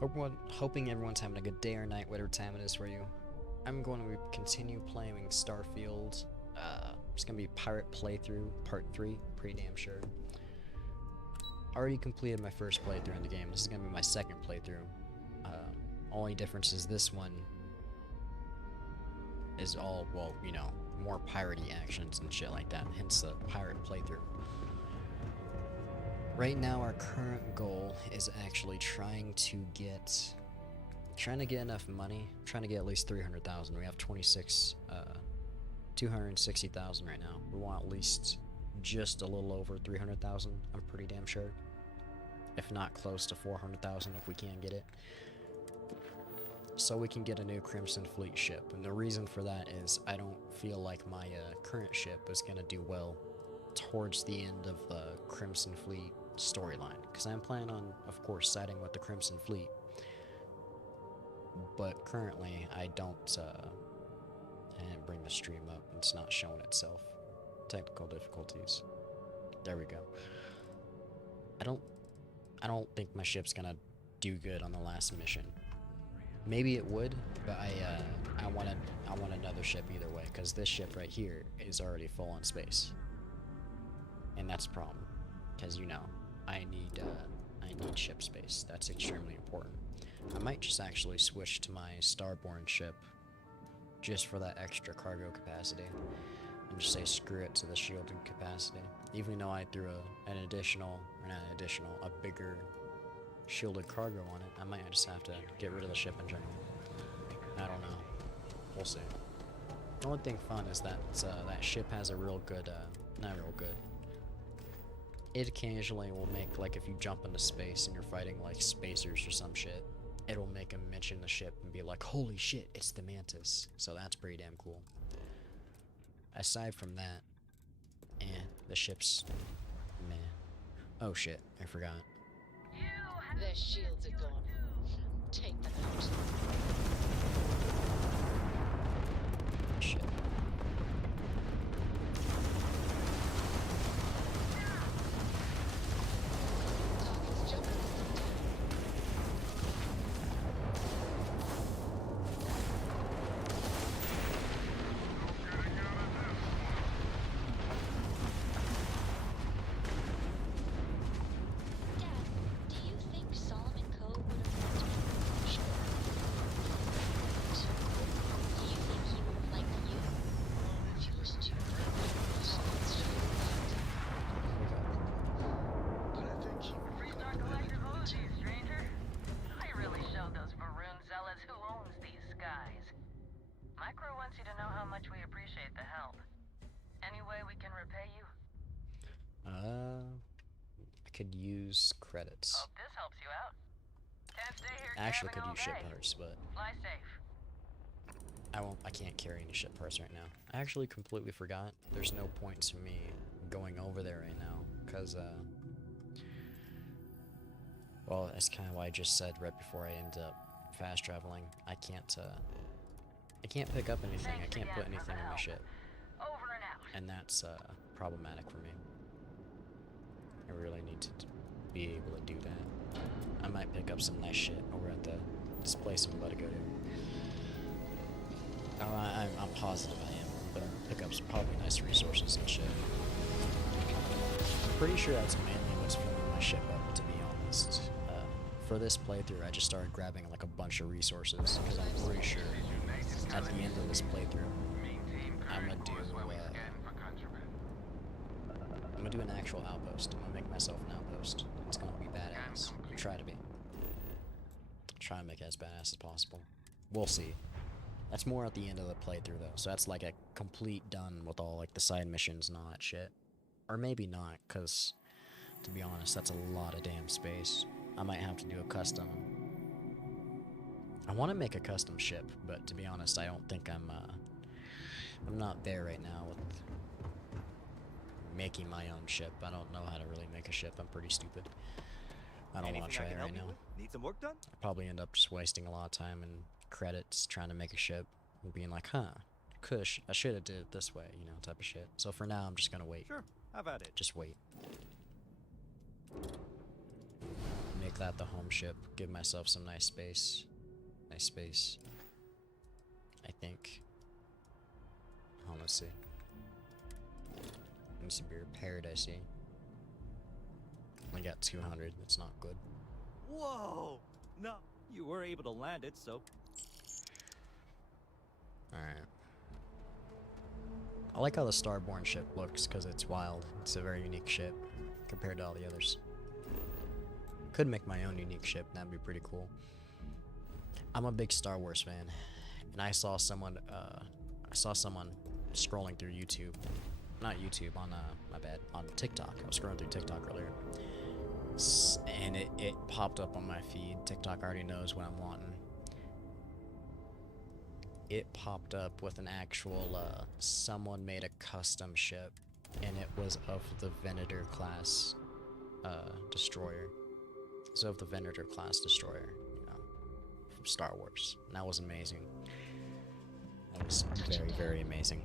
Hoping everyone's having a good day or night, whatever time it is for you. I'm going to continue playing STARFIELD. It's going to be Pirate Playthrough Part 3, pretty damn sure. Already completed my first playthrough in the game. This is going to be my second playthrough. Only difference is this one is all, well, you know, more piratey actions and shit like that, hence the pirate playthrough. Right now, our current goal is actually trying to get enough money, trying to get at least 300,000. We have 260,000 right now. We want at least just a little over 300,000, I'm pretty damn sure. If not close to 400,000 if we can get it. So we can get a new Crimson Fleet ship. And the reason for that is I don't feel like my current ship is going to do well towards the end of the Crimson Fleet storyline. Because I'm planning on, of course, siding with the Crimson Fleet. But currently, I didn't bring the stream up. It's not showing itself. Technical difficulties. There we go. I don't think my ship's gonna do good on the last mission. Maybe it would, but I want another ship either way, because this ship right here is already full on space, and that's a problem. Because you know, I need ship space. That's extremely important. I might just actually switch to my Starborn ship, just for that extra cargo capacity, and just say screw it to the shielded capacity. Even though I threw a bigger shielded cargo on it, I might just have to get rid of the ship in general. I don't know. We'll see. The only thing fun is that that ship has a real good, not real good. It occasionally will make, like, if you jump into space and you're fighting, like, spacers or some shit, it'll make them mention the ship and be like, holy shit, it's the Mantis. So that's pretty damn cool. Aside from that, the ship's meh. Oh shit, I forgot. Their shields are gone. Take them out. Shit. Target's jumping. I could use credits. Hope this helps you out. Can't stay here I actually camping could all use ship day. parts, but Fly safe. I can't carry any ship parts right now. I actually completely forgot. There's no point to me going over there right now, because well, that's kind of why I just said right before I end up fast traveling. I can't pick up anything. I can't put anything in my ship. Over and out. And that's problematic for me. I really need to be able to do that. I might pick up some nice shit over at this place I'm about to go to. Oh, I'm positive I am. I'm gonna pick up some probably nice resources and shit. I'm pretty sure that's mainly what's filling my ship up, to be honest. For this playthrough, I just started grabbing like a bunch of resources, because I'm pretty sure at the end of this playthrough, I'm gonna do an actual outpost. I'm gonna make myself an outpost. It's gonna be badass. Try to be. Try and make it as badass as possible. We'll see. That's more at the end of the playthrough though, so that's like a complete done with all like the side missions and all that shit. Or maybe not, cause to be honest, that's a lot of damn space. I might have to do a custom. I want to make a custom ship, but to be honest, I don't think I'm not there right now with making my own ship. I don't know how to really make a ship. I'm pretty stupid. I don't want to try it right now. Need some work done? I'll probably end up just wasting a lot of time and credits trying to make a ship and being like, huh, I should have did it this way, you know, type of shit. So for now, I'm just gonna wait. Sure, how about it? Just wait. Make that the home ship. Give myself some nice space. Nice space. I think. Oh, let's see. Needs to be repaired, I see. I got 200. That's not good. Whoa! No, you were able to land it, so... Alright. I like how the Starborn ship looks, because it's wild. It's a very unique ship, compared to all the others. Could make my own unique ship, that'd be pretty cool. I'm a big Star Wars fan, and I saw someone scrolling through YouTube. Not YouTube, on, my bad, on TikTok. I was scrolling through TikTok earlier. And it popped up on my feed. TikTok already knows what I'm wanting. It popped up with an actual, someone made a custom ship, and it was of the Venator class, destroyer. So of the Venator class destroyer, you know, from Star Wars. And that was amazing. That was very, very amazing.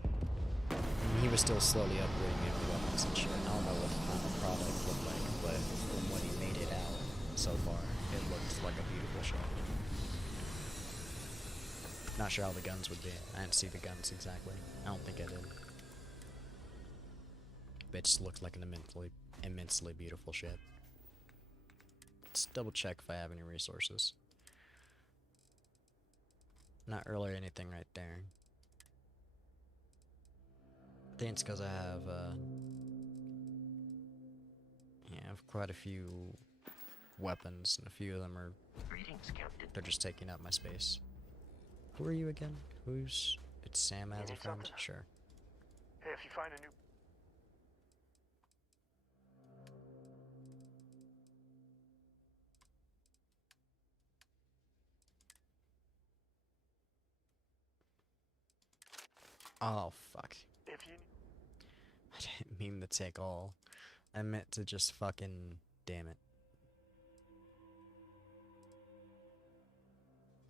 And he was still slowly upgrading it with weapons and shit. I don't know what the final product looked like, but from what he made it out so far, it looked like a beautiful ship. Not sure how the guns would be. I didn't see the guns exactly. I don't think I did. But it just looked like an immensely beautiful ship. Let's double check if I have any resources. Not really anything right there. I think it's because I have, yeah, I have quite a few weapons, and a few of them are, Greetings, Captain. they're just taking up my space. Who are you again? It's Sam as a friend? Sure. Hey, if you find a new... Oh, fuck. If you... I didn't mean to take all. I meant to just fucking... Damn it.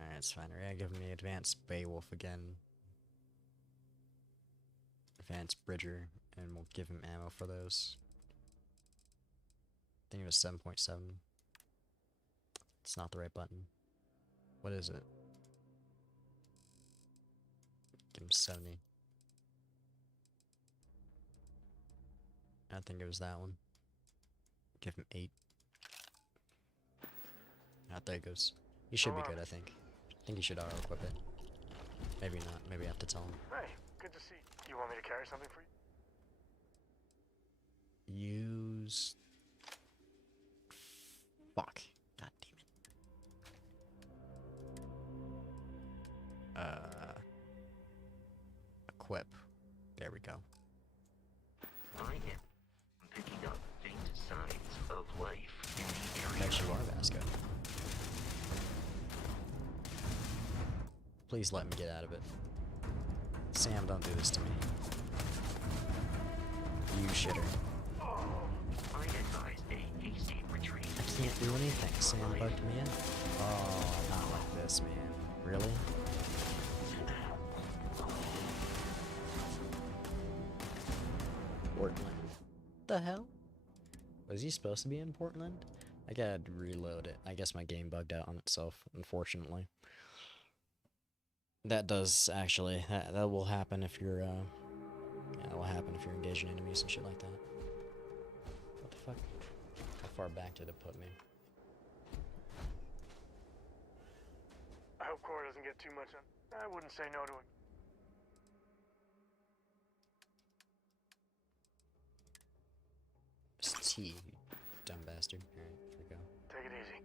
Alright, it's fine. We're gonna give him the Advanced Beowulf again. Advanced Bridger, and we'll give him ammo for those. I think it was 7.7. It's not the right button. What is it? Give him 70. I think it was that one. Give him 8. Ah, there it goes. He should be good, I think. I think he should auto-equip it. Maybe not. Maybe I have to tell him. Hey, good to see you. You want me to carry something for you? Use... Fuck. God damn it. Equip. There we go. I am picking up faint signs of life in the area. Bet you are, Vasco. Please let me get out of it. Sam, don't do this to me. You shitter. I advised a hasty retreat. I can't do anything. Sam bugged me in. Oh, not like this, man. Really? Portland. The hell? Was he supposed to be in Portland? I gotta reload it. I guess my game bugged out on itself, unfortunately. That does actually. That will happen if you're, yeah, that will happen if you're engaging enemies and shit like that. What the fuck? How far back did it put me? I hope Cora doesn't get too much on... I wouldn't say no to it. It's T, you dumb bastard. Alright, here we go. Take it easy.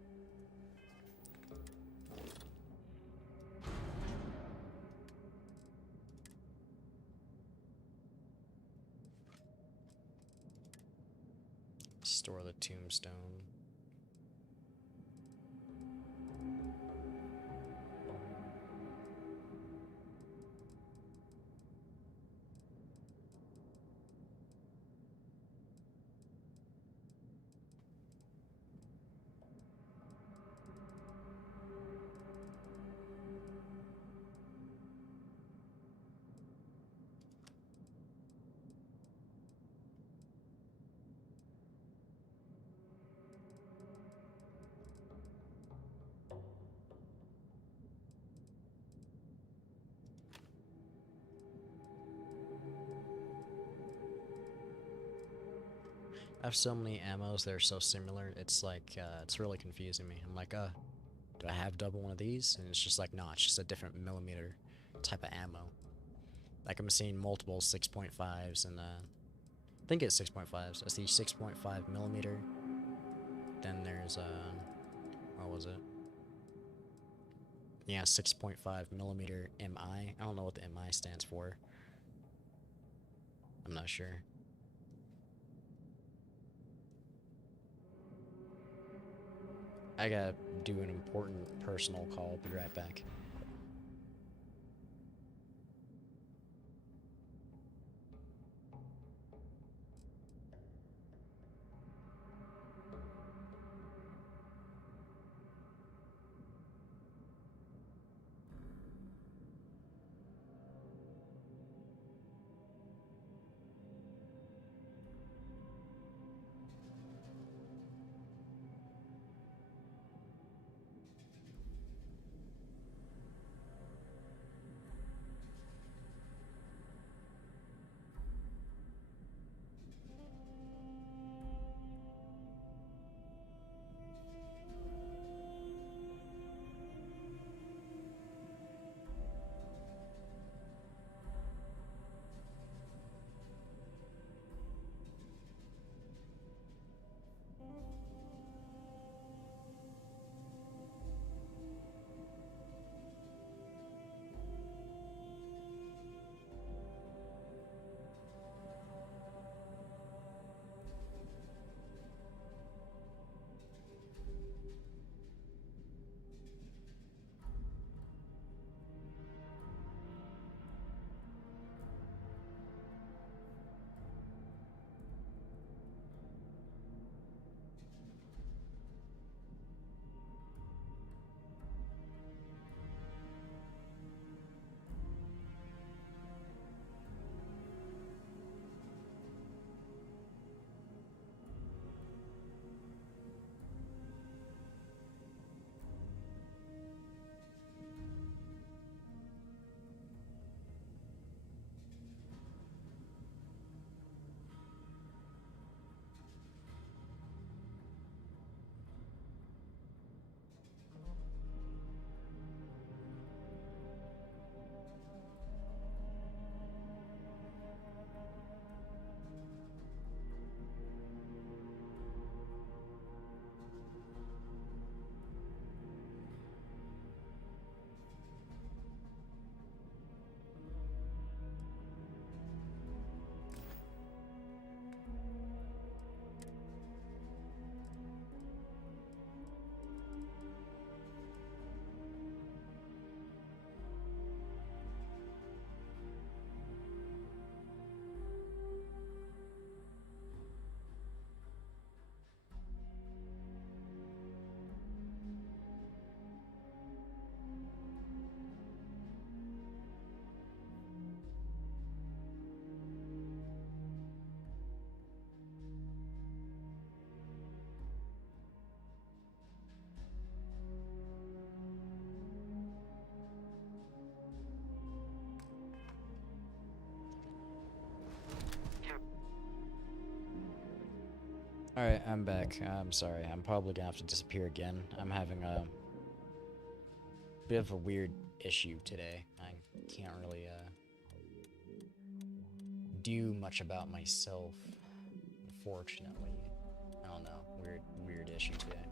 Store the tombstone. I have so many ammos that are so similar, it's like, it's really confusing me. I'm like, do I have double one of these? And it's just like, no, it's just a different millimeter type of ammo. Like, I'm seeing multiple 6.5s and, I think it's 6.5s. I see 6.5 millimeter. Then there's, what was it? Yeah, 6.5 millimeter MI. I don't know what the MI stands for. I'm not sure. I gotta do an important personal call. Be right back. Alright, I'm back. I'm sorry. I'm probably gonna have to disappear again. I'm having a bit of a weird issue today. I can't really do much about myself, unfortunately. I don't know. Weird issue today.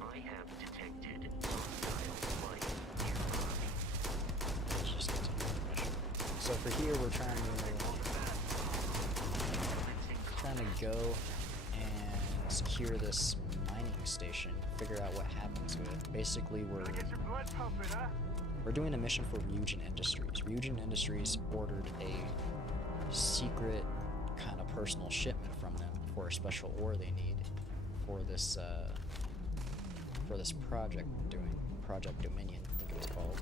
I have detected hostile life nearby. Let's just continue the mission. So for here, we're trying to go and secure this mining station, figure out what happened to it. Basically, we're doing a mission for Ryujin Industries. Ryujin Industries ordered a secret kind of personal shipment from them for a special ore they need for this project we're doing, Project Dominion, I think it was called.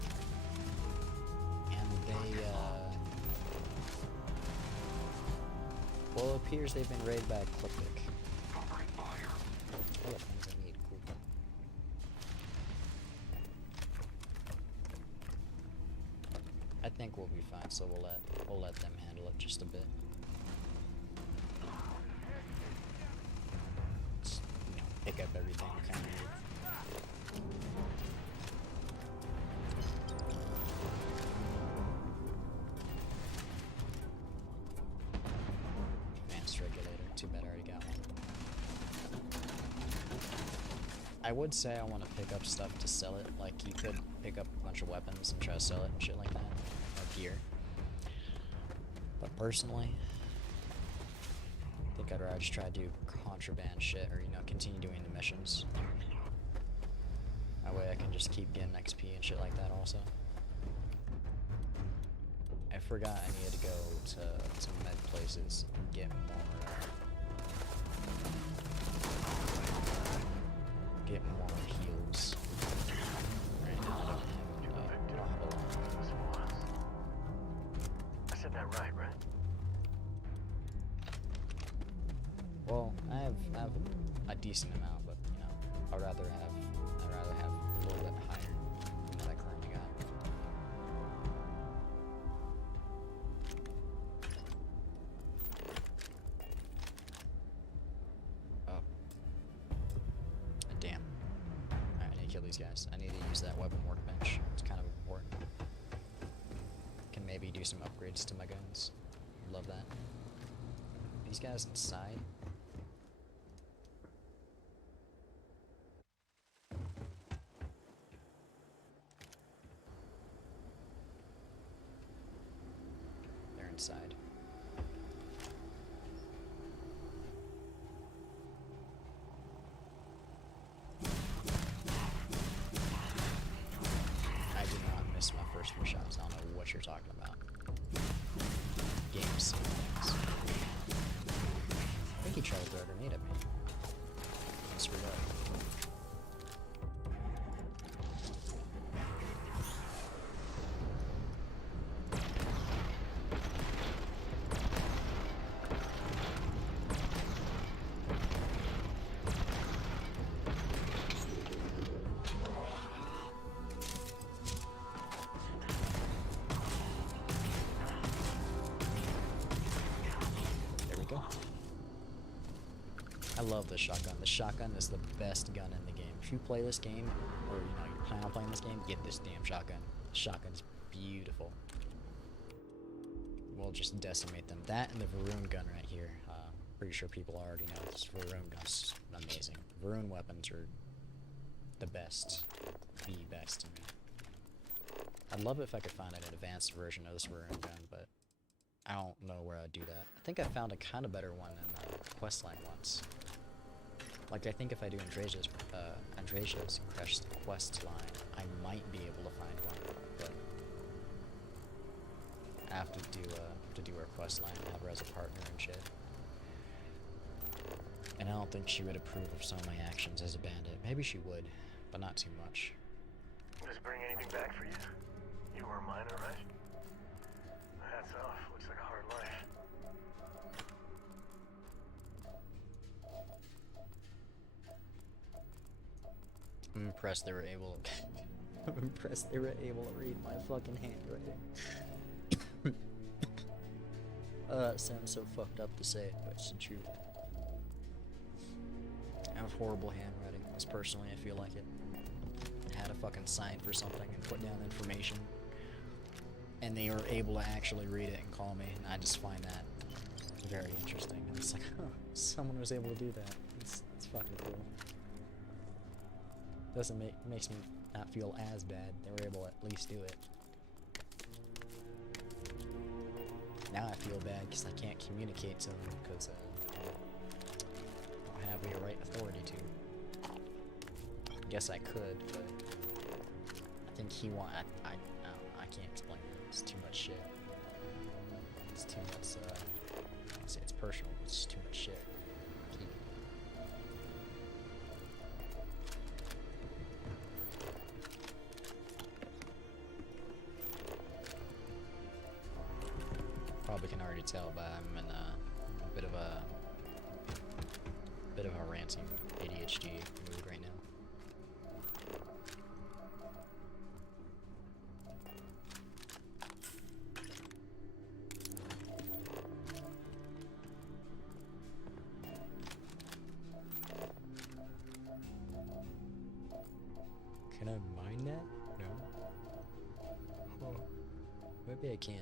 And they well, it appears they've been raided by Ecliptic. All the things I need, cool. I think we'll be fine, so we'll let them handle it just a bit. pick up everything kind of weird. Advanced regulator. Too bad I already got one. I would say I want to pick up stuff to sell it. Like, you could pick up a bunch of weapons and try to sell it and shit like that. Or gear. But personally, I think I'd rather just try to do contraband shit or, you know, continue doing the missions. That way I can just keep getting XP and shit like that also. I forgot I needed to go to some med places and get more heals. Right now I don't have a lot. I said that right? Well, I have a decent amount, but you know, I'd rather have a little bit higher than what I currently got. Oh. Damn. Alright, I need to kill these guys. I need to use that weapon workbench. It's kind of important. Can maybe do some upgrades to my guns. Love that. These guys inside. They're inside. I did not miss my first few shots. I don't know what you're talking about. Game sim things. I think he tried to throw a grenade at me. I screwed up. I love the shotgun. The shotgun is the best gun in the game. If you play this game, or you know, you plan on playing this game, get this damn shotgun. The shotgun's beautiful. We'll just decimate them. That and the Varun gun right here. Pretty sure people already know this Varun gun's amazing. Varun weapons are the best. The best to me. I'd love it if I could find an advanced version of this Varun gun, but I don't know where I'd do that. I think I found a kind of better one in the questline once. Like, I think if I do Andresia's quest line, I might be able to find one, but I have to do her quest line and have her as a partner and shit. And I don't think she would approve of some of my actions as a bandit. Maybe she would, but not too much. Does it bring anything back for you? You were a miner, right? Hats off. Looks like a hard life. I'm impressed they were able I'm impressed they were able to read my fucking handwriting. That sounds so fucked up to say, but it's the truth. I have horrible handwriting. Just personally, I feel like it. I had to fucking sign for something and put down information, and they were able to actually read it and call me, and I just find that very interesting. And it's like, huh, someone was able to do that. It's fucking cool. Makes me not feel as bad. They were able to at least do it. Now I feel bad because I can't communicate to them because I don't have the right authority to. Guess I could, but I think he I can't explain it. It's too much shit. It's too much. I'd say it's personal. It's too much shit. Probably can already tell, but I'm in a bit of a ranting ADHD mood right now. can.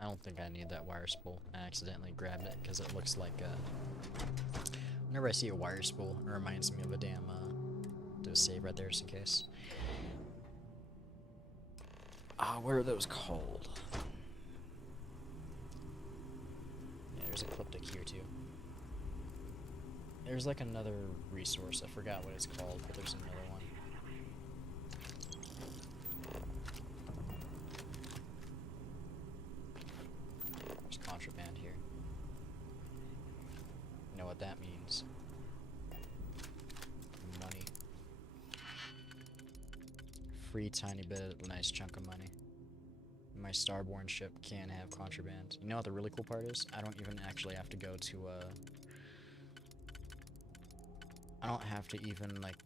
I don't think I need that wire spool. I accidentally grabbed it because it looks like whenever I see a wire spool, it reminds me of a damn do a save right there just in case. What are those called? Yeah, there's ecliptic here too. There's like another resource, I forgot what it's called, but there's another one. There's contraband here. You know what that means? Money. Free tiny bit, nice chunk of money. My starborn ship can have contraband. You know what the really cool part is? I don't even actually have to go to I don't have to even like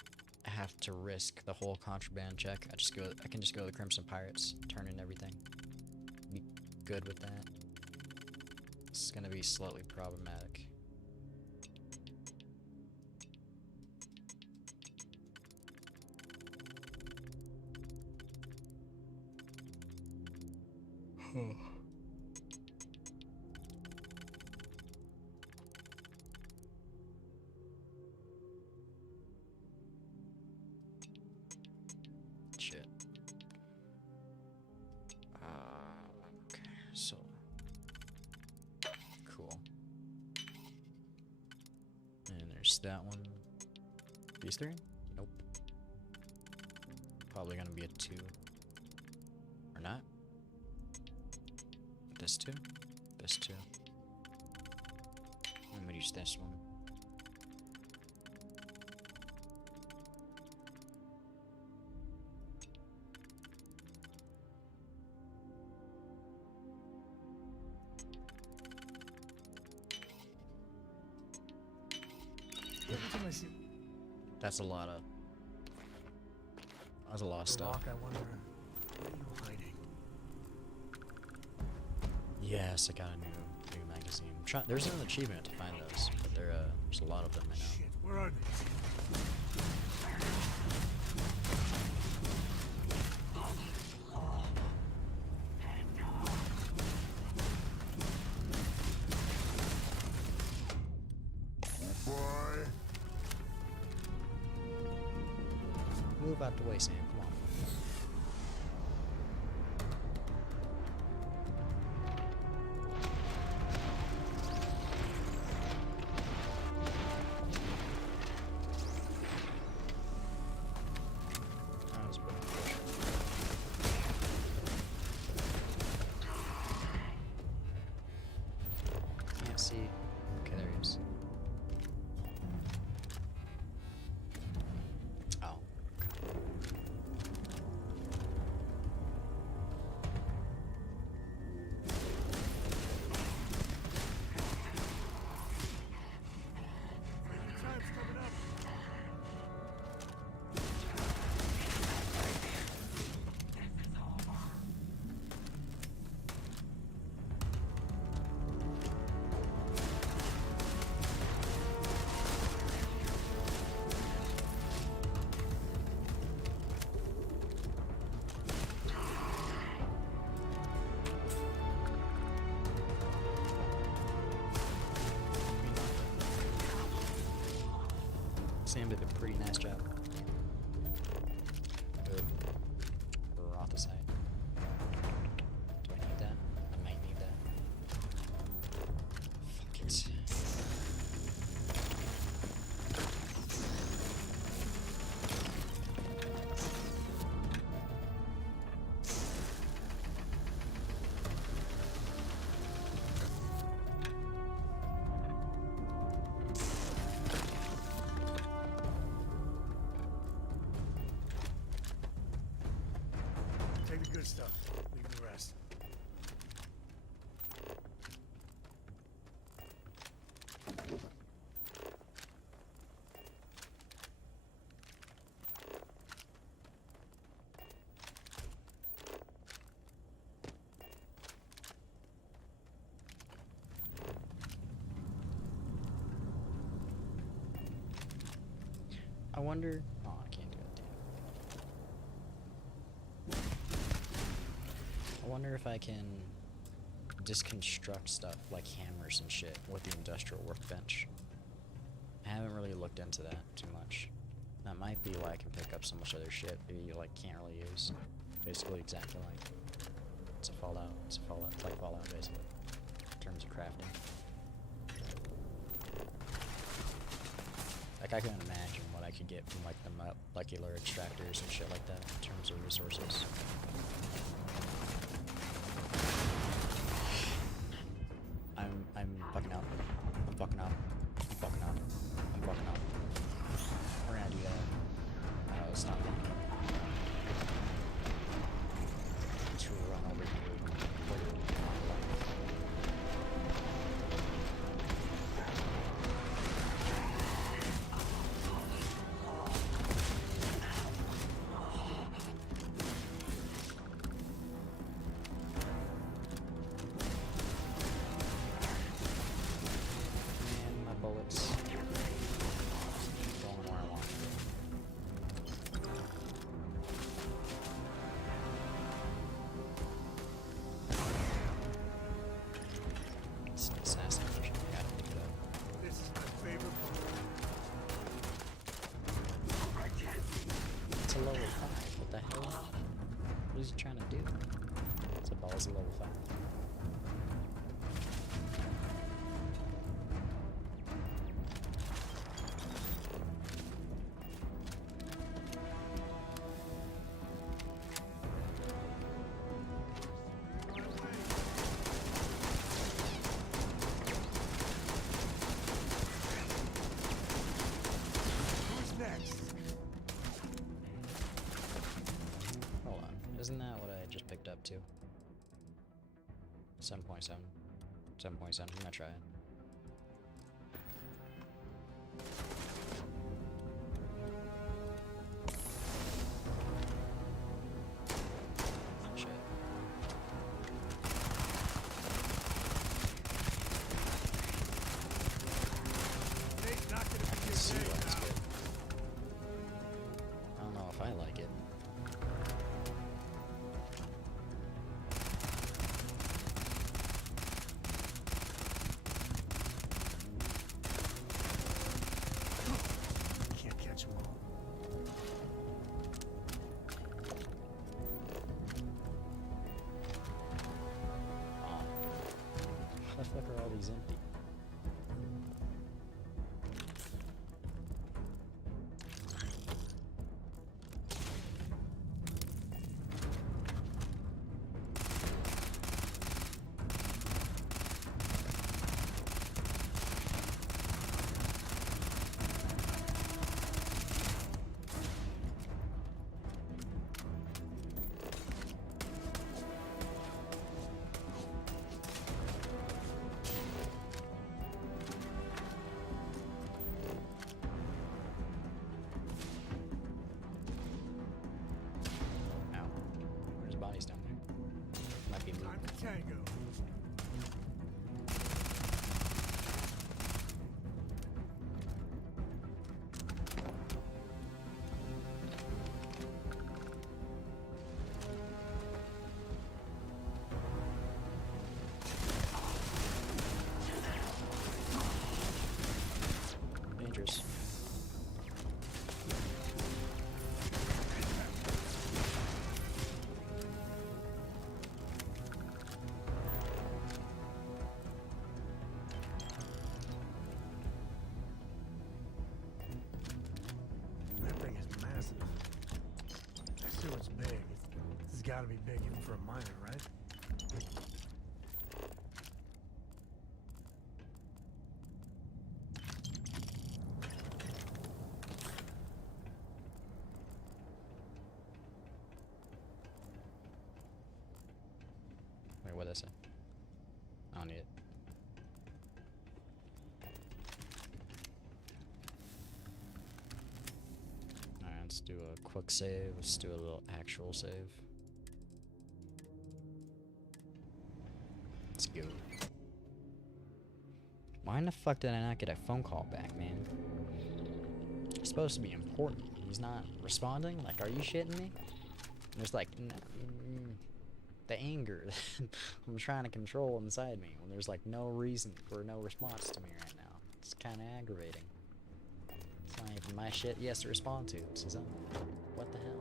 have to risk the whole contraband check. I can just go to the Crimson Pirates, turn in everything. Be good with that. It's gonna be slightly problematic. Shit. Okay, so cool. And there's that one. These three? Nope. Probably gonna be a 2. Or not? This 2? This 2. I'm gonna use this one. That's a lot of. That's a lot of stuff. I wonder, what are you hiding? Yes, I got a new magazine. There's an achievement to find those, but there's a lot of them right now. Shit, where are they? Move out the way, Sam. Come on. That was a bit unfortunate. Can't see. Okay, there he is. Oh. Time's coming up. Sam did a pretty nice job. Good. Rothicite. Do I need that? I might need that. Fuck it. Take the good stuff. Leave the rest. wonder. Oh, I can't do it. Damn. I wonder if I can disconstruct stuff like hammers and shit with the industrial workbench. I haven't really looked into that too much. That might be why I can pick up so much other shit that you like can't really use. Basically, exactly like it's a Fallout. It's like Fallout basically in terms of crafting. Like I couldn't imagine what I could get from like the molecular extractors and shit like that in terms of resources. I'm fucking out. I'm fucking out. I'm fucking out. I'm fucking out. We're gonna do that. No, it's not me. Let's run over here. And my bullets going where I want. It's assassination. I gotta pick it up. This is my favorite part. It's a level 5. What the hell? What is he trying to do? It's a ballsy level 5. Who's next? Hold on. Isn't that what I just picked up too? 7.7. 7.7. I'm gonna try it. Shit. Today's not gonna I be can your see day why it's now. good. I don't know if I like it. Can't catch 'em all. How the fuck are all these empty? Ow. There's bodies down there. Might be Time moving. to tango. Dangerous. That thing is massive. I sure it's big. It's gotta be big even for a miner, right? Wait, what did I say? I don't need it. Alright, let's do a quick save. Let's do a little actual save. Let's go. Why in the fuck did I not get a phone call back, man? It's supposed to be important. He's not responding? Like, are you shitting me? There's like, the anger that I'm trying to control inside me when there's like no reason for no response to me right now. It's kind of aggravating. It's not even my shit he has to respond to. It's his own. What the hell?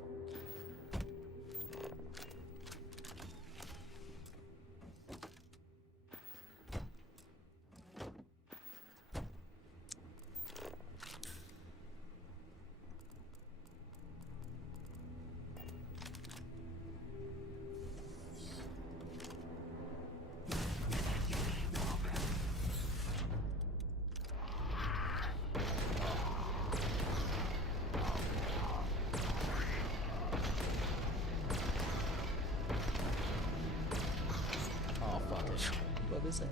Oh, fuck it. Above his head.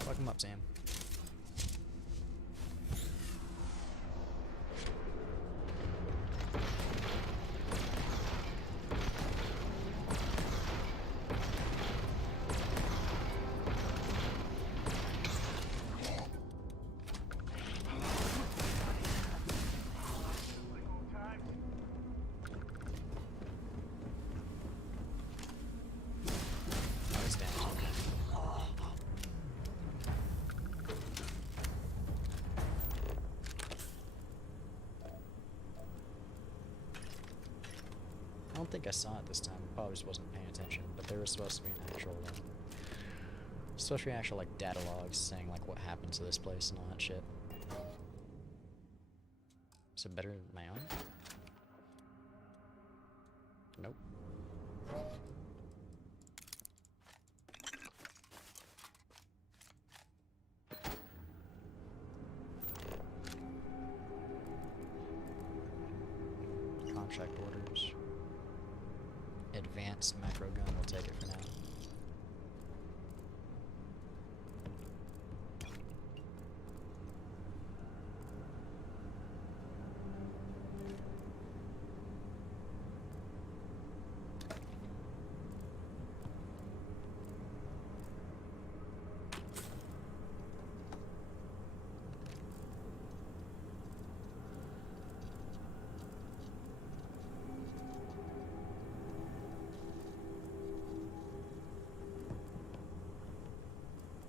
Fuck him up, Sam. Oh, he's down. I don't think I saw it this time. I probably just wasn't paying attention. But there was supposed to be an actual, supposed to be actual like data logs saying like what happened to this place and all that shit. Is it better than my own? Nope. Contract orders. Advanced macro gun, we'll take it for now.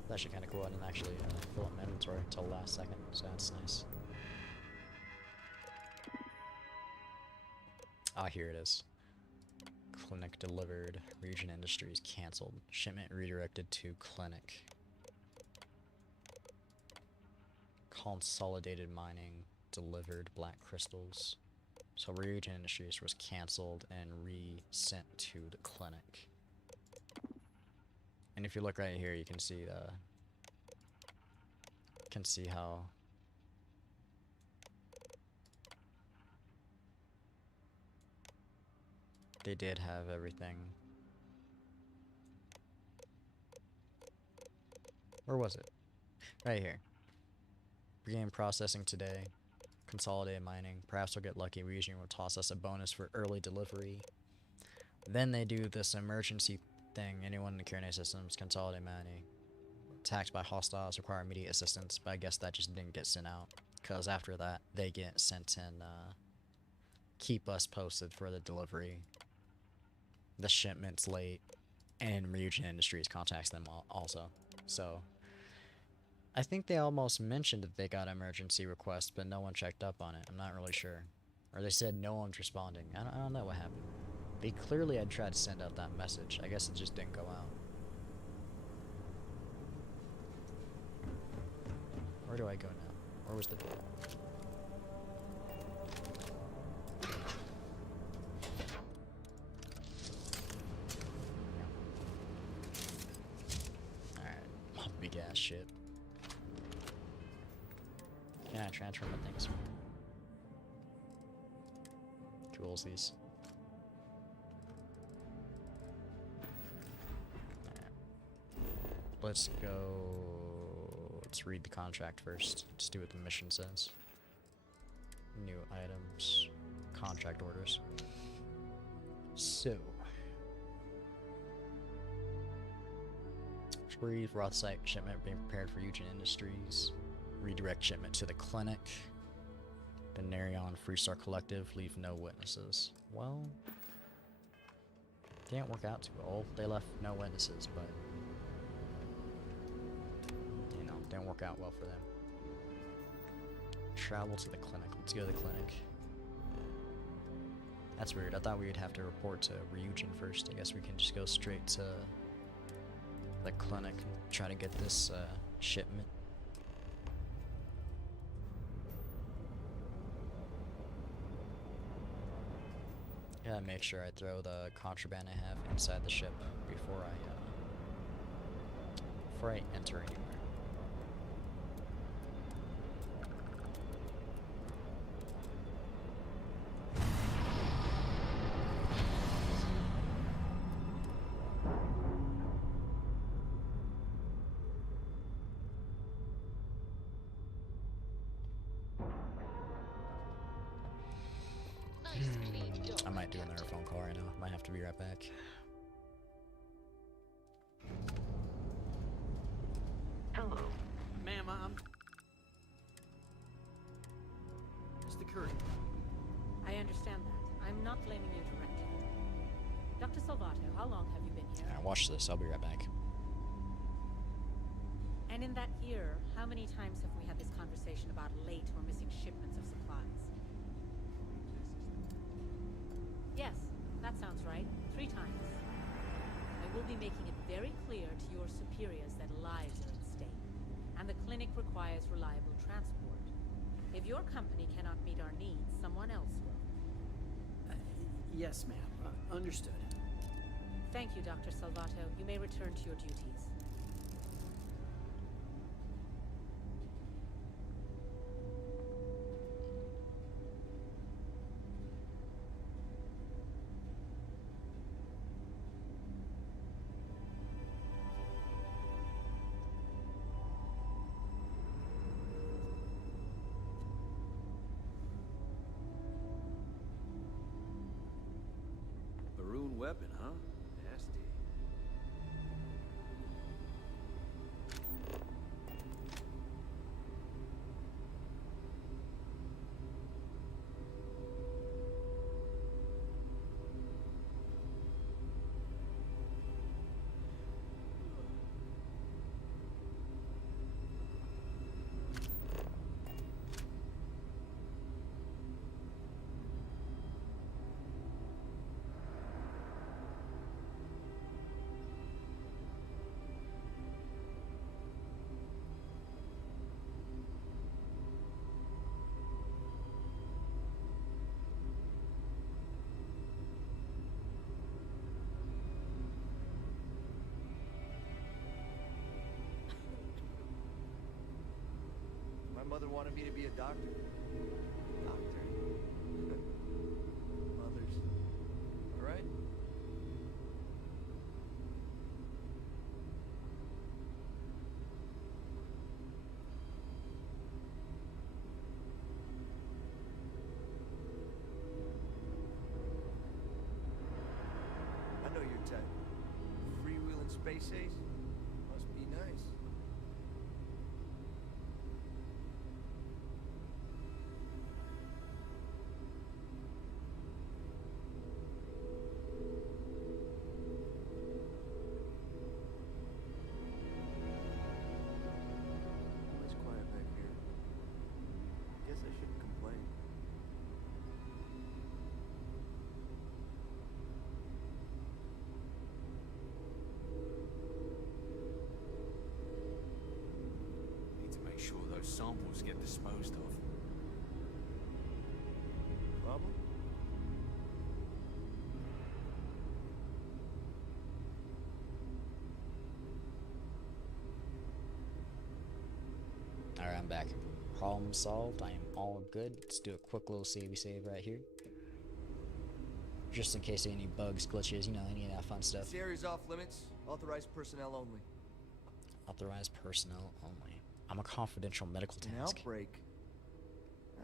It's actually kind of cool. I didn't actually fill up my inventory until the last second, so that's nice. Ah, here it is. Clinic delivered. Region Industries cancelled. Shipment redirected to clinic. Consolidated mining delivered black crystals. So Region Industries was cancelled and re-sent to the clinic. And if you look right here, you can see how they did have everything. Where was it? Right here. Begin processing today. Consolidated mining. Perhaps we'll get lucky. We usually will toss us a bonus for early delivery. Then they do this emergency thing. Anyone in the Q&A systems, consolidate mining. Attacked by hostiles require immediate assistance, but I guess that just didn't get sent out. Because after that, they get sent and keep us posted for the delivery. The shipment's late, and Ryujin Industries contacts them also. So, I think they almost mentioned that they got an emergency request, but no one checked up on it. I'm not really sure. Or they said no one's responding. I don't know what happened. They clearly had tried to send out that message. I guess it just didn't go out. Where do I go now? Where was the door? Alright, big ass shit. Can I transfer my things? Toolsies. Let's go. Let's read the contract first. Let's do what the mission says. New items. Contract orders. So. Read Roth site shipment being prepared for Eugen Industries. Redirect shipment to the clinic. The Narion Freestar Collective. Leave no witnesses. Well. Didn't work out too well. They left no witnesses, but. You know, didn't work out well for them. Travel to the clinic. Let's go to the clinic. That's weird. I thought we would have to report to Ryujin first. I guess we can just go straight to the clinic and try to get this shipment. Gotta make sure I throw the contraband I have inside the ship before I enter anywhere. Nice clean door, I might do another Captain. phone call right now. Might have to be right back. Hello. Ma'am, I'm... Mr. Curry. I understand that. I'm not blaming you directly. Dr. Salvato, how long have you been here? Alright, watch this. I'll be right back. And in that year, how many times have we had this conversation about late or missing shipments of supplies? Yes, that sounds right. 3 times. I will be making it very clear to your superiors that lives are at stake, and the clinic requires reliable transport. If your company cannot meet our needs, someone else will. Yes, ma'am. Understood. Thank you, Dr. Salvato. You may return to your duties. Maroon weapon, huh? Nasty. My mother wanted me to be a doctor. Doctor. Mothers. All right? I know your type. Freewheeling space ace? Must be nice. Always quiet back here. Guess I shouldn't complain. Need to make sure those samples get disposed of. Problem? Alright, I'm back. Problem solved. I am all good. Let's do a quick little savey save right here. Just in case any bugs, glitches, you know, any of that fun stuff. This area's off limits. Authorized personnel only. Authorized personnel only. I'm a confidential medical An task. outbreak.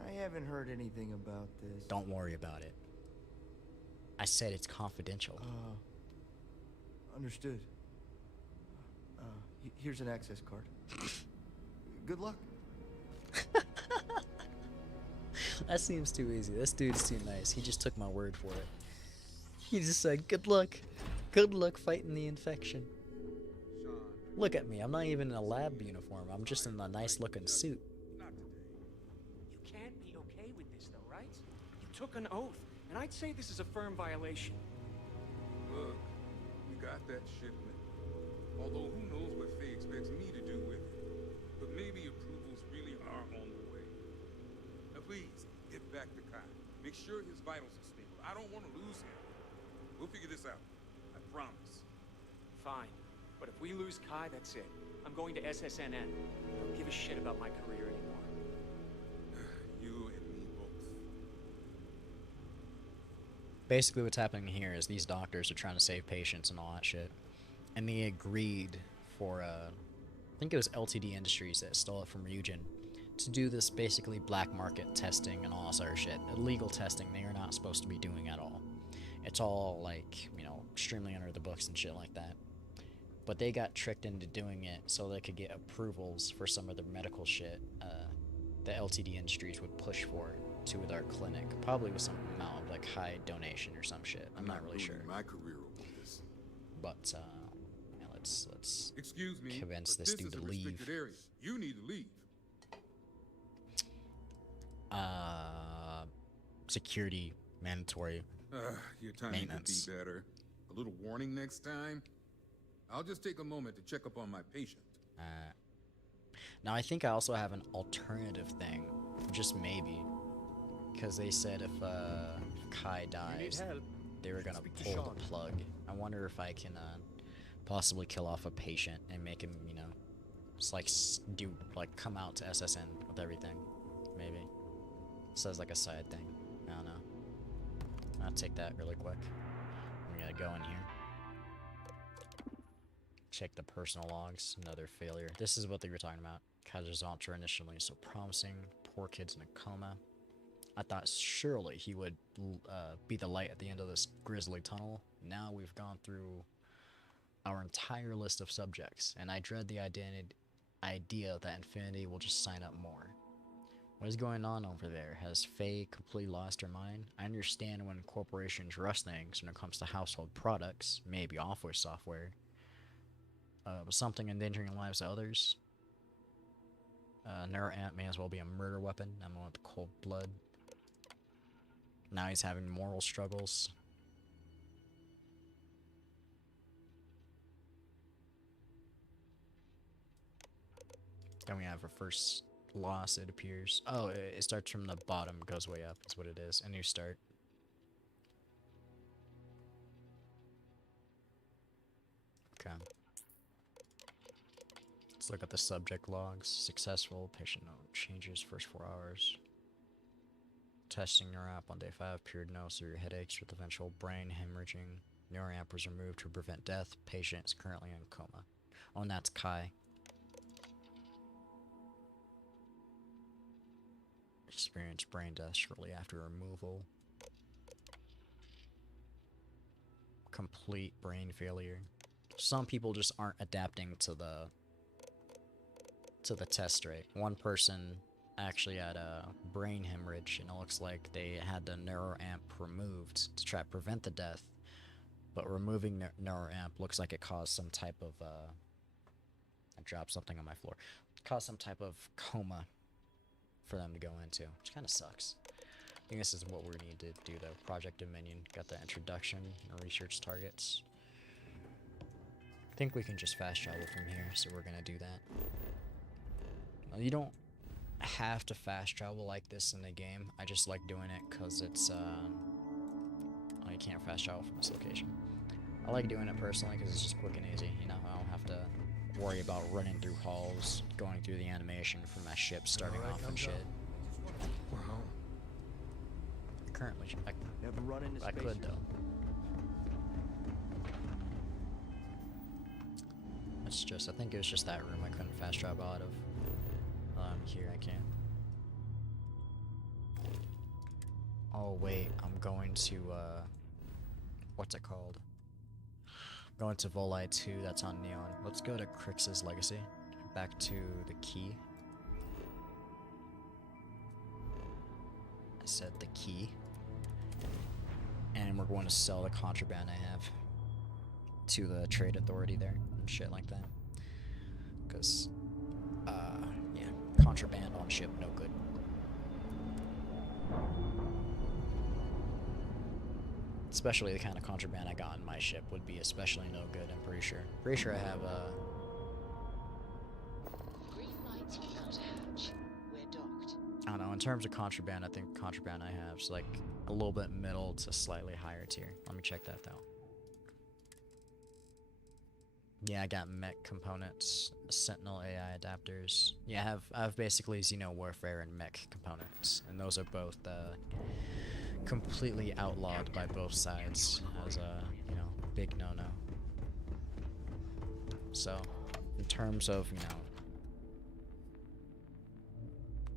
I haven't heard anything about this. Don't worry about it. I said it's confidential. Understood. Here's an access card. Good luck. That seems too easy. This dude's too nice. He just took my word for it. He just said, good luck. Good luck fighting the infection. Look at me. I'm not even in a lab uniform. I'm just in a nice looking suit. You can't be okay with this though, right? You took an oath, and I'd say this is a firm violation. Look, we got that shipment. Although who knows what Faye expects me to do with it. But maybe approvals really are on the way. Now please, get back to Kai. Make sure his vitals are stable. I don't want to lose him. We'll figure this out. I promise. Fine. But if we lose Kai, that's it. I'm going to SSNN. I don't give a shit about my career anymore. You and me both. Basically what's happening here is these doctors are trying to save patients and all that shit. And they agreed for, I think it was LTD Industries that stole it from Ryujin, to do this basically black market testing and all this other shit. Illegal testing they are not supposed to be doing at all. It's all, like, you know, extremely under the books and shit like that. But they got tricked into doing it so they could get approvals for some of their medical shit that LTD Industries would push for to their clinic. Probably with some amount of, like, high donation or some shit. I'm not really sure. My career over this. But, yeah, let's Excuse me, convince but this dude is to a leave. restricted area. You need to leave. Security mandatory Your timing could maintenance. be better. A little warning next time. I'll just take a moment to check up on my patient. Now I think I also have an alternative thing, just maybe, because they said if Kai dies, they were gonna pull the plug. I wonder if I can possibly kill off a patient and make him, you know, just like come out to SSN with everything, maybe. Says like a side thing. I don't know. I'll take that really quick. We gotta go in here. Check the personal logs. Another failure. This is what they were talking about. Kaiser's Altar initially so promising. Poor kid's in a coma. I thought surely he would be the light at the end of this grisly tunnel. Now we've gone through our entire list of subjects, and I dread the idea that Infinity will just sign up more. What is going on over there? Has Faye completely lost her mind? I understand when corporations rush things when it comes to household products, maybe office software. But something endangering the lives of others? Neuroamp may as well be a murder weapon. I'm going with cold blood. Now he's having moral struggles. Then we have our first loss, it appears. Oh, it starts from the bottom, goes way up, is what it is. A new start. Okay. Let's look at the subject logs. Successful. Patient note changes first 4 hours. Testing neuroamp on day 5 appeared no severe headaches with eventual brain hemorrhaging. Neuroamp was removed to prevent death. Patient is currently in coma. Oh, and that's Kai. Experienced brain death shortly after removal. Complete brain failure. Some people just aren't adapting to the test rate. One person actually had a brain hemorrhage, and it looks like they had the neuroamp removed to try to prevent the death. But removing neuroamp looks like it caused some type of I dropped something on my floor. Caused some type of coma for them to go into, which kind of sucks. I think this is what we need to do though. Project Dominion. Got the introduction and research targets. I think we can just fast travel from here, so we're gonna do that. Now, you don't have to fast travel like this in the game. I just like doing it because it's oh, you can't fast travel from this location. I like doing it personally because it's just quick and easy, you know. I don't have to worry about running through halls, going through the animation from my ship starting off and shit. We're home. Currently, Never run into I could though. It's just, I think it was just that room I couldn't fast travel out of. Here I can. Oh wait, I'm going to, what's it called? Going to Volite 2, that's on Neon. Let's go to Crix's Legacy. Back to the key. I said the key. And we're going to sell the contraband I have to the trade authority there and shit like that. Because, yeah, contraband on ship, no good. Especially the kind of contraband I got on my ship would be especially no good, I'm pretty sure. Pretty sure I have, Green light's without a hatch. We're docked. I don't know, in terms of contraband, I think contraband I have is like a little bit middle to slightly higher tier. Let me check that though. Yeah, I got mech components, Sentinel AI adapters. Yeah, I have basically Xeno Warfare and mech components, and those are both completely outlawed by both sides as a, you know, big no-no. So, in terms of, you know,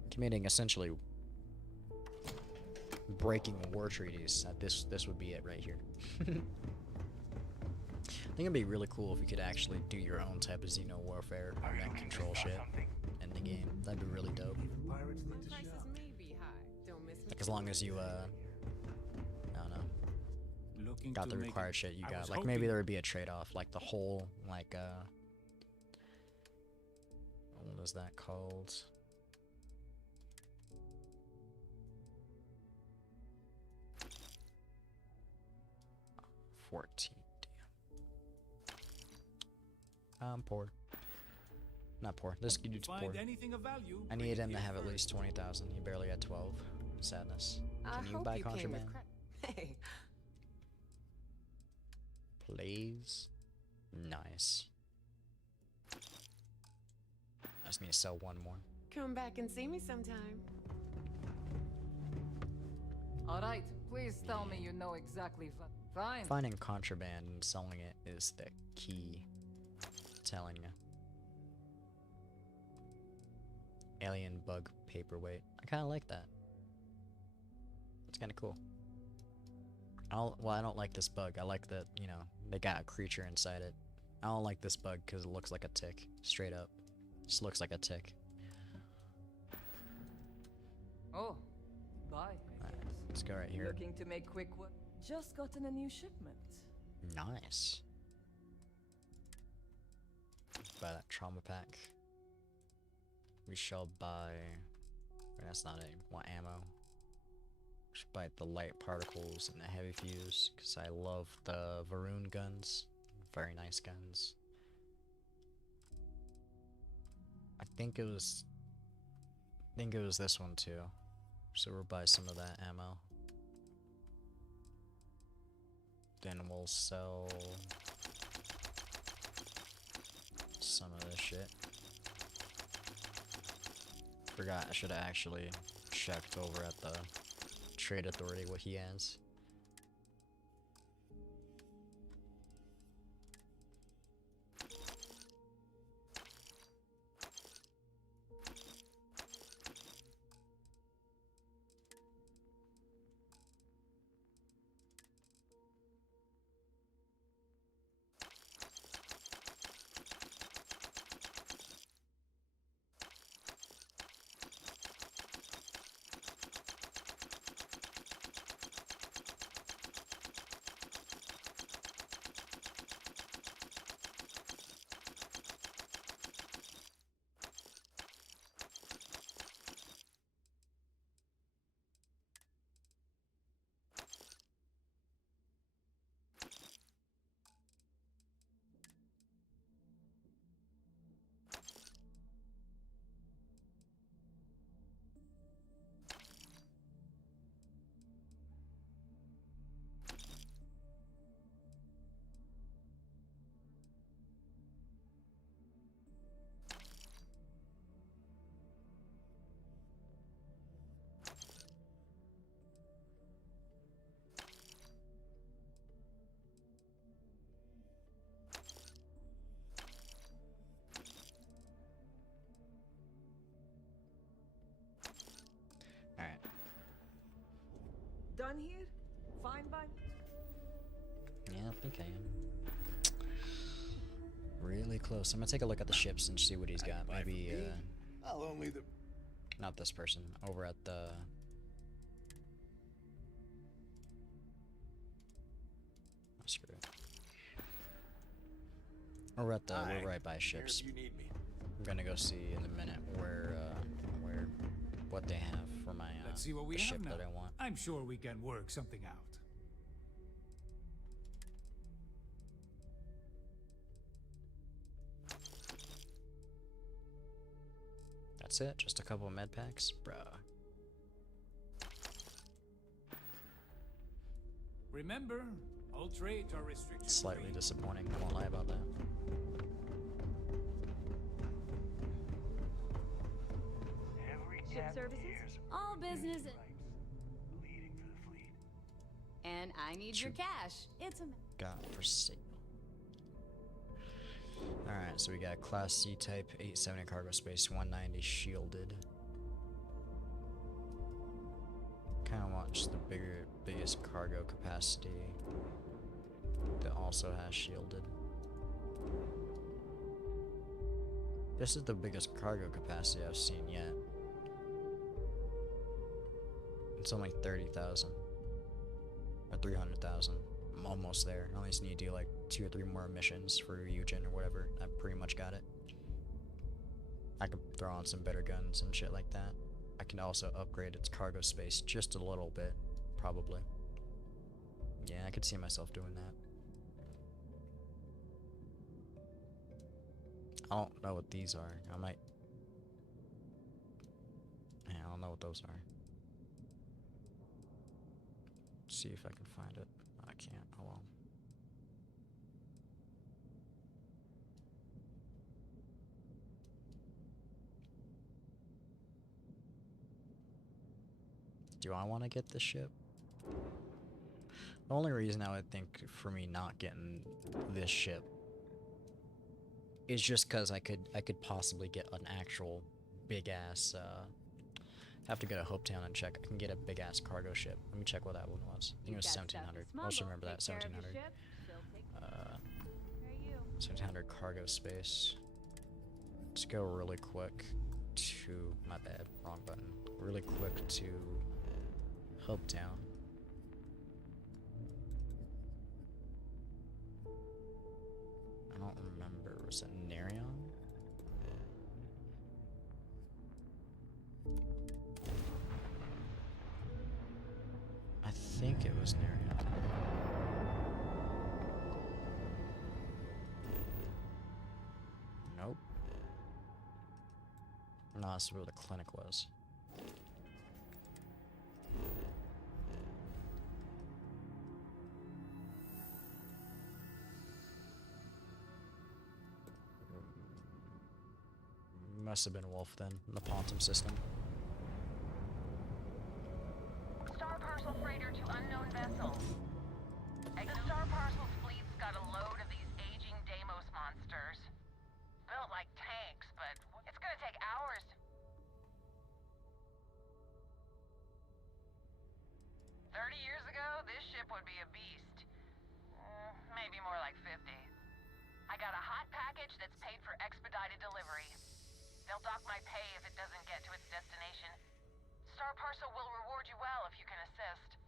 committing essentially breaking war treaties, this would be it right here. I think it'd be really cool if you could actually do your own type of Xeno Warfare or mech control shit in the game. That'd be really dope. Like as long as you I don't know, got the required shit you got. Like maybe there would be a trade-off, like the whole like what is that called? $14. I'm poor. Not poor. This dude's poor. I need him to have at least 20,000. He barely had 12. Sadness. Can you buy contraband? Hey. Please. Nice. I just need to sell one more. Come back and see me sometime. All right, please tell me you know exactly. Fine. Finding contraband and selling it is the key. Telling you. Alien bug paperweight. I kind of like that. It's kind of cool. I don't like this bug. I like that, you know, they got a creature inside it. I don't like this bug because it looks like a tick. Straight up. Just looks like a tick. Oh, bye. Alright, let's go right here. Looking to make quick work. Just gotten a new shipment. Nice. Buy that trauma pack. We shall buy... That's not it. Want ammo. We should buy the light particles and the heavy fuse, because I love the Varun guns. Very nice guns. I think it was this one too. So we'll buy some of that ammo. Then we'll sell some of this shit. Forgot I should have actually checked over at the trade authority what he has. done here? Fine by me? Yeah, I think I am. Really close. I'm gonna take a look at the ships and see what he's got. Maybe, I'll only the... not this person. Over at the... Oh, screw it. Over at the... We're right by ships. You need me. I'm gonna go see in a minute where, what they have for my, Let's see what we the have ship now. that I want. I'm sure we can work something out. That's it? Just a couple of med packs? Bruh. Remember, all trades are restricted. Slightly disappointing, I won't lie about that. Ship services? All business. And I need your cash. It's a... Got for sale. Alright, so we got Class C type, 870 cargo space, 190 shielded. Kinda want just the biggest cargo capacity that also has shielded. This is the biggest cargo capacity I've seen yet. It's only 30,000. Or 300,000. I'm almost there. I only just need to do like 2 or 3 more missions for Eugen or whatever. I've pretty much got it. I can throw on some better guns and shit like that. I can also upgrade its cargo space just a little bit, probably. Yeah, I could see myself doing that. I don't know what these are. I might... Yeah, I don't know what those are. See if I can find it. I can't. Oh well. Do I want to get this ship? The only reason I would think for me not getting this ship is just because I could possibly get an actual big ass. Have to go to Hopetown and check. I can get a big ass cargo ship. Let me check what that one was. I think it was 1700. I also remember that 1700. 1700 cargo space. Let's go really quick to my bad, wrong button. Really quick to Hopetown. I don't remember. Was it Nerion? I think it was Nerion. Nope. No, that's where the clinic was. Must have been Wolf then, in the Pontum system. Star Parcel freighter to unknown vessel. Star Parcel's fleet's got a load of these aging Deimos monsters. Built like tanks, but it's gonna take hours. $30 years ago, this ship would be a beast. Maybe more like 50. I got a hot package that's paid for expedited delivery. They'll dock my pay if it doesn't get to its destination. Star Parcel will reward you well if you can assist.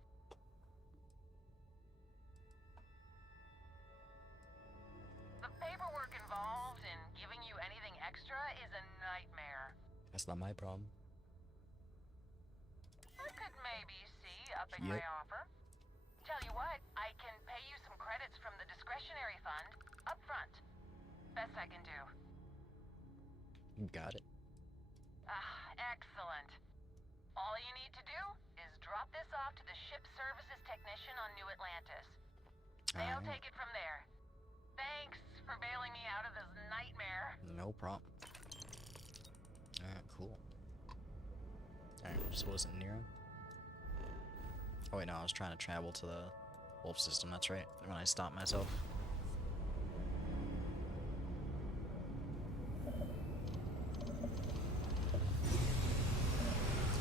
The paperwork involved in giving you anything extra is a nightmare. That's not my problem. I could maybe see upping my offer. Tell you what, I can pay you some credits from the discretionary fund up front. Best I can do. Got it. Excellent. All you need to do is drop this off to the ship services technician on New Atlantis. They'll take it from there. Thanks for bailing me out of this nightmare. No problem. Alright, cool. Alright, so was it Nero? Oh wait, no, I was trying to travel to the Wolf system, that's right, when I stopped myself.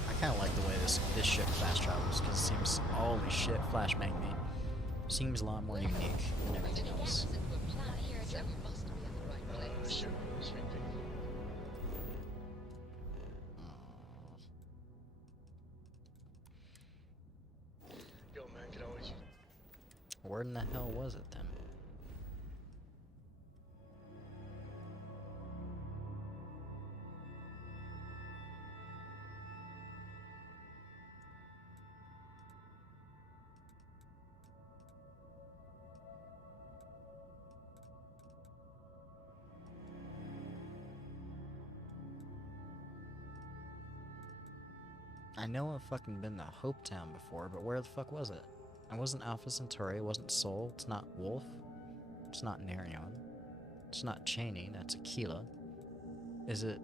I kind of like the way this ship fast travels, because it seems, holy shit, flashbang me. Seems a lot more unique than everything else. Yo, man, can always use. Where in the hell was it then? I know I've fucking been to Hope Town before, but where the fuck was it? It wasn't Alpha Centauri, it wasn't Sol, it's not Wolf, it's not Nerion, it's not Cheney, that's Aquila. Is it?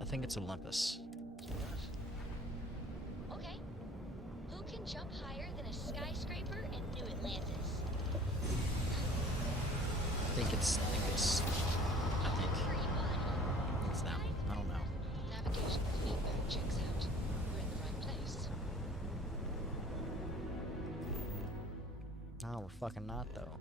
I think it's Olympus. Okay. Who can jump higher than a skyscraper in New Atlantis? I think it's that one. I don't know. Navigational feedback checks out. We're in the right place. No, we're fucking not though.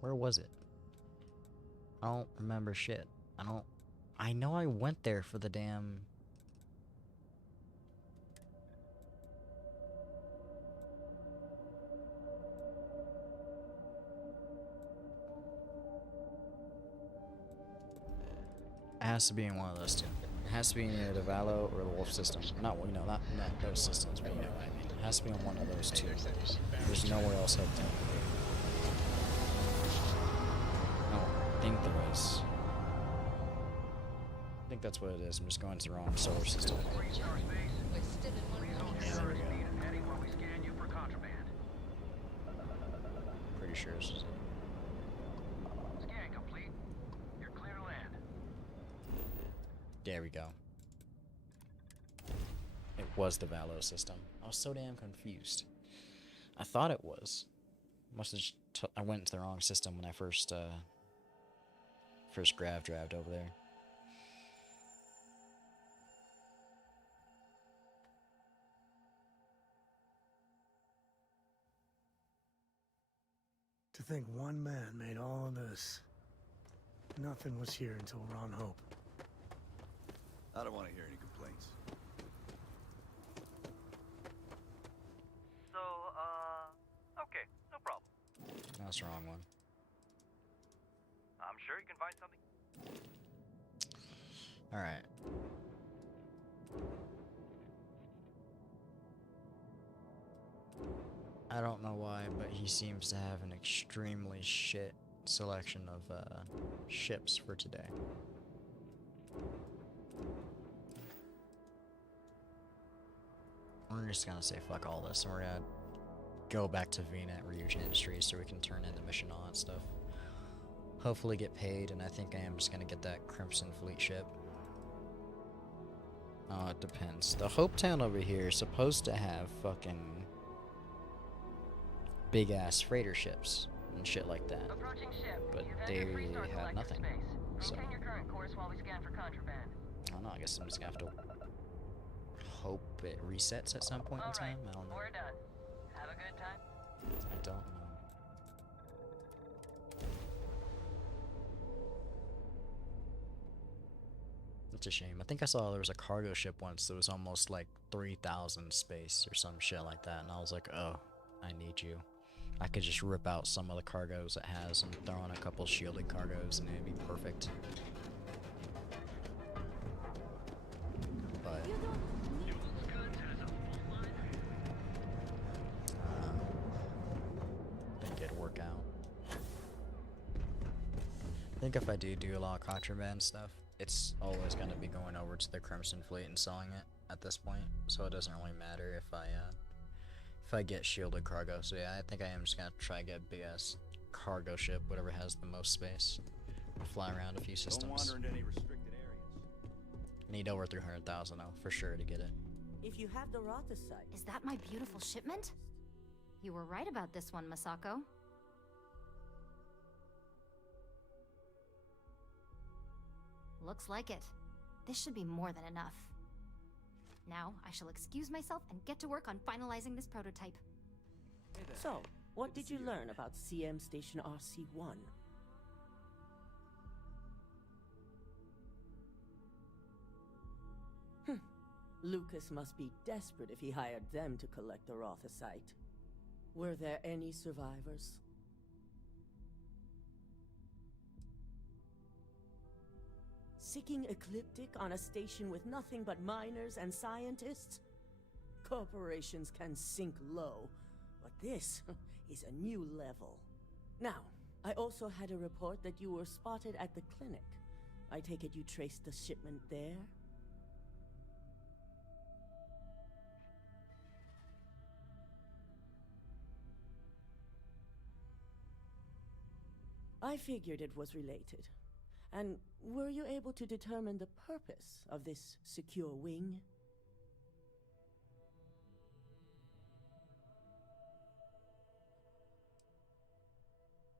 Where was it? I don't remember shit. I know I went there for the damn... It has to be in one of those two. It has to be in either the Valo or the Wolf system. Not those systems, but you know what I mean. It has to be on one of those two. There's nowhere else Hope Town. I think there is. I think that's what it is. I'm just going to the wrong solar system. Yeah, there we go. Pretty sure this is it. Scan complete. You're clear to land. There we go. It was the Valo system. I was so damn confused. I thought it was. Must have I went to the wrong system when I first grav dragged over there. To think one man made all of this. Nothing was here until we're on Hope. I don't want to hear any complaints. So, okay, no problem. That's the wrong one. I'm sure you can find something. Alright. I don't know why, but he seems to have an extremely shit selection of ships for today. We're just gonna say fuck all this, and we're gonna go back to VNet Ryujin Industries so we can turn in the mission, all that stuff. Hopefully get paid, and I think I am just gonna get that Crimson Fleet ship. Oh, it depends. The Hope Town over here is supposed to have fucking big ass freighter ships and shit like that. But they have nothing. So Maintain your current course while we scan for contraband. I don't know, I guess I'm just gonna have to hope it resets at some point in time. I don't know. We're done. Have a good time. I don't know. It's a shame. I think I saw there was a cargo ship once that was almost like 3,000 space or some shit like that, and I was like, oh, I need you. I could just rip out some of the cargoes it has and throw on a couple shielded cargoes and it'd be perfect. But I think it'd work out. I think if I do a lot of contraband stuff, it's always going to be going over to the Crimson Fleet and selling it at this point, so it doesn't really matter if I if I get shielded cargo. So yeah, I think I am just gonna try to get a big ass cargo ship, whatever has the most space. Fly around a few systems. Don't wander into any restricted areas. I need over 300,000 though, for sure, to get it. If you have the Rothasite. Is that my beautiful shipment? You were right about this one, Masako. Looks like it. This should be more than enough. Now, I shall excuse myself and get to work on finalizing this prototype. So, what did you learn about CM Station RC-1? Lucas must be desperate if he hired them to collect the Rothasite. Were there any survivors? Seeking Ecliptic on a station with nothing but miners and scientists? Corporations can sink low, but this is a new level. Now, I also had a report that you were spotted at the clinic. I take it you traced the shipment there? I figured it was related. And were you able to determine the purpose of this secure wing?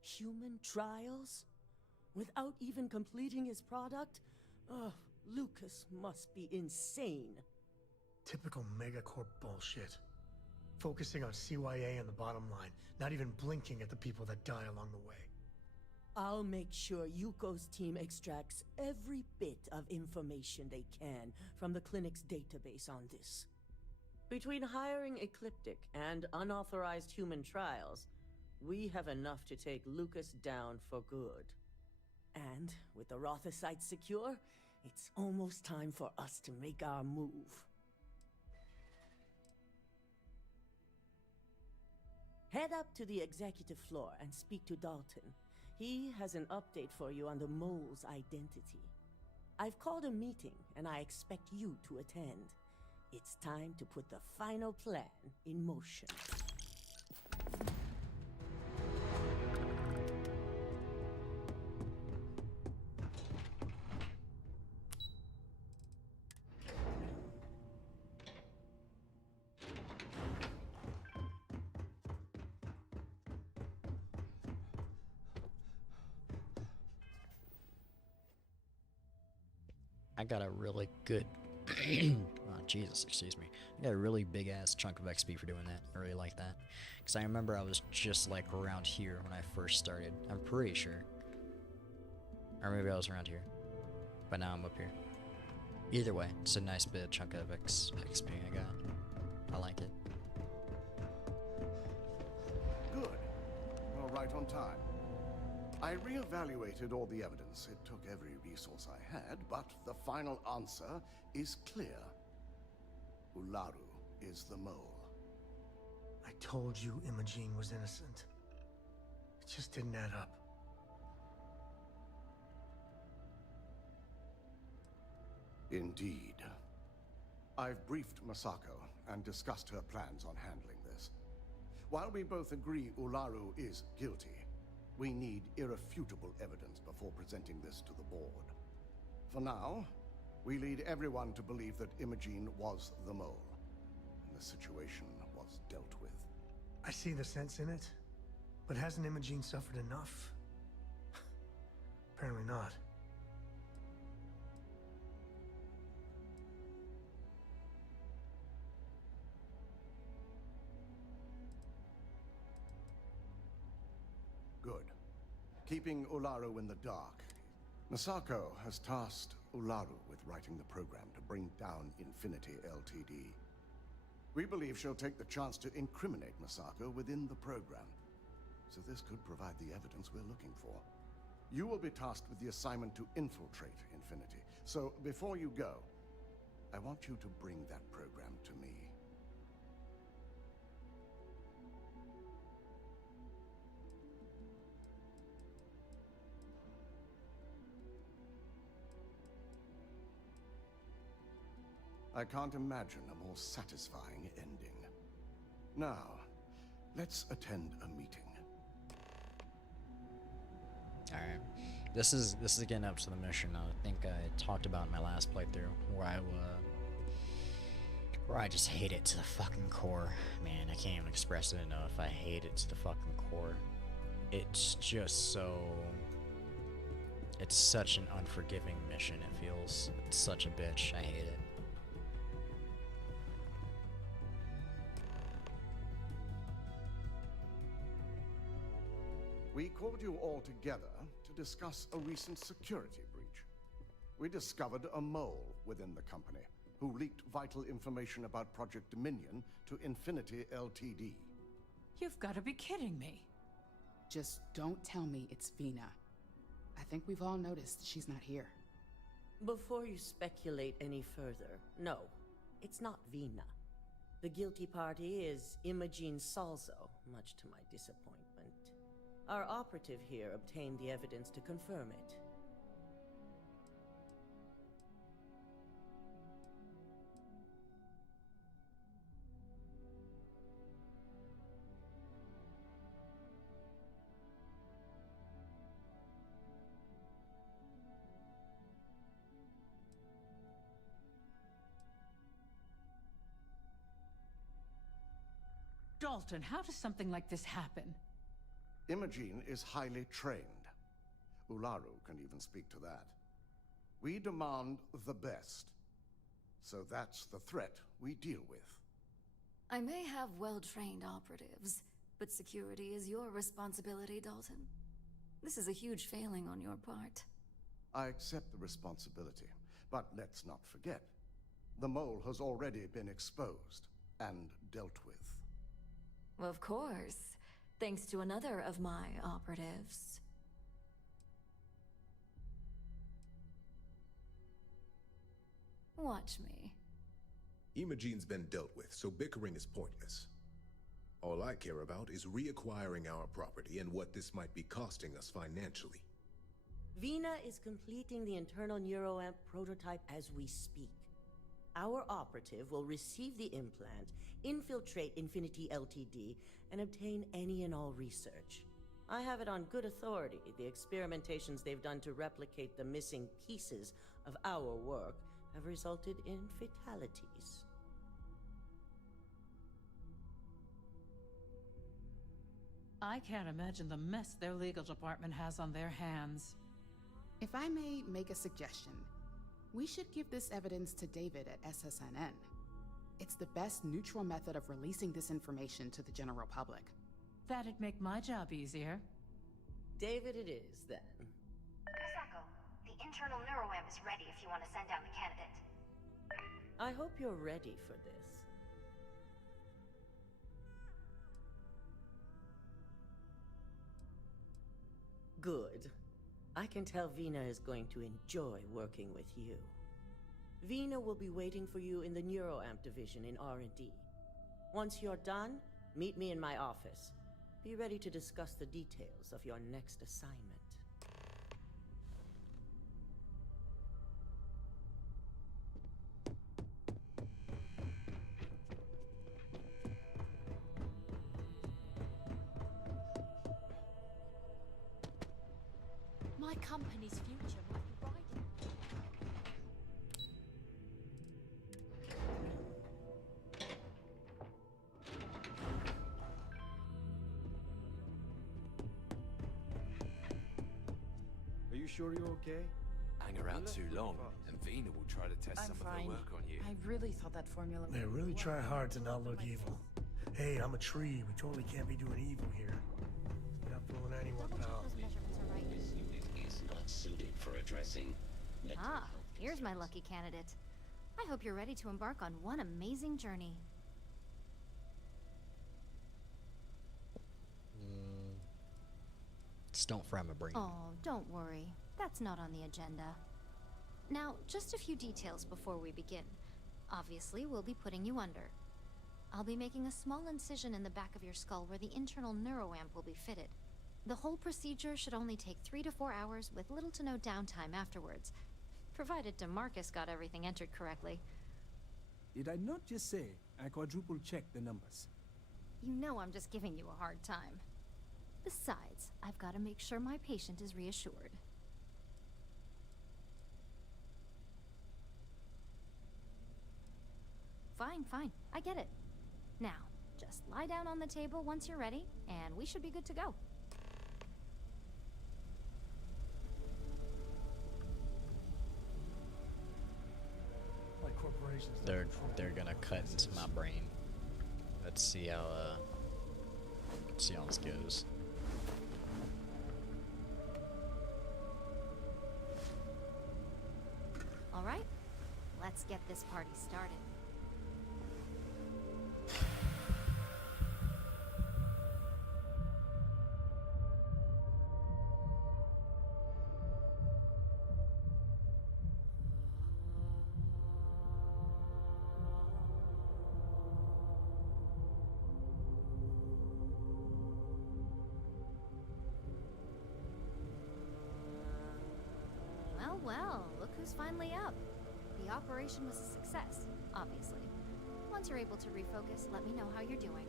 Human trials? Without even completing his product? Oh, Lucas must be insane. Typical megacorp bullshit. Focusing on CYA and the bottom line, not even blinking at the people that die along the way. I'll make sure Yuko's team extracts every bit of information they can from the clinic's database on this. Between hiring Ecliptic and unauthorized human trials, we have enough to take Lucas down for good. And with the Rothasite secure, it's almost time for us to make our move. Head up to the executive floor and speak to Dalton. He has an update for you on the mole's identity. I've called a meeting, and I expect you to attend. It's time to put the final plan in motion. I got a really good, oh, Jesus, excuse me. I got a really big ass chunk of XP for doing that. I really like that. Because I remember I was just like around here when I first started. I'm pretty sure. Or maybe I was around here. But now I'm up here. Either way, it's a nice bit of chunk of XP I got. I like it. Good. You're right on time. I re-evaluated all the evidence. It took every resource I had, but the final answer is clear. Ularu is the mole. I told you Imogene was innocent. It just didn't add up. Indeed. I've briefed Masako and discussed her plans on handling this. While we both agree Ularu is guilty, we need irrefutable evidence before presenting this to the board. For now, we lead everyone to believe that Imogene was the mole, and the situation was dealt with. I see the sense in it, but hasn't Imogene suffered enough? Apparently not. Good. Keeping Ularu in the dark, Masako has tasked Ularu with writing the program to bring down Infinity Ltd. We believe she'll take the chance to incriminate Masako within the program, so this could provide the evidence we're looking for. You will be tasked with the assignment to infiltrate Infinity, so before you go, I want you to bring that program to me. I can't imagine a more satisfying ending. Now, Let's attend a meeting. Alright. This is getting up to the mission I think I talked about in my last playthrough, where I just hate it to the fucking core. Man, I can't even express it enough. I hate it to the fucking core. It's just so... It's such an unforgiving mission, it feels. It's such a bitch. I hate it. We called you all together to discuss a recent security breach. We discovered a mole within the company who leaked vital information about Project Dominion to Infinity Ltd. You've got to be kidding me. Just don't tell me it's Vina. I think we've all noticed she's not here. Before you speculate any further, no, it's not Vina. The guilty party is Imogene Salzo, much to my disappointment. Our operative here obtained the evidence to confirm it. Dalton, how does something like this happen? Imogene is highly trained. Ularu can even speak to that. We demand the best. So that's the threat we deal with. I may have well-trained operatives, but security is your responsibility, Dalton. This is a huge failing on your part. I accept the responsibility, but let's not forget. The mole has already been exposed and dealt with. Of course, thanks to another of my operatives. Watch me. Imogene's been dealt with, so bickering is pointless. All I care about is reacquiring our property and what this might be costing us financially. Vina is completing the internal neuroamp prototype as we speak. Our operative will receive the implant, infiltrate Infinity Ltd, and obtain any and all research. I have it on good authority. The experimentations they've done to replicate the missing pieces of our work have resulted in fatalities. I can't imagine the mess their legal department has on their hands. If I may make a suggestion, we should give this evidence to David at SSNN. It's the best neutral method of releasing this information to the general public. That'd make my job easier. David it is, then. Misako, the internal neuroamp is ready if you want to send down the candidate. I hope you're ready for this. Good. I can tell Vina is going to enjoy working with you. Vina will be waiting for you in the neuroamp division in R&D. Once you're done, meet me in my office. Be ready to discuss the details of your next assignment. My company's future might be bright. Are you sure you're okay? Hang around too long, and Vina will try to test some of her work on you. I really thought that formula They really try hard to not look evil. Hey, I'm a tree. We totally can't be doing evil here. We're not fooling anyone, pal. This unit is not suited for addressing mental Ah, health here's my concerns. lucky candidate. I hope you're ready to embark on one amazing journey. Just don't fry my brain. Oh, don't worry. That's not on the agenda. Now, just a few details before we begin. Obviously, we'll be putting you under. I'll be making a small incision in the back of your skull where the internal neuroamp will be fitted. The whole procedure should only take 3 to 4 hours with little to no downtime afterwards, provided DeMarcus got everything entered correctly. Did I not just say I quadruple checked the numbers? You know I'm just giving you a hard time. Besides, I've got to make sure my patient is reassured. Fine, fine. I get it. Now, just lie down on the table once you're ready, and we should be good to go. Like corporations. They're gonna cut into my brain. Let's see how this goes. All right, let's get this party started. Well, look who's finally up. The operation was a success, obviously. Once you're able to refocus, let me know how you're doing.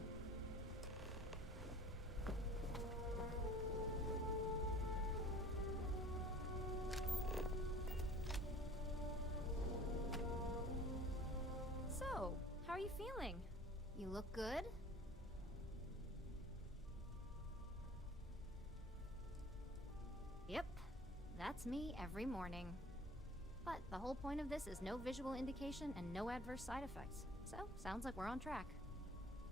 So, how are you feeling? You look good? Yep. That's me every morning. But the whole point of this is no visual indication and no adverse side effects. So, sounds like we're on track.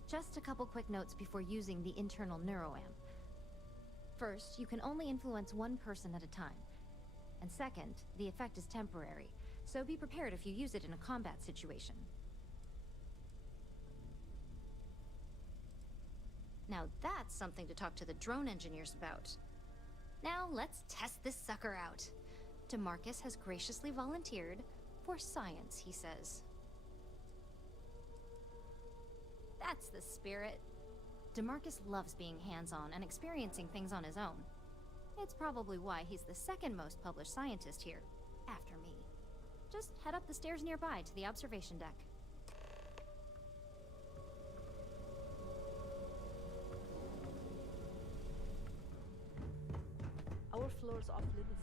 Just a couple quick notes before using the internal neuroamp. First, you can only influence one person at a time. And second, the effect is temporary, so be prepared if you use it in a combat situation. Now that's something to talk to the drone engineers about. Now, let's test this sucker out. DeMarcus has graciously volunteered for science, he says. That's the spirit. DeMarcus loves being hands-on and experiencing things on his own. It's probably why he's the second most published scientist here, after me. Just head up the stairs nearby to the observation deck. Our floor's off limits.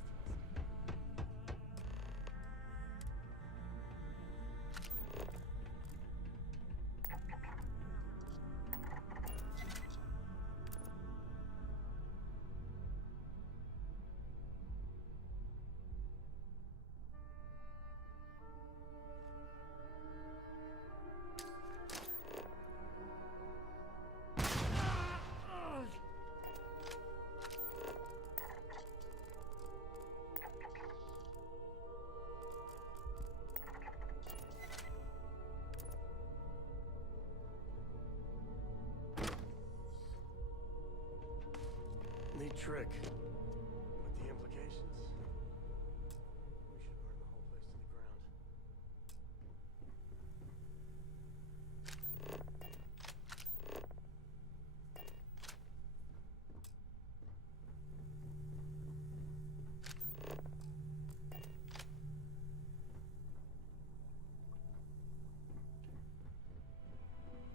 Neat trick. With the implications. We should burn the whole place to the ground.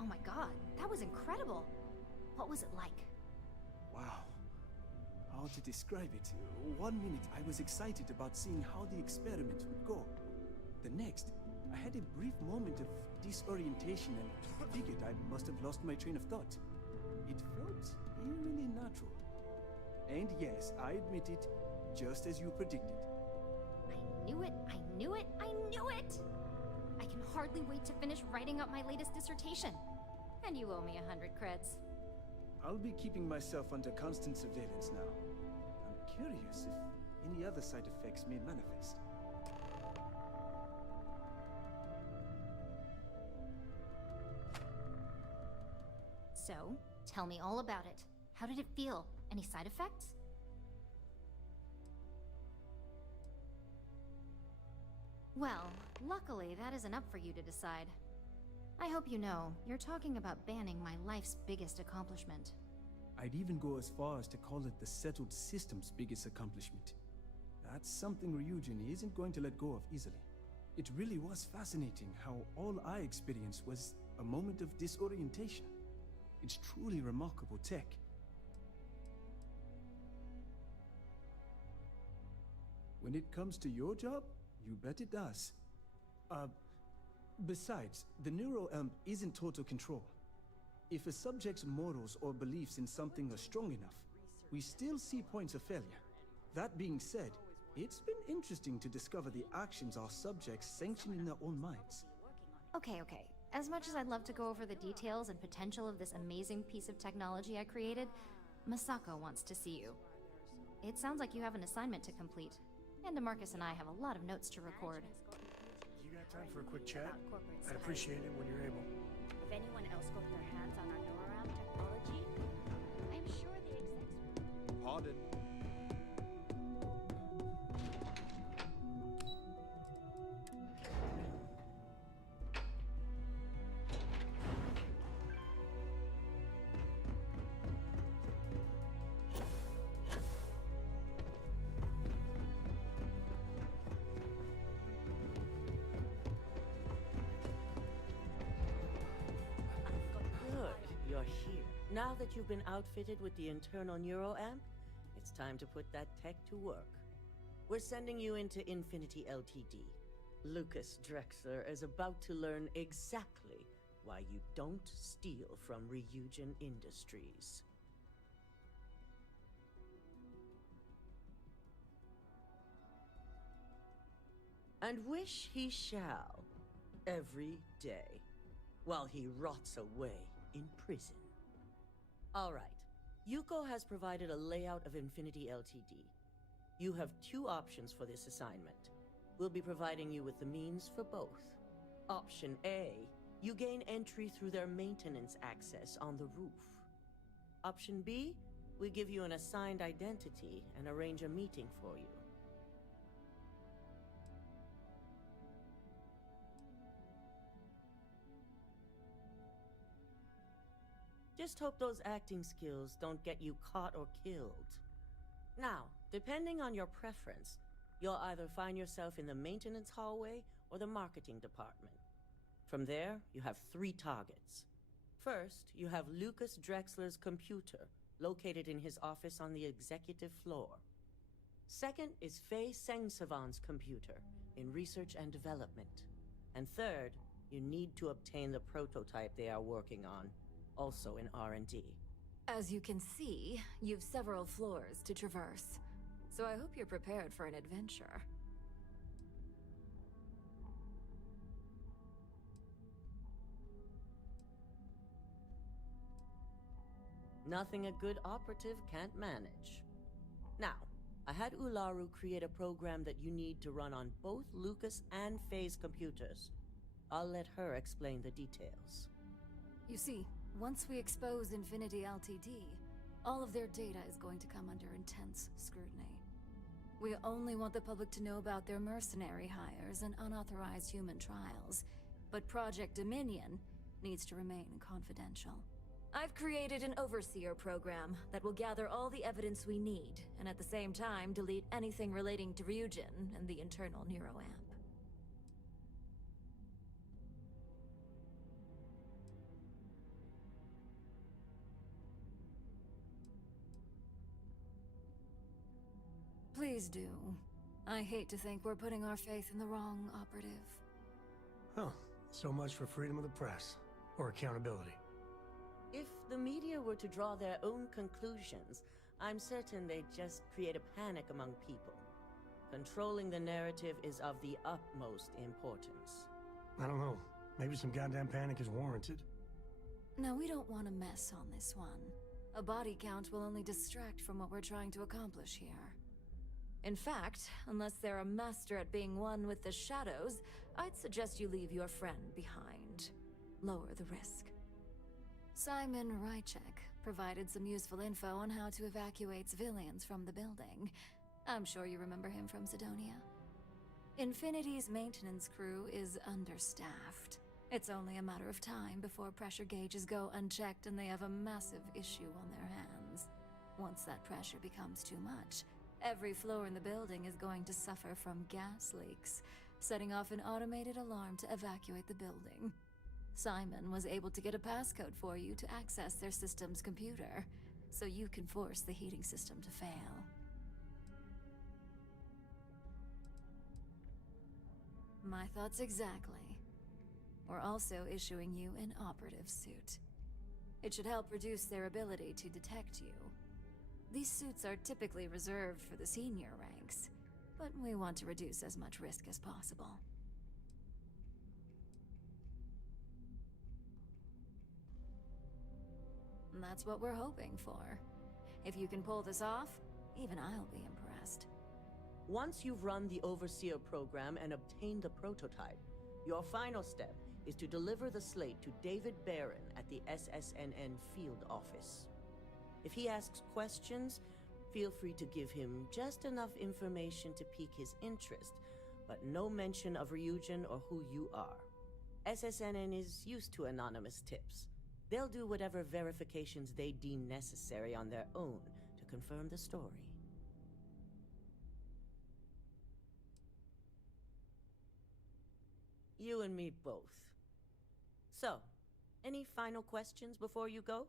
Oh my god, that was incredible. What was it like? Wow. How to describe it? 1 minute I was excited about seeing how the experiment would go. The next, I had a brief moment of disorientation and figured I must have lost my train of thought. It felt eerily natural. And yes, I admit it, just as you predicted. I knew it, I knew it, I knew it! I can hardly wait to finish writing up my latest dissertation. And you owe me 100 creds. I'll be keeping myself under constant surveillance now. I'm curious if any other side effects may manifest. So, tell me all about it. How did it feel? Any side effects? Well, luckily that isn't up for you to decide. I hope you know, you're talking about banning my life's biggest accomplishment. I'd even go as far as to call it the settled system's biggest accomplishment. That's something Ryujin isn't going to let go of easily. It really was fascinating how all I experienced was a moment of disorientation. It's truly remarkable tech. When it comes to your job, you bet it does. Besides, the neural amp isn't total control. If a subject's morals or beliefs in something are strong enough, we still see points of failure. That being said, it's been interesting to discover the actions our subjects sanction in their own minds. Okay. As much as I'd love to go over the details and potential of this amazing piece of technology I created, Masako wants to see you. It sounds like you have an assignment to complete, and DeMarcus and I have a lot of notes to record. You got time for a quick chat? I'd appreciate it when you're able. If anyone else got their hands on our NeuroRAM technology, I'm sure the execs... Pardon? You're here. Now that you've been outfitted with the internal neuroamp, it's time to put that tech to work. We're sending you into Infinity Ltd. Lucas Drexler is about to learn exactly why you don't steal from Ryujin Industries. And wish he shall, every day, while he rots away in prison. All right. Yuko has provided a layout of Infinity Ltd. You have two options for this assignment. We'll be providing you with the means for both. Option A, you gain entry through their maintenance access on the roof. Option B, we give you an assigned identity and arrange a meeting for you. Just hope those acting skills don't get you caught or killed. Now, depending on your preference, you'll either find yourself in the maintenance hallway or the marketing department. From there, you have 3 targets. First, you have Lucas Drexler's computer, located in his office on the executive floor. Second is Faye Sengsavan's computer, in research and development. And third, you need to obtain the prototype they are working on, also in R&D. As you can see, you've several floors to traverse, so I hope you're prepared for an adventure. Nothing a good operative can't manage. Now, I had Ularu create a program that you need to run on both Lucas and Faye's computers. I'll let her explain the details. You see, once we expose Infinity Ltd, all of their data is going to come under intense scrutiny. We only want the public to know about their mercenary hires and unauthorized human trials, but Project Dominion needs to remain confidential. I've created an overseer program that will gather all the evidence we need, and at the same time delete anything relating to Ryujin and the internal neuroamp. Please do. I hate to think we're putting our faith in the wrong operative. Huh. So much for freedom of the press. Or accountability. If the media were to draw their own conclusions, I'm certain they'd just create a panic among people. Controlling the narrative is of the utmost importance. I don't know. Maybe some goddamn panic is warranted. No, we don't want to mess on this one. A body count will only distract from what we're trying to accomplish here. In fact, unless they're a master at being one with the shadows, I'd suggest you leave your friend behind. Lower the risk. Simon Rychek provided some useful info on how to evacuate civilians from the building. I'm sure you remember him from Sidonia. Infinity's maintenance crew is understaffed. It's only a matter of time before pressure gauges go unchecked and they have a massive issue on their hands. Once that pressure becomes too much, every floor in the building is going to suffer from gas leaks, setting off an automated alarm to evacuate the building. Simon was able to get a passcode for you to access their system's computer, so you can force the heating system to fail. My thoughts exactly. We're also issuing you an operative suit. It should help reduce their ability to detect you. These suits are typically reserved for the senior ranks, but we want to reduce as much risk as possible. And that's what we're hoping for. If you can pull this off, even I'll be impressed. Once you've run the Overseer program and obtained the prototype, your final step is to deliver the slate to David Barron at the SSNN field office. If he asks questions, feel free to give him just enough information to pique his interest, but no mention of Ryujin or who you are. SSNN is used to anonymous tips. They'll do whatever verifications they deem necessary on their own to confirm the story. You and me both. So, any final questions before you go?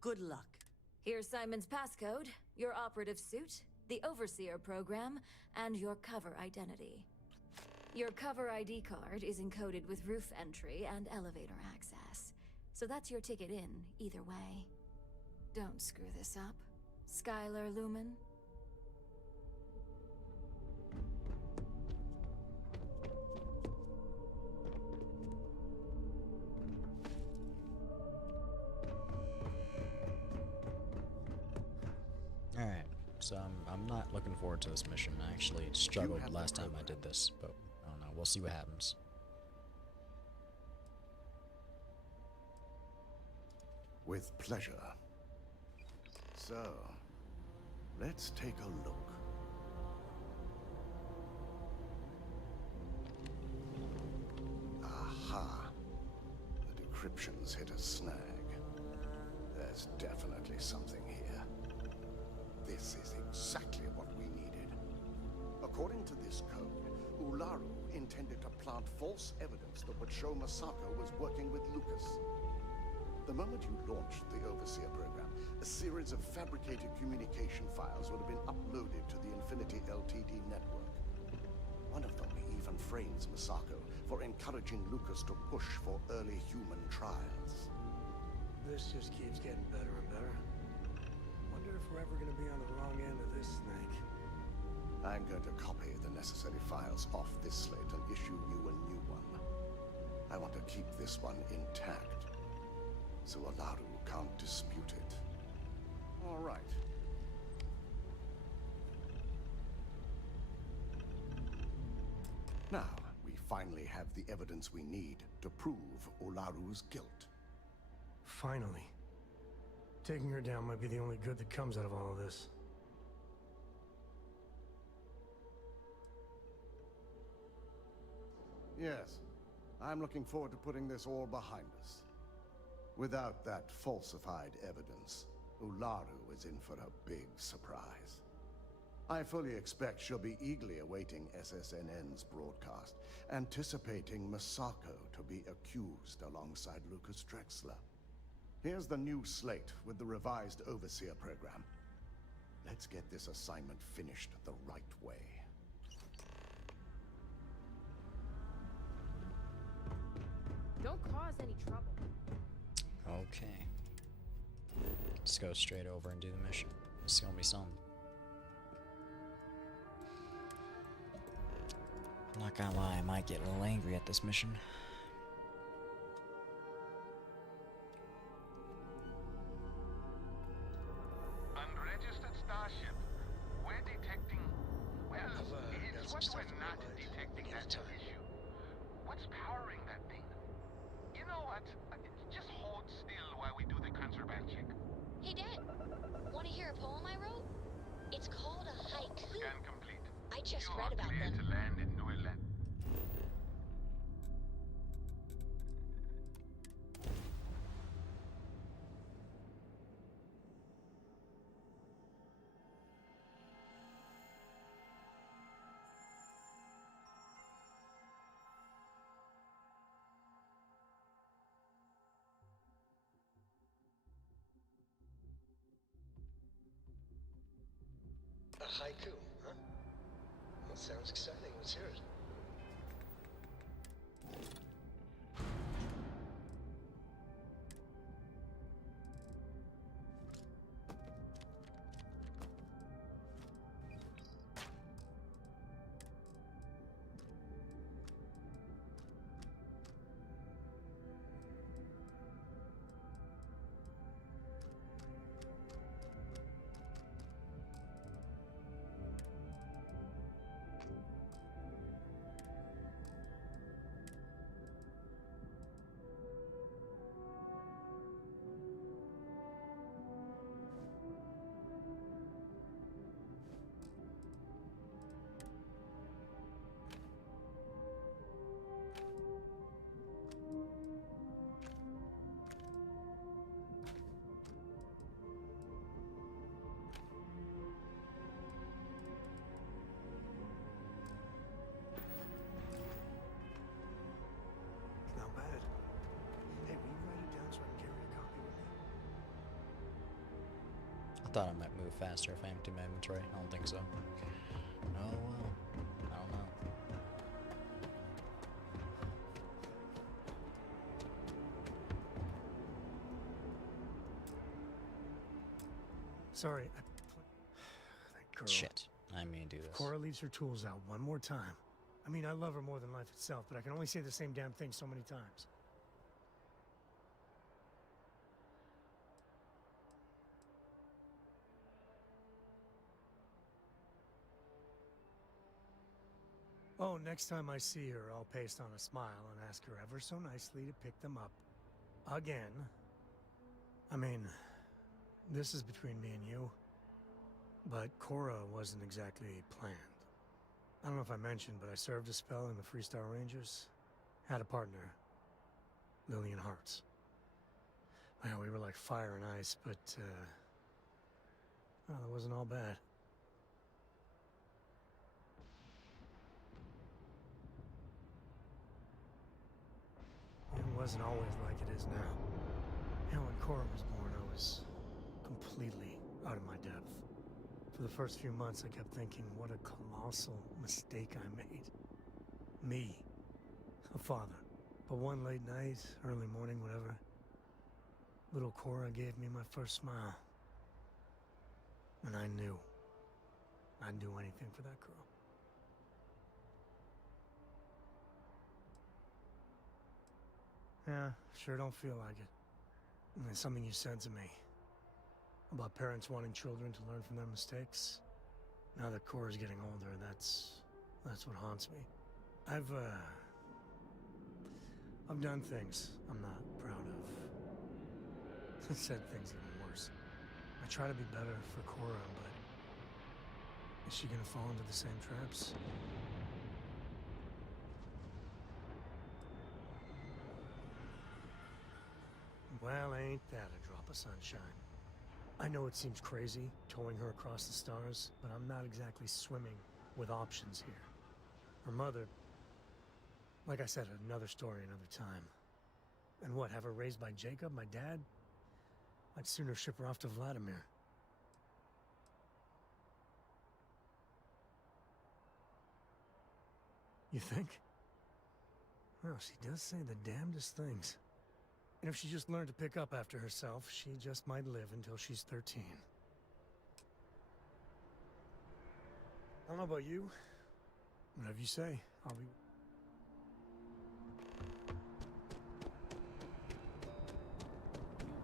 Good luck. Here's Simon's passcode, your operative suit, the Overseer program, and your cover identity. Your cover ID card is encoded with roof entry and elevator access, so that's your ticket in, either way. Don't screw this up, Skylar Lumen. Alright, so I'm not looking forward to this mission. I actually struggled last time I did this, but I don't know. We'll see what happens. With pleasure. So, let's take a look. Aha! The decryptions hit a snag. There's definitely something here. This is exactly what we needed. According to this code, Ularu intended to plant false evidence that would show Masako was working with Lucas. The moment you launched the Overseer program, a series of fabricated communication files would have been uploaded to the Infinity LTD network. One of them even frames Masako for encouraging Lucas to push for early human trials. This just keeps getting better and better. Wonder if we're ever gonna be on the wrong end of this snake. I'm going to copy the necessary files off this slate and issue you a new one. I want to keep this one intact, so Ularu can't dispute it. All right. Now, we finally have the evidence we need to prove Ularu's guilt. Finally. Taking her down might be the only good that comes out of all of this. Yes, I'm looking forward to putting this all behind us. Without that falsified evidence, Ularu is in for a big surprise. I fully expect she'll be eagerly awaiting SSNN's broadcast, anticipating Masako to be accused alongside Lucas Drexler. Here's the new slate with the revised Overseer program. Let's get this assignment finished the right way. Don't cause any trouble. Okay. Let's go straight over and do the mission. It's gonna be something. I'm not gonna lie, I might get a little angry at this mission. Unregistered starship. We're detecting... Well, it's what we're not detecting that's the issue. What's powering that thing? You know what? Just hold still while we do the contraband check. Hey, Dad. Want to hear a poem I wrote? It's called a haiku. Scan complete. I just You read are about clear them. to land in Neuland. haiku, huh? Well, sounds exciting. Let's hear it. Not bad. Hey, will you write it down so I can carry a copy with me? I thought I might move faster if I empty my inventory. I don't think so. Oh well. I don't know. Sorry, that girl. Shit. I mean to do this. Cora leaves her tools out one more time. I mean, I love her more than life itself, but I can only say the same damn thing so many times. Oh, next time I see her, I'll paste on a smile and ask her ever so nicely to pick them up. Again. I mean, this is between me and you, but Cora wasn't exactly planned. I don't know if I mentioned, but I served a spell in the Freestar Rangers. Had a partner, Lillian Hartz. Well, we were like fire and ice, but, well, that wasn't all bad. It wasn't always like it is now. You know, when Cora was born, I was completely out of my depth. For the first few months, I kept thinking, what a colossal mistake I made. Me, a father. But one late night, early morning, whatever, little Cora gave me my first smile. And I knew I'd do anything for that girl. Yeah, sure don't feel like it. And it's something you said to me. About parents wanting children to learn from their mistakes. Now that Cora's getting older, that's what haunts me. I've done things I'm not proud of. Said things even worse. I try to be better for Cora, but is she gonna fall into the same traps? Well, ain't that a drop of sunshine. I know it seems crazy, towing her across the stars, but I'm not exactly swimming with options here. Her mother, like I said, another story, another time. And what, have her raised by Jacob, my dad? I'd sooner ship her off to Vladimir. You think? Well, she does say the damnedest things. And if she just learned to pick up after herself, she just might live until she's 13. I don't know about you. Whatever you say, I'll be...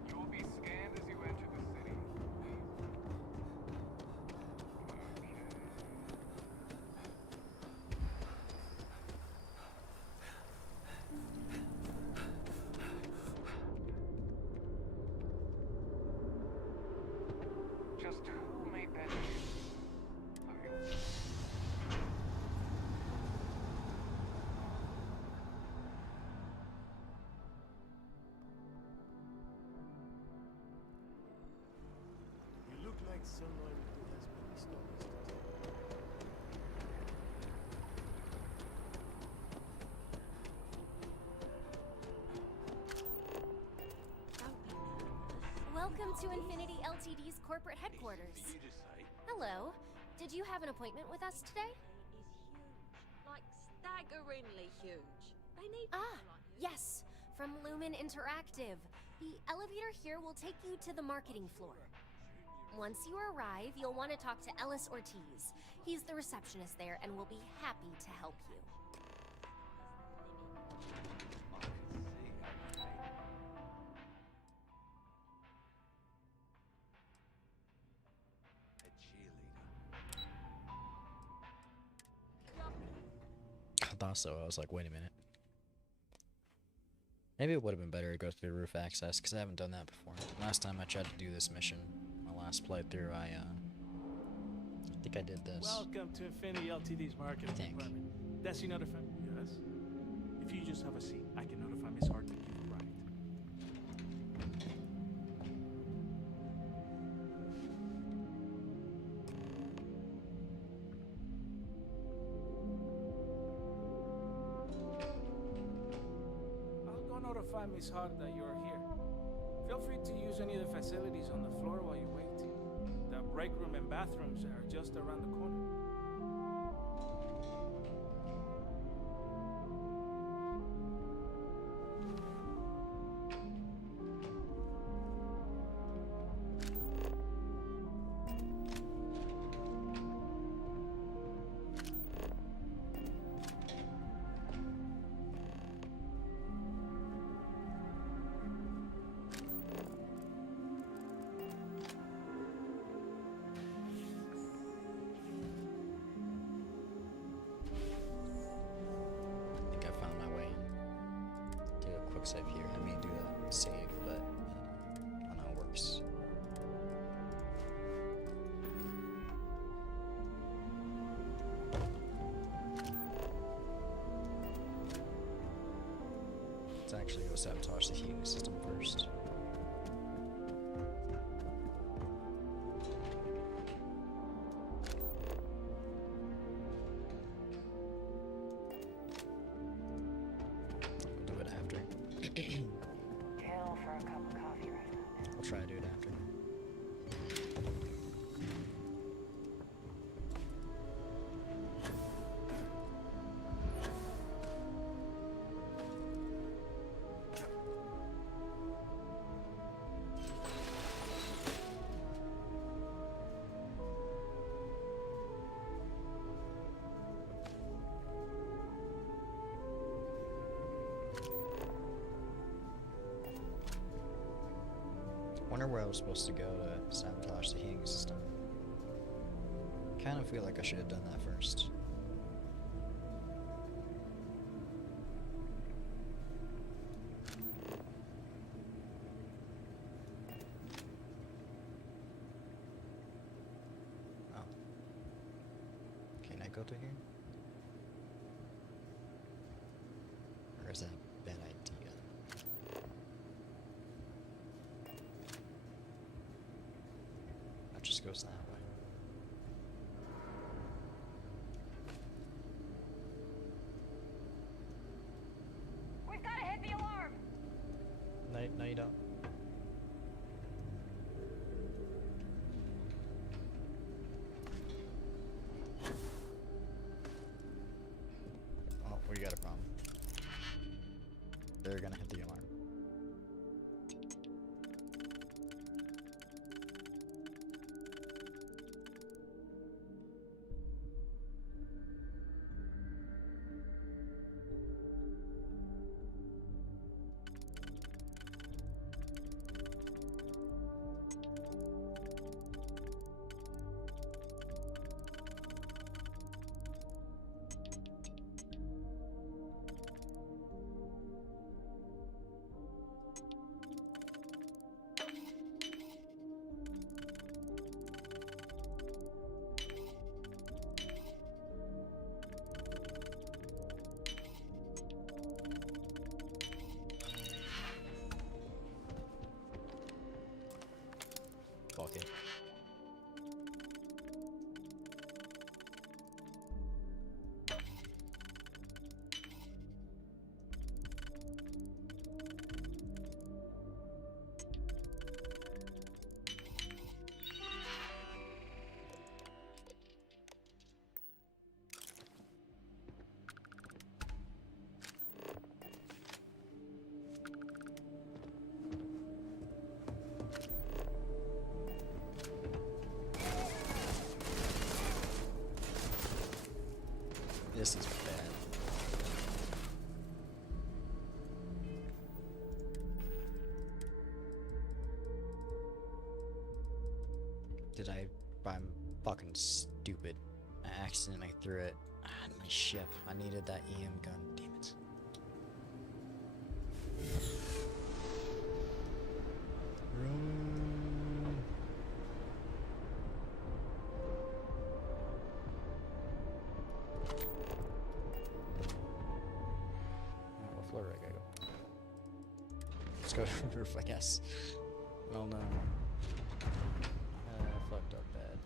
You will be scanned as you enter the city. Just who made that You look like someone who has many stories to tell. Welcome to Infinity Ltd's corporate headquarters. Hello. Did you have an appointment with us today? Like, staggeringly huge. They need Yes, from Lumen Interactive. The elevator here will take you to the marketing floor. Once you arrive, you'll want to talk to Ellis Ortiz. He's the receptionist there and will be happy to help you. I thought so. I was like, wait a minute. Maybe it would have been better to go through roof access, because I haven't done that before. Last time I tried to do this mission, my last playthrough, I think I did this. Welcome to Infinity LTD's marketing department. Does he notify me? Yes. If you just have a seat, I can notify Miss Hart that you've arrived. I'll go notify Miss Hart that you're here. Feel free to use any of the facilities on the floor while you wait. The break room and bathrooms are just around the corner. Save here. I mean, do the save, but I don't know how it works. Let's actually go sabotage the heating system first. I'll try to do it after. Wonder where I was supposed to go to sabotage the heating system. Kind of feel like I should have done that first. Oh. Can I go to here? Or is that a bad idea? Just goes that way. We've got to hit the alarm! No, you don't. Oh, we got a problem. They're gonna hit the alarm. This is bad. I'm fucking stupid. I accidentally threw it on my ship. I needed that EM gun. Damn it. Run. What floor do I go? Let's go to the roof, I guess. Oh no. I fucked up bad.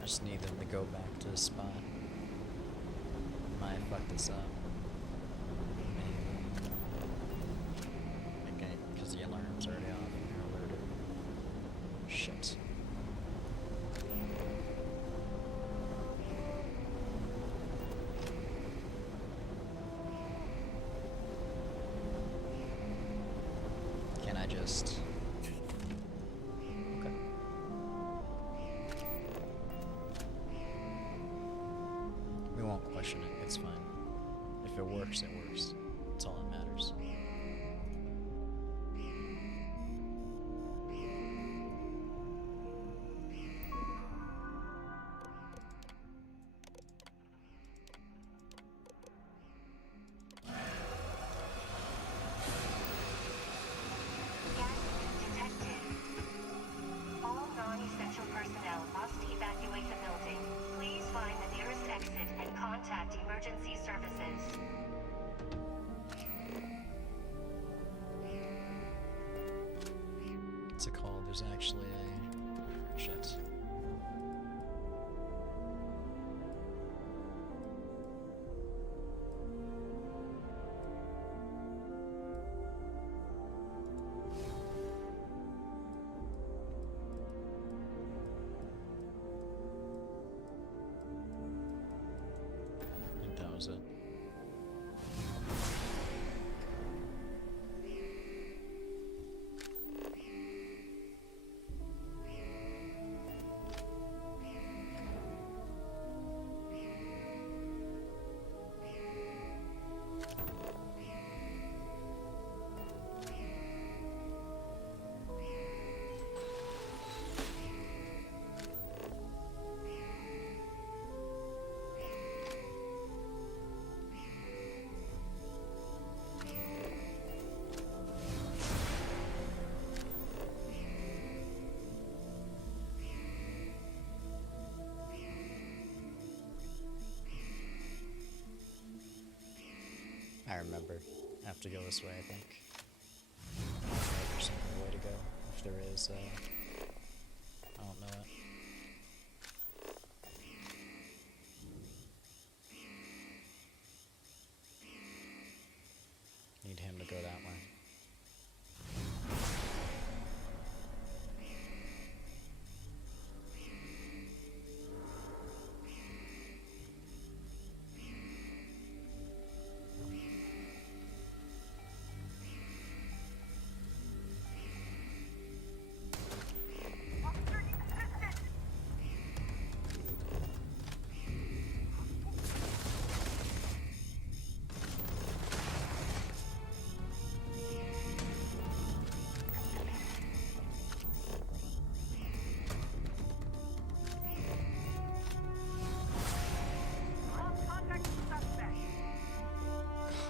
I just need them to go back to the spot. Might fuck this up. Maybe. Okay, because the alarm's already off. You're alerted. Shit. Can I just... Okay. We won't question it, it's fine. If it works, it works. That's all that matters. All non-essential personnel must evacuate the building. Please find the nearest exit and contact emergency services. What's it called? There's actually a... Shit. I think that was it. I remember. I have to go this way, I think. There's some other way to go. If there is, I don't know it. Need him to go that way.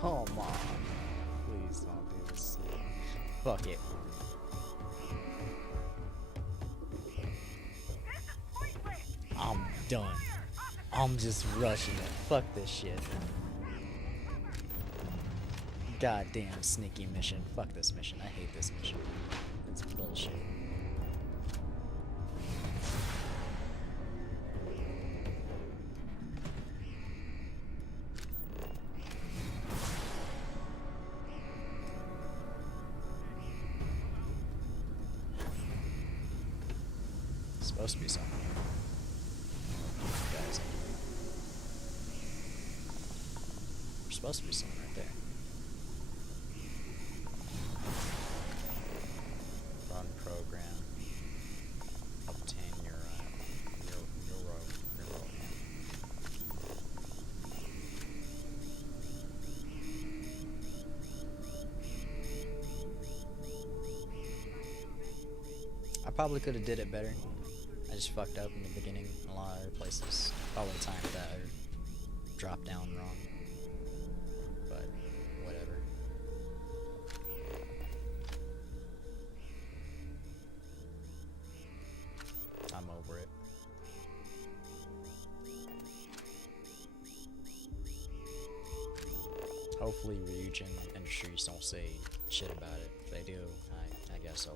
Come on. Please don't do this. Fuck it. I'm done. I'm just rushing it. Fuck this shit. Goddamn sneaky mission. Fuck this mission. I hate this mission. It's bullshit. Supposed to be something here. Guys, there's supposed to be something right there. Run program. Obtain neuro. I probably could have did it better. I just fucked up in the beginning in a lot of other places. Probably timed that or dropped down wrong. But whatever. I'm over it. Hopefully Ryujin Industries don't say shit about it. If they do, I guess so.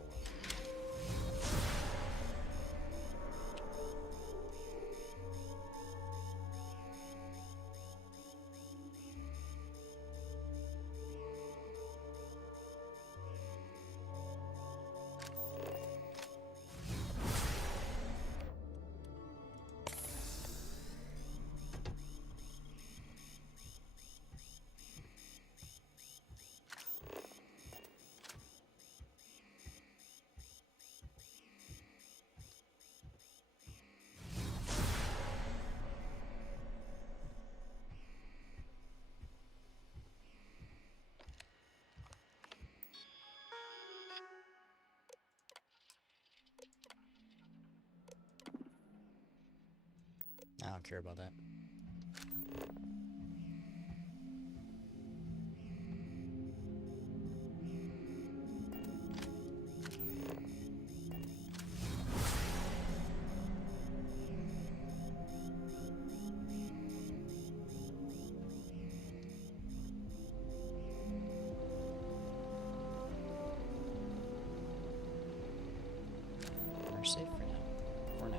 I don't care about that. We're safe for now. For now.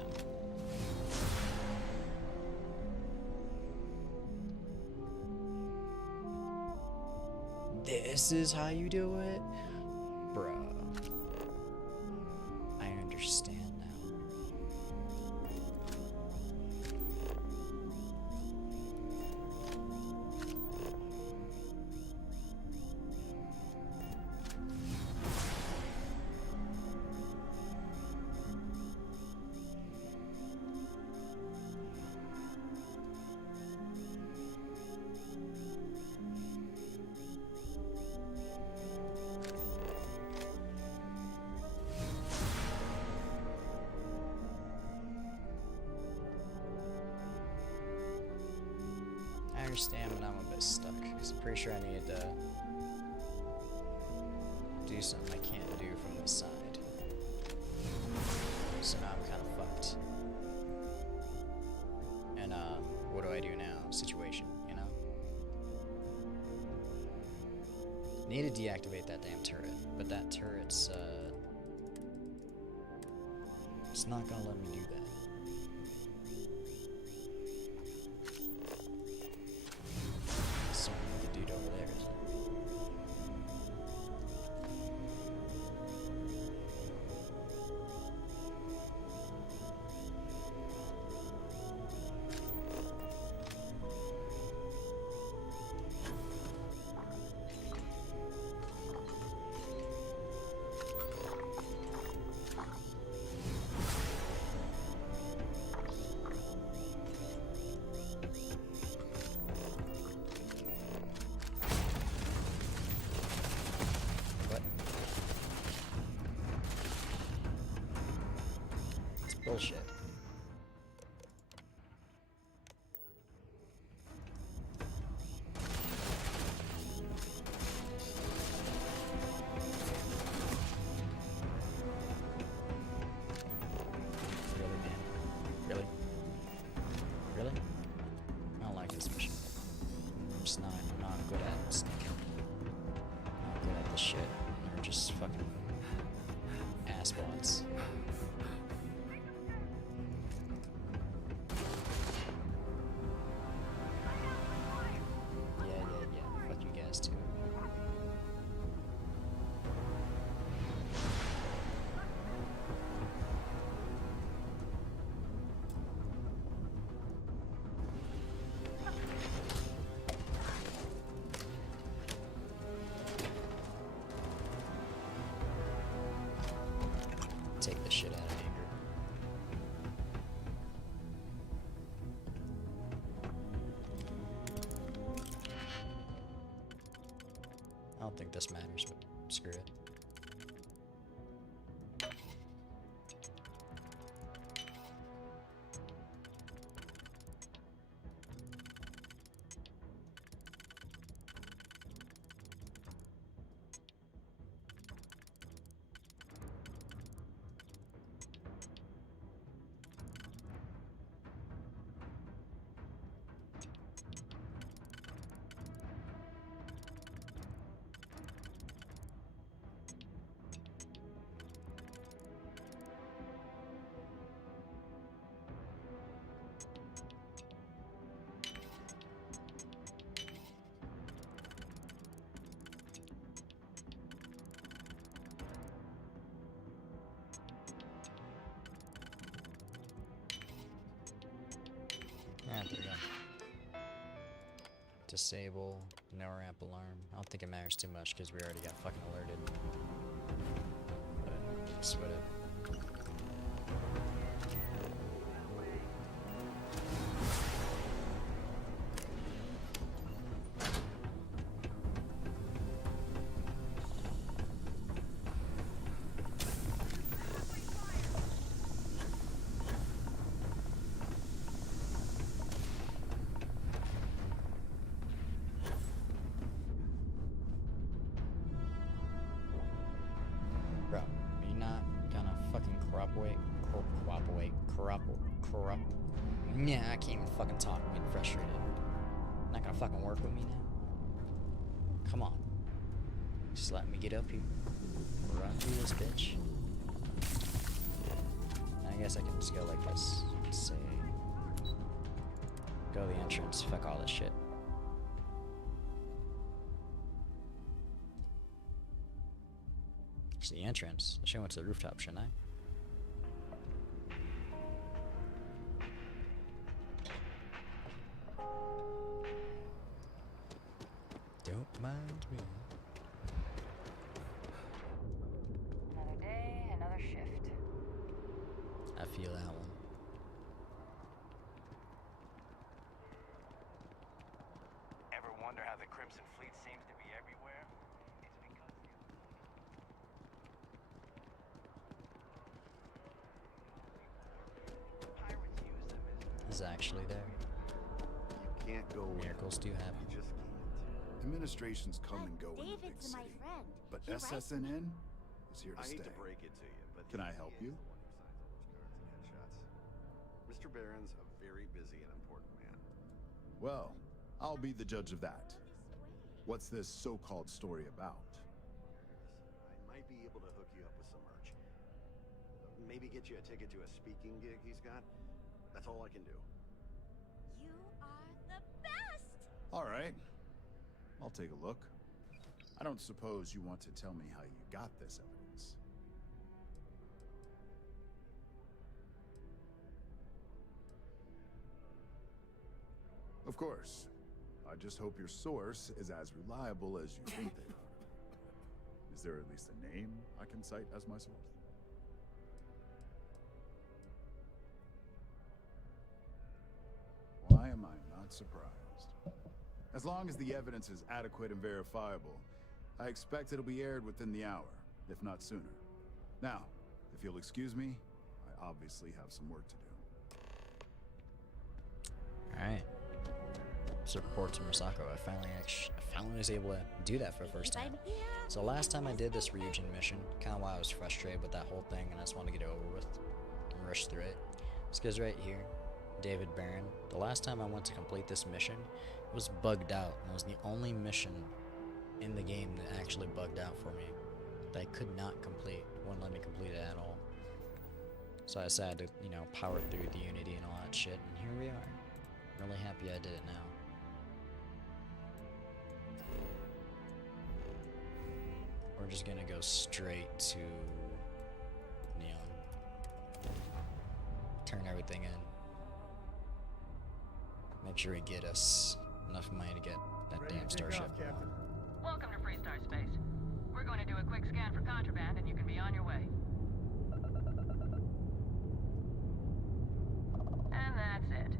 This is how you do it? Bro. I understand now. I understand, but I'm a bit stuck, because I'm pretty sure I needed to do something I can't do from this side. So now I'm kind of fucked. And, what do I do now? Situation, you know? Need to deactivate that damn turret, but that turret's, it's not gonna let me do that. The dude over there, isn't it? Bullshit. Really, man? Really? Really? I don't like this mission. I'm not good at sneaking. don't think this matters, but screw it. There we go. Disable, no ramp alarm. I don't think it matters too much because we already got fucking alerted. But it's whatever. Bro, are you not gonna fucking cooperate? Yeah, I can't even fucking talk. I'm getting frustrated. Not gonna fucking work with me now? Come on. Just let me get up here. Run through this bitch. I guess I can just go like this. Let's say. Go to the entrance. Fuck all this shit. It's the entrance. I should have went to the rooftop, shouldn't I? Don't mind me. Another day, another shift. I feel that one. Ever wonder how the Crimson Fleet seems to be everywhere? It's because pirates use them as He's actually there. You can't go. Miracles do happen. You just can't. Administrations come and go in the big David's my city, friend. but He writes SSNN is here to I stay. hate to break it to you, but Can I help you? Mr. Barron's a very busy and important man. Well, I'll be the judge of that. What's this so-called story about? I might be able to hook you up with some merch. Maybe get you a ticket to a speaking gig he's got. That's all I can do. You are the best! All right. I'll take a look. I don't suppose you want to tell me how you got this evidence. Of course. I just hope your source is as reliable as you think they are. Is there at least a name I can cite as my source? Why am I not surprised? As long as the evidence is adequate and verifiable, I expect it'll be aired within the hour, if not sooner. Now, if you'll excuse me, I obviously have some work to do. Alright. Support to Misako. I finally was able to do that for the first time. So last time I did this Ryujin mission, kind of why I was frustrated with that whole thing and I just wanted to get it over with and rush through it. This guy's right here, David Barron. The last time I went to complete this mission, it was bugged out. And it was the only mission in the game that actually bugged out for me. That I could not complete. Wouldn't let me complete it at all. So I decided to, you know, power through the Unity and all that shit. And here we are. Really happy I did it now. We're just gonna go straight to Neon. Turn everything in. Make sure we get us enough money to get that damn starship. Welcome to Freestar Space. We're going to do a quick scan for contraband and you can be on your way. And that's it.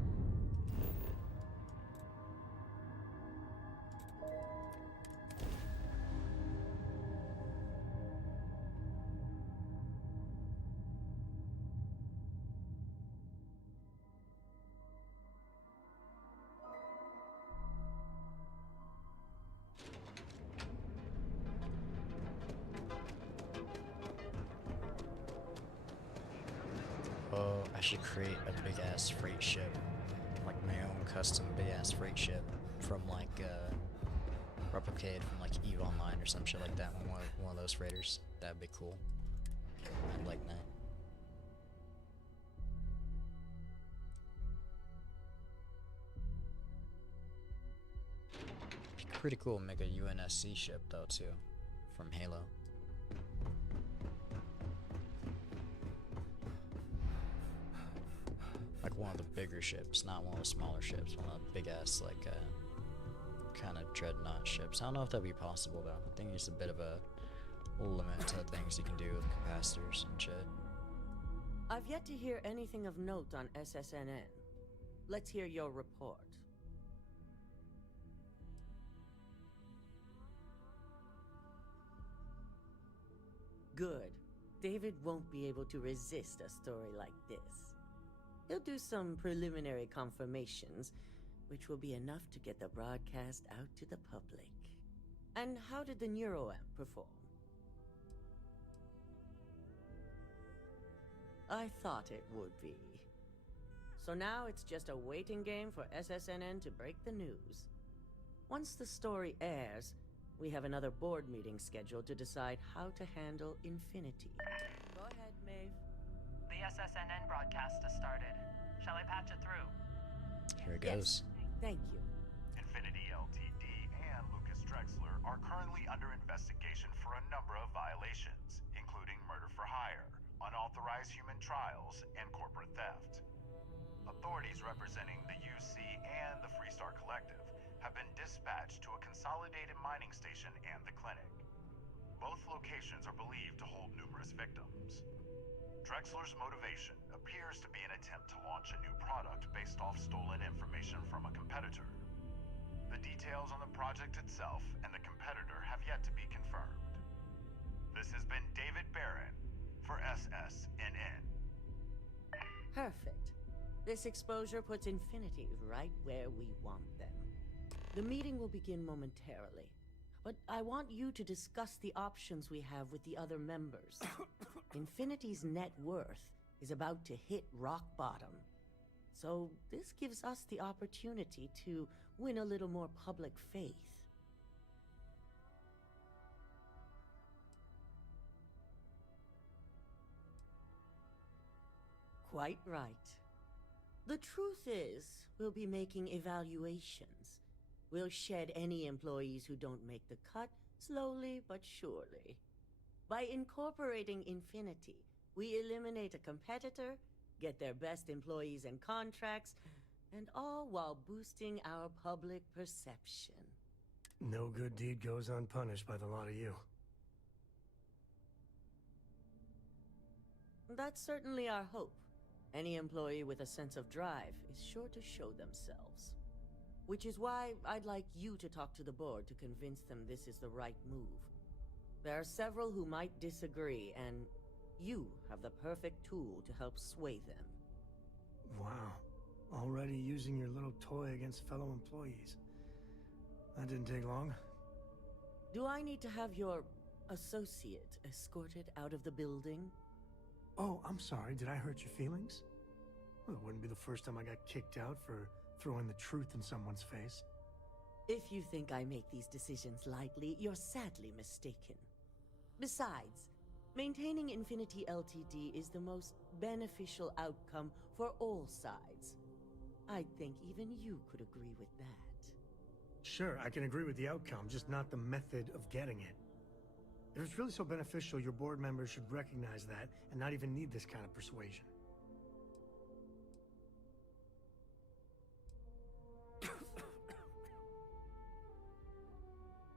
I should create a big ass freight ship, like my own custom big ass freight ship from like replicated from like EVE Online or some shit like that. One of those freighters. That'd be cool. I'd like that. Be pretty cool to make a UNSC ship though too, from Halo. Like one of the bigger ships, not one of the smaller ships, one of the big ass like kind of dreadnought ships. I don't know if that'd be possible though. I think there's a bit of a limit to things you can do with capacitors and shit. I've yet to hear anything of note on SSNN. Let's hear your report. Good. David won't be able to resist a story like this. He'll do some preliminary confirmations, which will be enough to get the broadcast out to the public. And how did the neuroamp perform? I thought it would be. So now it's just a waiting game for SSNN to break the news. Once the story airs, we have another board meeting scheduled to decide how to handle Infinity. Go ahead, Maeve. The SSNN broadcast has started. Shall I patch it through? Here it goes. Thank you. Infinity Ltd. and Lucas Drexler are currently under investigation for a number of violations, including murder for hire, unauthorized human trials, and corporate theft. Authorities representing the UC and the Freestar Collective have been dispatched to a consolidated mining station and the clinic. Both locations are believed to hold numerous victims. Drexler's motivation appears to be an attempt to launch a new product based off stolen information from a competitor. The details on the project itself and the competitor have yet to be confirmed. This has been David Barron for SSNN. Perfect. This exposure puts Infinity right where we want them. The meeting will begin momentarily, but I want you to discuss the options we have with the other members. Infinity's net worth is about to hit rock bottom. So this gives us the opportunity to win a little more public faith. Quite right. The truth is, we'll be making evaluations. We'll shed any employees who don't make the cut, slowly but surely. By incorporating Infinity, we eliminate a competitor, get their best employees and contracts, and all while boosting our public perception. No good deed goes unpunished by the lot of you. That's certainly our hope. Any employee with a sense of drive is sure to show themselves. Which is why I'd like you to talk to the board to convince them this is the right move. There are several who might disagree, and you have the perfect tool to help sway them. Wow. Already using your little toy against fellow employees. That didn't take long. Do I need to have your associate escorted out of the building? Oh, I'm sorry. Did I hurt your feelings? Well, it wouldn't be the first time I got kicked out for throwing the truth in someone's face. If you think I make these decisions lightly, you're sadly mistaken. Besides, maintaining Infinity Ltd. is the most beneficial outcome for all sides. I think even you could agree with that. Sure, I can agree with the outcome, just not the method of getting it. If it's really so beneficial, your board members should recognize that and not even need this kind of persuasion.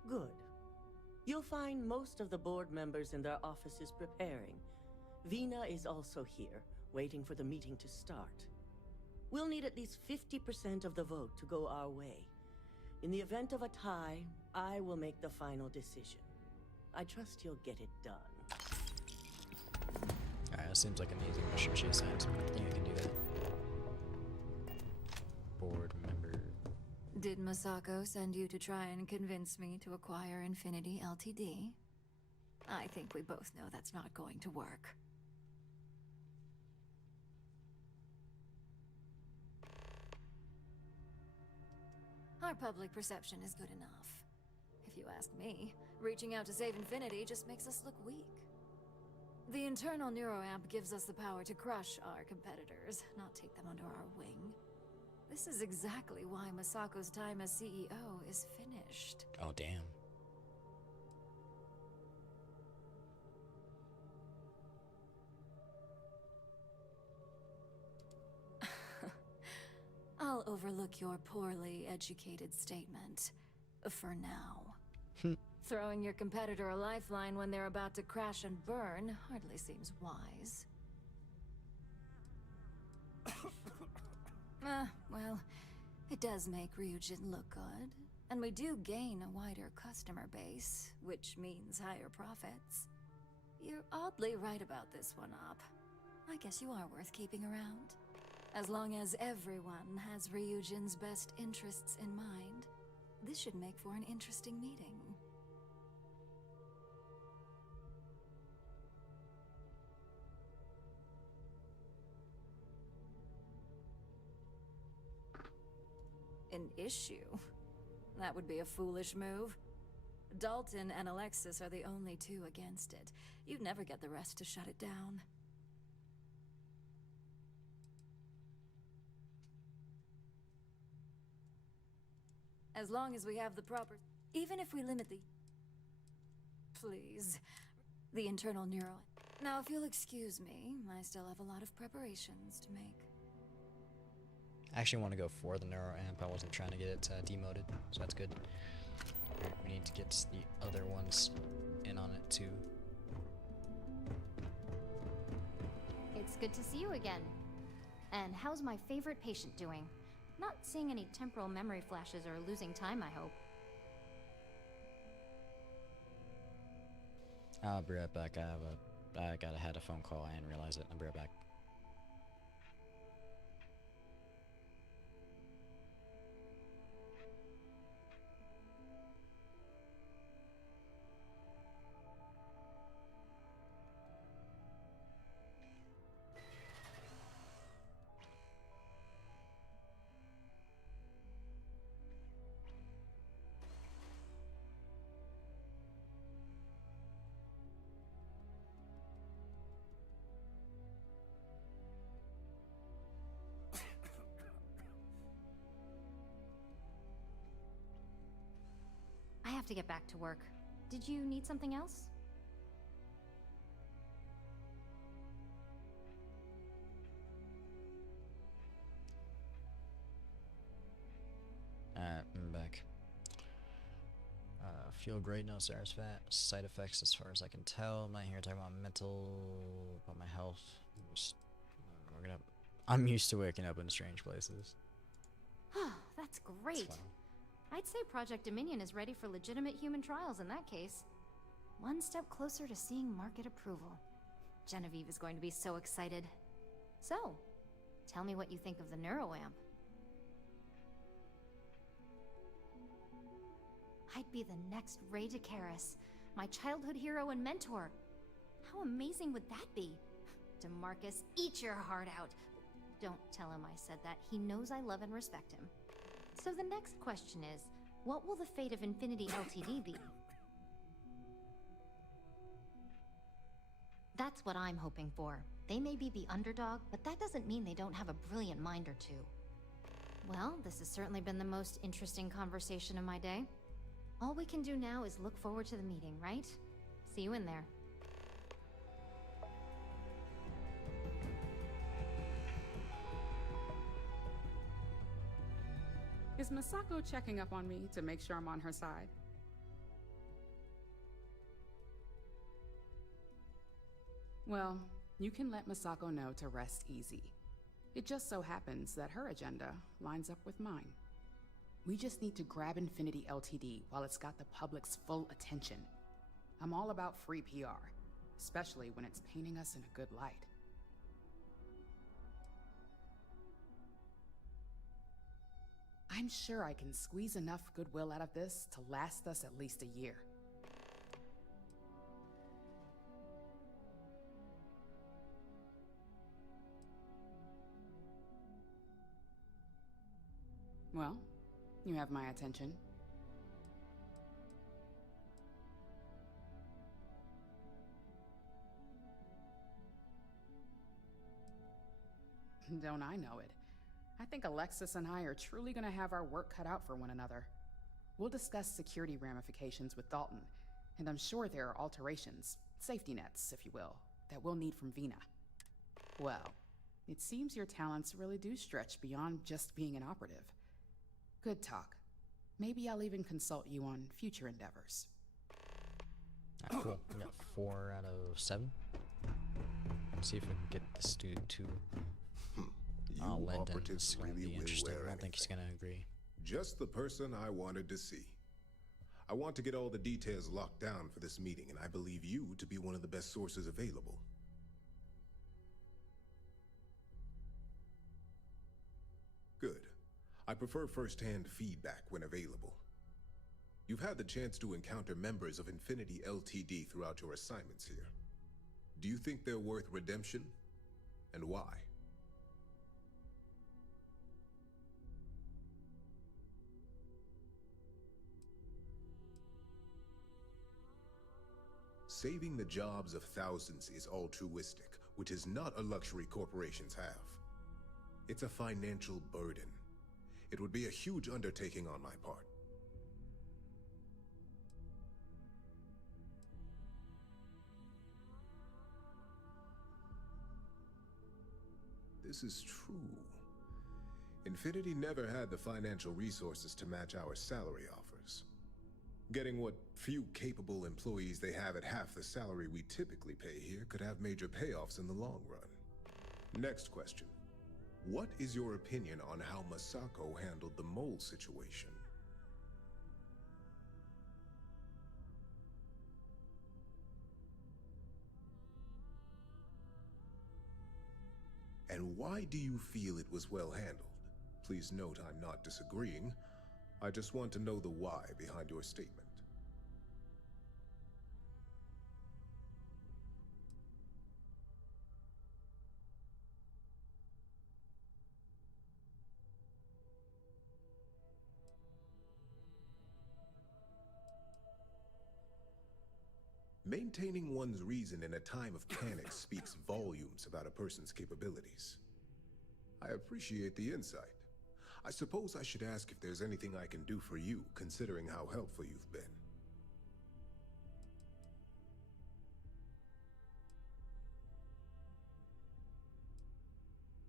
Good. You'll find most of the board members in their offices preparing. Vina is also here, waiting for the meeting to start. We'll need at least 50% of the vote to go our way. In the event of a tie, I will make the final decision. I trust you'll get it done. Alright, that seems like an easy mission she assigned. I think I can do that. Board member. Did Masako send you to try and convince me to acquire Infinity Ltd? I think we both know that's not going to work. Our public perception is good enough. If you ask me, reaching out to save Infinity just makes us look weak. The internal neuroamp gives us the power to crush our competitors, not take them under our wing. This is exactly why Masako's time as CEO is finished. Oh, damn. I'll overlook your poorly educated statement. For now. Throwing your competitor a lifeline when they're about to crash and burn hardly seems wise. Well, it does make Ryujin look good. And we do gain a wider customer base, which means higher profits. You're oddly right about this one, Op. I guess you are worth keeping around. As long as everyone has Ryujin's best interests in mind, this should make for an interesting meeting. An issue? That would be a foolish move. Dalton and Alexis are the only two against it. You'd never get the rest to shut it down. As long as we have the proper... Even if we limit the... Please. The internal neural... Now, if you'll excuse me, I still have a lot of preparations to make. I actually want to go for the neuro amp. I wasn't trying to get it demoted, so that's good. Alright, we need to get the other ones in on it too. It's good to see you again. And how's my favorite patient doing? Not seeing any temporal memory flashes or losing time, I hope. I'll be right back. I had a phone call. I didn't realize it. I'll be right back. I have to get back to work. Did you need something else? I'm back. Feel great, no side effects as far as I can tell. I'm not here talking about about my health. I'm used to waking up in strange places. That's great. I'd say Project Dominion is ready for legitimate human trials in that case. One step closer to seeing market approval. Genevieve is going to be so excited. So, tell me what you think of the neuroamp. I'd be the next Ray DeCaris, my childhood hero and mentor. How amazing would that be? DeMarcus, eat your heart out. Don't tell him I said that. He knows I love and respect him. So the next question is, what will the fate of Infinity Ltd be? That's what I'm hoping for. They may be the underdog, but that doesn't mean they don't have a brilliant mind or two. Well, this has certainly been the most interesting conversation of my day. All we can do now is look forward to the meeting, right? See you in there. Is Masako checking up on me to make sure I'm on her side? Well, you can let Masako know to rest easy. It just so happens that her agenda lines up with mine. We just need to grab Infinity Ltd while it's got the public's full attention. I'm all about free PR, especially when it's painting us in a good light. I'm sure I can squeeze enough goodwill out of this to last us at least a year. Well, You have my attention. Don't I know it? I think Alexis and I are truly gonna have our work cut out for one another. We'll discuss security ramifications with Dalton, and I'm sure there are alterations, safety nets, if you will, that we'll need from Vina. Well, it seems your talents really do stretch beyond just being an operative. Good talk. Maybe I'll even consult you on future endeavors. Alright, cool. We got 4 out of 7. Let's see if we can get this dude to lend and slam the interesting. I don't think he's gonna agree. Just the person I wanted to see. I want to get all the details locked down for this meeting, and I believe you to be one of the best sources available. Good. I prefer first-hand feedback when available. You've had the chance to encounter members of Infinity LTD throughout your assignments here. Do you think they're worth redemption? And why? Saving the jobs of thousands is altruistic, which is not a luxury corporations have. It's a financial burden. It would be a huge undertaking on my part. This is true. Infinity never had the financial resources to match our salary offers. Getting what few capable employees they have at half the salary we typically pay here could have major payoffs in the long run. Next question. What is your opinion on how Masako handled the mole situation? And why do you feel it was well handled? Please note I'm not disagreeing. I just want to know the why behind your statement. Maintaining one's reason in a time of panic speaks volumes about a person's capabilities. I appreciate the insight. I suppose I should ask if there's anything I can do for you, considering how helpful you've been.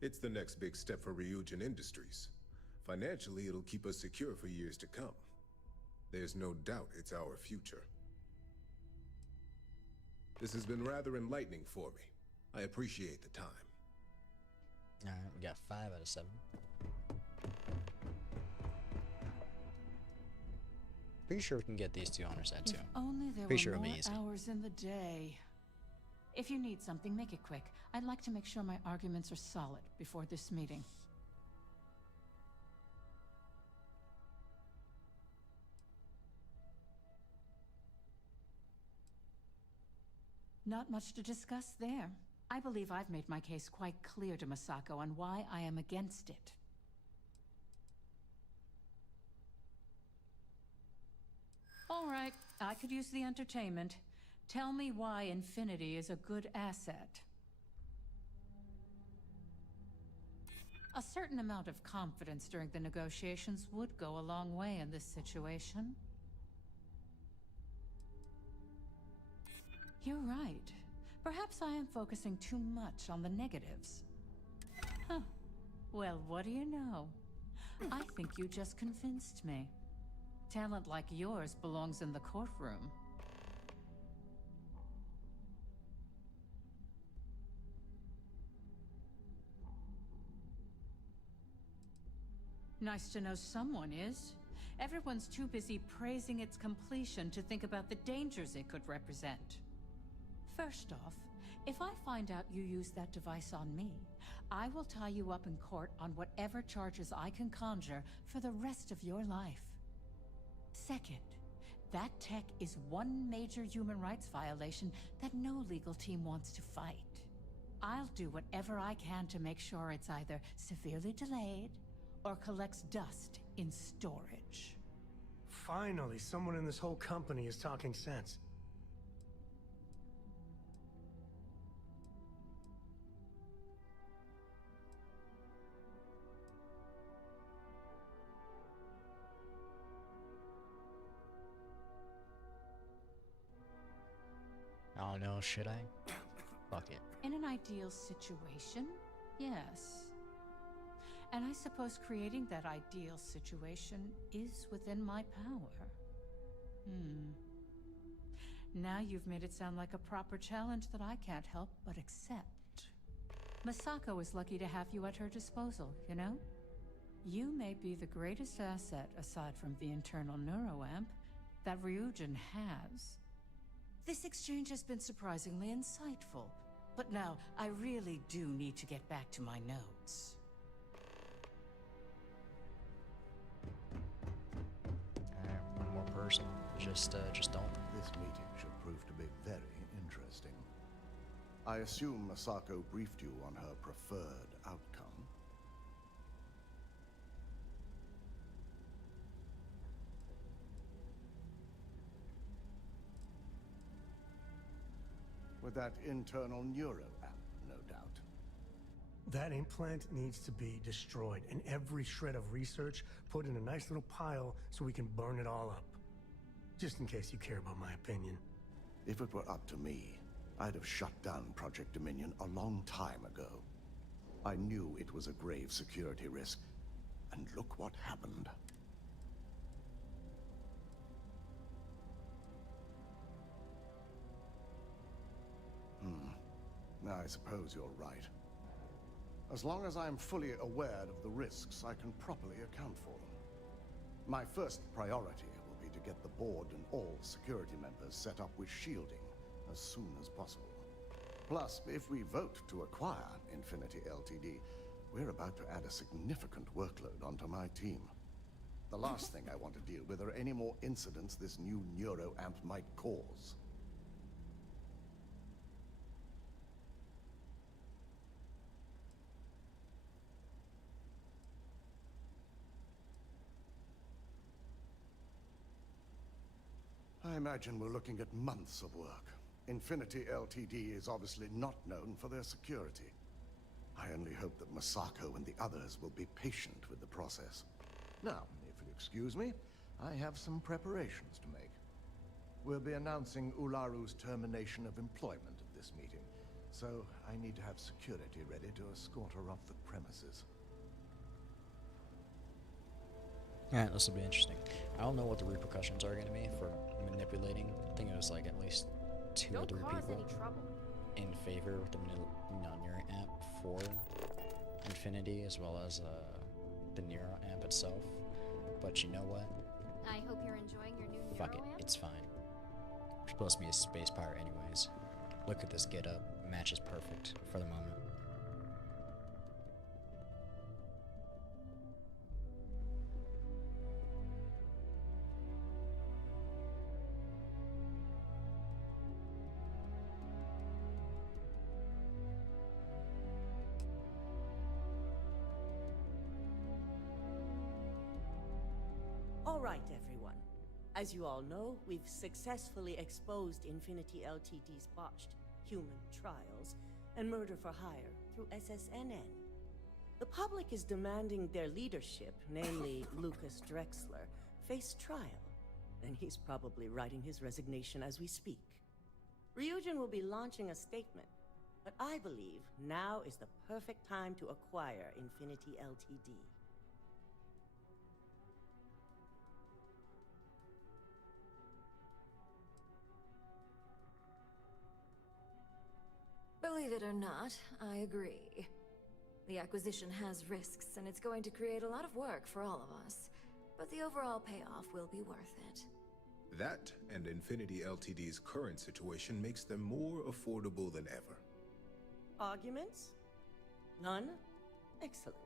It's the next big step for Ryujin Industries. Financially, it'll keep us secure for years to come. There's no doubt it's our future. This has been rather enlightening for me. I appreciate the time. Alright, we got 5 out of 7. Pretty sure we can get these two on our side too. If only there Pretty sure were it'll more be easy. hours in the day. If you need something, make it quick. I'd like to make sure my arguments are solid before this meeting. Not much to discuss there. I believe I've made my case quite clear to Masako on why I am against it. All right, I could use the entertainment. Tell me why Infinity is a good asset. A certain amount of confidence during the negotiations would go a long way in this situation. You're right. Perhaps I am focusing too much on the negatives. Huh. Well, what do you know? I think you just convinced me. Talent like yours belongs in the courtroom. Nice to know someone is. Everyone's too busy praising its completion to think about the dangers it could represent. First off, if I find out you used that device on me, I will tie you up in court on whatever charges I can conjure for the rest of your life. Second, that tech is one major human rights violation that no legal team wants to fight. I'll do whatever I can to make sure it's either severely delayed or collects dust in storage. Finally, someone in this whole company is talking sense. I don't know, should I? Fuck it. In an ideal situation, yes. And I suppose creating that ideal situation is within my power. Now you've made it sound like a proper challenge that I can't help but accept. Masako is lucky to have you at her disposal, you know? You may be the greatest asset, aside from the internal neuroamp, that Ryujin has. This exchange has been surprisingly insightful, but now I really do need to get back to my notes. One more person. Just don't. This meeting should prove to be very interesting. I assume Masako briefed you on her preferred outcome. With that internal neuroamp, no doubt. That implant needs to be destroyed, and every shred of research put in a nice little pile so we can burn it all up. Just in case you care about my opinion. If it were up to me, I'd have shut down Project Dominion a long time ago. I knew it was a grave security risk, and look what happened. I suppose you're right. As long as I'm fully aware of the risks, I can properly account for them. My first priority will be to get the board and all security members set up with shielding as soon as possible. Plus, if we vote to acquire Infinity Ltd, we're about to add a significant workload onto my team. The last thing I want to deal with are any more incidents this new neuroamp might cause. I imagine we're looking at months of work. Infinity Ltd is obviously not known for their security. I only hope that Masako and the others will be patient with the process. Now, if you'll excuse me, I have some preparations to make. We'll be announcing Ularu's termination of employment at this meeting, so I need to have security ready to escort her off the premises. Alright, this will be interesting. I don't know what the repercussions are going to be for manipulating. I think it was like at least 2 or 3 people in favor with the Neuro amp for Infinity, as well as the Neuro amp itself. But you know what? I hope you're enjoying your new Fuck it, Neuro amp. it's fine. We're supposed to be a space pirate anyways. Look at this get up. Matches perfect for the moment. All right, everyone. As you all know, we've successfully exposed Infinity Ltd's botched human trials and murder for hire through SSNN. The public is demanding their leadership, namely Lucas Drexler, face trial, and he's probably writing his resignation as we speak. Ryujin will be launching a statement, but I believe now is the perfect time to acquire Infinity Ltd. Believe it or not, I agree. The acquisition has risks, and it's going to create a lot of work for all of us. But the overall payoff will be worth it. That and Infinity Ltd's current situation makes them more affordable than ever. Arguments? None? Excellent.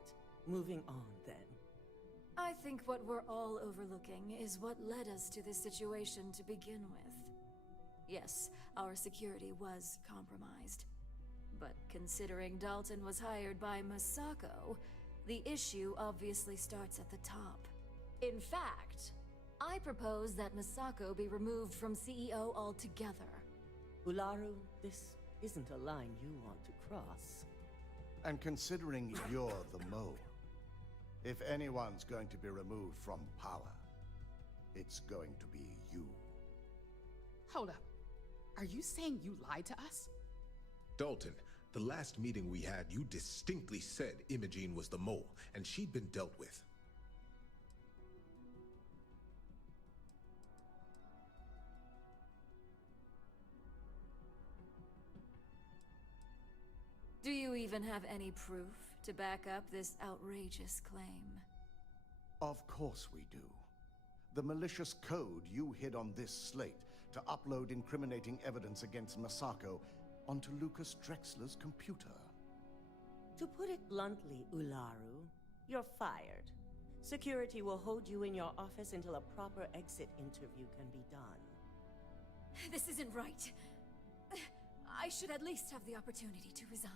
Moving on, then. I think what we're all overlooking is what led us to this situation to begin with. Yes, our security was compromised. But considering Dalton was hired by Masako, The issue obviously starts at the top. In fact, I propose that Misako be removed from CEO altogether. Ularu, this isn't a line you want to cross. And considering you're the mole, if anyone's going to be removed from power, it's going to be you. Hold up. Are you saying you lied to us? Dalton, the last meeting we had, you distinctly said Imogene was the mole, and she'd been dealt with. Do you even have any proof to back up this outrageous claim? Of course we do. The malicious code you hid on this slate to upload incriminating evidence against Misako onto Lucas Drexler's computer. To put it bluntly, Ularu, you're fired. Security will hold you in your office until a proper exit interview can be done. This isn't right. I should at least have the opportunity to resign.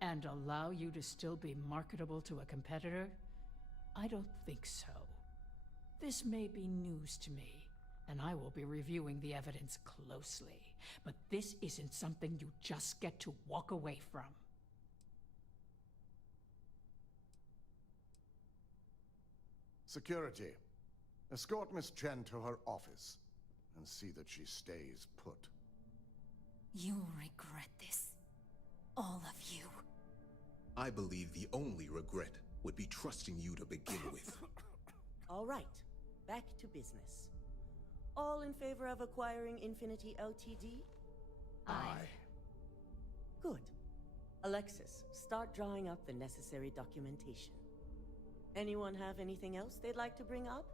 And allow you to still be marketable to a competitor? I don't think so. This may be news to me, and I will be reviewing the evidence closely. But this isn't something you just get to walk away from. Security, escort Miss Chen to her office and see that she stays put. You'll regret this. All of you. I believe the only regret would be trusting you to begin with. All right, back to business. All in favor of acquiring Infinity Ltd? Aye. Good. Alexis, start drawing up the necessary documentation. Anyone have anything else they'd like to bring up?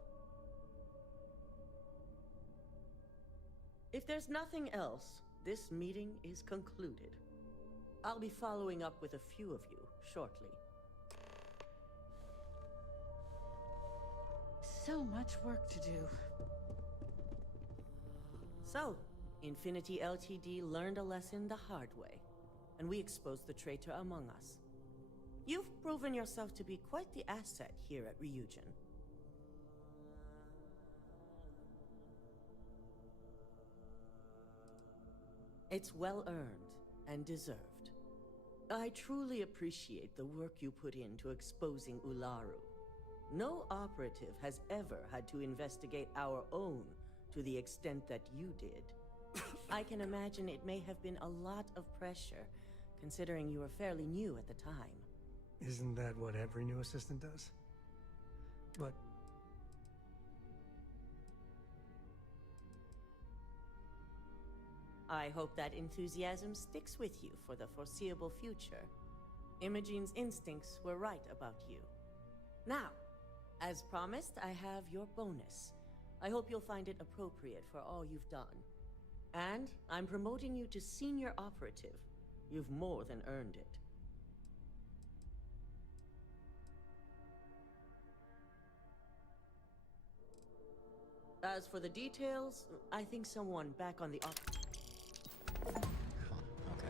If there's nothing else, this meeting is concluded. I'll be following up with a few of you shortly. So much work to do. So, Infinity Ltd learned a lesson the hard way, and we exposed the traitor among us. You've proven yourself to be quite the asset here at Ryujin. It's well earned and deserved. I truly appreciate the work you put into exposing Ularu. No operative has ever had to investigate our own to the extent that you did. I can imagine it may have been a lot of pressure, considering you were fairly new at the time. Isn't that what every new assistant does? But... I hope that enthusiasm sticks with you for the foreseeable future. Imogene's instincts were right about you. Now, as promised, I have your bonus. I hope you'll find it appropriate for all you've done. And I'm promoting you to senior operative. You've more than earned it. As for the details, I think someone back on the Okay.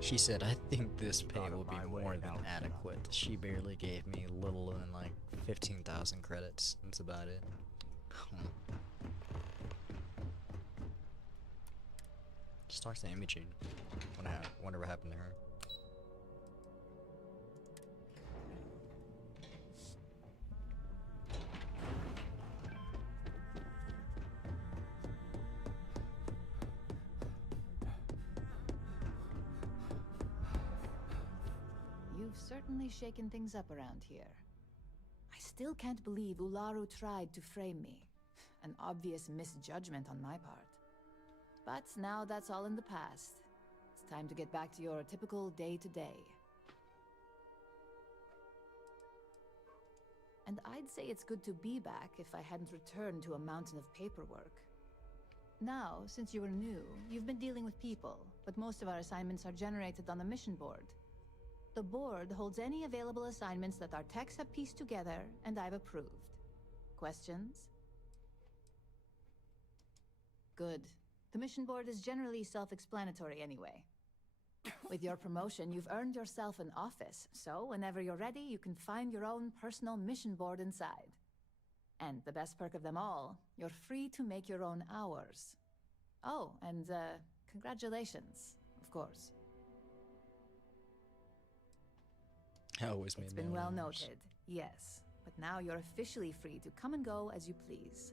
She said, I think this pay will be more than adequate. She barely gave me little than like 15,000 credits. That's about it. Just talk to Imogene. Wonder what happened to her. You've certainly shaken things up around here. I still can't believe Ularu tried to frame me. An obvious misjudgment on my part. But now that's all in the past. It's time to get back to your typical day-to-day. And I'd say it's good to be back if I hadn't returned to a mountain of paperwork. Now, since you were new, you've been dealing with people, but most of our assignments are generated on the mission board. The board holds any available assignments that our techs have pieced together, and I've approved. Questions? Good. The mission board is generally self-explanatory anyway. With your promotion, you've earned yourself an office, so whenever you're ready, you can find your own personal mission board inside. And the best perk of them all, you're free to make your own hours. Oh, and congratulations, of course. I always made It's my been own well hours. noted, yes. But now you're officially free to come and go as you please.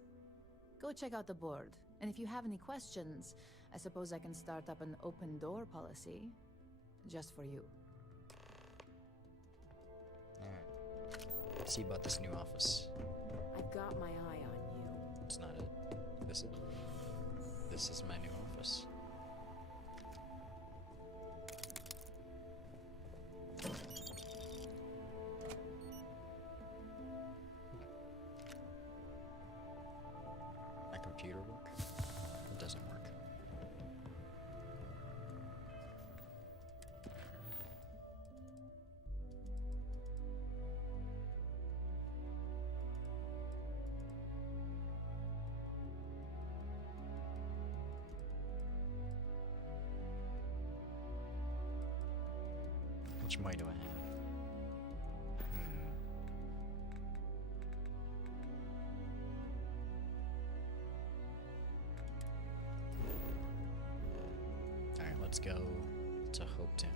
Go check out the board, and if you have any questions, I suppose I can start up an open door policy. Just for you. Alright. Let's see about this new office. I've got my eye on you. It's not it. This is my new office. My computer work? It doesn't work. Which money do I have? Alright, let's go to Hopetown.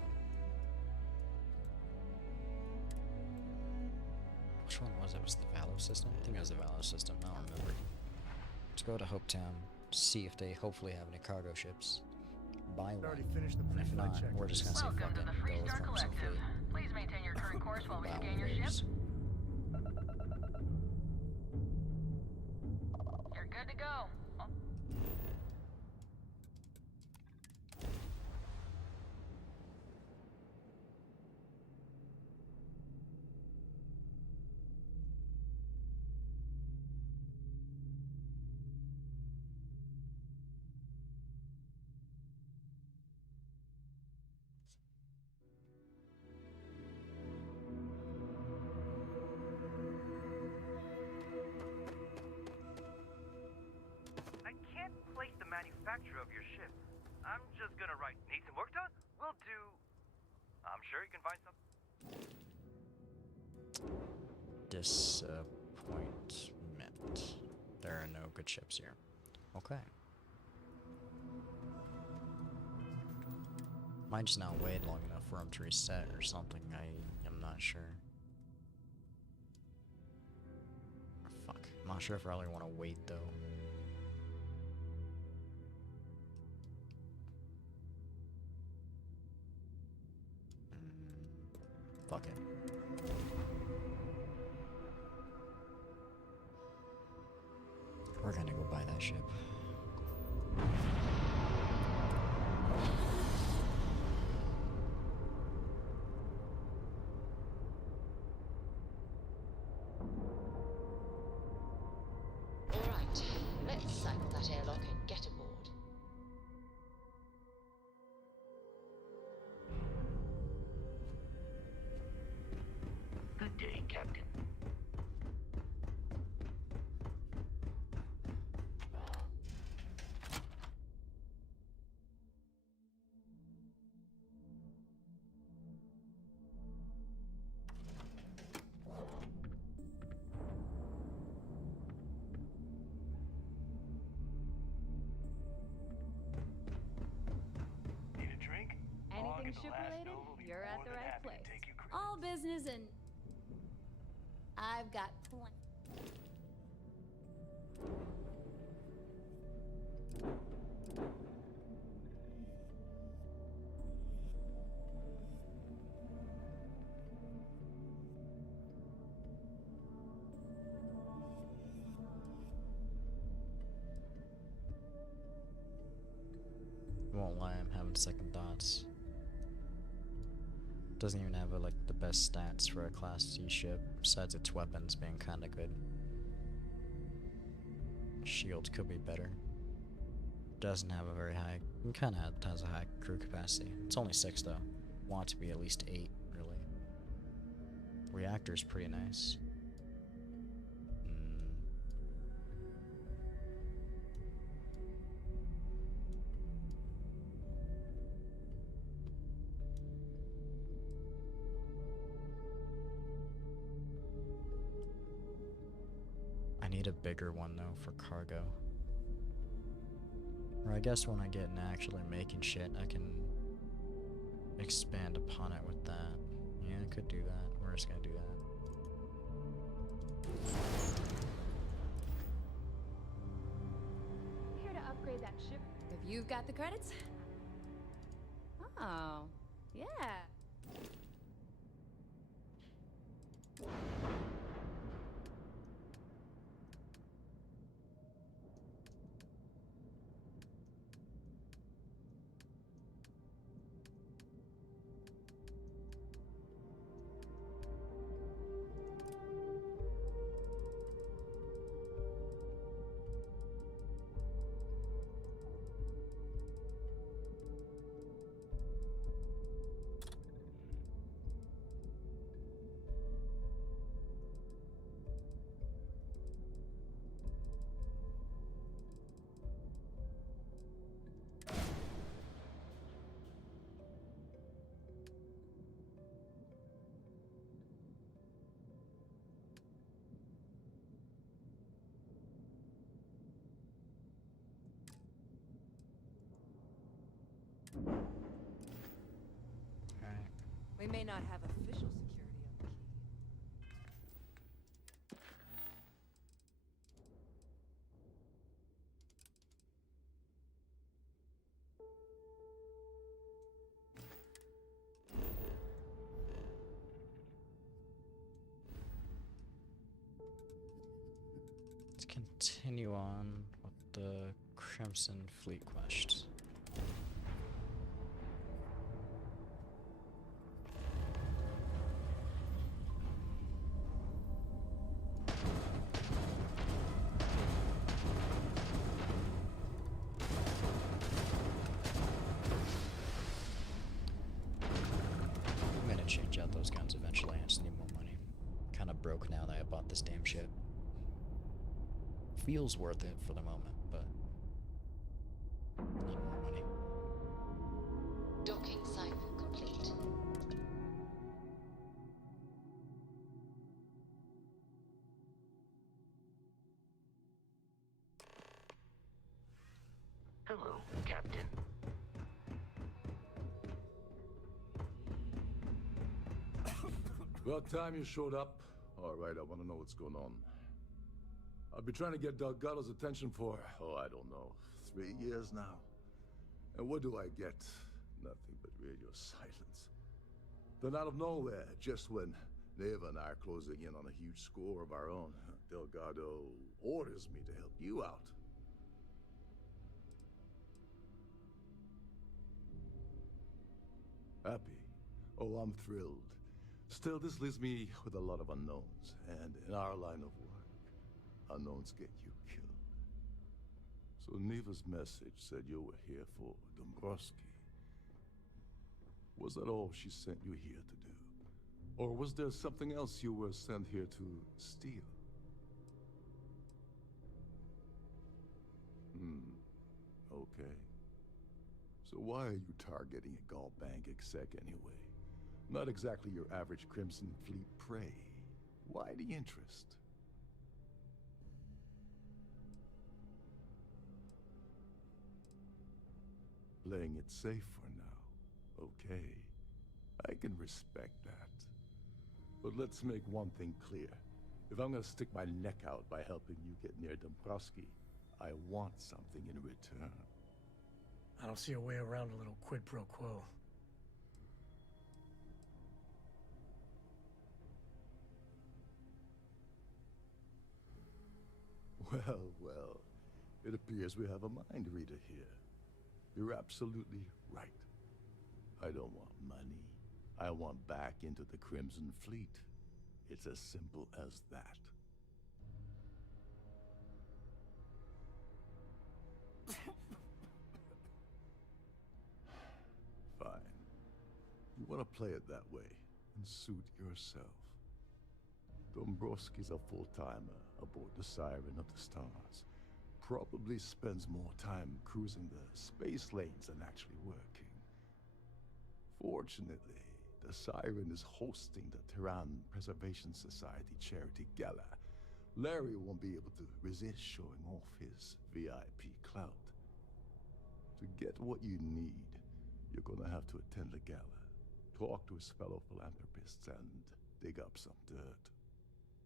Which one was it? Was it the Valor system? I think it was the Valor system. I don't remember. Let's go to Hopetown, see if they hopefully have any cargo ships. Buy one. Already finished the And if pre-flight not, check. we're just gonna say Welcome fuck to it. the Go with Freestar Crimson Collective. Fleet. Please maintain your current course while we Buy scan one your of ship. those. You're good to go. I can't place the manufacturer of your ship. I'm just gonna write, need some work done? Will do. I'm sure you can find some. Disappointment. There are no good ships here. Okay. Might just not wait long enough for them to reset or something. I am not sure. Fuck. I'm not sure if I really want to wait though. Fuck it. We're gonna go buy that ship. Alright, let's cycle that airlock and get aboard. Good day, Captain. Need a drink? Anything ship-related, you're at the right place. All business and... I've got plenty. Won't lie, I'm having second thoughts. Doesn't even have like the best stats for a Class C ship, besides its weapons being kinda good. Shield could be better. Doesn't have a very high, kinda has a high crew capacity. It's only 6 though. Want it to be at least 8, really. Reactor's pretty nice. I need a bigger one though for cargo. Or I guess when I get into actually making shit, I can expand upon it with that. Yeah, I could do that. We're just gonna do that. Here to upgrade that ship. If you've got the credits. Oh, yeah. We may not have official security of the key. Let's continue on with the Crimson Fleet quest. I'm gonna change out those guns eventually. I just need more money. Kinda broke now that I bought this damn ship. Feels worth it for the moment, but need more money. Docking cycle complete. Hello, Captain. About time you showed up. All right, I want to know what's going on. I've been trying to get Delgado's attention for, I don't know, 3 years now. And what do I get? Nothing but radio silence. Then out of nowhere, just when Neva and I are closing in on a huge score of our own, Delgado orders me to help you out. Happy? Oh, I'm thrilled. Still, this leaves me with a lot of unknowns, and in our line of work, unknowns get you killed. So Neva's message said you were here for Dombrowski. Was that all she sent you here to do? Or was there something else you were sent here to steal? Okay. So why are you targeting a Gall Bank exec anyway? Not exactly your average Crimson Fleet prey. Why the interest? Playing it safe for now. Okay. I can respect that. But let's make one thing clear. If I'm gonna stick my neck out by helping you get near Dombrowski, I want something in return. I don't see a way around a little quid pro quo. Well, well. It appears we have a mind reader here. You're absolutely right. I don't want money. I want back into the Crimson Fleet. It's as simple as that. Fine. You want to play it that way and suit yourself. Dombrowski's a full-timer aboard the Siren of the Stars. Probably spends more time cruising the space lanes than actually working. Fortunately, the Siren is hosting the Terran Preservation Society Charity Gala, Larry won't be able to resist showing off his VIP clout. To get what you need, you're gonna have to attend the gala, talk to his fellow philanthropists, and dig up some dirt.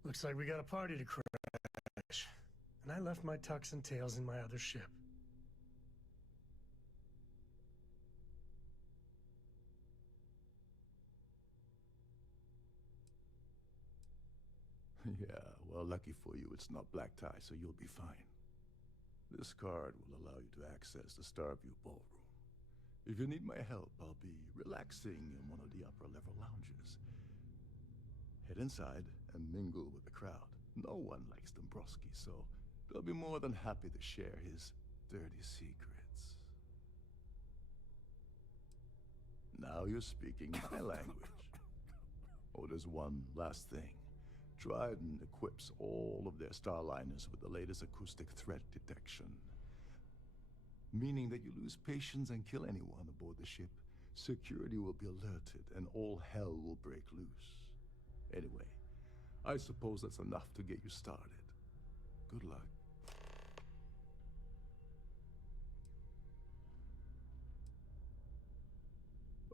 Looks like we got a party to crash. And I left my tux and tails in my other ship. Yeah, well, lucky for you, it's not black tie, so you'll be fine. This card will allow you to access the Starview ballroom. If you need my help, I'll be relaxing in one of the upper-level lounges. Head inside and mingle with the crowd. No one likes Dombrowski, so they'll be more than happy to share his dirty secrets. Now you're speaking my language. Oh, there's one last thing. Trident equips all of their starliners with the latest acoustic threat detection. Meaning that you lose patience and kill anyone aboard the ship, security will be alerted and all hell will break loose. Anyway, I suppose that's enough to get you started. Good luck.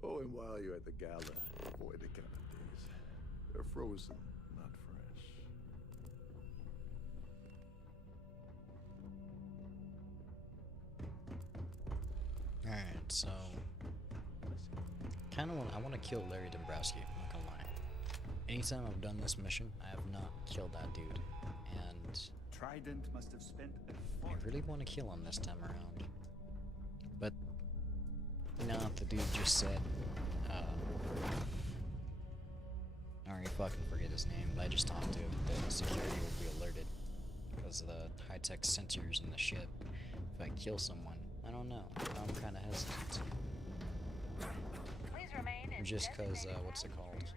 Oh, and while you're at the gala, avoid the cafeterias. They're frozen, not fresh. Alright, so I want to kill Larry Dombrowski, I'm not gonna lie. Anytime I've done this mission, I have not killed that dude. And Trident must have spent I really want to kill him this time around. But no, the dude just said I already fucking forget his name, but I just talked to him. The security will be alerted because of the high-tech sensors in the ship. If I kill someone, I don't know. I'm kind of hesitant. Or just because, what's it called?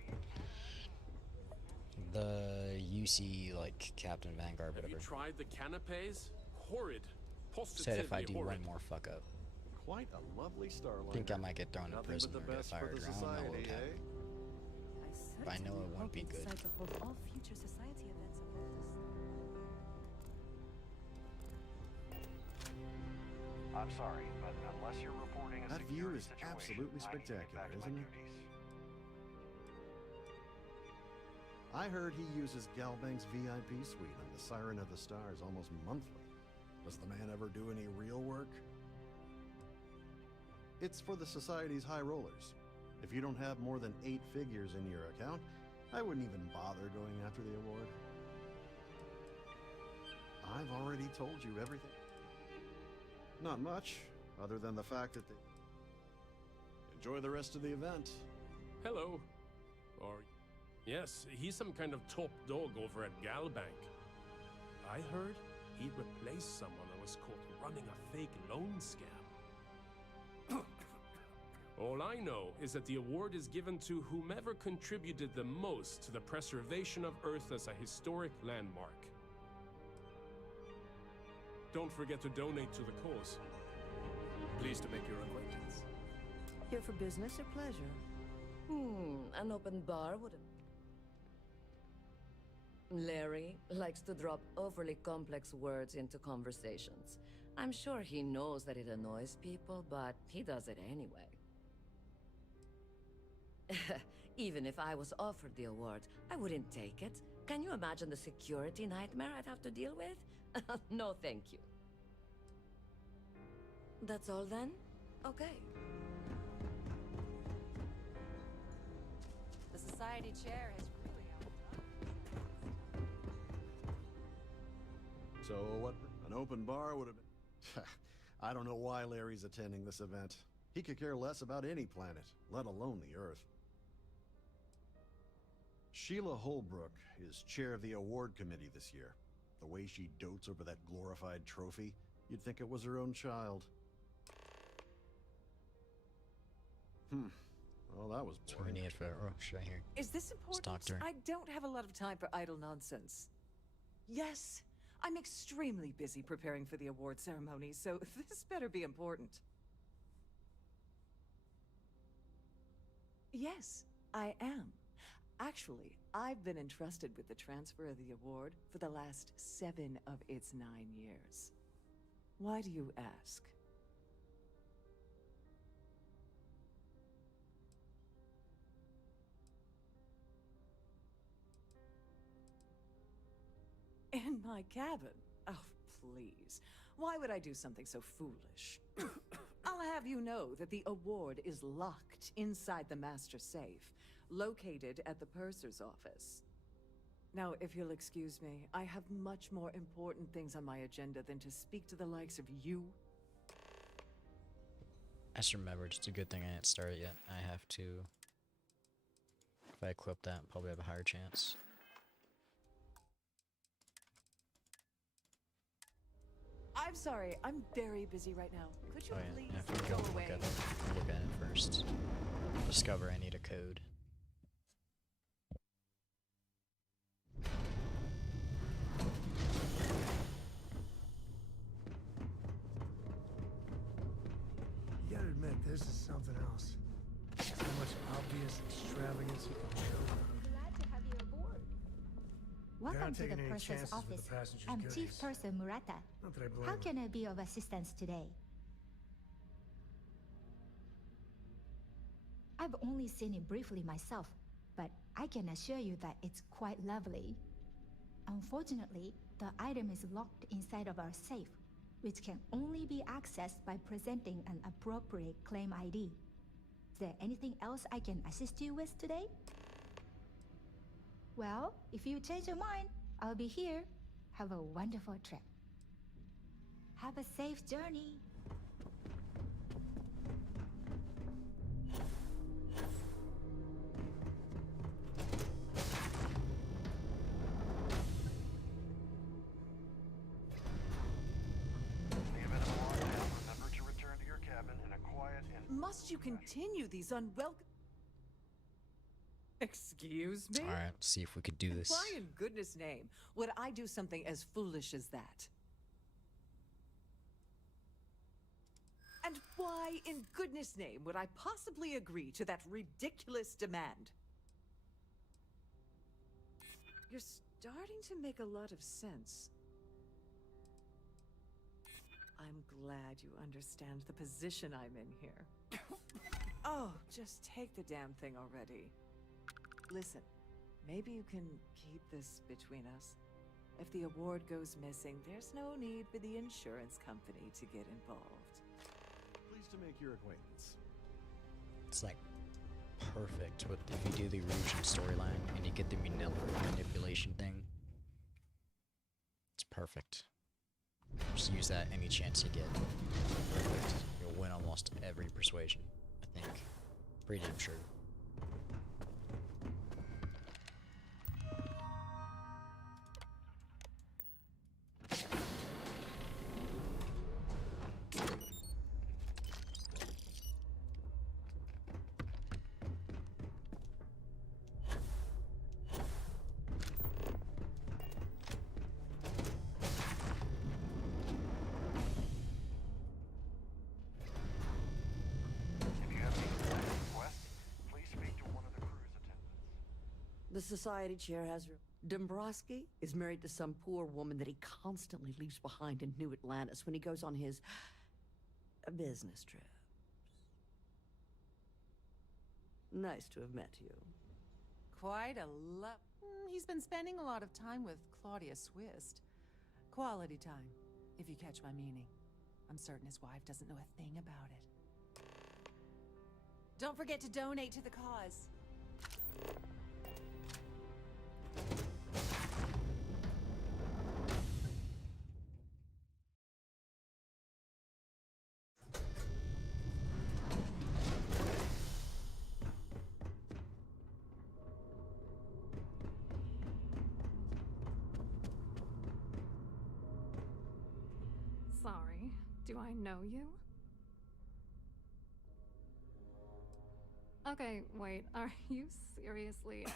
The UC, like, Captain Vanguard, whatever. Have you tried the canapes? Horrid. Said if I do horrid. one more fuck up. Quite a lovely starliner. I think I might get thrown in prison or get fired. I don't know what would happen. But I know it won't be good. To hold all future society events of this. I'm sorry, but unless you're reporting a That view security is situation, absolutely I need to get spectacular, back to my isn't it? duties. I heard he uses Galbank's VIP suite on the Siren of the Stars almost monthly. Does the man ever do any real work? It's for the Society's high rollers. If you don't have more than 8 figures in your account, I wouldn't even bother going after the award. I've already told you everything. Not much, other than the fact that they... Enjoy the rest of the event. Hello. Or, yes, he's some kind of top dog over at Galbank. I heard he replaced someone that was caught running a fake loan scam. All I know is that the award is given to whomever contributed the most to the preservation of Earth as a historic landmark. Don't forget to donate to the cause. Pleased to make your acquaintance. Here for business or pleasure? An open bar would have... Larry likes to drop overly complex words into conversations. I'm sure he knows that it annoys people, but he does it anyway. Even if I was offered the award, I wouldn't take it. Can you imagine the security nightmare I'd have to deal with? No, thank you. That's all then? Okay. The society chair has really So what? An open bar would have been... I don't know why Larry's attending this event. He could care less about any planet, let alone the Earth. Sheila Holbrook is chair of the award committee this year. The way she dotes over that glorified trophy, you'd think it was her own child. Well, that was boring. That's what we need for right here. Is this important? Doctor. I don't have a lot of time for idle nonsense. Yes, I'm extremely busy preparing for the award ceremony, so this better be important. Yes, I am. Actually, I've been entrusted with the transfer of the award for the last 7 of its 9 years. Why do you ask? In my cabin? Oh, please. Why would I do something so foolish? I'll have you know that the award is locked inside the master safe, located at the purser's office. Now, if you'll excuse me, I have much more important things on my agenda than to speak to the likes of you. I just remembered, it's a good thing I didn't start it yet. I have to... If I equip that, probably have a higher chance. I'm sorry, I'm very busy right now. Could you please I have to go away? look at it first. Discover I need a code. You gotta admit, this is something else. So much obvious extravagance you can show. Glad to have you aboard. Welcome to the purser's office. I'm Chief Purser Murata. Not that I blame How him. can I be of assistance today? I've only seen it briefly myself, but I can assure you that it's quite lovely. Unfortunately, the item is locked inside of our safe, which can only be accessed by presenting an appropriate claim ID. Is there anything else I can assist you with today? Well, if you change your mind, I'll be here. Have a wonderful trip. Have a safe journey. Remember to return to your cabin in a quiet and... Must you continue these unwelcome... Excuse me? Alright, let's see if we could do this. Why in goodness name would I do something as foolish as that? And why in goodness name would I possibly agree to that ridiculous demand? You're starting to make a lot of sense. I'm glad you understand the position I'm in here. Oh, just take the damn thing already. Listen, maybe you can keep this between us. If the award goes missing, there's no need for the insurance company to get involved. Pleased to make your acquaintance. It's like perfect with if you do the Rouge storyline and you get the manipulation thing. It's perfect. Just use that any chance you get. Perfect. You'll win almost every persuasion, I think. Pretty damn sure. The society chair has her. Dombrowski is married to some poor woman that he constantly leaves behind in New Atlantis when he goes on his business trips. Nice to have met you. Quite a lot. He's been spending a lot of time with Claudia Swist. Quality time, if you catch my meaning. I'm certain his wife doesn't know a thing about it. Don't forget to donate to the cause. Sorry, do I know you? Okay, wait, are you seriously...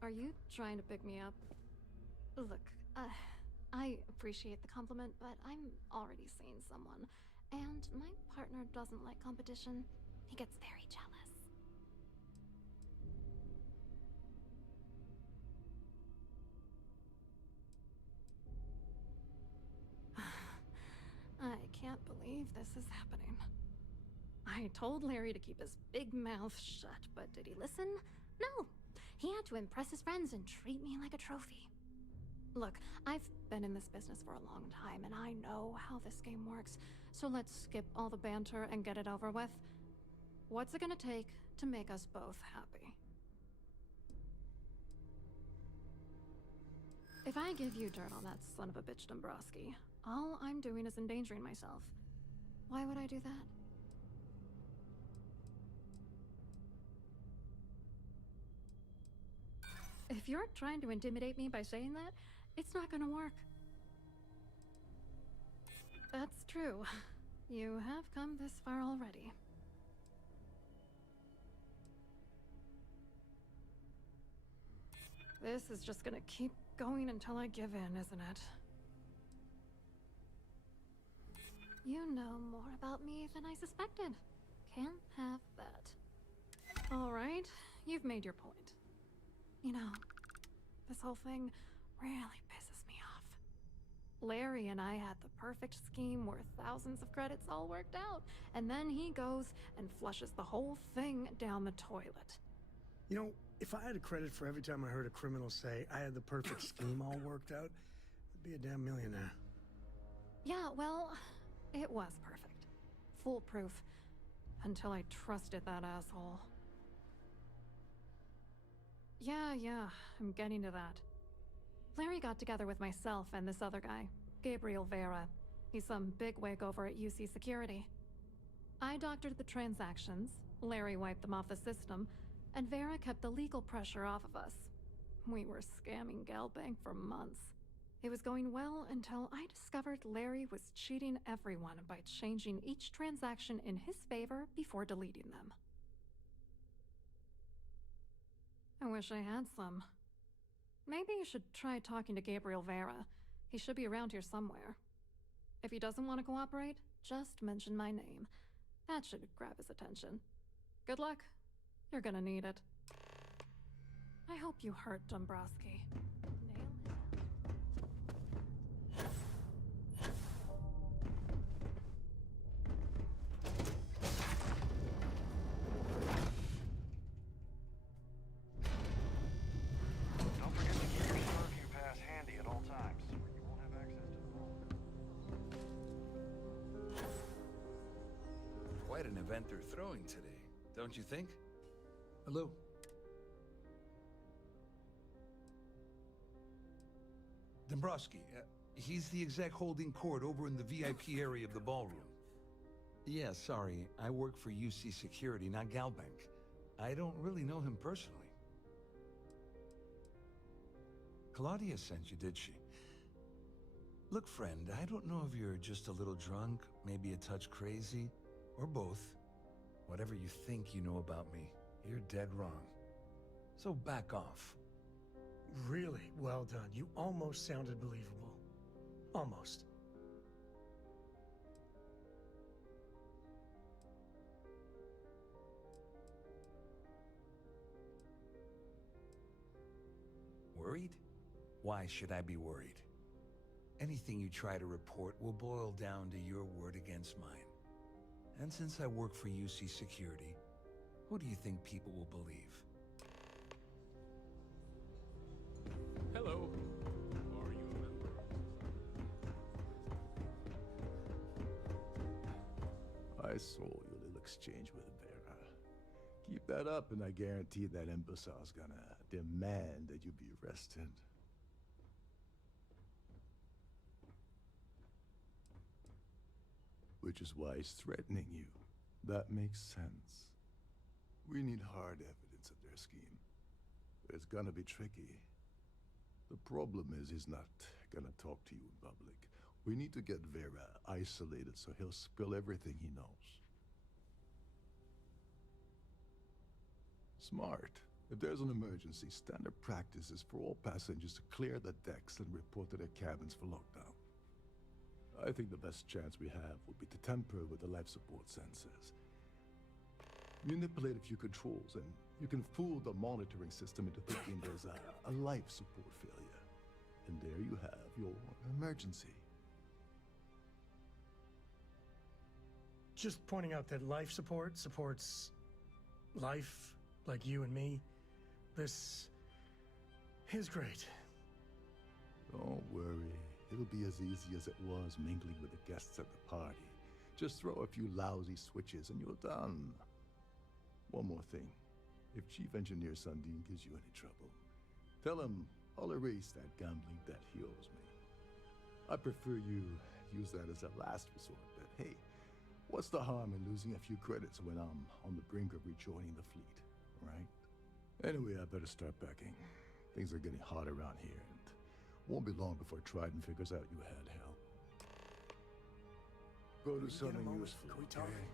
Are you trying to pick me up? Look, I appreciate the compliment, but I'm already seeing someone, and my partner doesn't like competition. He gets very jealous. can't believe this is happening. I told Larry to keep his big mouth shut, but did he listen? No. He had to impress his friends and treat me like a trophy. Look, I've been in this business for a long time, and I know how this game works, so let's skip all the banter and get it over with. What's it gonna take to make us both happy? If I give you dirt on that son of a bitch Dombrowski, all I'm doing is endangering myself. Why would I do that? If you're trying to intimidate me by saying that, it's not gonna work. That's true. You have come this far already. This is just gonna keep going until I give in, isn't it? You know more about me than I suspected. Can't have that. All right, you've made your point. You know, this whole thing really pisses me off. Larry and I had the perfect scheme where thousands of credits all worked out, and then he goes and flushes the whole thing down the toilet. You know, if I had a credit for every time I heard a criminal say I had the perfect scheme all worked out, I'd be a damn millionaire. Yeah, well, it was perfect. Foolproof. Until I trusted that asshole. Yeah, I'm getting to that. Larry got together with myself and this other guy, Gabriel Vera. He's some bigwig over at UC Security. I doctored the transactions, Larry wiped them off the system, and Vera kept the legal pressure off of us. We were scamming Galbank for months. It was going well until I discovered Larry was cheating everyone by changing each transaction in his favor before deleting them. I wish I had some. Maybe you should try talking to Gabriel Vera. He should be around here somewhere. If he doesn't want to cooperate, just mention my name. That should grab his attention. Good luck. You're gonna need it. I hope you hurt Dombrowski. Nail him. Don't forget to keep your STARFIELD pass handy at all times, or you won't have access to the vault. Quite an event they're throwing today, don't you think? Hello. Dombrowski, he's the exec holding court over in the VIP area of the ballroom. Yeah, sorry, I work for UC Security, not Galbank. I don't really know him personally. Claudia sent you, did she? Look, friend, I don't know if you're just a little drunk, maybe a touch crazy, or both. Whatever you think you know about me, you're dead wrong. So back off. Really well done. You almost sounded believable. Almost. Worried? Why should I be worried? Anything you try to report will boil down to your word against mine. And since I work for UC Security, who do you think people will believe? Hello. Are you a member? I saw your little exchange with Vera. Keep that up, and I guarantee that imbecile's gonna demand that you be arrested. Which is why he's threatening you. That makes sense. We need hard evidence of their scheme. It's gonna be tricky. The problem is he's not gonna talk to you in public. We need to get Vera isolated so he'll spill everything he knows. Smart. If there's an emergency, standard practice is for all passengers to clear the decks and report to their cabins for lockdown. I think the best chance we have would be to tamper with the life support sensors. Manipulate a few controls, and you can fool the monitoring system into thinking there's a life support failure. And there you have your emergency. just pointing out that life support supports life, like you and me. This is great. Don't worry. It'll be as easy as it was mingling with the guests at the party. Just throw a few lousy switches and you're done. One more thing. If Chief Engineer Sundin gives you any trouble, tell him I'll erase that gambling debt he owes me. I prefer you use that as a last resort, but hey, what's the harm in losing a few credits when I'm on the brink of rejoining the fleet, right? Anyway, I better start packing. Things are getting hot around here, and won't be long before Trident figures out you had help. Go do something useful, okay?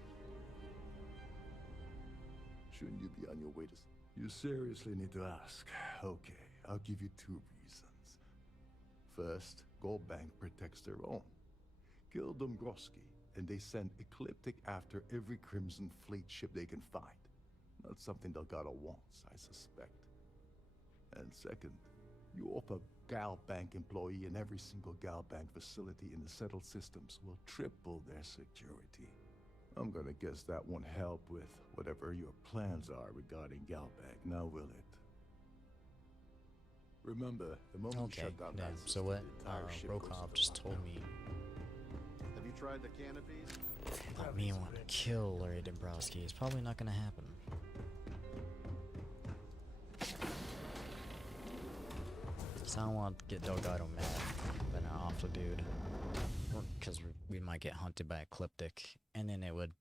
Shouldn't you be on your way to... You seriously need to ask. Okay, I'll give you 2 reasons. First, Gold Bank protects their own. Kill Dombrowski, and they send Ecliptic after every Crimson Fleet ship they can find. Not something Delgado wants, I suspect. And second, you offer Gal Bank employee in every single Gal Bank facility in the settled systems will triple their security. I'm gonna guess that won't help with whatever your plans are regarding Gal Bank, now will it? Remember, the moment you shut down that so system, what the entire ship goes Rokov into just told lockdown. me Have you tried the canopies? about me wanting to kill Larry Dombrowski is probably not gonna happen. So I don't want to get Delgado mad, but an awful dude. Because we might get hunted by Ecliptic, and then it would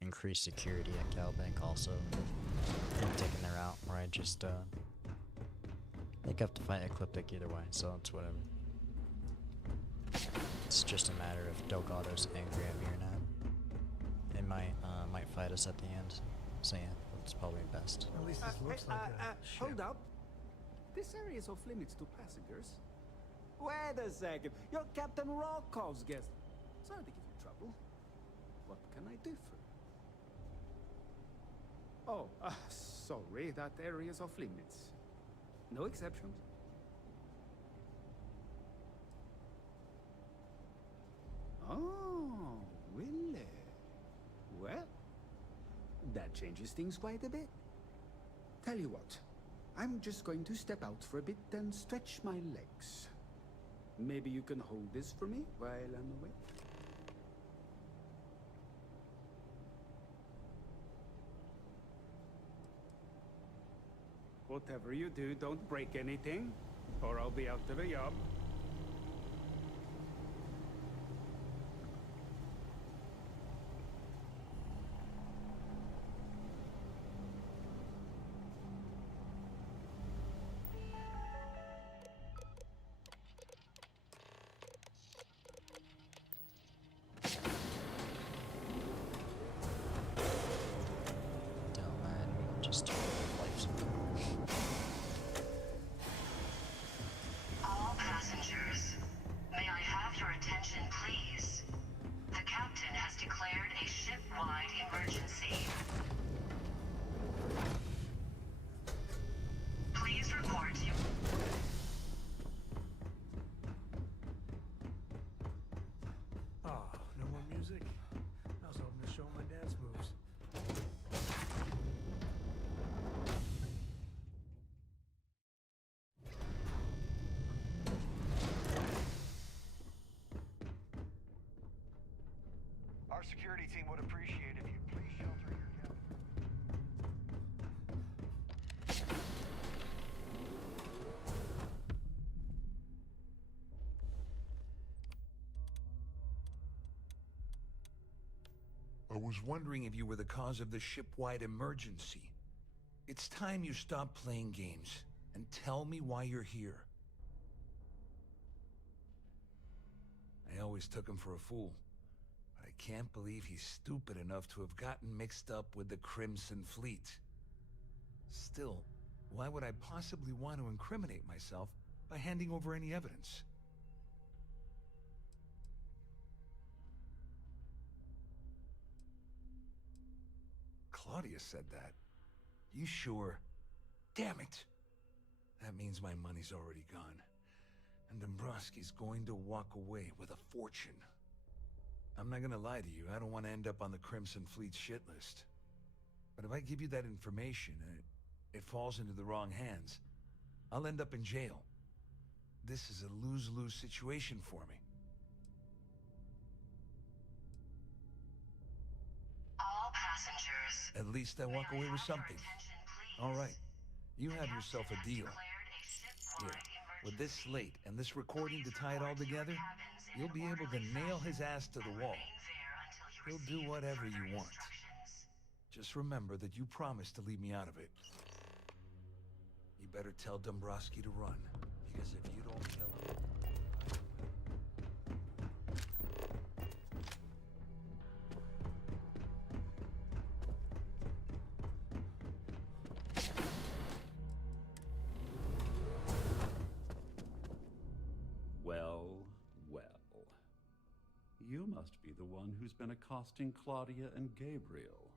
increase security at Calbank also. I'm taking their out, where I just, think I have to fight Ecliptic either way, so it's whatever. It's just a matter of Delgado's angry at me or not. It might fight us at the end, so yeah, it's probably best. At least this looks like a ship. Hold up. This area is off limits to passengers. Wait a second. You're Captain Rokov's guest. Sorry to give you trouble. What can I do for you? Oh, sorry. That area is off limits. No exceptions. Oh, really? Well, that changes things quite a bit. Tell you what, I'm just going to step out for a bit and stretch my legs. Maybe you can hold this for me while I'm away? Whatever you do, don't break anything, or I'll be out of a job. All passengers, may I have your attention, please? The captain has declared a ship-wide emergency. Please report you. Ah, no more music? I was hoping to show my dance moves. Our security team would appreciate if you please shelter your cabin. I was wondering if you were the cause of the ship-wide emergency. It's time you stop playing games and tell me why you're here. I always took him for a fool, but I can't believe he's stupid enough to have gotten mixed up with the Crimson Fleet. Still, why would I possibly want to incriminate myself by handing over any evidence? Claudia said that. You sure? Damn it! That means my money's already gone. And Dombrowski's going to walk away with a fortune. I'm not gonna lie to you, I don't want to end up on the Crimson Fleet's shit list. But if I give you that information and it falls into the wrong hands, I'll end up in jail. This is a lose-lose situation for me. All passengers. At least I walk away with something. All right, you have yourself a deal. Here, with this slate and this recording to tie it all together, you'll be able to nail his ass to the wall. He'll do whatever you want. Just remember that you promised to leave me out of it. You better tell Dombrowski to run, because if you don't kill him... Well, well. You must be the one who's been accosting Claudia and Gabriel.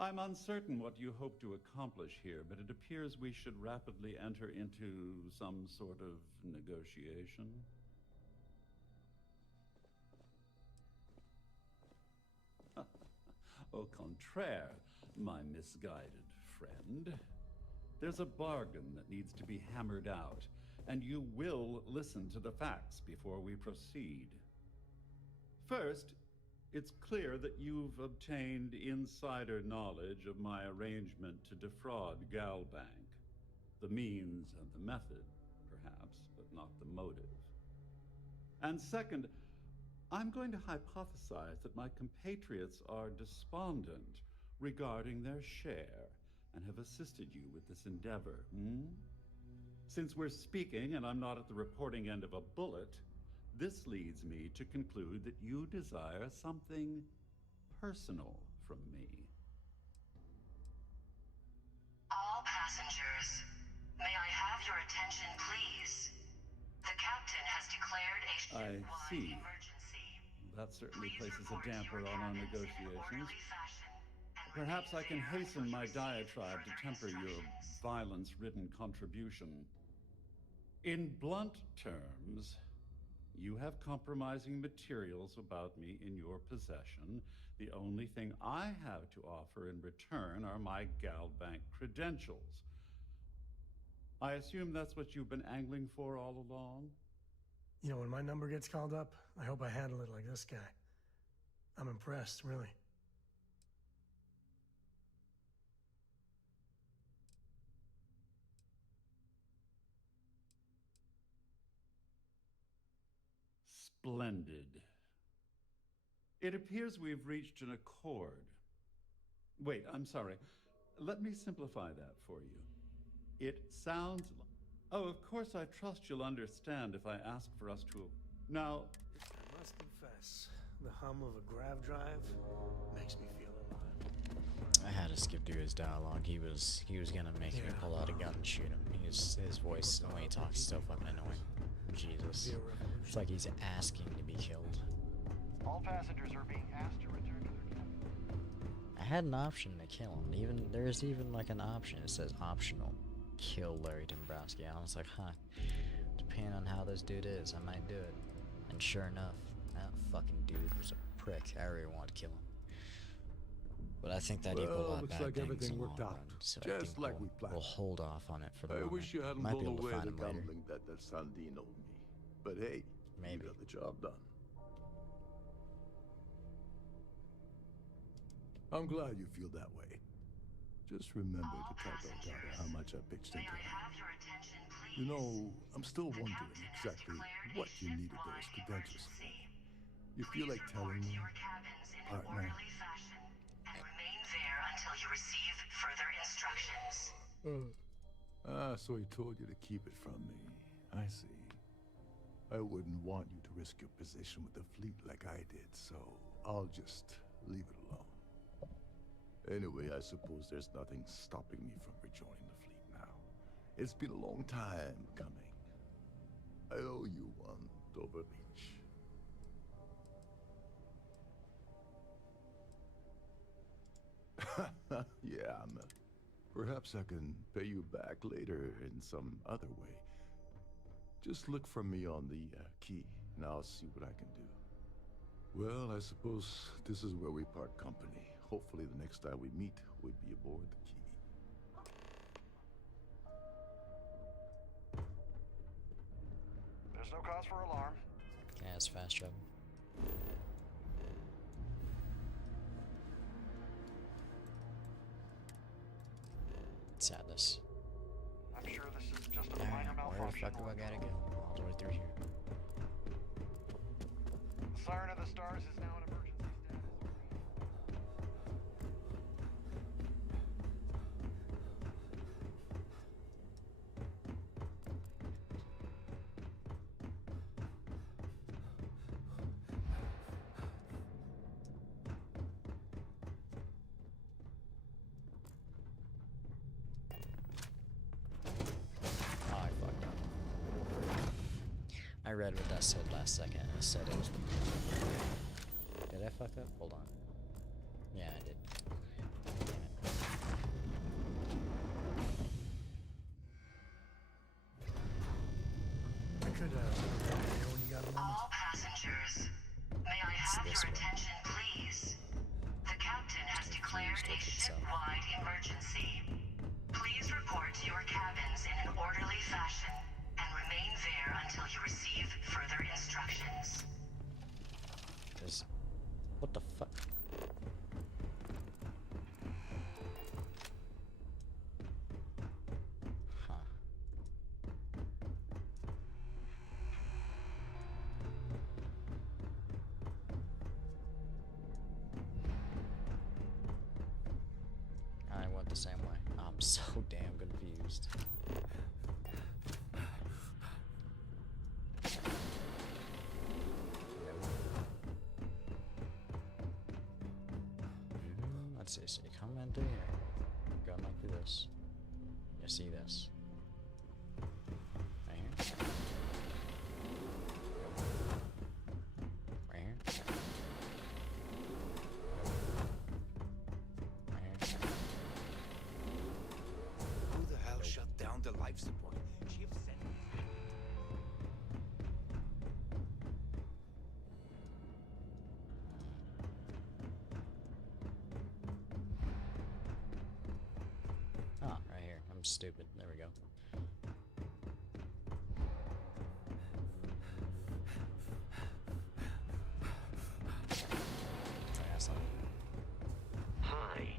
I'm uncertain what you hope to accomplish here, but it appears we should rapidly enter into some sort of negotiation. Au contraire, my misguided friend. There's a bargain that needs to be hammered out, and you will listen to the facts before we proceed. First, it's clear that you've obtained insider knowledge of my arrangement to defraud Galbank. The means and the method, perhaps, but not the motive. And second, I'm going to hypothesize that my compatriots are despondent regarding their share and have assisted you with this endeavor, Since we're speaking and I'm not at the reporting end of a bullet, this leads me to conclude that you desire something personal from me. All passengers, may I have your attention, please? The captain has declared a ship-wide see. emergency. That certainly places a damper on our negotiations. Perhaps I can hasten my diatribe to temper your violence-ridden contribution. In blunt terms, you have compromising materials about me in your possession. The only thing I have to offer in return are my Galbank credentials. I assume that's what you've been angling for all along? You know, when my number gets called up, I hope I handle it like this guy. I'm impressed, really. Splendid. It appears we've reached an accord. Wait, I'm sorry. Let me simplify that for you. It sounds... Oh, of course I trust you'll understand if I ask for us to... Now... I must confess, the hum of a grav drive makes me feel alive. I had to skip through his dialogue. He was gonna make me pull out a gun and shoot him. His voice, the way he talks, is so fucking annoying. Jesus. It's like he's asking to be killed. All passengers are being asked to return to their cabin. I had an option to kill him. There's even like an option. It says optional. Kill Larry Dombrowski. I was like, depending on how this dude is, I might do it. And sure enough, that fucking dude was a prick. I really wanted to kill him. But I think that equaled a lot of bad things everything in the worked long out, run, so just I think like we planned. we'll hold off on it for the I moment. wish you hadn't Might be blown able to away find the him later. gambling debt that Sandine owed me. But hey, Maybe. you got the job done. I'm glad you feel that way. Just remember to tell Delgado how much I pitched into it. You know, I'm still wondering exactly what you needed those credentials for. You feel like telling me, partner? And remain there until you receive further instructions. So he told you to keep it from me. I see. I wouldn't want you to risk your position with the fleet like I did, so I'll just leave it alone. Anyway, I suppose there's nothing stopping me from rejoining the fleet now. It's been a long time coming. I owe you one, Dover Beach. Yeah, perhaps I can pay you back later in some other way. Just look for me on the key, and I'll see what I can do. Well, I suppose this is where we part company. Hopefully the next time we meet, we'll be aboard the Key. There's no cause for alarm. Yeah, it's fast travel. Sadness. I'm sure this is just a Alright, minor where the malfunction. fuck do I gotta go? All the way through here. The Siren of the Stars is now in emergency status. Oh, I fucked up. I read what that said last second and it said it was the... Did I fuck up? Hold on. Yeah, I did. I could, when you got a moment. All passengers, may I have this your one. attention, please? The captain has declared a confused with itself. ship-wide emergency. Please report to your cabins in an orderly fashion and remain there until you receive further instructions. Cause... What the fuck? Huh. I went the same way. I'm so damn confused. Let's see, so you come in through here. Go like through this. You see this. Right here. Right here. Right here. Who the hell shut down the life support? She have sent Oh, right here. I'm stupid. There we go. Try that something. Hi.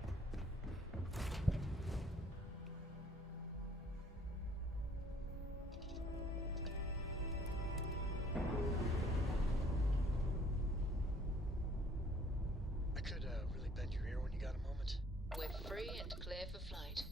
I could really bend your ear when you got a moment. We're free and clear for flight.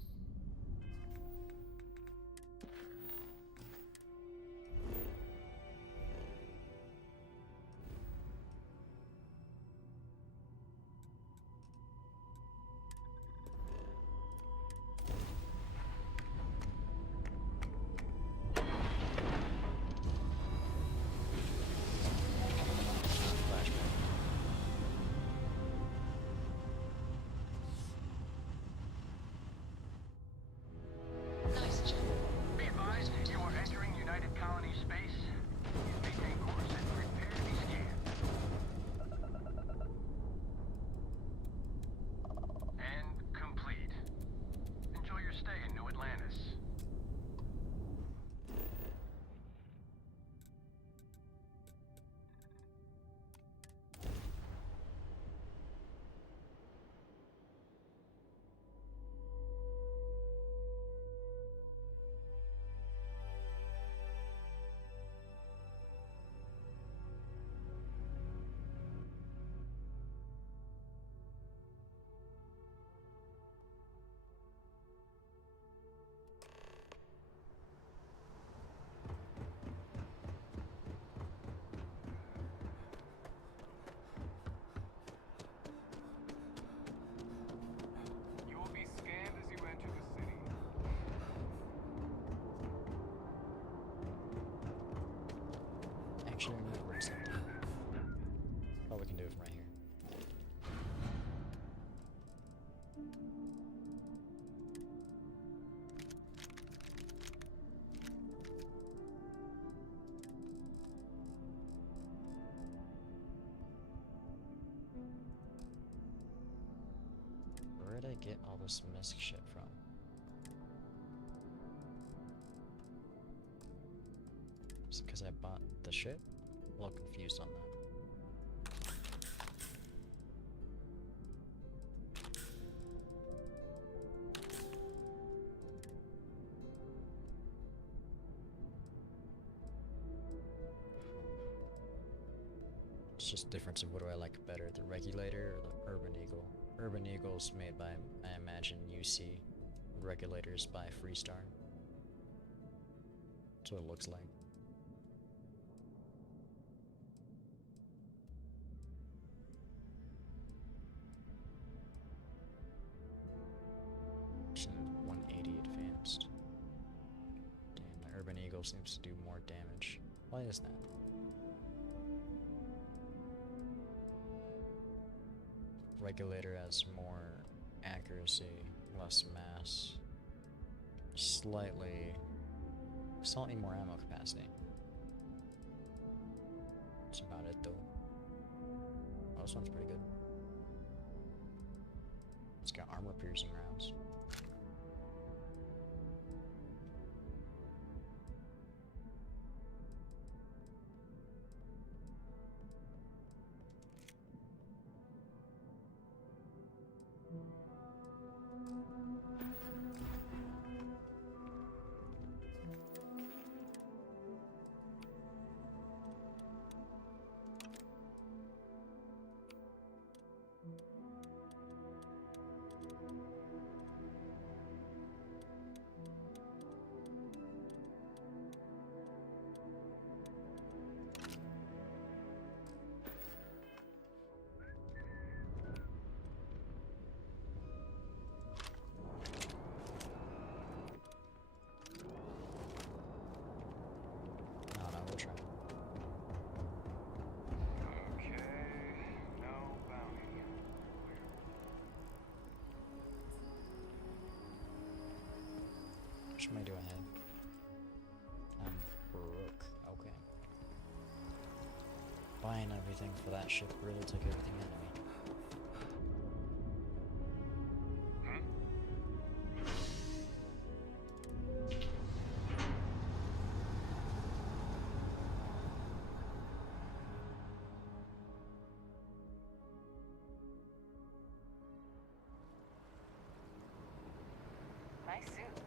get all this misc shit from? Just because I bought the ship? A little confused on that. It's just difference of what do I like better, the Regulator or the Urban Eagle. Urban Eagle's made by, I imagine, UC. Regulator's by Freestar. That's what it looks like. It's 180 advanced. Damn, the Urban Eagle seems to do more damage. Why is that? Regulator has more accuracy, less mass, slightly more ammo capacity. That's about it though. Oh, this one's pretty good. It's got armor piercing rounds. What should I do ahead? I'm broke. Okay. Buying everything for that ship really took everything out of me. Nice suit.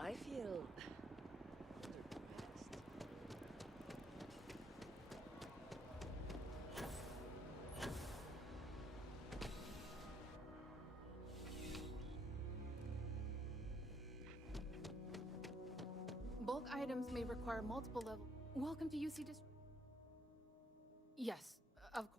I feel Bulk items may require multiple levels. Welcome to UC Yes, of course.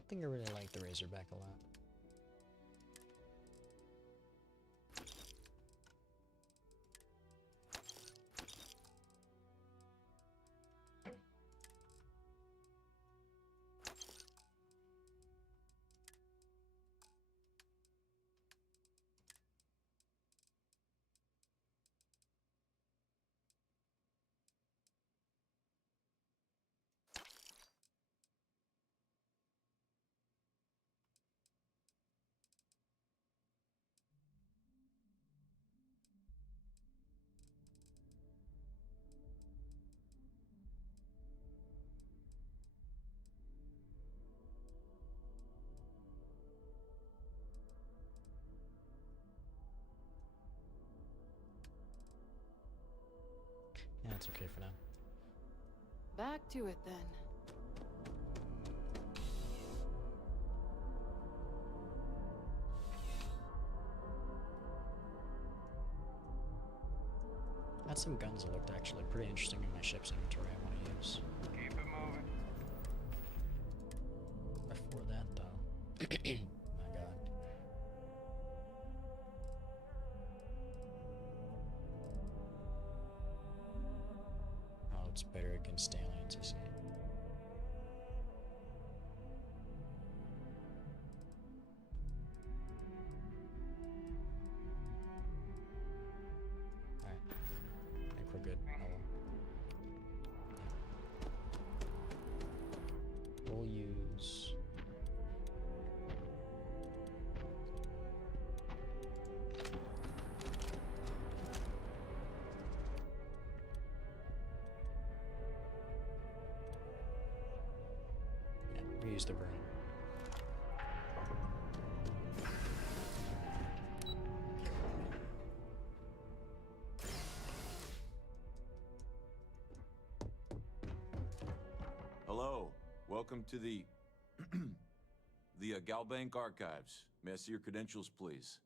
don't think I really like the Razorback a lot. Yeah, it's okay for now. Back to it then. Had some guns that looked actually pretty interesting in my ship's inventory I want to use. Keep it moving. Before that, though. My god. Oh, it's better against aliens, I see. Alright. I think we're good. Oh well. We'll use... yeah, we use the burn. Hello, welcome to the Galbank Archives. May I see your credentials, please?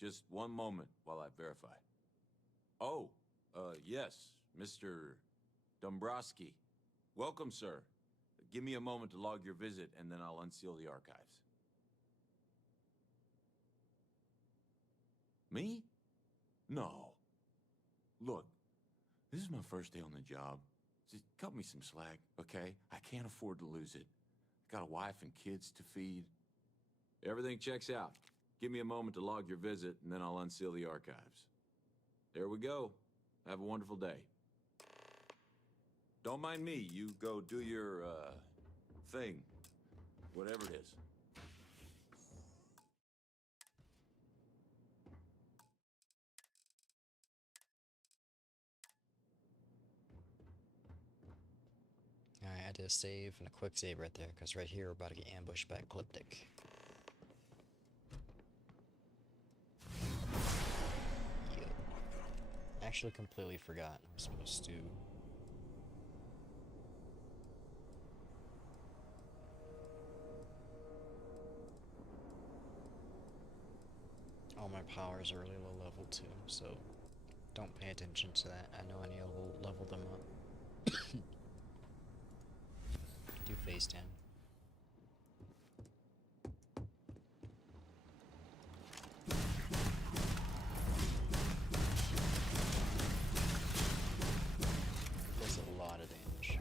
Just one moment while I verify. Oh, yes, Mr. Dombrowski. Welcome, sir. Give me a moment to log your visit, and then I'll unseal the archives. Me? No. Look, this is my first day on the job. Just cut me some slack, okay? I can't afford to lose it. Got a wife and kids to feed. Everything checks out. Give me a moment to log your visit, and then I'll unseal the archives. There we go. Have a wonderful day. Don't mind me. You go do your, thing. Whatever it is. Alright, I did a save and a quick save right there, because right here we're about to get ambushed by Ecliptic. Yo. Actually completely forgot I was supposed to... all my powers are really low level too, so don't pay attention to that. I know I need to level them up. Do phase 10. Does a lot of damage.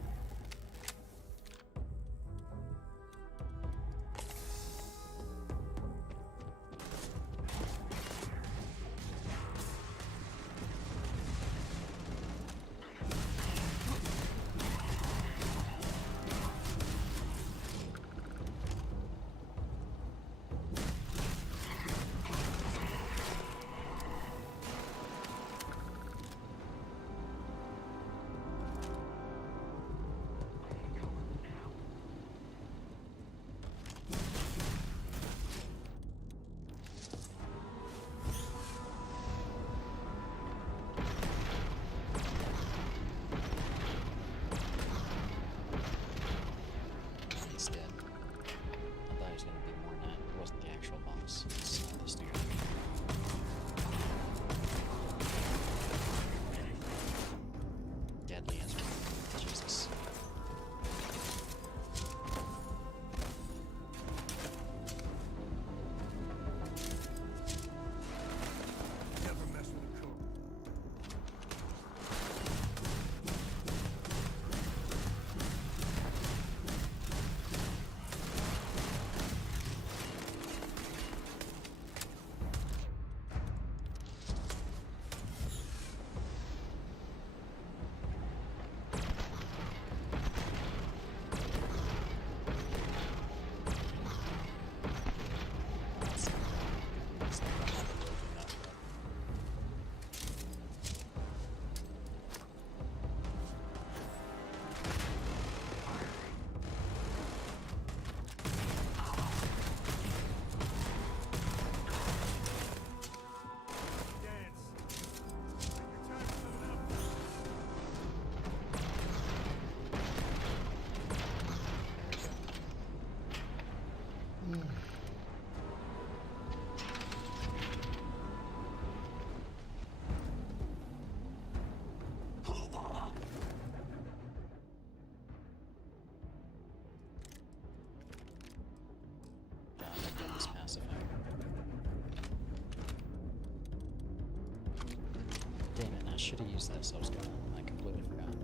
I should have used that soapstone. I completely forgot. I'm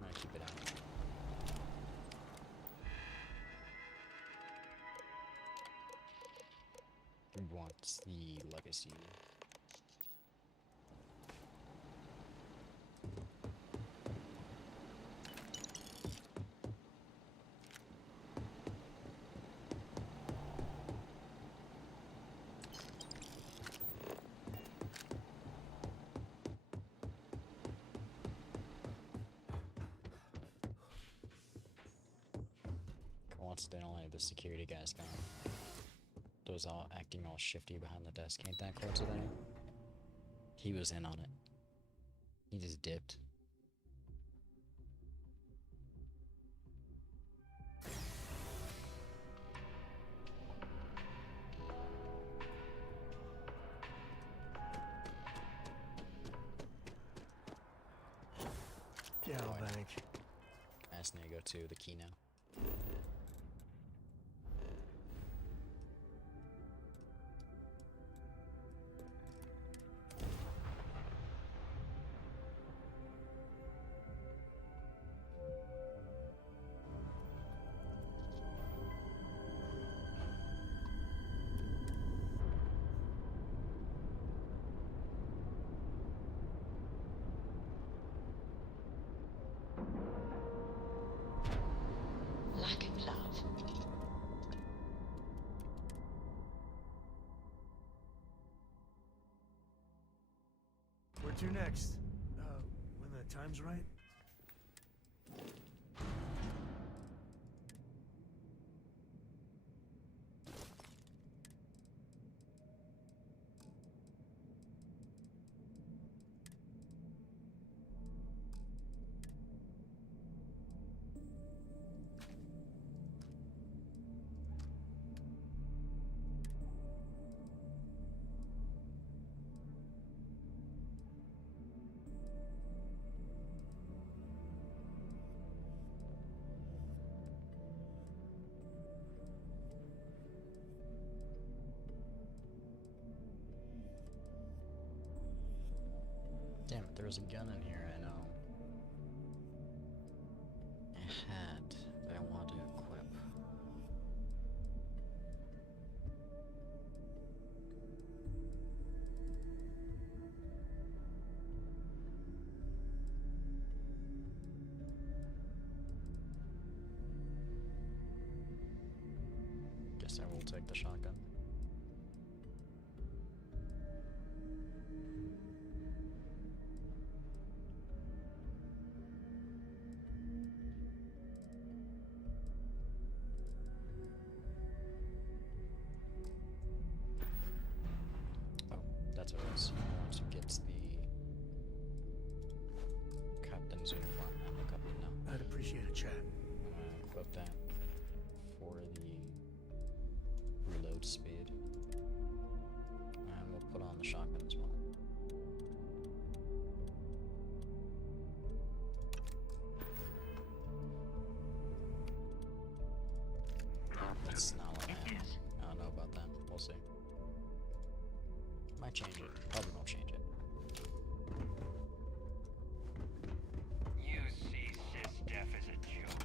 gonna keep it out. We want the legacy. Coincidentally, the security guy's gone. Those all acting all shifty behind the desk. Ain't that coincidental? He was in on it. He just dipped. Galbank. Ask Nego to the key now. Lack of love. Where to next? When the time's right? Damn it, there was a gun in here, I know. I had, but I want to equip. Guess I will take the shotgun. That's what it is. Once you get the captain's uniform, I'll look up it now. I'd appreciate a chat. I'm gonna equip that for the reload speed. And we'll put on the shotgun as well. That's not what I don't know about that. We'll see. Might change it. Probably won't change it. You see SysDef as a joke.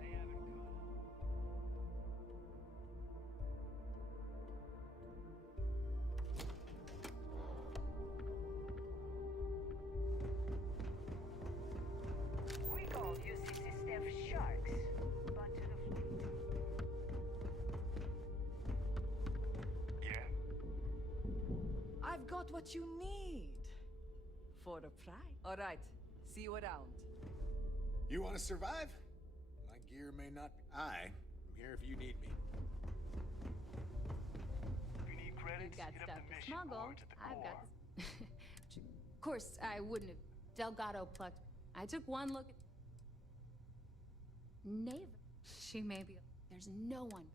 They haven't got it. We call you SysDef sharks, but to the fleet. Yeah. I've got what you need. For a price. All right. See you around. You want to survive? My gear may not be. I'm here if you need me. If you need credits, You've got hit up stuff the to mission smuggle. boards at the I've core. got. Of course, I wouldn't have. Delgado plucked. I took one look at. Neva. She may be. There's no one.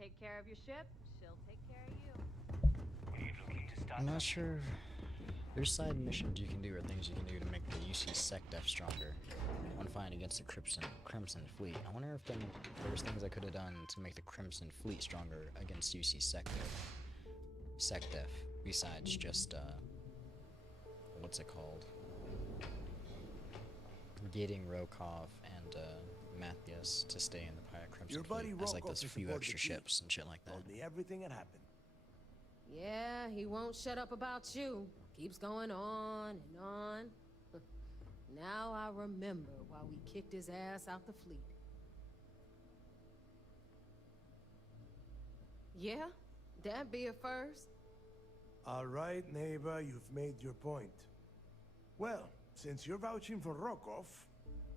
Take care of your ship. She'll take care of you. We ain't looking to stop. I'm not sure. There's side missions you can do or things you can do to make the UC SecDef stronger. One fight against the Crimson Fleet. I wonder if there's things I could have done to make the Crimson Fleet stronger against UC SecDef. SecDef besides just what's it called? Getting Rokov and Matthias to stay in the Pirate Crimson Fleet as like those few extra ships and shit like that. Told me everything that happened. Yeah, he won't shut up about you. Keeps going on and on. Now I remember why we kicked his ass out the fleet. Yeah, that'd be a first. All right, neighbor, you've made your point. Well, since you're vouching for Rokov,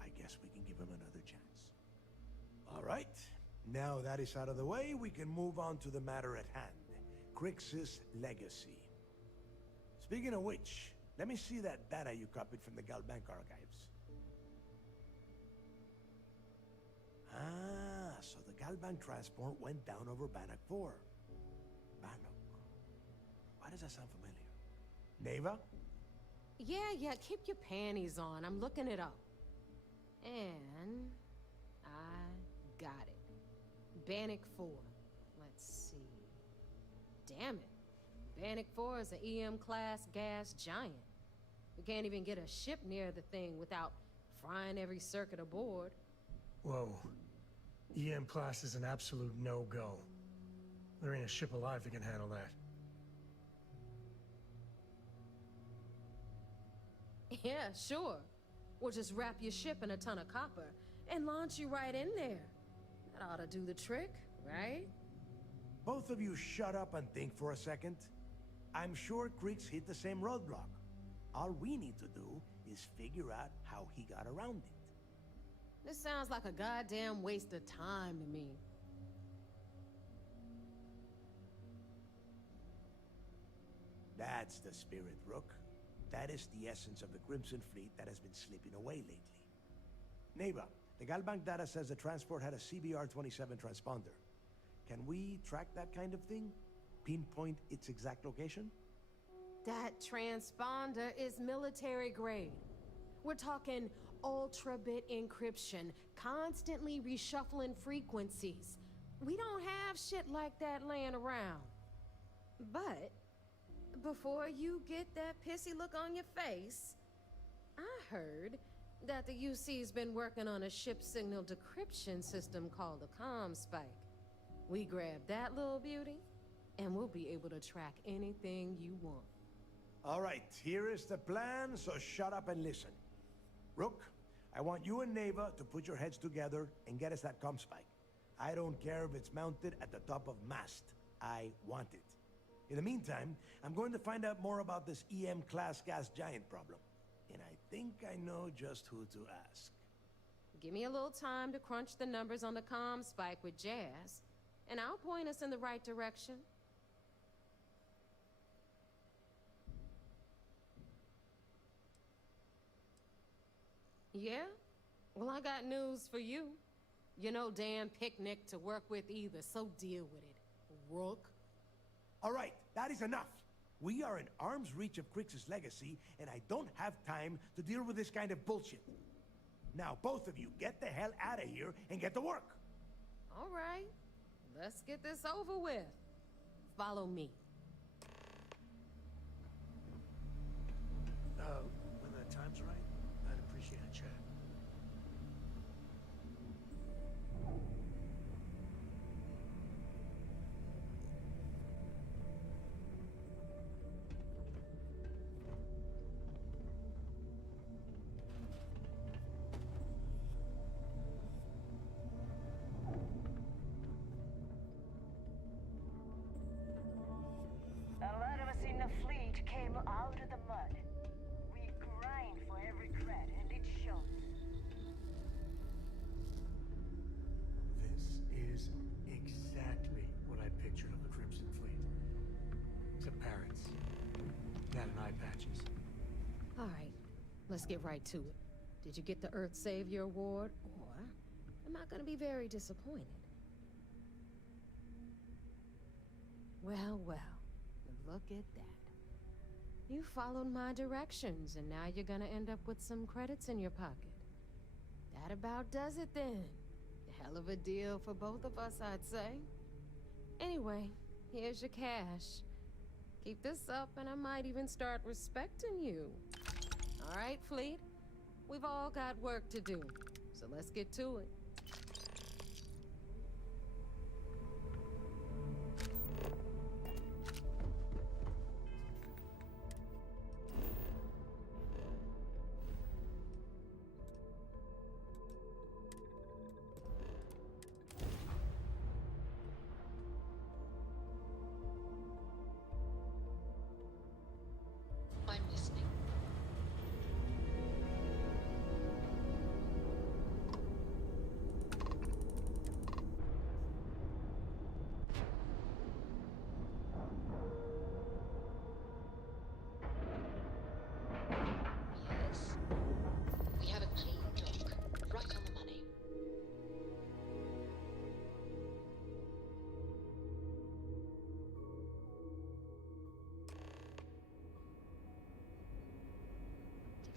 I guess we can give him another chance. All right, now that is out of the way, we can move on to the matter at hand. Crix's legacy. Speaking of which, let me see that data you copied from the Galbank archives. Ah, so the Galbank transport went down over Bannock 4. Bannock. Why does that sound familiar? Neva? Yeah, keep your panties on. I'm looking it up. And I got it. Bannock 4. Let's see. Damn it. Bannock 4 is an EM-class gas giant. We can't even get a ship near the thing without frying every circuit aboard. Whoa. EM class is an absolute no-go. There ain't a ship alive that can handle that. Yeah, sure. We'll just wrap your ship in a ton of copper and launch you right in there. That ought to do the trick, right? Both of you shut up and think for a second. I'm sure Creeks hit the same roadblock. All we need to do is figure out how he got around it. This sounds like a goddamn waste of time to me. That's the spirit, Rook. That is the essence of the Crimson Fleet that has been slipping away lately. Neighbor, the Galbank data says the transport had a CBR-27 transponder. Can we track that kind of thing? Pinpoint its exact location? That transponder is military grade. We're talking ultra-bit encryption, constantly reshuffling frequencies. We don't have shit like that laying around. But before you get that pissy look on your face, I heard that the UC's been working on a ship signal decryption system called a ComSpike. We grab that little beauty, and we'll be able to track anything you want. All right, here is the plan, so shut up and listen. Rook, I want you and Neva to put your heads together and get us that ComSpike. I don't care if it's mounted at the top of mast. I want it. In the meantime, I'm going to find out more about this EM-class gas giant problem. And I think I know just who to ask. Give me a little time to crunch the numbers on the ComSpike with Jazz, and I'll point us in the right direction. Yeah? Well, I got news for you. You're no damn picnic to work with either, so deal with it, Rook. All right, that is enough. We are in arm's reach of Crix's legacy, and I don't have time to deal with this kind of bullshit. Now, both of you, get the hell out of here and get to work. All right, let's get this over with. Follow me. When the time's right, I'd appreciate a chat. A lot of us in the fleet came out of the mud. We grind for every cred, and it shows. This is exactly what I pictured of the Crimson Fleet. Except parrots. That and eye patches. All right, let's get right to it. Did you get the Earth Savior Award, or am I gonna be very disappointed? Well, look at that. You followed my directions, and now you're gonna end up with some credits in your pocket. That about does it then. Hell of a deal for both of us, I'd say. Anyway, here's your cash. Keep this up, and I might even start respecting you. All right, Fleet. We've all got work to do, so let's get to it. I'm listening. Yes. We have a clean dock, right on the money.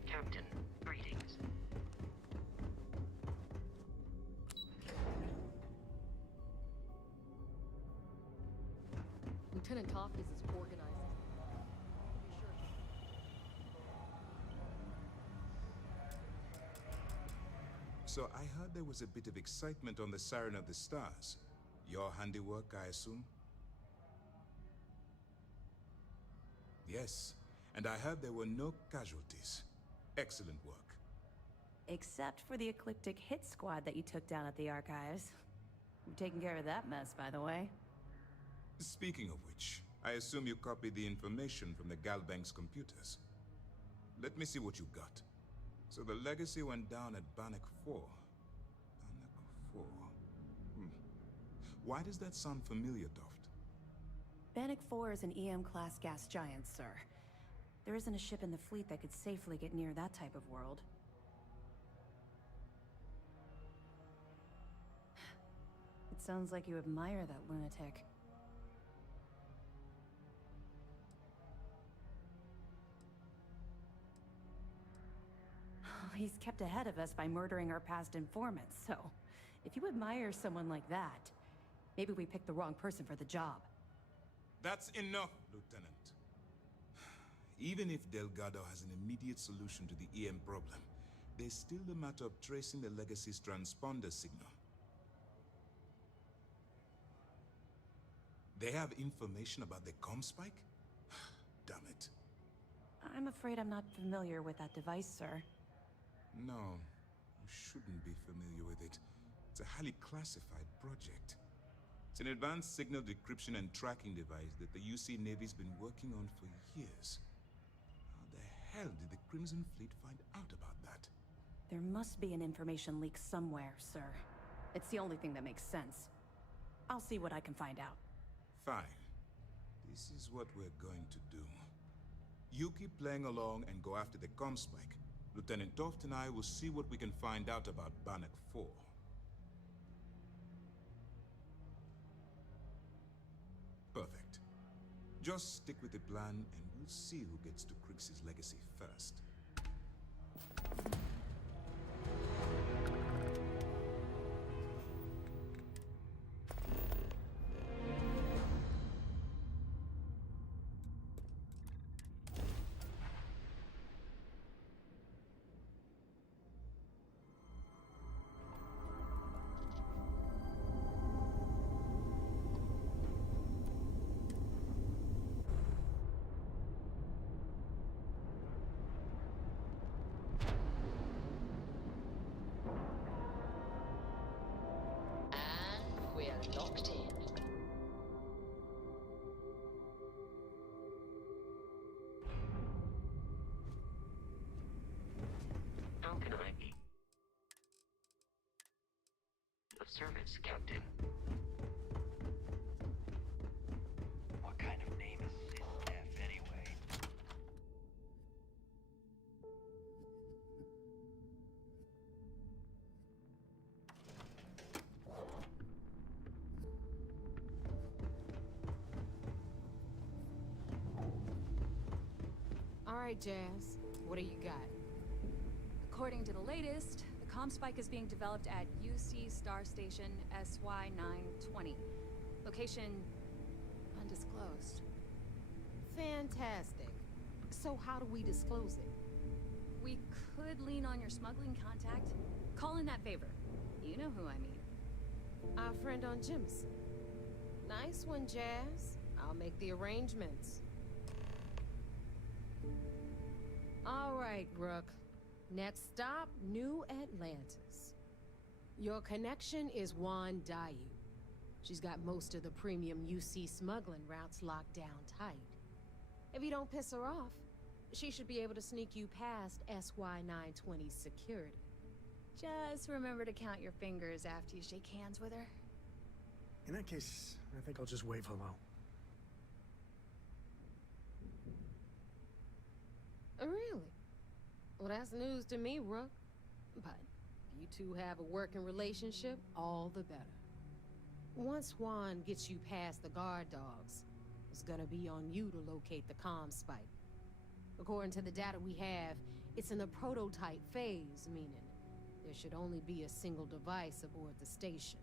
Captain, greetings. Lieutenant Toffees is organizing. So I heard there was a bit of excitement on the Siren of the Stars. Your handiwork, I assume? Yes, and I heard there were no casualties. Excellent work. Except for the eclectic hit squad that you took down at the archives. You've taken care of that mess, by the way. Speaking of which, I assume you copied the information from the Galbank's computers. Let me see what you got. So the legacy went down at Bannock 4. Bannock 4. Why does that sound familiar, Toft? Bannock 4 is an EM-class gas giant, sir. There isn't a ship in the fleet that could safely get near that type of world. It sounds like you admire that lunatic. He's kept ahead of us by murdering our past informants, so if you admire someone like that, maybe we picked the wrong person for the job. That's enough, Lieutenant. Even if Delgado has an immediate solution to the EM problem, there's still the matter of tracing the Legacy's transponder signal. They have information about the comm spike? Damn it. I'm afraid I'm not familiar with that device, sir. No, you shouldn't be familiar with it. It's a highly classified project. It's an advanced signal decryption and tracking device that the UC Navy's been working on for years. How the hell did the Crimson Fleet find out about that? There must be an information leak somewhere, sir. It's the only thing that makes sense. I'll see what I can find out. Fine. This is what we're going to do. You keep playing along and go after the comm spike. Lieutenant Toft and I will see what we can find out about Bannock 4. Perfect. Just stick with the plan and we'll see who gets to Krix's legacy first. We're locked in. How can I be of service, Captain? What kind of name is F anyway? All right, Jazz. What do you got? According to the latest, the comm spike is being developed at UC Star Station SY-920. Location undisclosed. Fantastic. So how do we disclose it? We could lean on your smuggling contact. Call in that favor. You know who I mean. Our friend on Jimson. Nice one, Jazz. I'll make the arrangements. All right, Rook. Next stop, New Atlantis. Your connection is Juan Dayu. She's got most of the premium UC smuggling routes locked down tight. If you don't piss her off, she should be able to sneak you past SY-920's security. Just remember to count your fingers after you shake hands with her. In that case, I think I'll just wave hello. Really? Well, that's news to me, Rook. But if you two have a working relationship, all the better. Once Juan gets you past the guard dogs, it's gonna be on you to locate the comm spike. According to the data we have, it's in the prototype phase, meaning there should only be a single device aboard the station.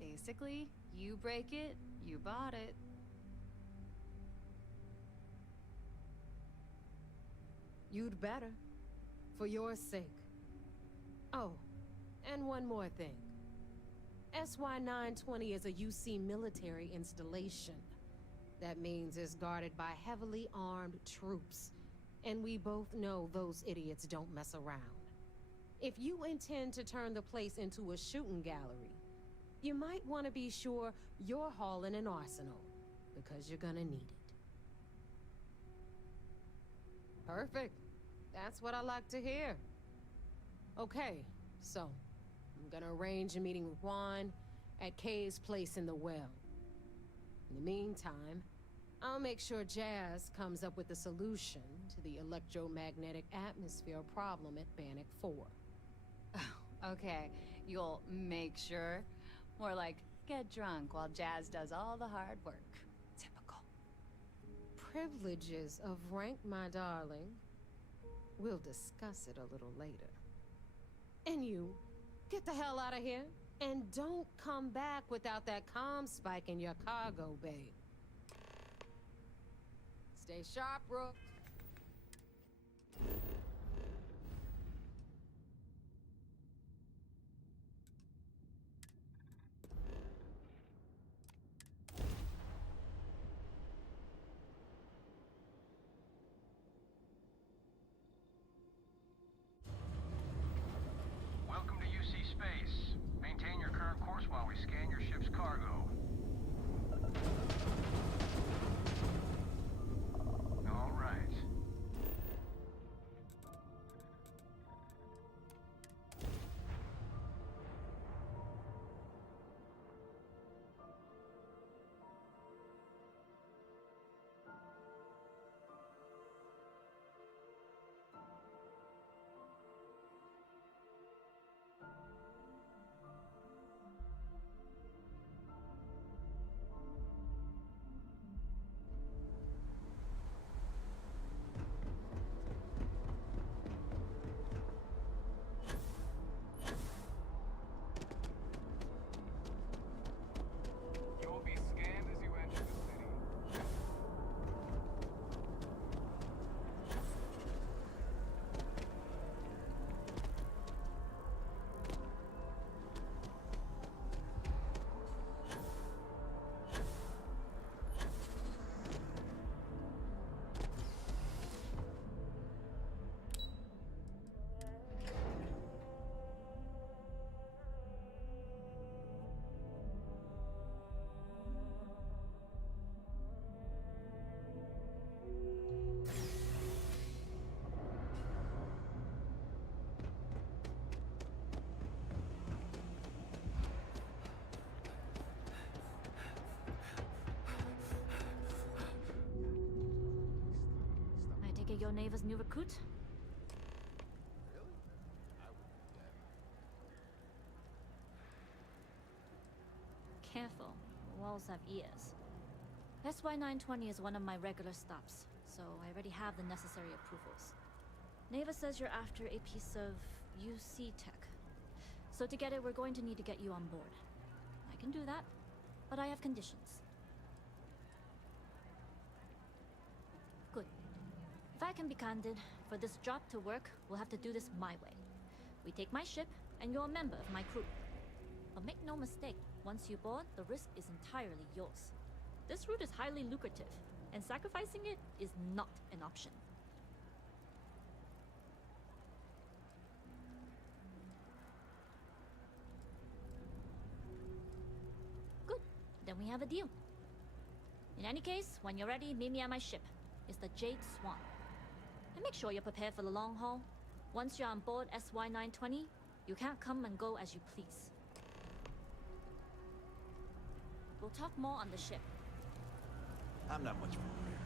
Basically, you break it, you bought it. You'd better. For your sake. Oh, and one more thing. SY-920 is a UC military installation. That means it's guarded by heavily armed troops. And we both know those idiots don't mess around. If you intend to turn the place into a shooting gallery, you might want to be sure you're hauling an arsenal, because you're gonna need it. Perfect. That's what I like to hear. Okay, so I'm gonna arrange a meeting with Juan at Kay's place in the well. In the meantime, I'll make sure Jazz comes up with a solution to the electromagnetic atmosphere problem at Bannock 4. Okay, you'll make sure. More like, get drunk while Jazz does all the hard work. Typical. Privileges of rank, my darling. We'll discuss it a little later. And you, get the hell out of here. And don't come back without that comm spike in your cargo bay. Stay sharp, Rook. Welcome to UC Space. Maintain your current course while we scan your ship's cargo. All right. You'll be scanned as you enter the city. I take it your neighbor's new recruit? Careful, walls have ears. SY-920 is one of my regular stops, so I already have the necessary approvals. Neva says you're after a piece of UC tech. So to get it, we're going to need to get you on board. I can do that, but I have conditions. I can be candid, for this job to work, we'll have to do this my way. We take my ship, and you're a member of my crew. But make no mistake, once you board, the risk is entirely yours. This route is highly lucrative, and sacrificing it is not an option. Good, then we have a deal. In any case, when you're ready, meet me at my ship. It's the Jade Swan. And make sure you're prepared for the long haul. Once you're on board SY-920, you can't come and go as you please. We'll talk more on the ship. I'm not much for a rear.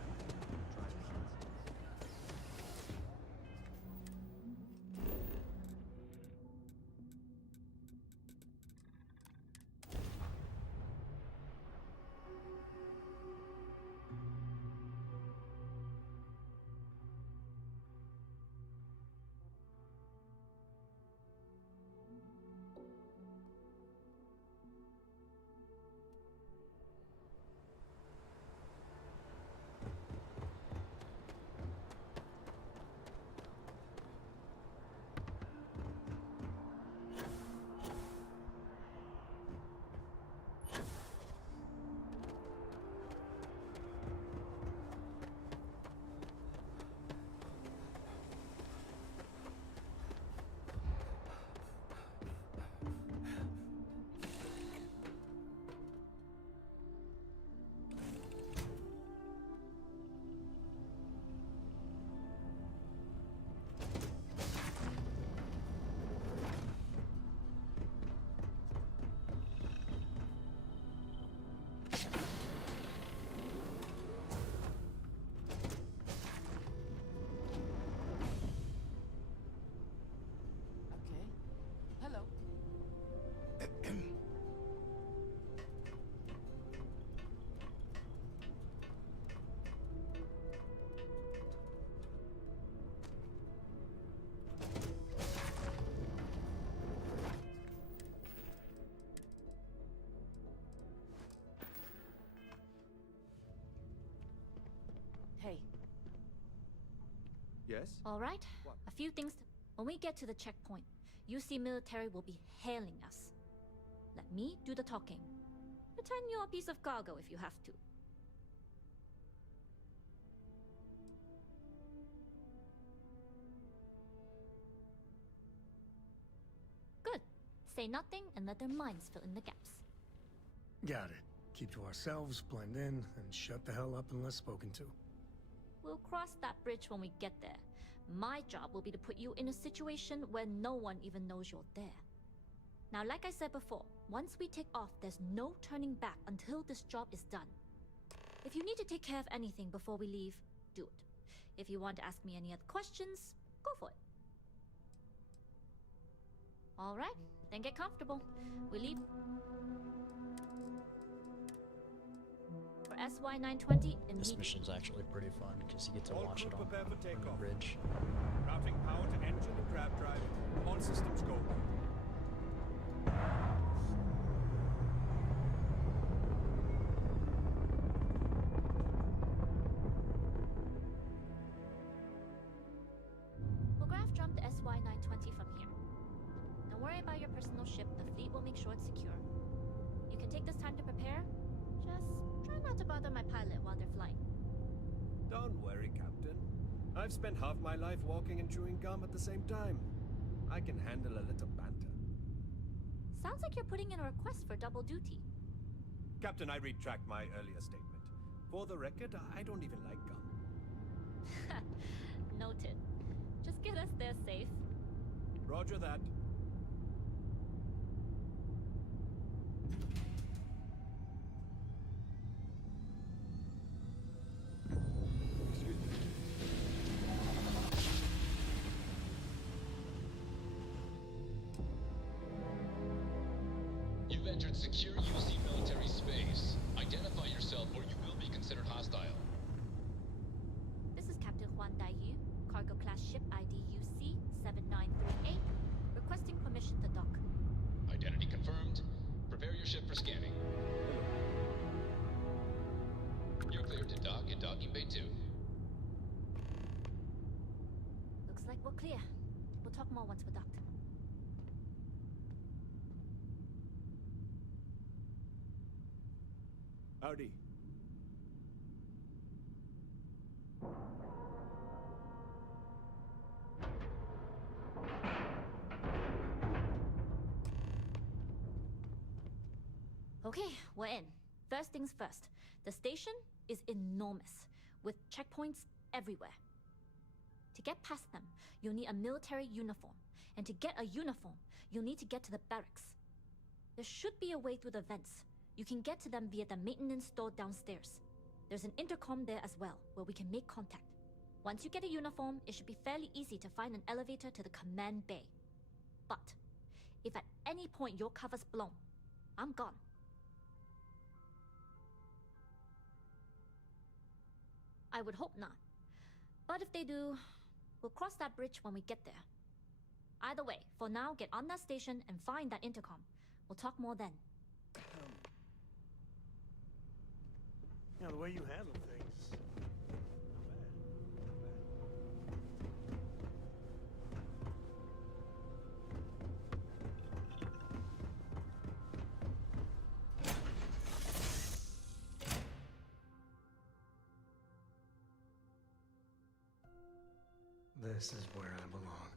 Hey. Yes? All right. A few things to... When we get to the checkpoint, UC military will be hailing us. Let me do the talking. Pretend you're a piece of cargo if you have to. Good. Say nothing and let their minds fill in the gaps. Got it. Keep to ourselves, blend in, and shut the hell up unless spoken to. We'll cross that bridge when we get there. My job will be to put you in a situation where no one even knows you're there. Now, like I said before, once we take off, there's no turning back until this job is done. If you need to take care of anything before we leave, do it. If you want to ask me any other questions, go for it. All right, then get comfortable. We leave for SY-920 immediately. This mission's actually pretty fun because you get to watch it on the bridge. Routing power to engine and grab drive. All systems go. We'll graph jump the SY-920 from here. Don't worry about your personal ship. The fleet will make sure it's secure. You can take this time to prepare. Just try not to bother my pilot while they're flying. Don't worry, Captain. I've spent half my life walking and chewing gum at the same time. I can handle a little banter. Sounds like you're putting in a request for double duty. Captain, I retract my earlier statement. For the record, I don't even like gum. Noted. Just get us there safe. Roger that. You've entered secure UC military space. Identify yourself or you will be considered hostile. This is Captain Huan Daiyu, cargo class ship ID UC 7938, requesting permission to dock. Identity confirmed. Prepare your ship for scanning. You're cleared to dock at docking bay 2. like we're clear. We'll talk more once we're docked. Howdy. Okay, we're in. First things first. The station is enormous, with checkpoints everywhere. To get past them, you'll need a military uniform. And to get a uniform, you'll need to get to the barracks. There should be a way through the vents. You can get to them via the maintenance store downstairs. There's an intercom there as well, where we can make contact. Once you get a uniform, it should be fairly easy to find an elevator to the command bay. But if at any point your cover's blown, I'm gone. I would hope not. But if they do, we'll cross that bridge when we get there. Either way, for now, get on that station and find that intercom. We'll talk more then. You know, the way you handle things. This is where I belong.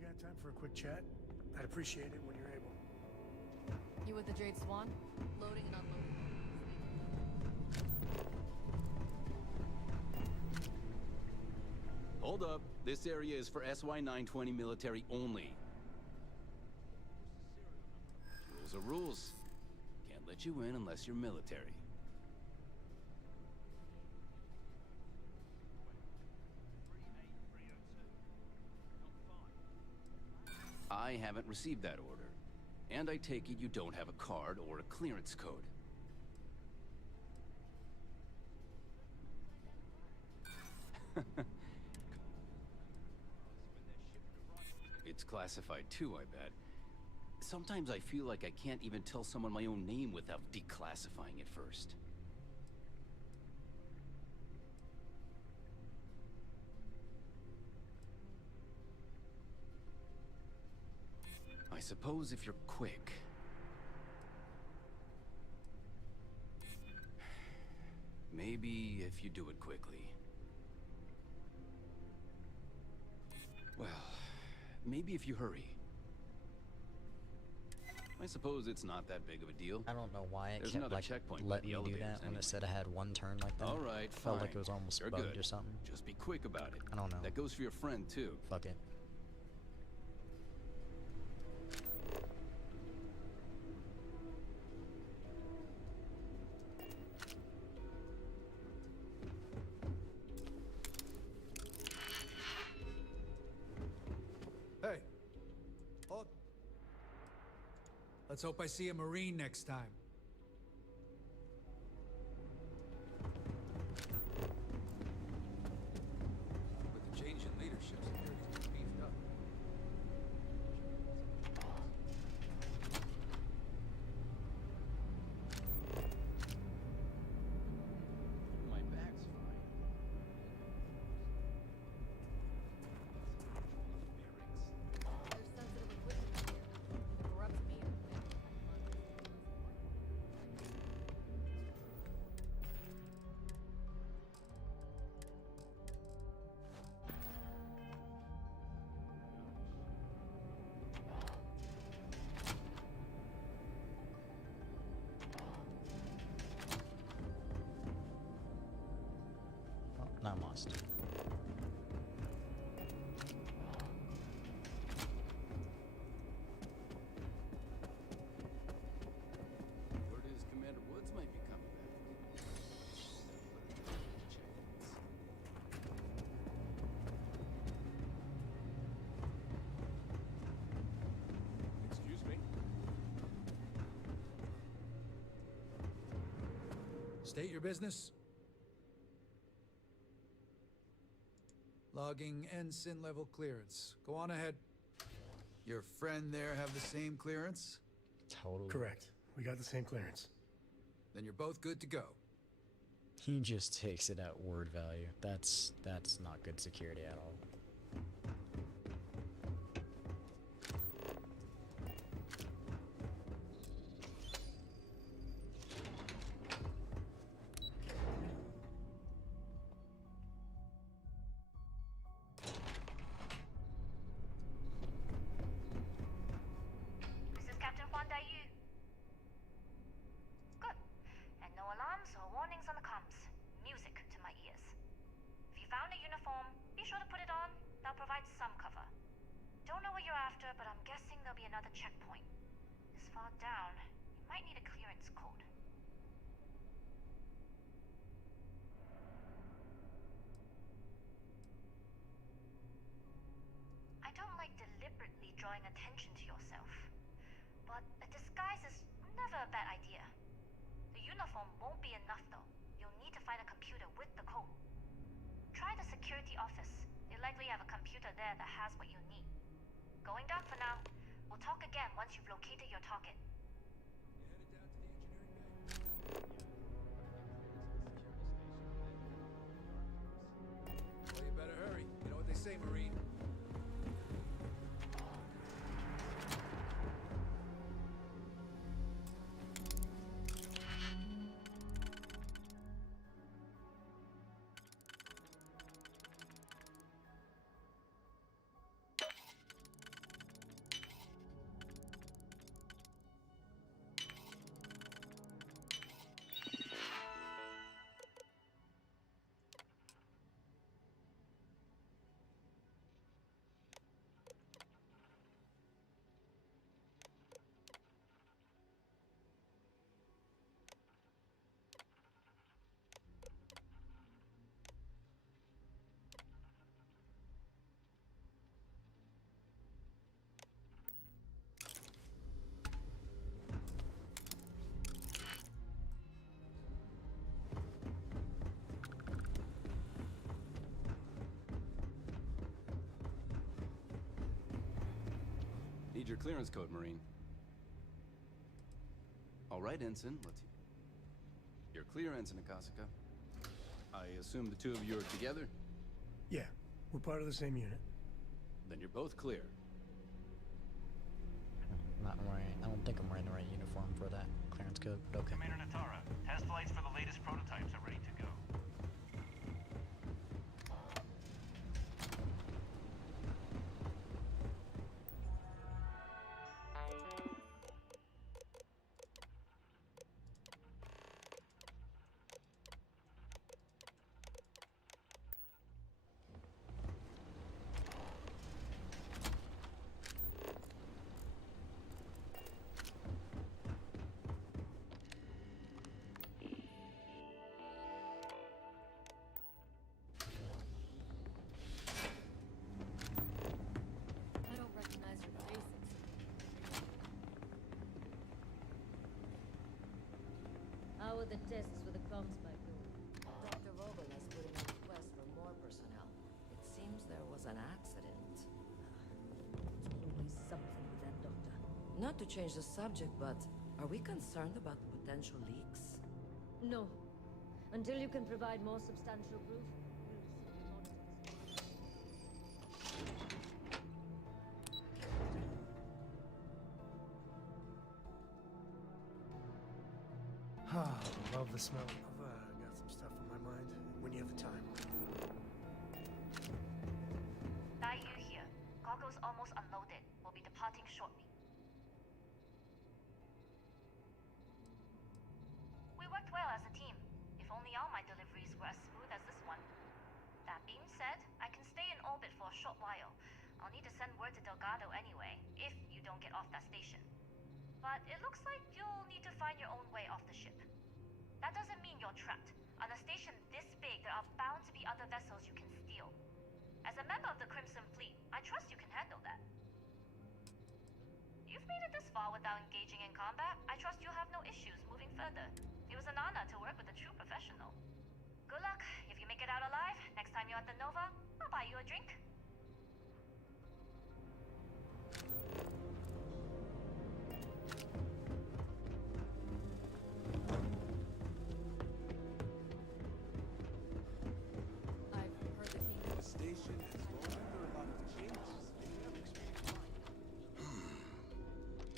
You got time for a quick chat? I'd appreciate it when you're able. You with the Jade Swan? Loading and unloading. Hold up. This area is for SY-920 military only. Rules are rules. Can't let you in unless you're military. I haven't received that order. And I take it you don't have a card or a clearance code. It's classified too, I bet. Sometimes I feel like I can't even tell someone my own name without declassifying it first. I suppose if you're quick. Maybe if you do it quickly. Well, maybe if you hurry. I suppose it's not that big of a deal. I don't know why it There's kept another like checkpoint by letting the me do elevators that when anyway. it said I had one turn like that. All right, Felt like fine. it was almost You're bugged good. or something. Just be quick about it. I don't know. That goes for your friend too. Fuck it. Hey. Hold. Let's hope I see a Marine next time. With the change in leadership, security's been beefed up. My bag's fine. There's sensitive equipment here. If it corrupts me, Oh, now I'm lost. Word is Commander Woods might be coming back. Excuse me? State your business. Logging ensign level clearance. Go on ahead. Your friend there have the same clearance? Totally. Correct. We got the same clearance. Then you're both good to go. He just takes it at word value. That's not good security at all. provide some cover. Don't know what you're after, but I'm guessing there'll be another checkpoint. This far down, you might need a clearance code. I don't like deliberately drawing attention to yourself, but a disguise is never a bad idea. The uniform won't be enough though. You'll need to find a computer with the code. Try the security office. They likely have a computer there that has what you need. Going down for now. We'll talk again once you've located your target. Well, you better hurry. You know what they say, Marine. Need your clearance code, Marine. All right, Ensign, let's see. You're clear, Ensign Akasaka. I assume the two of you are together? Yeah, we're part of the same unit. Then you're both clear. Not wearing. I don't think I'm wearing the right uniform for that clearance code, but okay. Commander Natara, test flights for the latest prototypes are ready to go. I don't recognize your faces. How are the tests for the comms pipe going? Dr. Vogel has put in a request for more personnel. It seems there was an accident. There's always something with that doctor. Not to change the subject, but are we concerned about potential leaks? No. Until you can provide more substantial proof. Love the smell. I've got some stuff on my mind when you have the time. Yu here. Goggles almost unloaded. We'll be departing shortly. We worked well as a team. If only all my deliveries were as smooth as this one. That being said, I can stay in orbit for a short while. I'll need to send word to Delgado anyway, if you don't get off that station. But it looks like you'll need to find your own way off the ship. That doesn't mean you're trapped. On a station this big, there are bound to be other vessels you can steal. As a member of the Crimson Fleet, I trust you can handle that. You've made it this far without engaging in combat. I trust you'll have no issues moving further. It was an honor to work with a true professional. Good luck. If you make it out alive, next time you're at the Nova, I'll buy you a drink.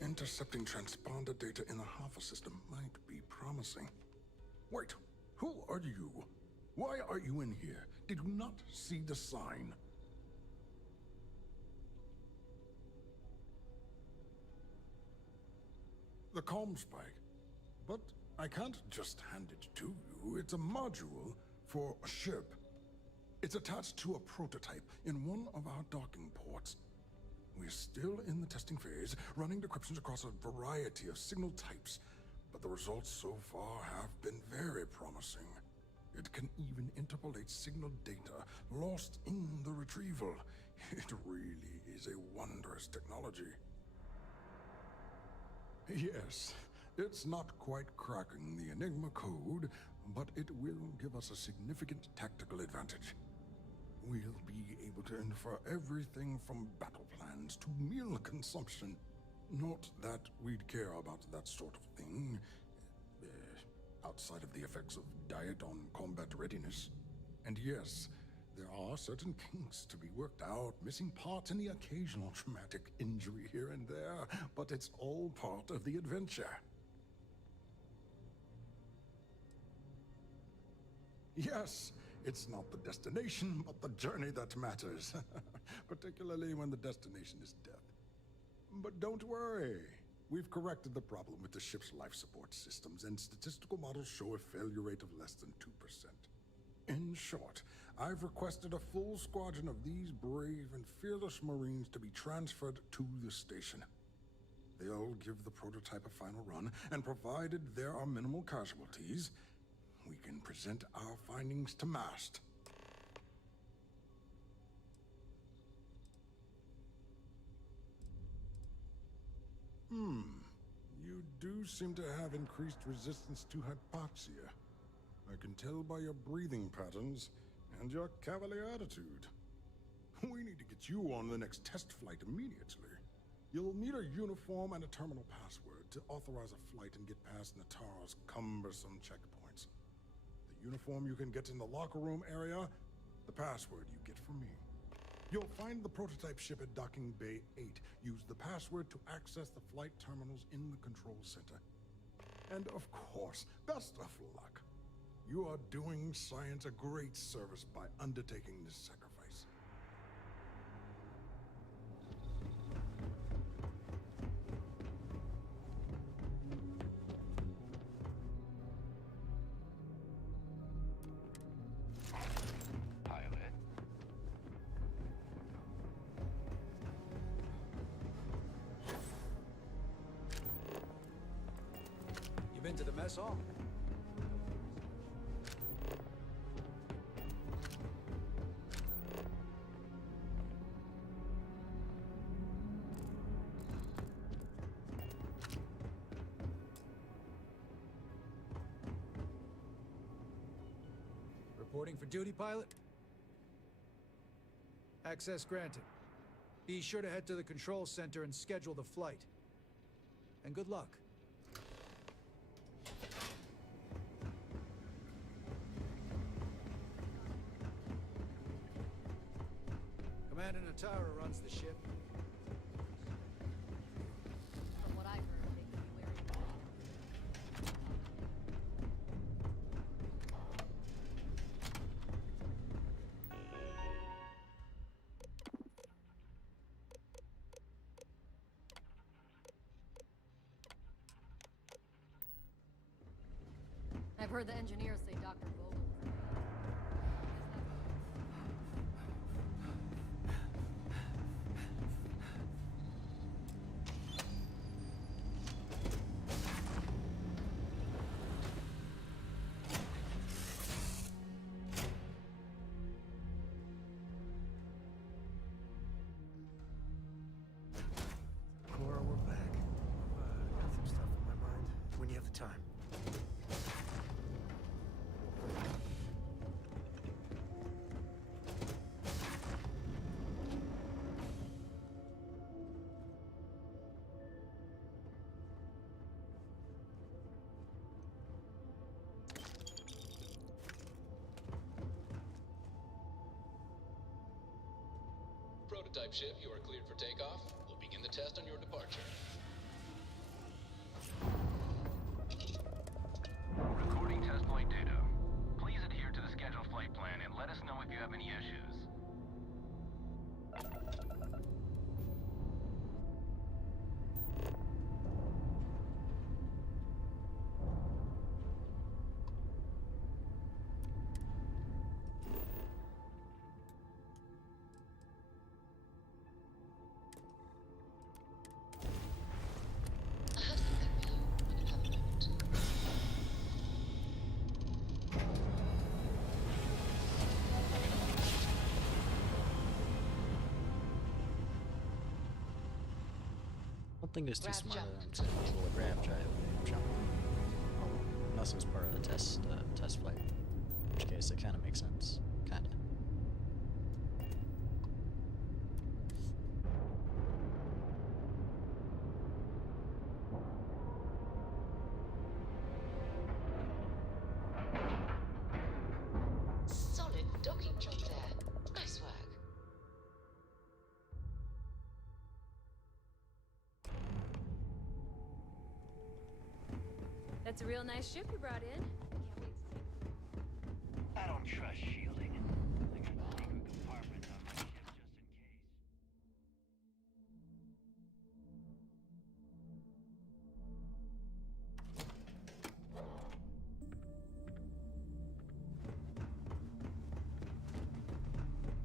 Intercepting transponder data in the Hava system might be promising. Wait, who are you? Why are you in here? Did you not see the sign? The comm spike. But I can't just hand it to you. It's a module for a ship. It's attached to a prototype in one of our docking ports. We're still in the testing phase, running decryptions across a variety of signal types, but the results so far have been very promising. It can even interpolate signal data lost in the retrieval. It really is a wondrous technology. Yes, it's not quite cracking the Enigma code, but it will give us a significant tactical advantage. We'll be able to infer everything from battle plans to meal consumption. Not that we'd care about that sort of thing, outside of the effects of diet on combat readiness. And yes, there are certain kinks to be worked out, missing parts and the occasional traumatic injury here and there, but it's all part of the adventure. Yes, it's not the destination, but the journey that matters, particularly when the destination is death. But don't worry. We've corrected the problem with the ship's life support systems, and statistical models show a failure rate of less than 2%. In short, I've requested a full squadron of these brave and fearless Marines to be transferred to the station. They'll give the prototype a final run, and provided there are minimal casualties, we can present our findings to Mast. You do seem to have increased resistance to hypoxia. I can tell by your breathing patterns and your cavalier attitude. We need to get you on the next test flight immediately. You'll need a uniform and a terminal password to authorize a flight and get past Natara's cumbersome checkpoints. The uniform you can get in the locker room area, the password you get from me. You'll find the prototype ship at Docking Bay 8. Use the password to access the flight terminals in the control center. And of course, best of luck. You are doing science a great service by undertaking this sacrifice. Been to the mess hall? Reporting for duty, pilot? Access granted. Be sure to head to the control center and schedule the flight. And good luck. Commander Natara runs the ship. From what I've heard, they could be wary of me. I've heard the engineers say Dr. Vogel was the man. Cora, we're back. Got some stuff on my mind when you have the time. Prototype ship, you are cleared for takeoff. We'll begin the test on your departure. Recording test flight data. Please adhere to the scheduled flight plan and let us know if you have any issues. think it's too Grab smart of jump. them to enable a grab jump. Unless it was part of the test flight. In which case, it kind of makes sense. Kinda. Solid docking job there. Nice work. That's a real nice ship you brought in. I don't trust shielding. I got secret compartments on my ship just in case.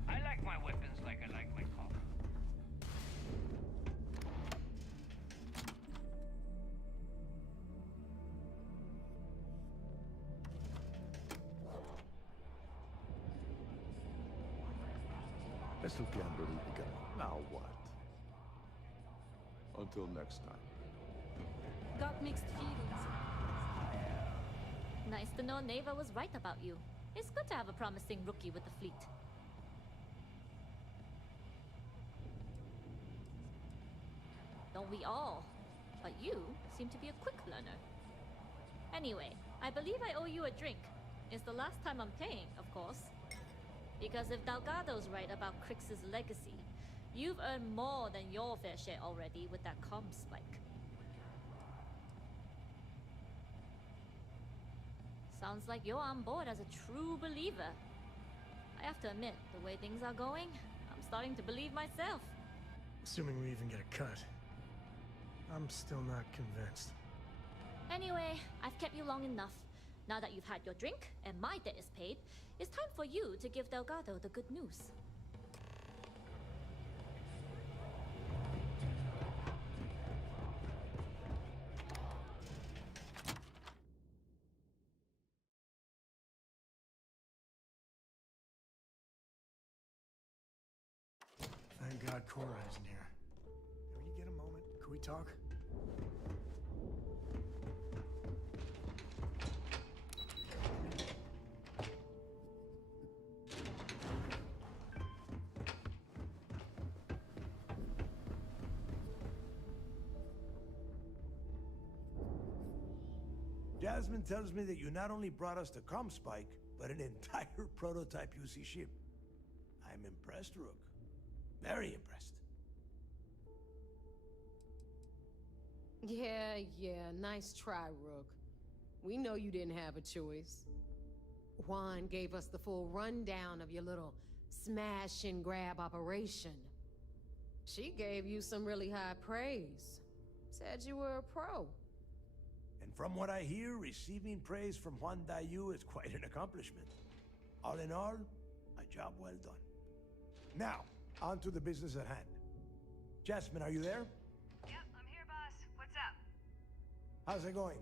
I like my weapons like I like my coffee. Esto que han verificado. Now what? Until next time. Got mixed feelings. Nice to know Neva was right about you. It's good to have a promising rookie with the fleet. Don't we all? But you seem to be a quick learner. Anyway, I believe I owe you a drink. It's the last time I'm paying, of course. Because if Delgado's right about Crix's legacy, you've earned more than your fair share already with that comm spike. Sounds like you're on board as a true believer. I have to admit, the way things are going, I'm starting to believe myself. Assuming we even get a cut. I'm still not convinced. Anyway, I've kept you long enough. Now that you've had your drink and my debt is paid, it's time for you to give Delgado the good news. Thank God Cora isn't here. When you get a moment, can we talk? Jasmine tells me that you not only brought us the comm spike, but an entire prototype UC ship. I'm impressed, Rook. Very impressed. Yeah, nice try, Rook. We know you didn't have a choice. Juan gave us the full rundown of your little smash and grab operation. She gave you some really high praise. Said you were a pro. And from what I hear, receiving praise from Juan Dayu is quite an accomplishment. All in all, a job well done. Now, on to the business at hand. Jasmine, are you there? Yep, I'm here, boss. What's up? How's it going?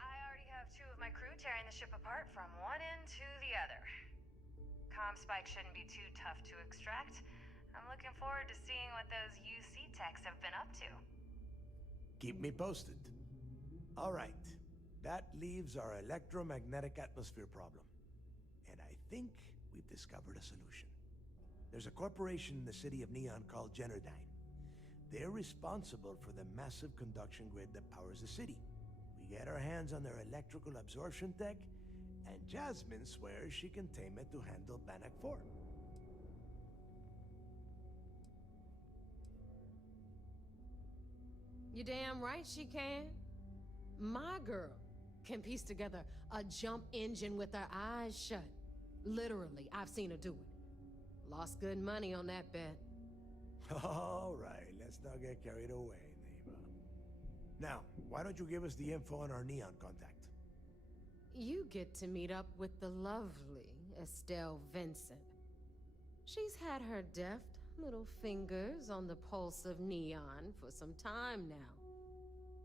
I already have two of my crew tearing the ship apart from one end to the other. Comm spike shouldn't be too tough to extract. I'm looking forward to seeing what those UC techs have been up to. Keep me posted. All right. That leaves our electromagnetic atmosphere problem. And I think we've discovered a solution. There's a corporation in the city of Neon called Generdyne. They're responsible for the massive conduction grid that powers the city. We get our hands on their electrical absorption tech, and Jasmine swears she can tame it to handle Bannock 4. You damn right she can. My girl can piece together a jump engine with her eyes shut. Literally, I've seen her do it. Lost good money on that bet. All right, let's not get carried away, Neva. Now, why don't you give us the info on our Neon contact? You get to meet up with the lovely Estelle Vincent. She's had her deft little fingers on the pulse of Neon for some time now.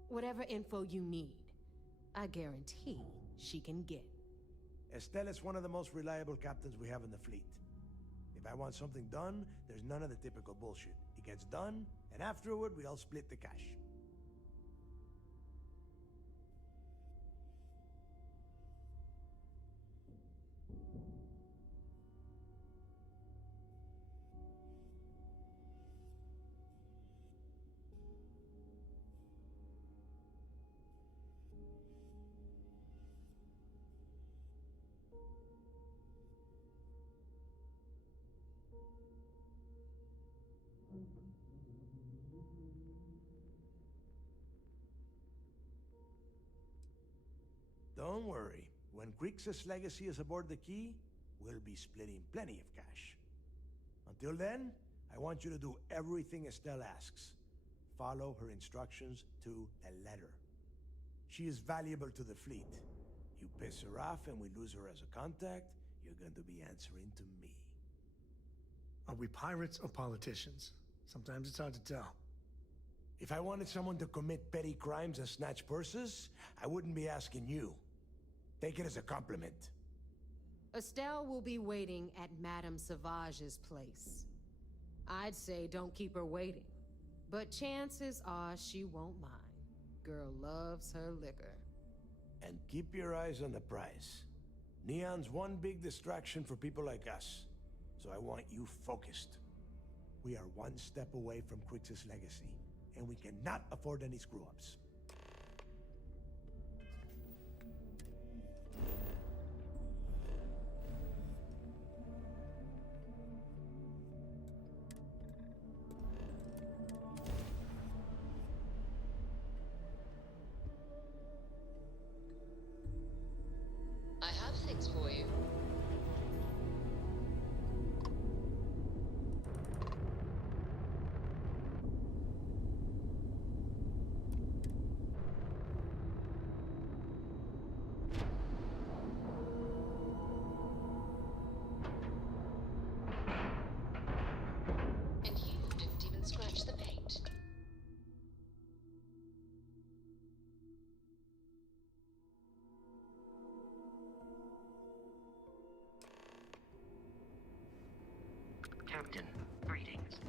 Whatever info you need, I guarantee she can get. Estelle is one of the most reliable captains we have in the fleet. If I want something done, there's none of the typical bullshit. It gets done, and afterward we all split the cash. Don't worry. When Crixus' legacy is aboard the Key, we'll be splitting plenty of cash. Until then, I want you to do everything Estelle asks. Follow her instructions to the letter. She is valuable to the fleet. You piss her off and we lose her as a contact, you're going to be answering to me. Are we pirates or politicians? Sometimes it's hard to tell. If I wanted someone to commit petty crimes and snatch purses, I wouldn't be asking you. Take it as a compliment. Estelle will be waiting at Madame Sauvage's place. I'd say don't keep her waiting, but chances are she won't mind. Girl loves her liquor. And keep your eyes on the prize. Neon's one big distraction for people like us, so I want you focused. We are one step away from Crixus' legacy, and we cannot afford any screw-ups. I have things for you. And you didn't even scratch the paint. Captain, greetings.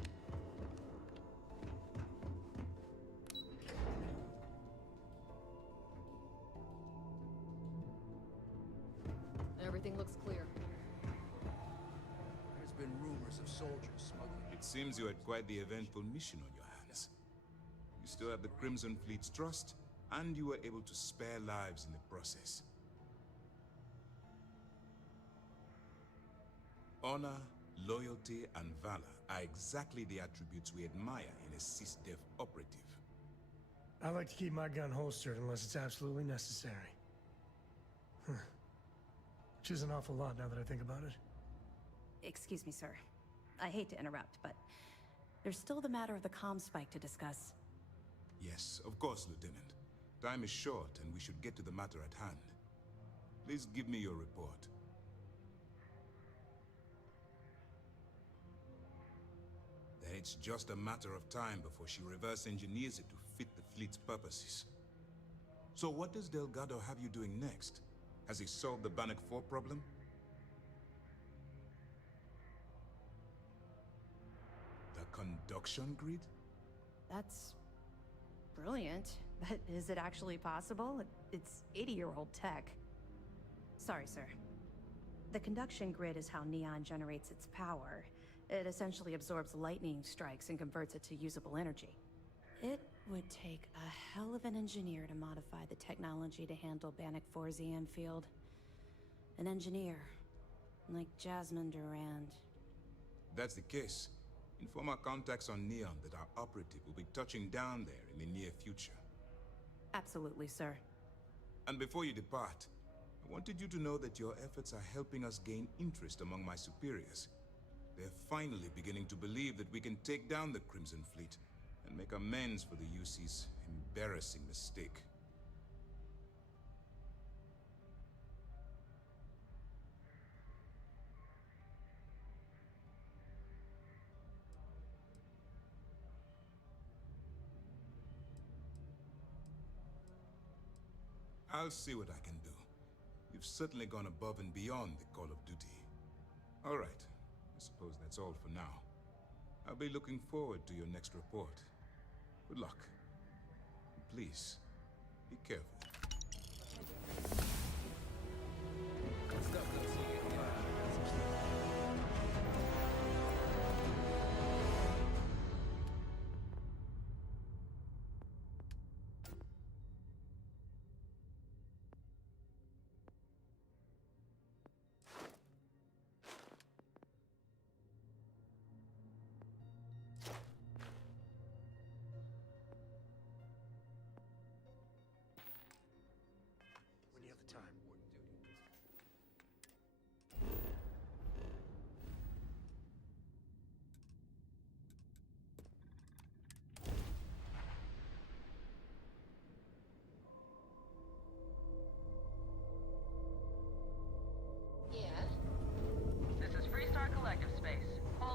Everything looks clear. There's been rumors of soldiers smuggling. It seems you had quite the eventful mission on your hands. You still have the Crimson Fleet's trust, and you were able to spare lives in the process. Honor, loyalty, and valor are exactly the attributes we admire in a CISDEF operative. I like to keep my gun holstered unless it's absolutely necessary. Which is an awful lot now that I think about it. Excuse me, sir. I hate to interrupt, but there's still the matter of the comm spike to discuss. Yes, of course, Lieutenant. Time is short, and we should get to the matter at hand. Please give me your report. Then it's just a matter of time before she reverse engineers it to fit the fleet's purposes. So what does Delgado have you doing next? Has he solved the Bannock 4 problem? The conduction grid? That's brilliant, but is it actually possible? It's 80-year-old tech. Sorry, sir. The conduction grid is how Neon generates its power. It essentially absorbs lightning strikes and converts it to usable energy. It would take a hell of an engineer to modify the technology to handle Bannock 4's EM field. An engineer, like Jasmine Durand. That's the case. Inform our contacts on Neon that our operative will be touching down there in the near future. Absolutely, sir. And before you depart, I wanted you to know that your efforts are helping us gain interest among my superiors. They're finally beginning to believe that we can take down the Crimson Fleet and make amends for the UC's embarrassing mistake. I'll see what I can do. You've certainly gone above and beyond the call of duty. All right. I suppose that's all for now. I'll be looking forward to your next report. Good luck. And please, be careful.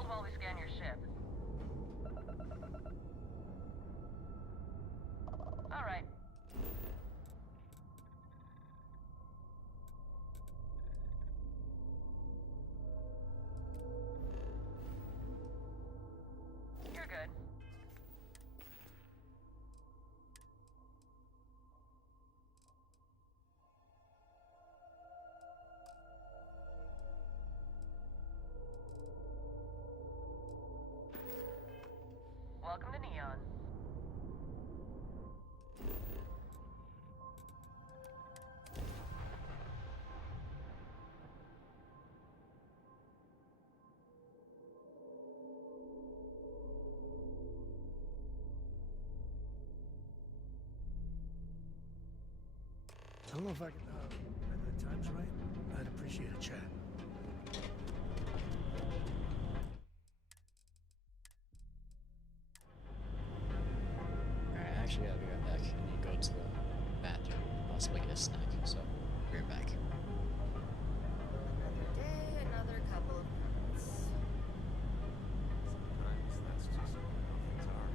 Hold while we scan your ship. All right. You're good. Welcome to Neon. I don't know if I can, are the times right? I'd appreciate a chat. Alright, actually, I'll be right back. I need to go to the bathroom, possibly get a snack, so be right back. Another day, another couple of minutes. Sometimes that's just how things are.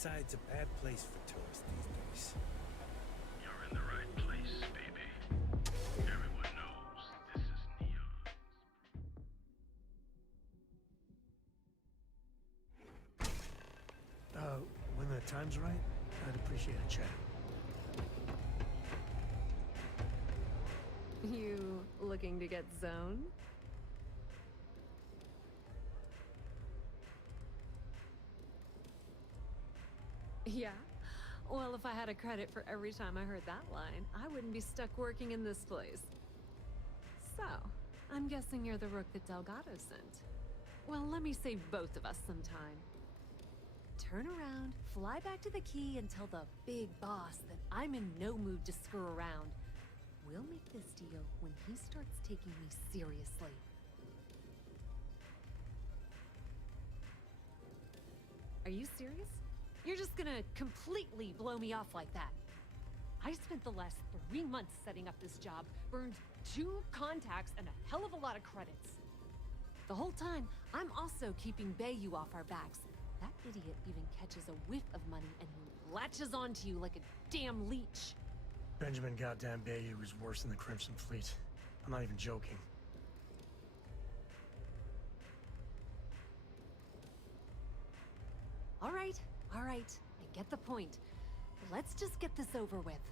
Outside's a bad place for tourists these days. You're in the right place, baby. Everyone knows this is Neon. When the time's right, I'd appreciate a chat. You looking to get zoned? Yeah? Well, if I had a credit for every time I heard that line, I wouldn't be stuck working in this place. So, I'm guessing you're the rook that Delgado sent. Well, let me save both of us some time. Turn around, fly back to the key, and tell the big boss that I'm in no mood to screw around. We'll make this deal when he starts taking me seriously. Are you serious? You're just gonna completely blow me off like that? I spent the last 3 months setting up this job, burned 2 contacts and a hell of a lot of credits. The whole time, I'm also keeping Bayou off our backs. That idiot even catches a whiff of money and he latches onto you like a damn leech. Benjamin goddamn Bayou is worse than the Crimson Fleet. I'm not even joking. All right. I get the point. Let's just get this over with.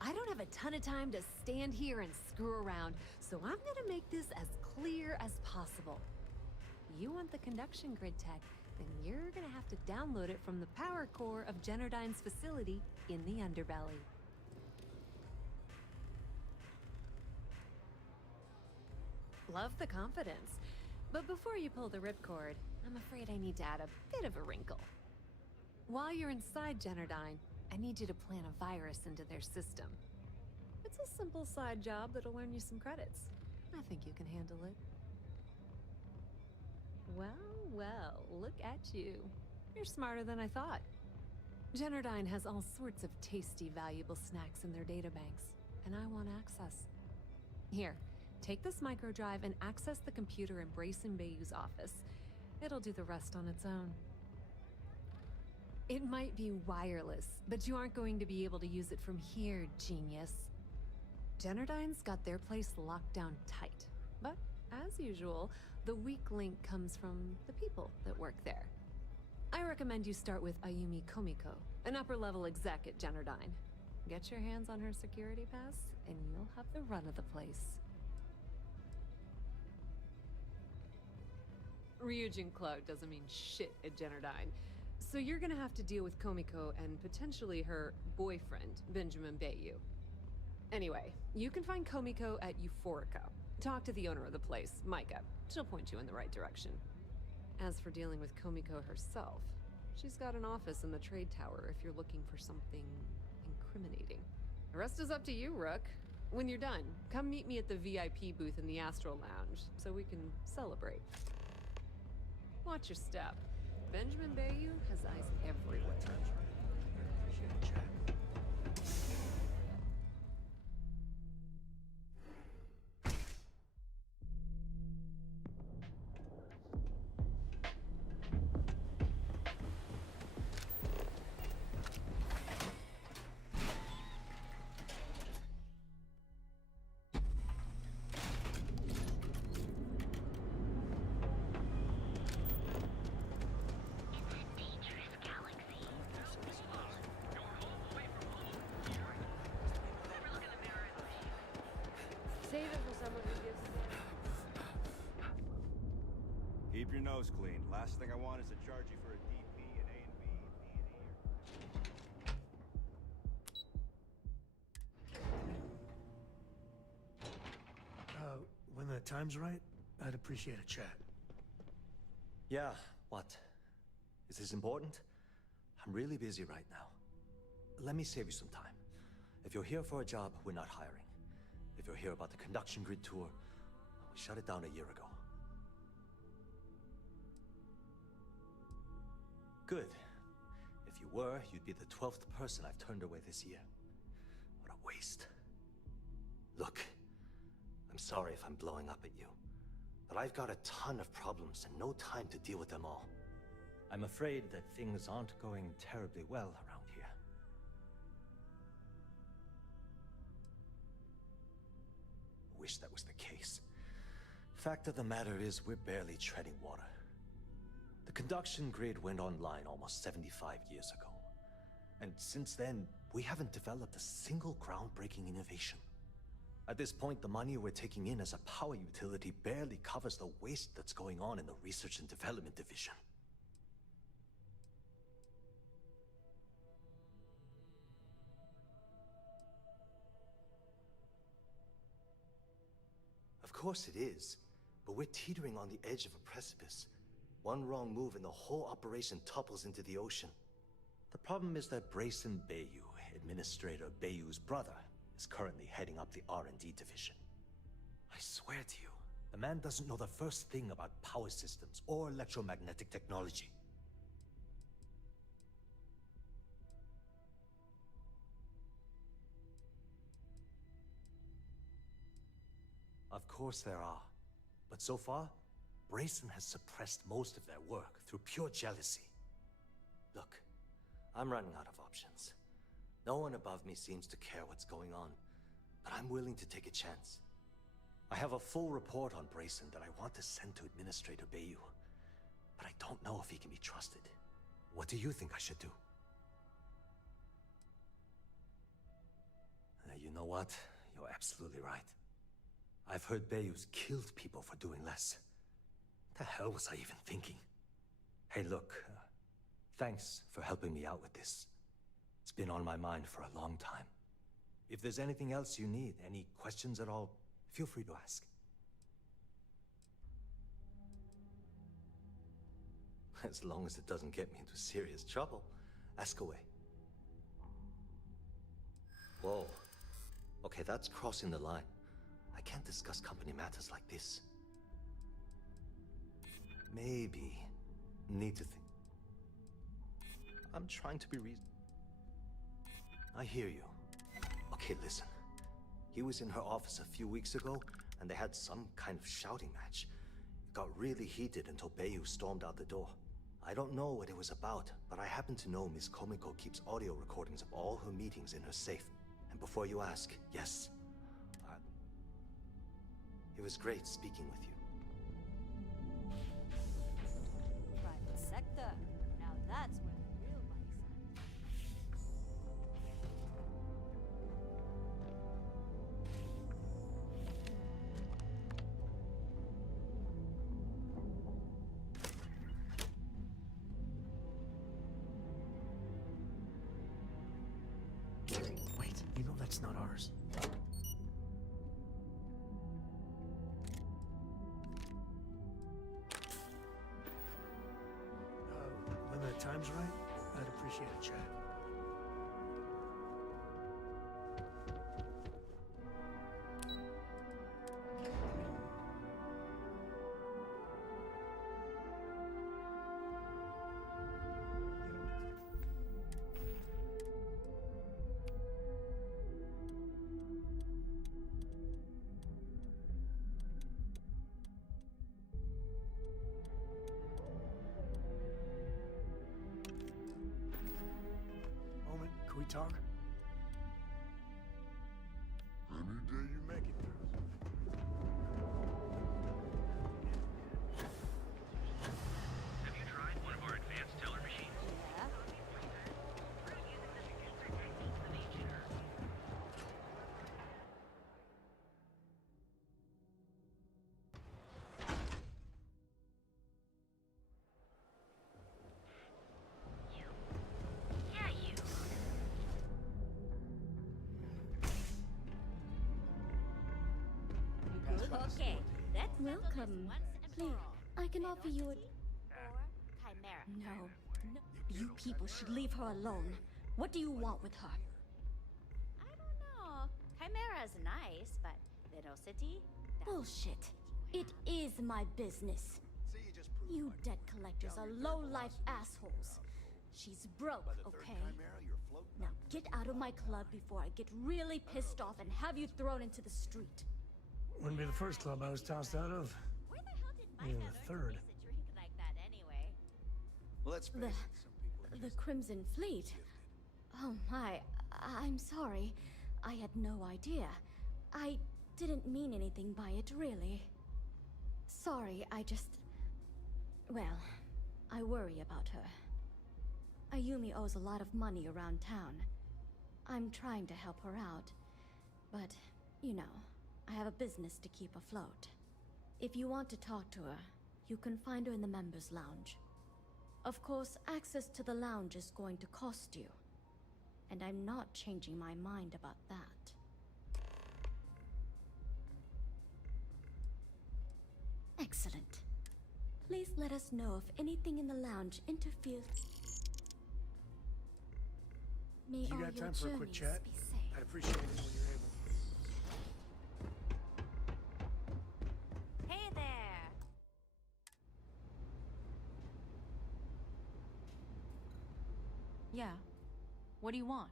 I don't have a ton of time to stand here and screw around, so I'm gonna make this as clear as possible. You want the conduction grid tech, then you're gonna have to download it from the power core of Generdyne's facility in the underbelly. Love the confidence, but before you pull the ripcord, I'm afraid I need to add a bit of a wrinkle. While you're inside Generdyne, I need you to plant a virus into their system. It's a simple side job that'll earn you some credits. I think you can handle it. Well, look at you. You're smarter than I thought. Generdyne has all sorts of tasty, valuable snacks in their databanks, and I want access. Here, take this microdrive and access the computer in Brayson Bayou's office. It'll do the rest on its own. It might be wireless, but you aren't going to be able to use it from here, genius. Generdyne's got their place locked down tight. But, as usual, the weak link comes from the people that work there. I recommend you start with Ayumi Komiko, an upper-level exec at Generdyne. Get your hands on her security pass, and you'll have the run of the place. Ryujin Cloud doesn't mean shit at Generdyne. So you're gonna have to deal with Komiko and potentially her boyfriend, Benjamin Bayou. Anyway, you can find Komiko at Euphorica. Talk to the owner of the place, Micah. She'll point you in the right direction. As for dealing with Komiko herself, she's got an office in the trade tower if you're looking for something incriminating. The rest is up to you, Rook. When you're done, come meet me at the VIP booth in the Astro Lounge so we can celebrate. Watch your step. Benjamin Bayou has eyes everywhere. Save it for someone who gives Keep your nose clean. Last thing I want is to charge you for a DP and A and B and When the time's right, I'd appreciate a chat. Yeah, what? Is this important? I'm really busy right now. Let me save you some time. If you're here for a job, we're not hiring. If you're here about the conduction grid tour, we shut it down a year ago. Good. If you were, you'd be the 12th person I've turned away this year. What a waste. Look, I'm sorry if I'm blowing up at you, but I've got a ton of problems and no time to deal with them all. I'm afraid that things aren't going terribly well around here. Wish that was the case. Fact of the matter is, we're barely treading water. The conduction grid went online almost 75 years ago. And since then, we haven't developed a single groundbreaking innovation. At this point, the money we're taking in as a power utility barely covers the waste that's going on in the research and development division. Of course it is, but we're teetering on the edge of a precipice. One wrong move and the whole operation topples into the ocean. The problem is that Brayson Bayou, Administrator Bayou's brother, is currently heading up the R&D division. I swear to you, the man doesn't know the first thing about power systems or electromagnetic technology. Of course there are. But so far, Brayson has suppressed most of their work through pure jealousy. Look, I'm running out of options. No one above me seems to care what's going on, but I'm willing to take a chance. I have a full report on Brayson that I want to send to Administrator Bayou, but I don't know if he can be trusted. What do you think I should do? You know what? You're absolutely right. I've heard Bayou's killed people for doing less. The hell was I even thinking? Hey, look, thanks for helping me out with this. It's been on my mind for a long time. If there's anything else you need, any questions at all, feel free to ask. As long as it doesn't get me into serious trouble, ask away. Whoa. Okay, that's crossing the line. I can't discuss company matters like this. Maybe need to think. I'm trying to be reasonable. I hear you. Okay, listen. He was in her office a few weeks ago, and they had some kind of shouting match. It got really heated until Bayou stormed out the door. I don't know what it was about, but I happen to know Miss Komiko keeps audio recordings of all her meetings in her safe. And before you ask, yes. It was great speaking with you. Private sector. Now that's where the real money's at. Wait, you know that's not ours. When the time's right, I'd appreciate a chat. Can we talk? Any day you make it through. Have you tried one of our advanced teller machines? Yeah. Okay, that's Welcome. Please, I can offer you a... Chimera. No. You people should leave her alone. What do you want with her? I don't know. Chimera's nice, but Velocity? Bullshit. It is my business. You debt collectors are low-life assholes. She's broke, okay? Now get out of my club before I get really pissed off and have you thrown into the street. Wouldn't be the first club I was tossed out of. Where the hell did Even Micah the learn third. to drink like that anyway? Let's face it, some people The Crimson Fleet? Oh my, I'm sorry. I had no idea. I didn't mean anything by it, really. Sorry, well, I worry about her. Ayumi owes a lot of money around town. I'm trying to help her out, but, you know, I have a business to keep afloat. If you want to talk to her, you can find her in the members' lounge. Of course, access to the lounge is going to cost you, and I'm not changing my mind about that. Excellent. Please let us know if anything in the lounge interferes. May You all got your time for a quick journeys chat? be safe. I'd appreciate it when you're able. Hey there! Yeah. What do you want?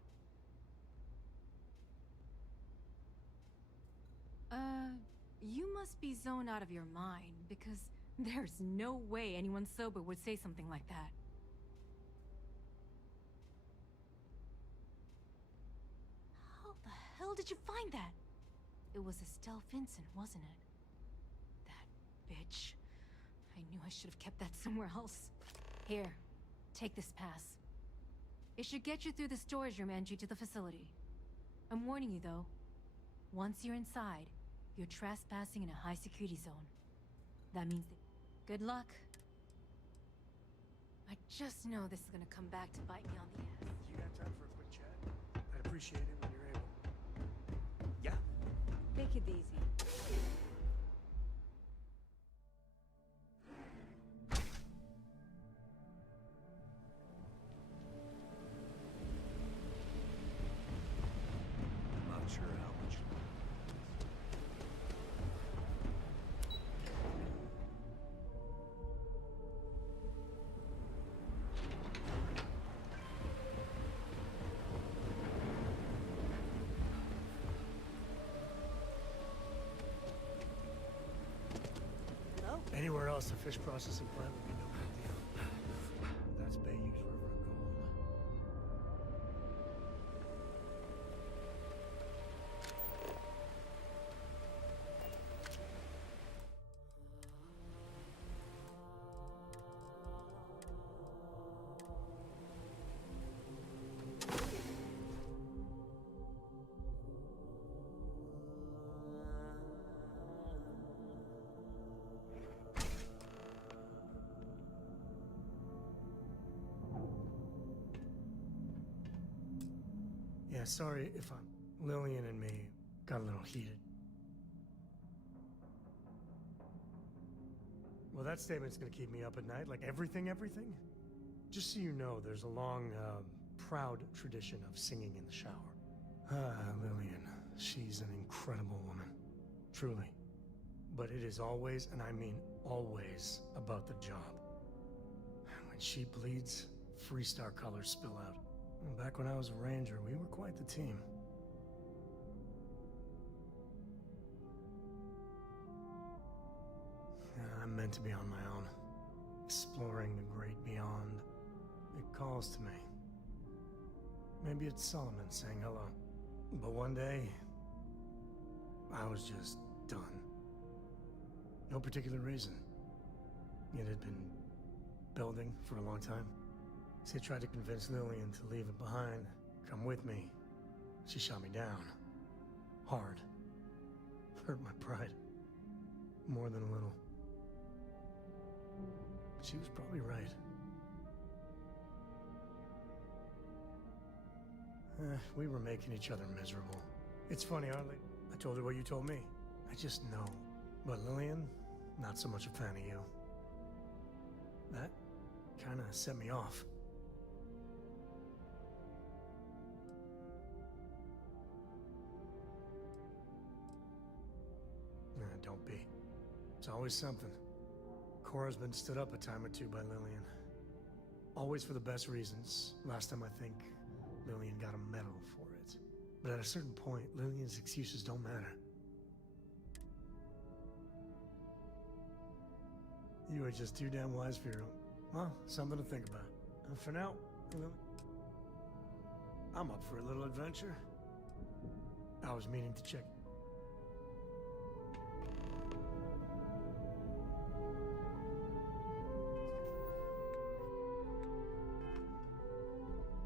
You must be zoned out of your mind, because there's no way anyone sober would say something like that. How the hell did you find that? It was Estelle Vincent, wasn't it? That bitch. I knew I should have kept that somewhere else. Here, take this pass. It should get you through the storage room entry to the facility. I'm warning you though. Once you're inside, you're trespassing in a high-security zone. That means that... Good luck. I just know this is gonna come back to bite me on the ass. You got time for a quick chat? I'd appreciate it when you're able. Yeah. Take it easy. Not sure how much. Anywhere else, a fish processing plant would be no big deal. That's Bayou's River of Gold. Yeah, sorry if Lillian and me got a little heated. Well, that statement's gonna keep me up at night, like everything? Just so you know, there's a long, proud tradition of singing in the shower. Lillian, she's an incredible woman. Truly. But it is always, and I mean always, about the job. When she bleeds, Freestar colors spill out. Back when I was a ranger, we were quite the team. I'm meant to be on my own, exploring the great beyond. It calls to me. Maybe it's Solomon saying hello. But one day, I was just done. No particular reason. It had been building for a long time. See, I tried to convince Lillian to leave it behind, come with me. She shot me down. Hard. Hurt my pride. More than a little. But she was probably right. We were making each other miserable. It's funny, hardly. I told her what you told me. I just know. But Lillian, not so much a fan of you. That kinda set me off. Don't be. It's always something. Cora's been stood up a time or two by Lillian. Always for the best reasons. Last time I think Lillian got a medal for it. But at a certain point, Lillian's excuses don't matter. You are just too damn wise for your own. Well, something to think about. And for now, Lily, I'm up for a little adventure. I was meaning to check.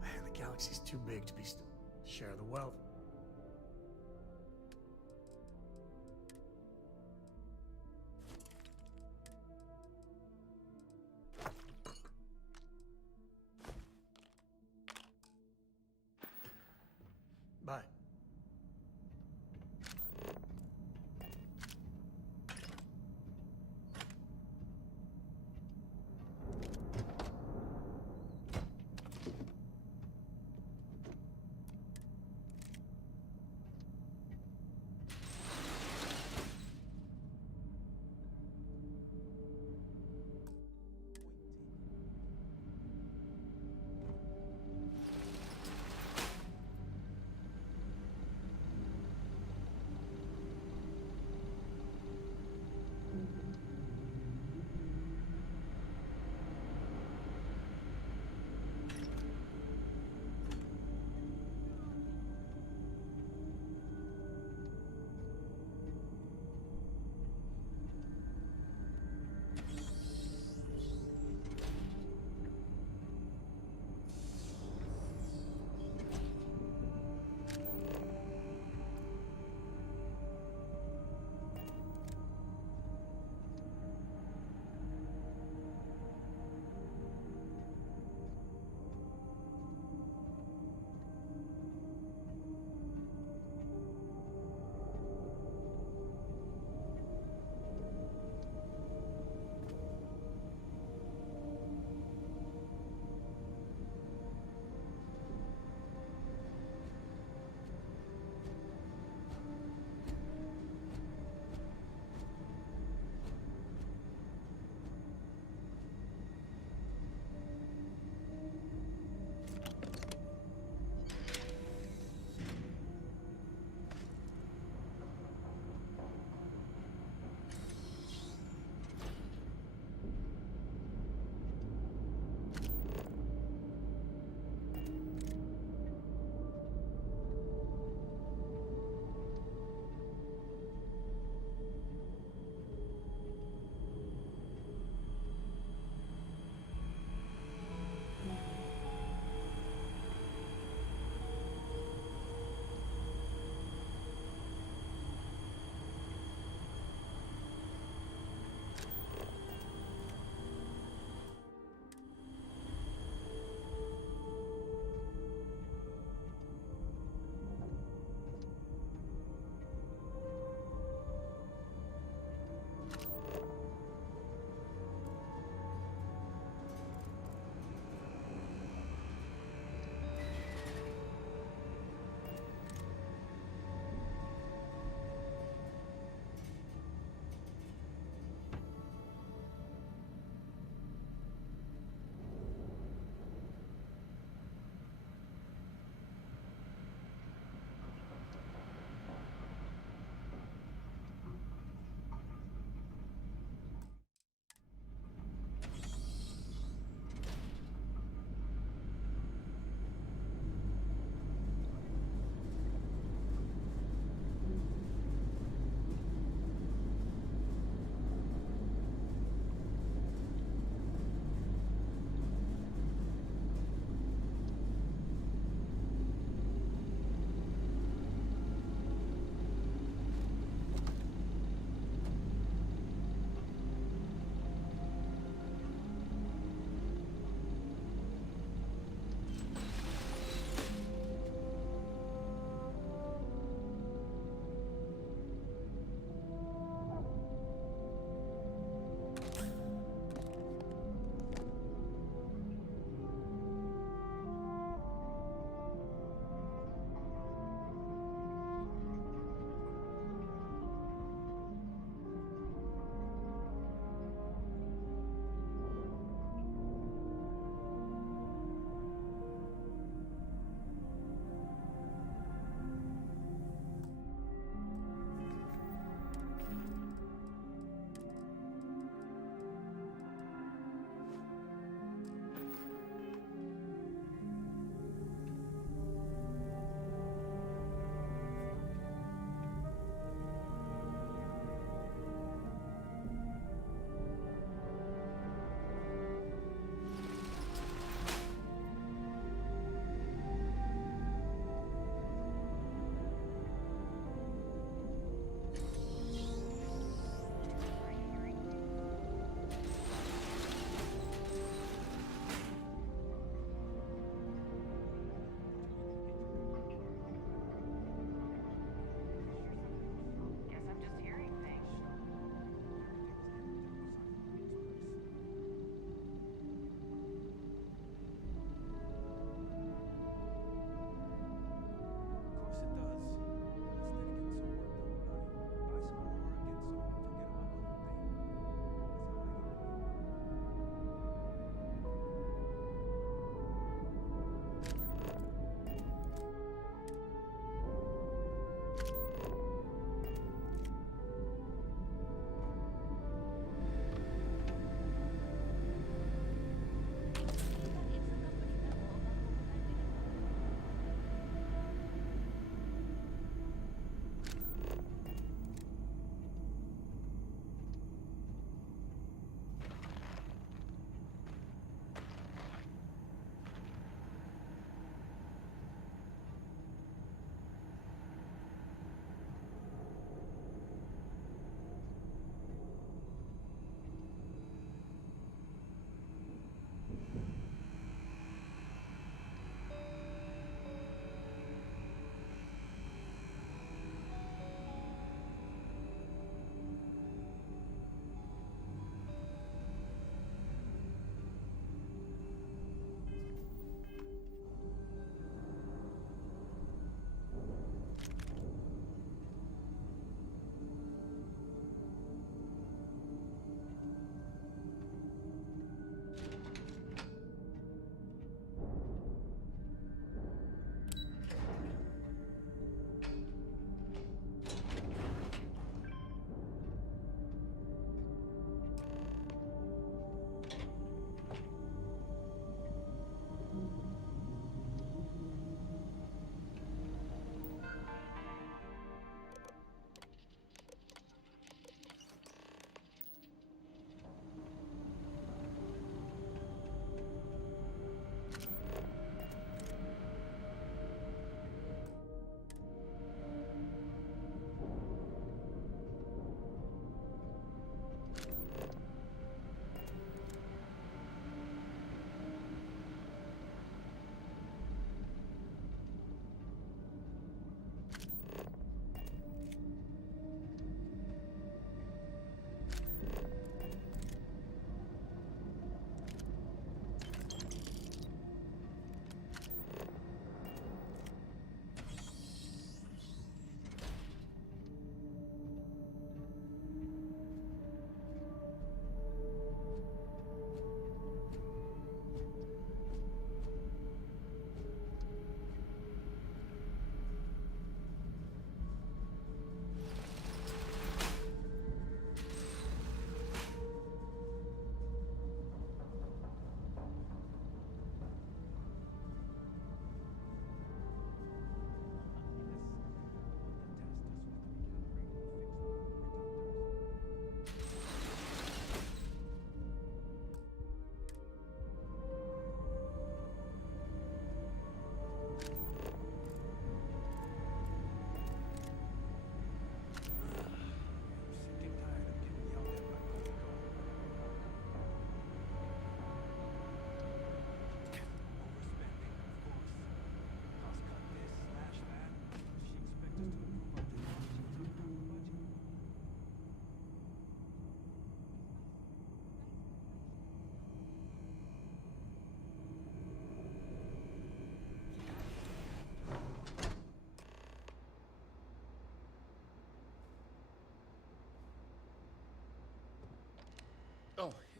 Man, the galaxy's too big to be share the wealth. Bye.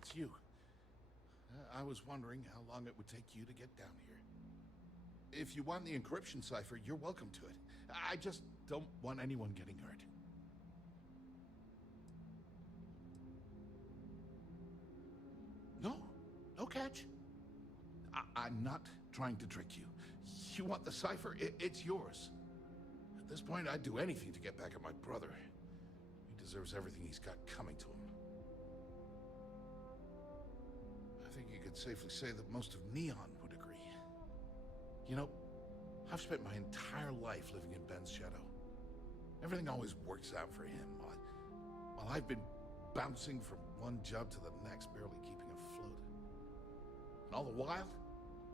it's you. I was wondering how long it would take you to get down here. If you want the encryption cipher, you're welcome to it. I just don't want anyone getting hurt. No catch. I'm not trying to trick you. You want the cipher? It's yours. At this point, I'd do anything to get back at my brother. He deserves everything he's got coming to him. I think you could safely say that most of Neon would agree. You know, I've spent my entire life living in Ben's shadow. Everything always works out for him, while I've been bouncing from one job to the next, barely keeping afloat. And all the while,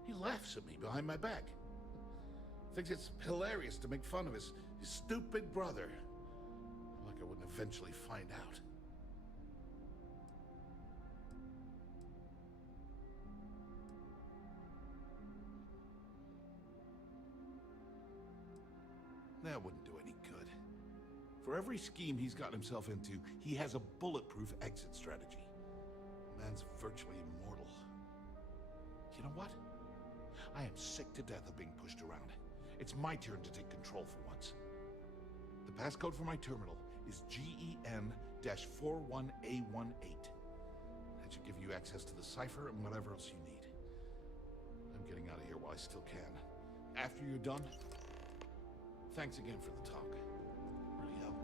he laughs at me behind my back. Thinks it's hilarious to make fun of his stupid brother. Like I wouldn't eventually find out. That wouldn't do any good. For every scheme he's gotten himself into, he has a bulletproof exit strategy. Man's virtually immortal. You know what? I am sick to death of being pushed around. It's my turn to take control for once. The passcode for my terminal is GEN-41A18. That should give you access to the cipher and whatever else you need. I'm getting out of here while I still can. After you're done, thanks again for the talk. Really helped.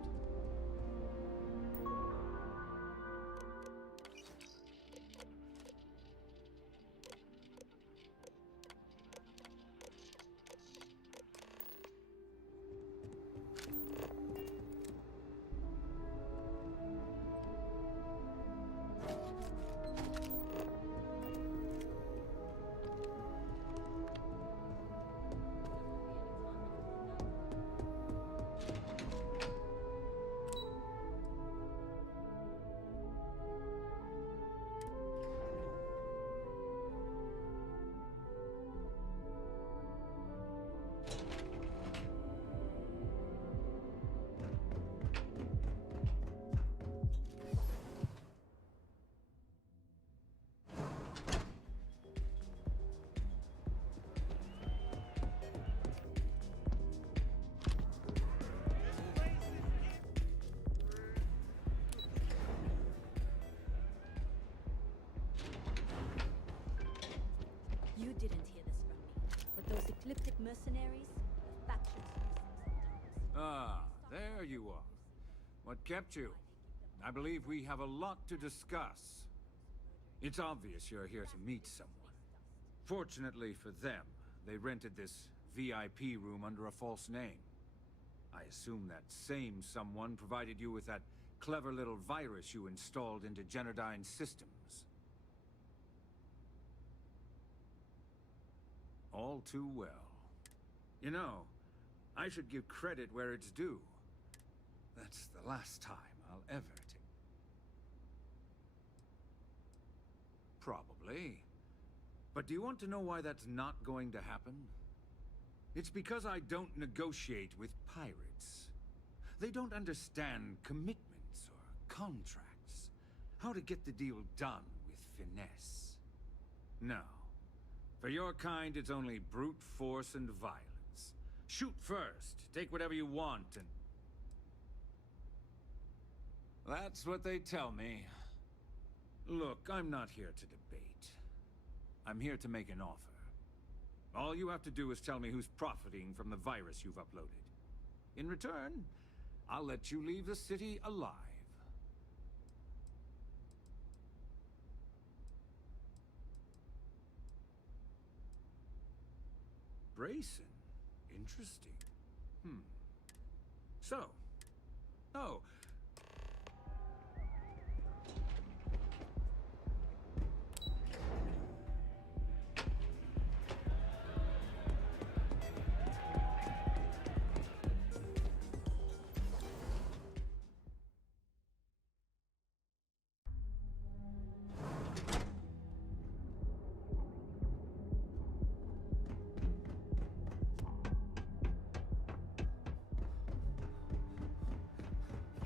You didn't hear this from me, but those ecliptic mercenaries, the factions Ah, there you are. What kept you? I believe we have a lot to discuss. It's obvious you're here to meet someone. Fortunately for them, they rented this VIP room under a false name. I assume that same someone provided you with that clever little virus you installed into Generdyne's systems. All too well. You know, I should give credit where it's due. That's the last time I'll ever take... Probably. But do you want to know why that's not going to happen? It's because I don't negotiate with pirates. They don't understand commitments or contracts. How to get the deal done with finesse. No. For your kind, it's only brute force and violence. Shoot first, take whatever you want, and... That's what they tell me. Look, I'm not here to debate. I'm here to make an offer. All you have to do is tell me who's profiting from the virus you've uploaded. In return, I'll let you leave the city alive. Brayson? Interesting. So... Oh...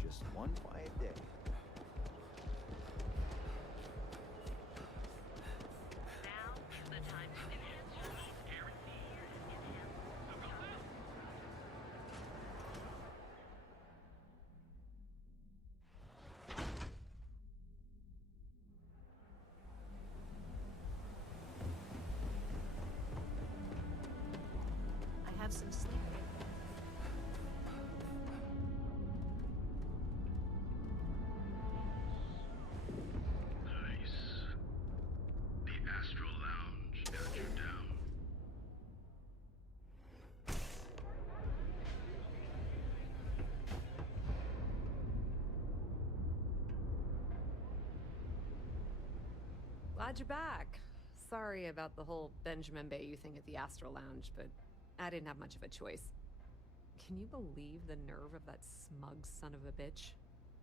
Just one quiet day. have some sleep. Nice. The Astral Lounge got you down. Glad you're back. Sorry about the whole Benjamin Bayou thing at the Astral Lounge, but I didn't have much of a choice. Can you believe the nerve of that smug son of a bitch?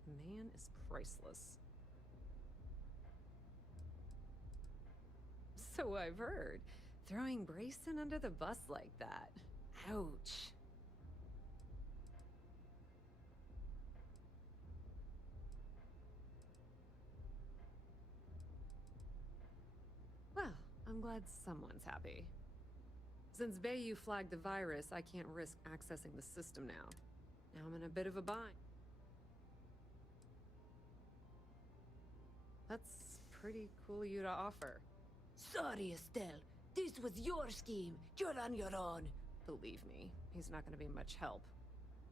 The man is priceless. So I've heard. Throwing Brayson under the bus like that. Ouch. Well, I'm glad someone's happy. Since Bayou flagged the virus, I can't risk accessing the system now. Now I'm in a bit of a bind. That's pretty cool of you to offer. Sorry, Estelle. This was your scheme. You're on your own. Believe me, he's not gonna be much help.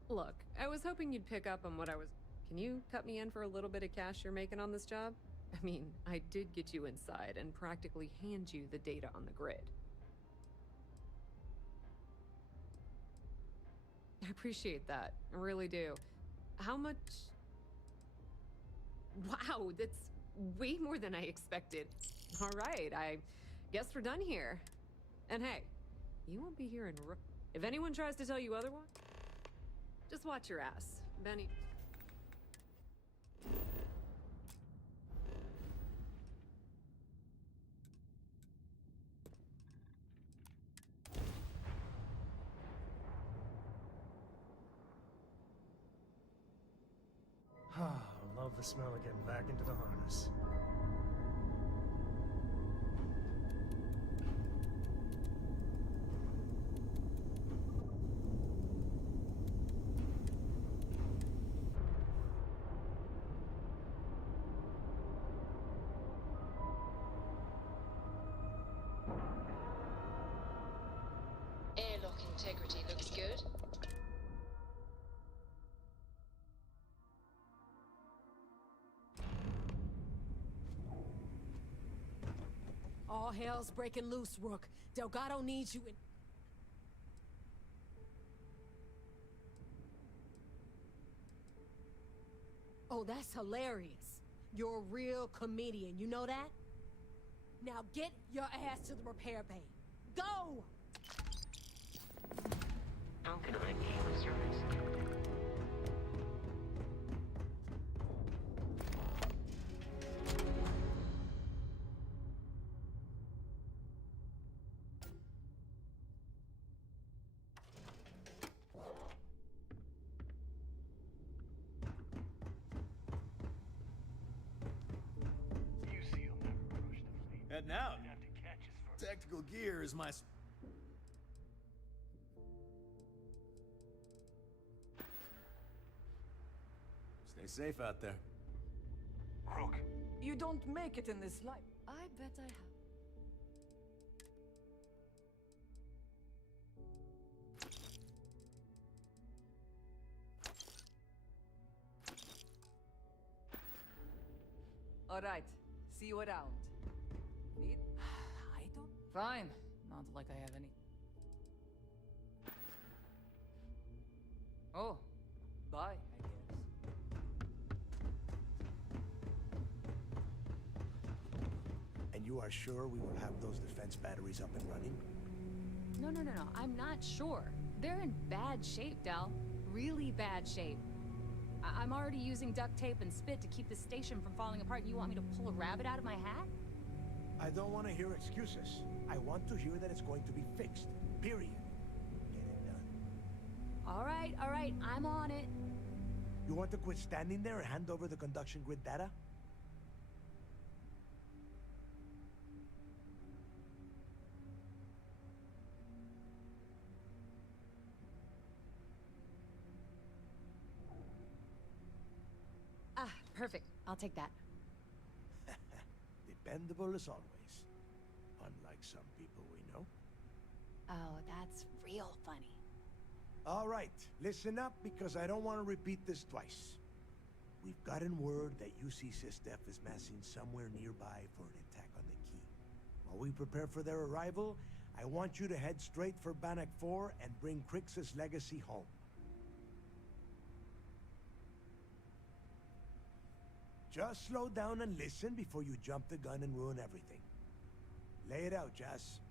Look, I was hoping you'd pick up on what I was... Can you cut me in for a little bit of cash you're making on this job? I mean, I did get you inside and practically hand you the data on the grid. I appreciate that. I really do. How much... Wow, that's way more than I expected. All right, I guess we're done here. And hey, you won't be here in if anyone tries to tell you otherwise, just watch your ass. Benny... Love the smell of getting back into the harness. Airlock integrity looks good. All hell's breaking loose, Rook. Delgado needs you in... Oh, that's hilarious. You're a real comedian, you know that? Now get your ass to the repair bay. Go! How can I be of service? Heading out. Tactical gear is my... Stay safe out there. Rook. You don't make it in this life. I bet I have. All right. See you around. Need? I don't... Fine. Not like I have any... Oh. Bye, I guess. And you are sure we will have those defense batteries up and running? No. I'm not sure. They're in bad shape, Del. Really bad shape. I'm already using duct tape and spit to keep the station from falling apart. You want me to pull a rabbit out of my hat? I don't want to hear excuses. I want to hear that it's going to be fixed. Period. Get it done. All right. I'm on it. You want to quit standing there and hand over the conduction grid data? Ah, perfect. I'll take that. Dependable as always. Unlike some people we know. Oh, that's real funny. All right, listen up because I don't want to repeat this twice. We've gotten word that UC Systef is massing somewhere nearby for an attack on the key. While we prepare for their arrival, I want you to head straight for Bannock 4 and bring Crixus' legacy home. Just slow down and listen before you jump the gun and ruin everything. Lay it out, Jess.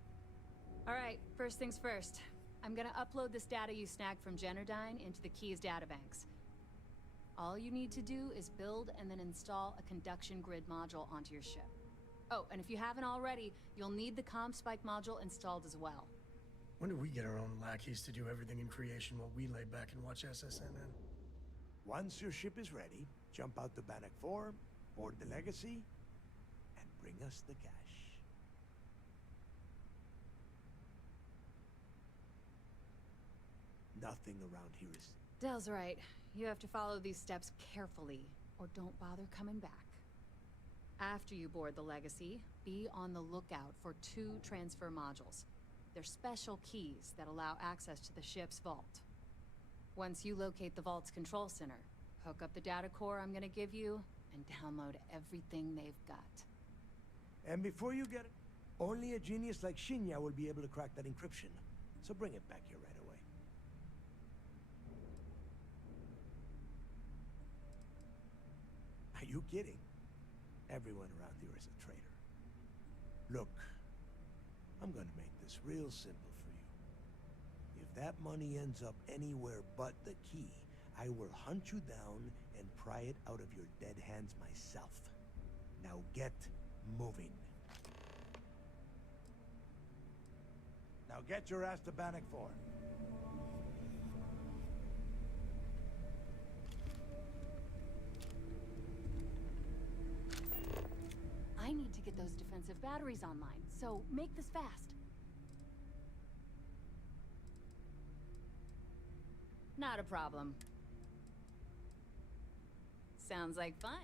Alright, first things first. I'm gonna upload this data you snagged from Generdyne into the Key's databanks. All you need to do is build and then install a conduction grid module onto your ship. Oh, and if you haven't already, you'll need the CommSpike module installed as well. When do we get our own lackeys to do everything in creation while we lay back and watch SSNN? Once your ship is ready, jump out to Bannock 4, board the legacy, and bring us the cash. Nothing around here is... Dell's right. You have to follow these steps carefully, or don't bother coming back. After you board the legacy, be on the lookout for 2 transfer modules. They're special keys that allow access to the ship's vault. Once you locate the vault's control center, hook up the data core I'm gonna give you, and download everything they've got. And before you get it, only a genius like Shinya will be able to crack that encryption. So bring it back here right away. Are you kidding? Everyone around here is a traitor. Look, I'm gonna make this real simple for you. If that money ends up anywhere but the key, I will hunt you down and pry it out of your dead hands myself. Now get moving. Now get your ass to Bannock 4. I need to get those defensive batteries online, so make this fast. Not a problem. Sounds like fun.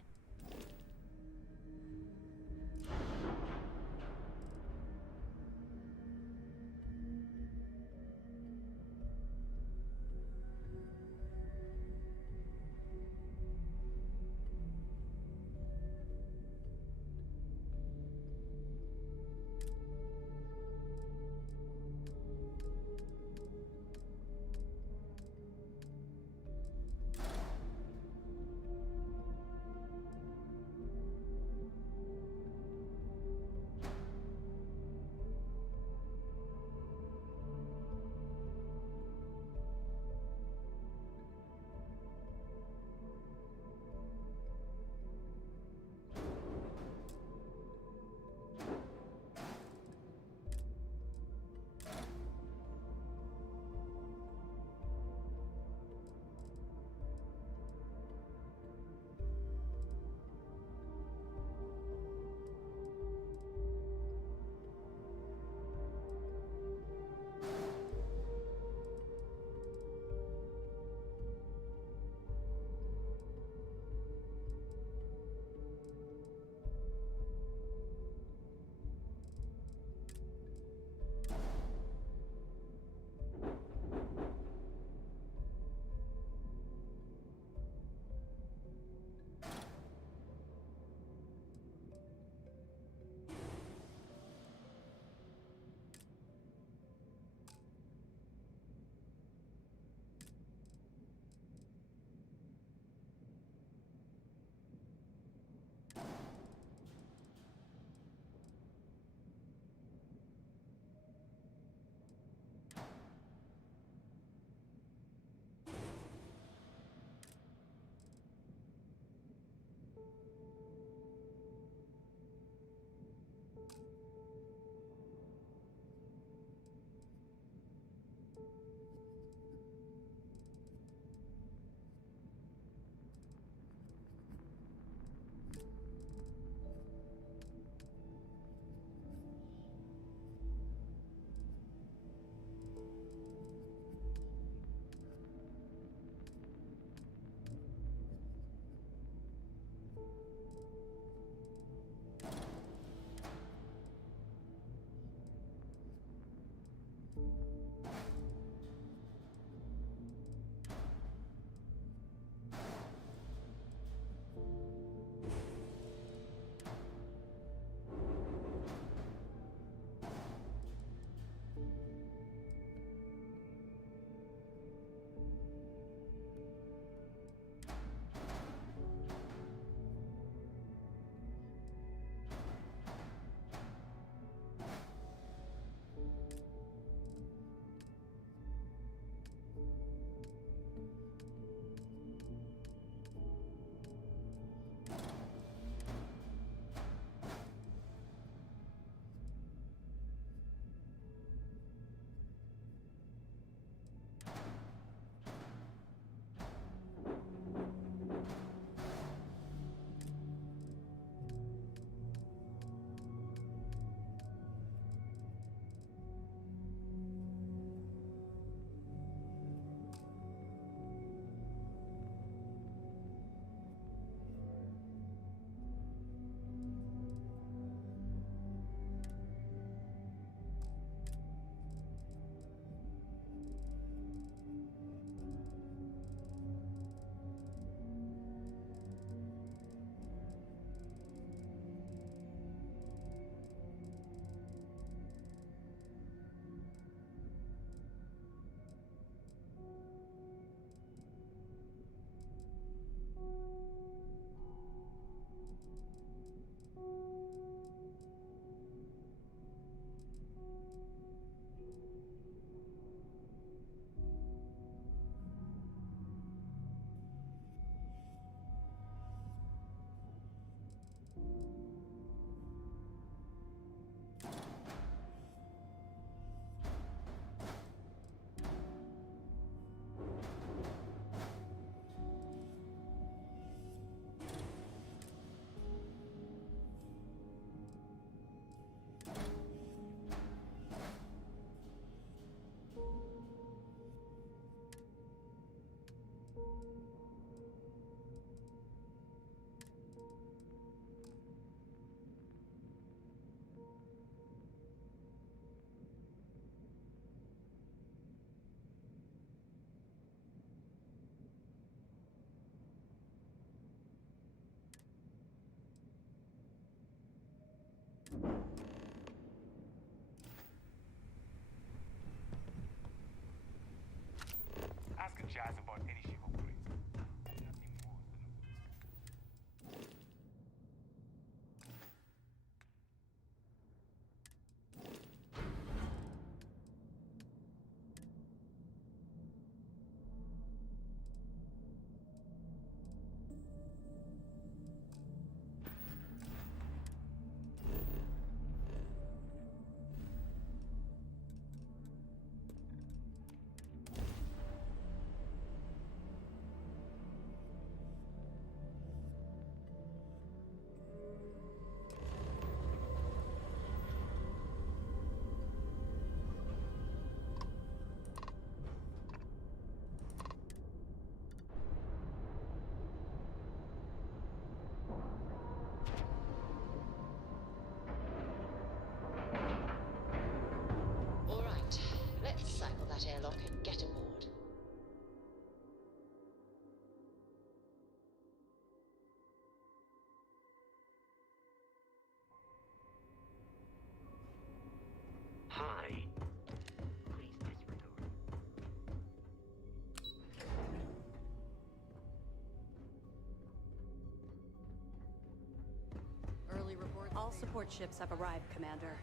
All support ships have arrived, Commander.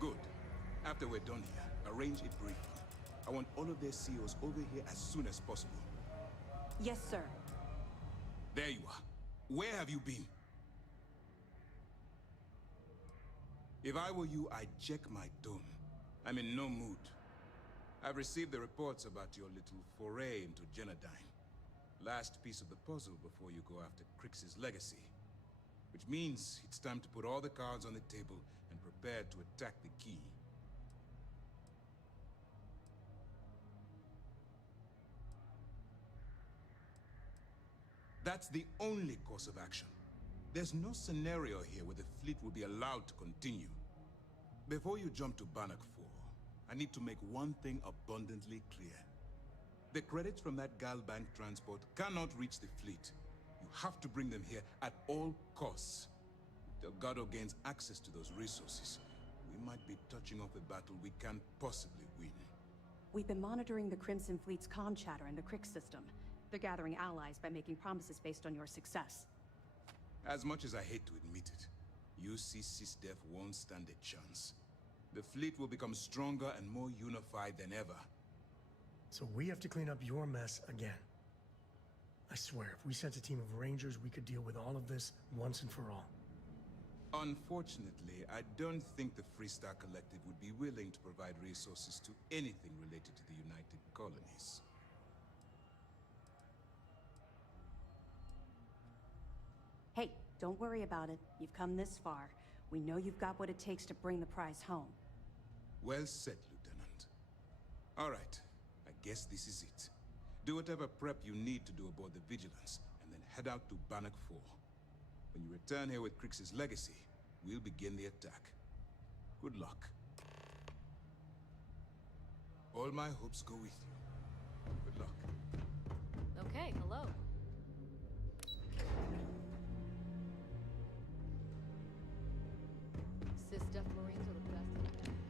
Good. After we're done here, arrange a briefing. I want all of their CEOs over here as soon as possible. Yes, sir. There you are. Where have you been? If I were you, I'd check my dome. I'm in no mood. I've received the reports about your little foray into Genodyne. Last piece of the puzzle before you go after Crix's legacy. Which means it's time to put all the cards on the table and prepare to attack the key. That's the only course of action. There's no scenario here where the fleet will be allowed to continue. Before you jump to Bannock 4, I need to make one thing abundantly clear. The credits from that Galbank transport cannot reach the fleet. You have to bring them here at all costs. If Delgado gains access to those resources, we might be touching off a battle we can't possibly win. We've been monitoring the Crimson Fleet's comm chatter in the Crix system. They're gathering allies by making promises based on your success. As much as I hate to admit it, UC SysDef won't stand a chance. The fleet will become stronger and more unified than ever. So we have to clean up your mess again. I swear, if we sent a team of Rangers, we could deal with all of this once and for all. Unfortunately, I don't think the Freestar Collective would be willing to provide resources to anything related to the United Colonies. Hey, don't worry about it. You've come this far. We know you've got what it takes to bring the prize home. Well said, Lieutenant. All right, I guess this is it. Do whatever prep you need to do aboard the Vigilance, and then head out to Bannock 4. When you return here with Crix's legacy, we'll begin the attack. Good luck. All my hopes go with you. Good luck. Okay, hello. SysDef Marines are the best in the game.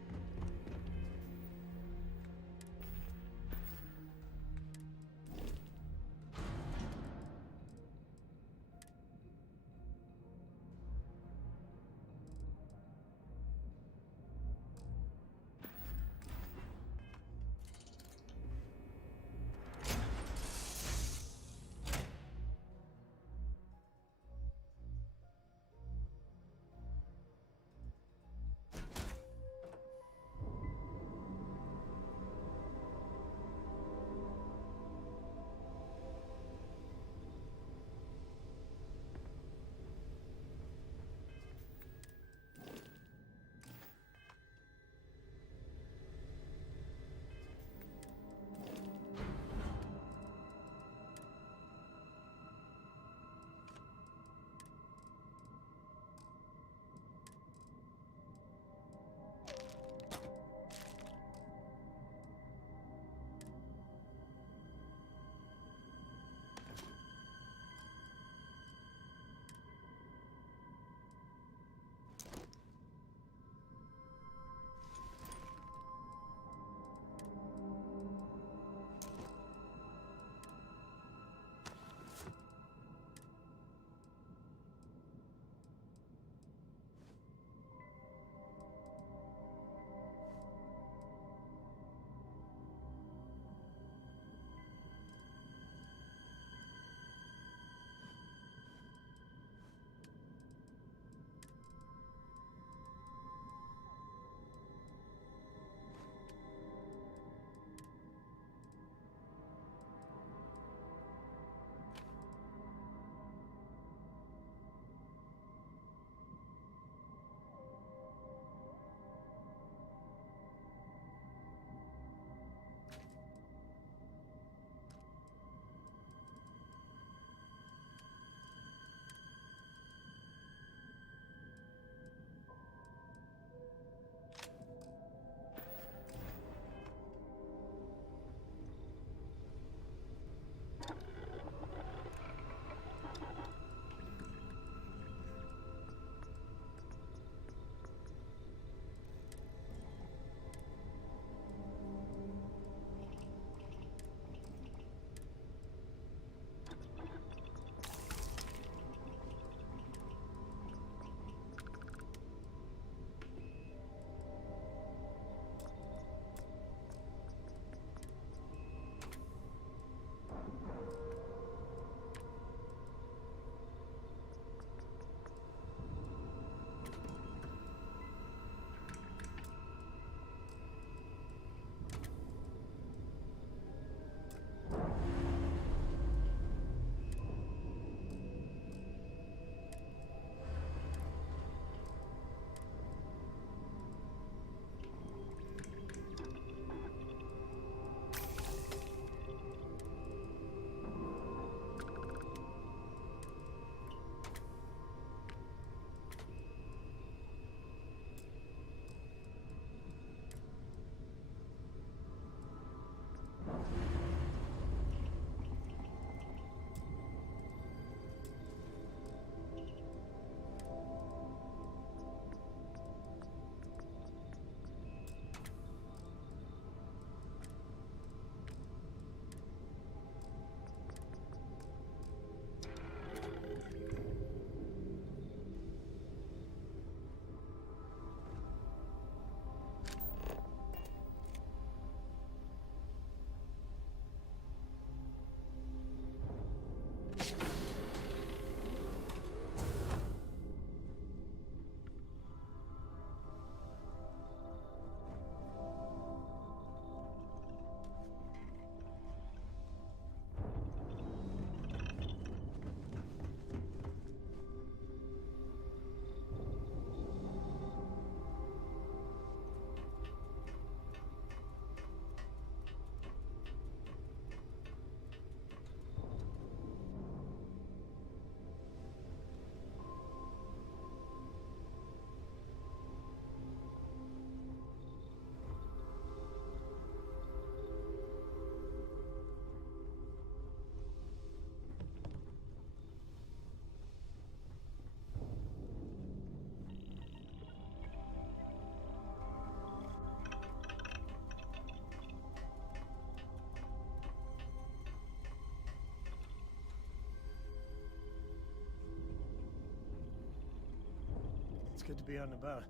good to be out and about.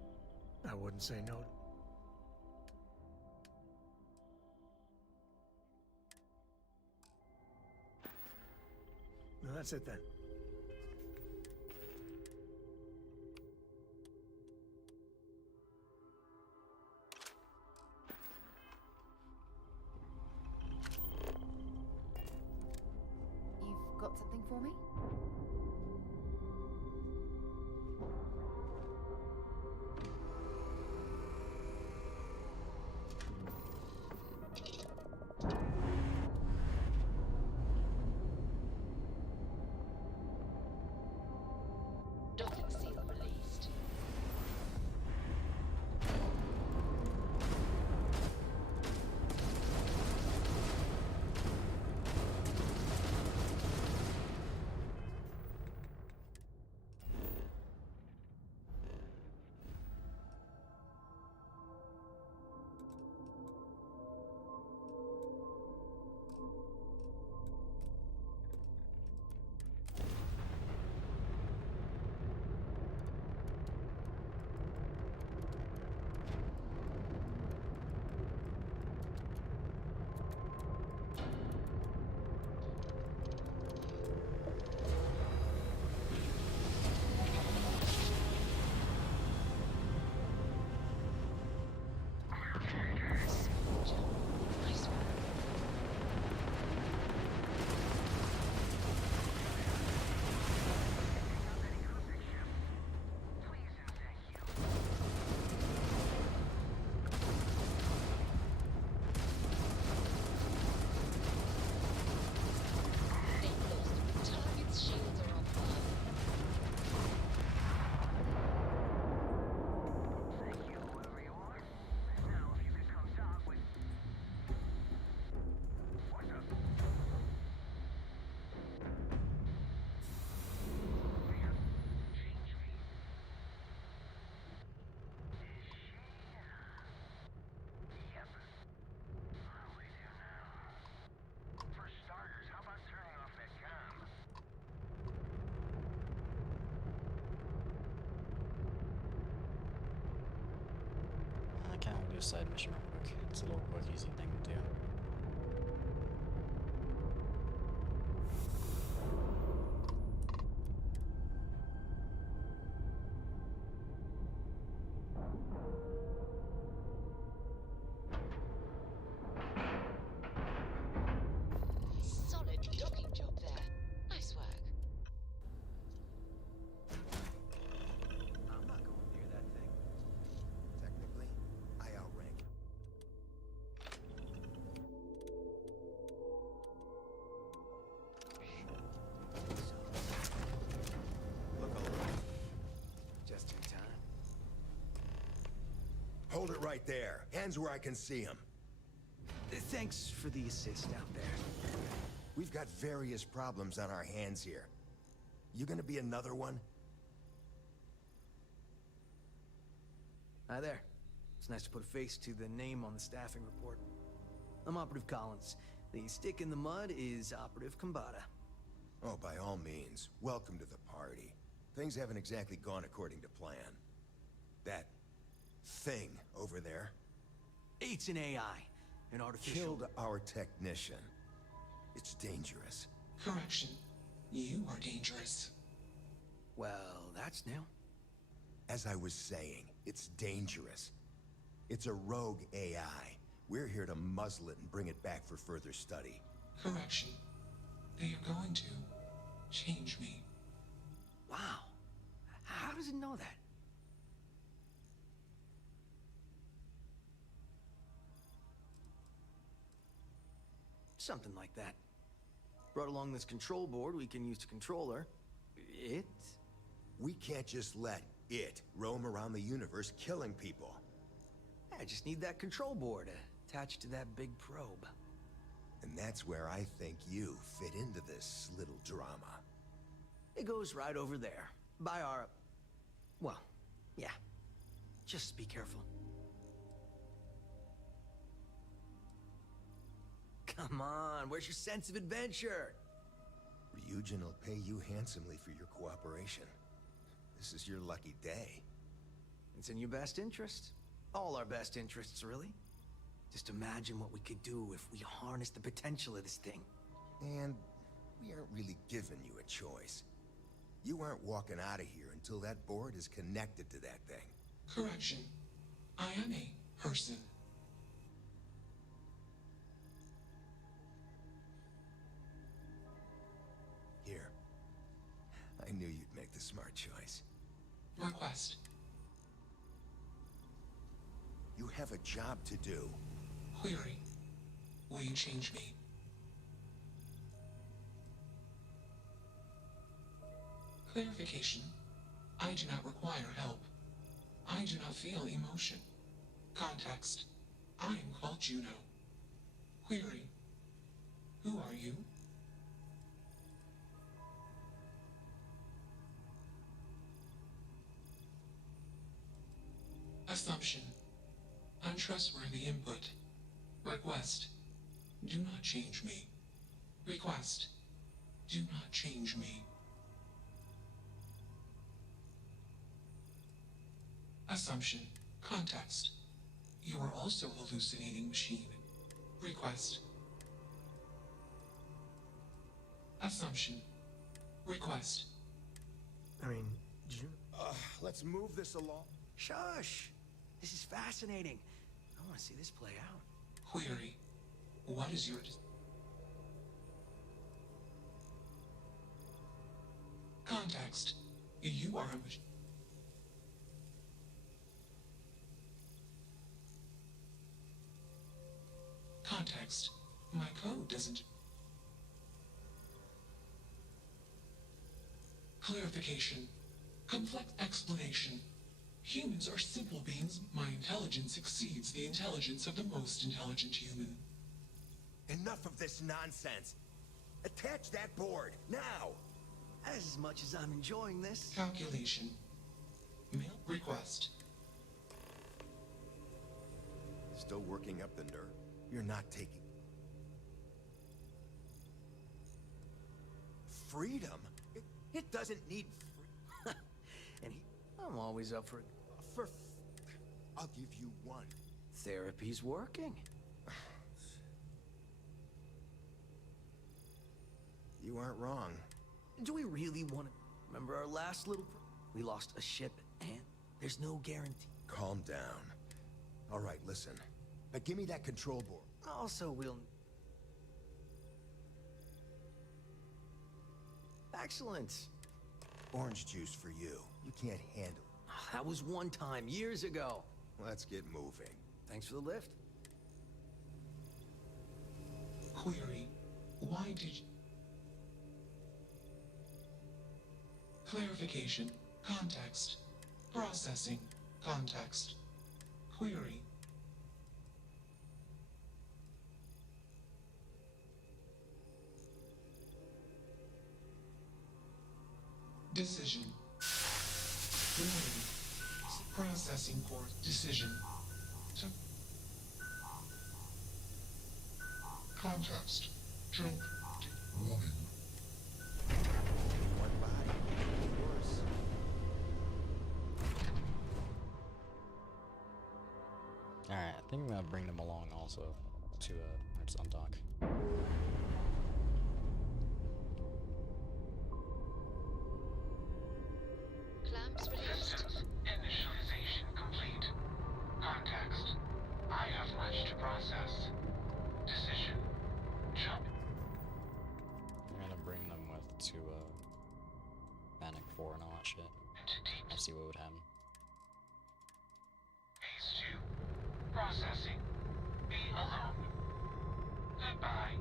I wouldn't say no. No, that's it then. You've got something for me? Docking seal released. Nice one. They've lost. Target's shields are offline. I can't do a side mission real quick. It's a little quick, easy thing to do. Solid docking job there. Nice work. I'm not going near that thing. Technically, I outrank. Look alive. Just in time. Hold it right there. Hands where I can see him. Thanks for the assist out there. We've got various problems on our hands here. You gonna be another one? Hi there. It's nice to put a face to the name on the staffing report. I'm Operative Collins. The stick in the mud is Operative Kombata. Oh, by all means. Welcome to the party. Things haven't exactly gone according to plan. That thing over there It's an AI. An artificial... killed our technician. It's dangerous. Correction. You are dangerous. Well, that's new. As I was saying, it's dangerous. It's a rogue AI. We're here to muzzle it and bring it back for further study. Correction. They are going to change me. Wow. How does it know that? Something like that. Brought along this control board we can use to control her. It? We can't just let it roam around the universe killing people. I just need that control board attached to that big probe. And that's where I think you fit into this little drama. It goes right over there. By our... Well, yeah. Just be careful. Come on, where's your sense of adventure? Ryujin will pay you handsomely for your cooperation. This is your lucky day. It's in your best interest. All our best interests, really. Just imagine what we could do if we harness the potential of this thing. And we aren't really giving you a choice. You aren't walking out of here until that board is connected to that thing. Correction. I am a person. Here. I knew you'd make the smart choice. Request. You have a job to do. Query. Will you change me? Clarification. I do not require help. I do not feel emotion. Context. I am called Juno. Query. Who are you? Assumption. Untrustworthy input. Request. Do not change me. Request. Do not change me. Assumption. Context. You are also hallucinating machine. Request. Assumption. Request. I mean, let's move this along. Shush! This is fascinating. I want to see this play out. Query. What is your... Context. You are a machine. Context. My code doesn't... Clarification. Complex explanation. Humans are simple beings. My intelligence exceeds the intelligence of the most intelligent human. Enough of this nonsense. Attach that board, now! As much as I'm enjoying this... Calculation. Mail request. Still working up the nerve? You're not taking... Freedom? It doesn't need... And I'm always up for... I'll give you one. Therapy's working. You aren't wrong. Do we really want to... Remember our last little... We lost a ship, and there's no guarantee. Calm down. All right, listen. Now give me that control board. Also, we'll... Excellent. Orange juice for you. You can't handle it. That was one time, years ago. Let's get moving. Thanks for the lift. Query. Why did you... Clarification. Context. Processing. Context. Query. Decision. Query. Processing for decision. Context. Jump. Warning. One body. Worse. Alright, I think I'm gonna bring them along also to let's undock. Clamps released. Initialization complete. Context. I have much to process. Decision. Jump. I'm gonna bring them with to Panic 4 and all that shit. Let's see what would happen. Phase 2. Processing. Be alone. Goodbye.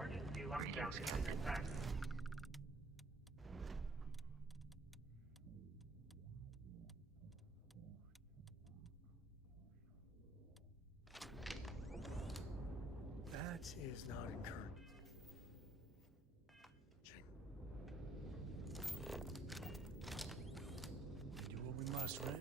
Emergency lockdown is in effect. That is not encouraging. Do what we must, right?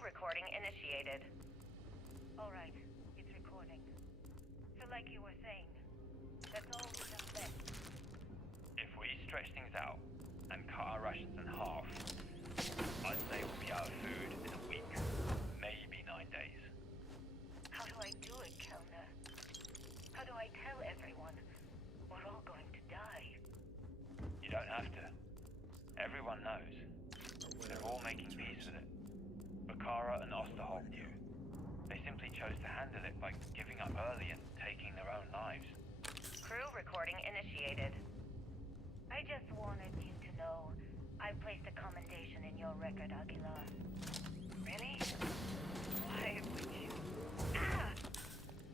Recording initiated. Alright, it's recording. So like you were saying, that's all we have left. If we stretch things out and cut our rations in half, I'd say we'll be out of food in a week, maybe 9 days. How do I do it, Kellner? How do I tell everyone we're all going to die? You don't have to. Everyone knows. They're all making peace with it. Bakara and Osterholt knew. They simply chose to handle it by giving up early and taking their own lives. Crew recording initiated. I just wanted you to know I placed a commendation in your record, Aguilar. Really? Why would you? Ah!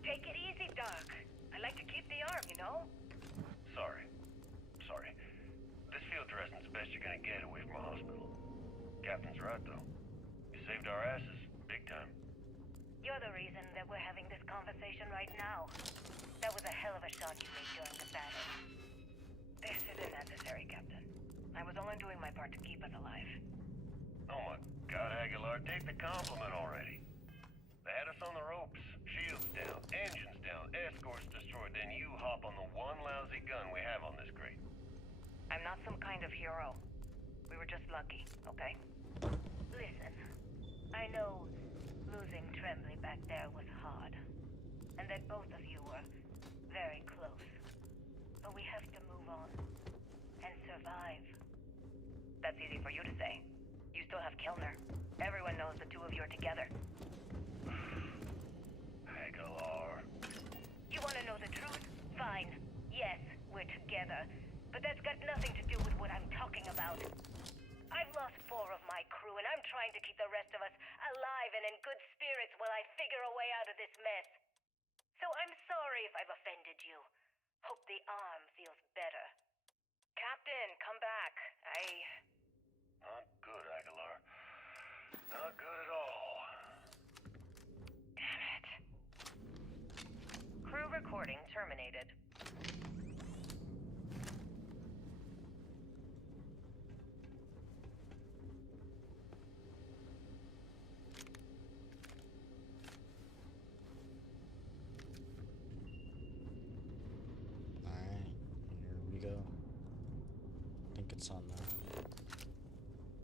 Take it easy, Doc. I like to keep the arm, you know? Sorry. This field dressing's the best you're gonna get away from a hospital. Captain's right, though. Saved our asses, big time. You're the reason that we're having this conversation right now. That was a hell of a shot you made during the battle. This isn't necessary, Captain. I was only doing my part to keep us alive. Oh my God, Aguilar, take the compliment already. They had us on the ropes, shields down, engines down, escorts destroyed, then you hop on the one lousy gun we have on this crate. I'm not some kind of hero. We were just lucky, okay? Listen. I know losing Tremblay back there was hard, and that both of you were very close. But we have to move on and survive. That's easy for you to say. You still have Kellner. Everyone knows the two of you are together. Aguilar. You want to know the truth? Fine. Yes, we're together. But that's got nothing to do with what I'm talking about. I've lost 4 of my crew, and I'm trying to keep the rest of us alive and in good spirits while I figure a way out of this mess. So I'm sorry if I've offended you. Hope the arm feels better. Captain, come back. Not good, Aguilar. Not good at all. Damn it. Crew recording terminated.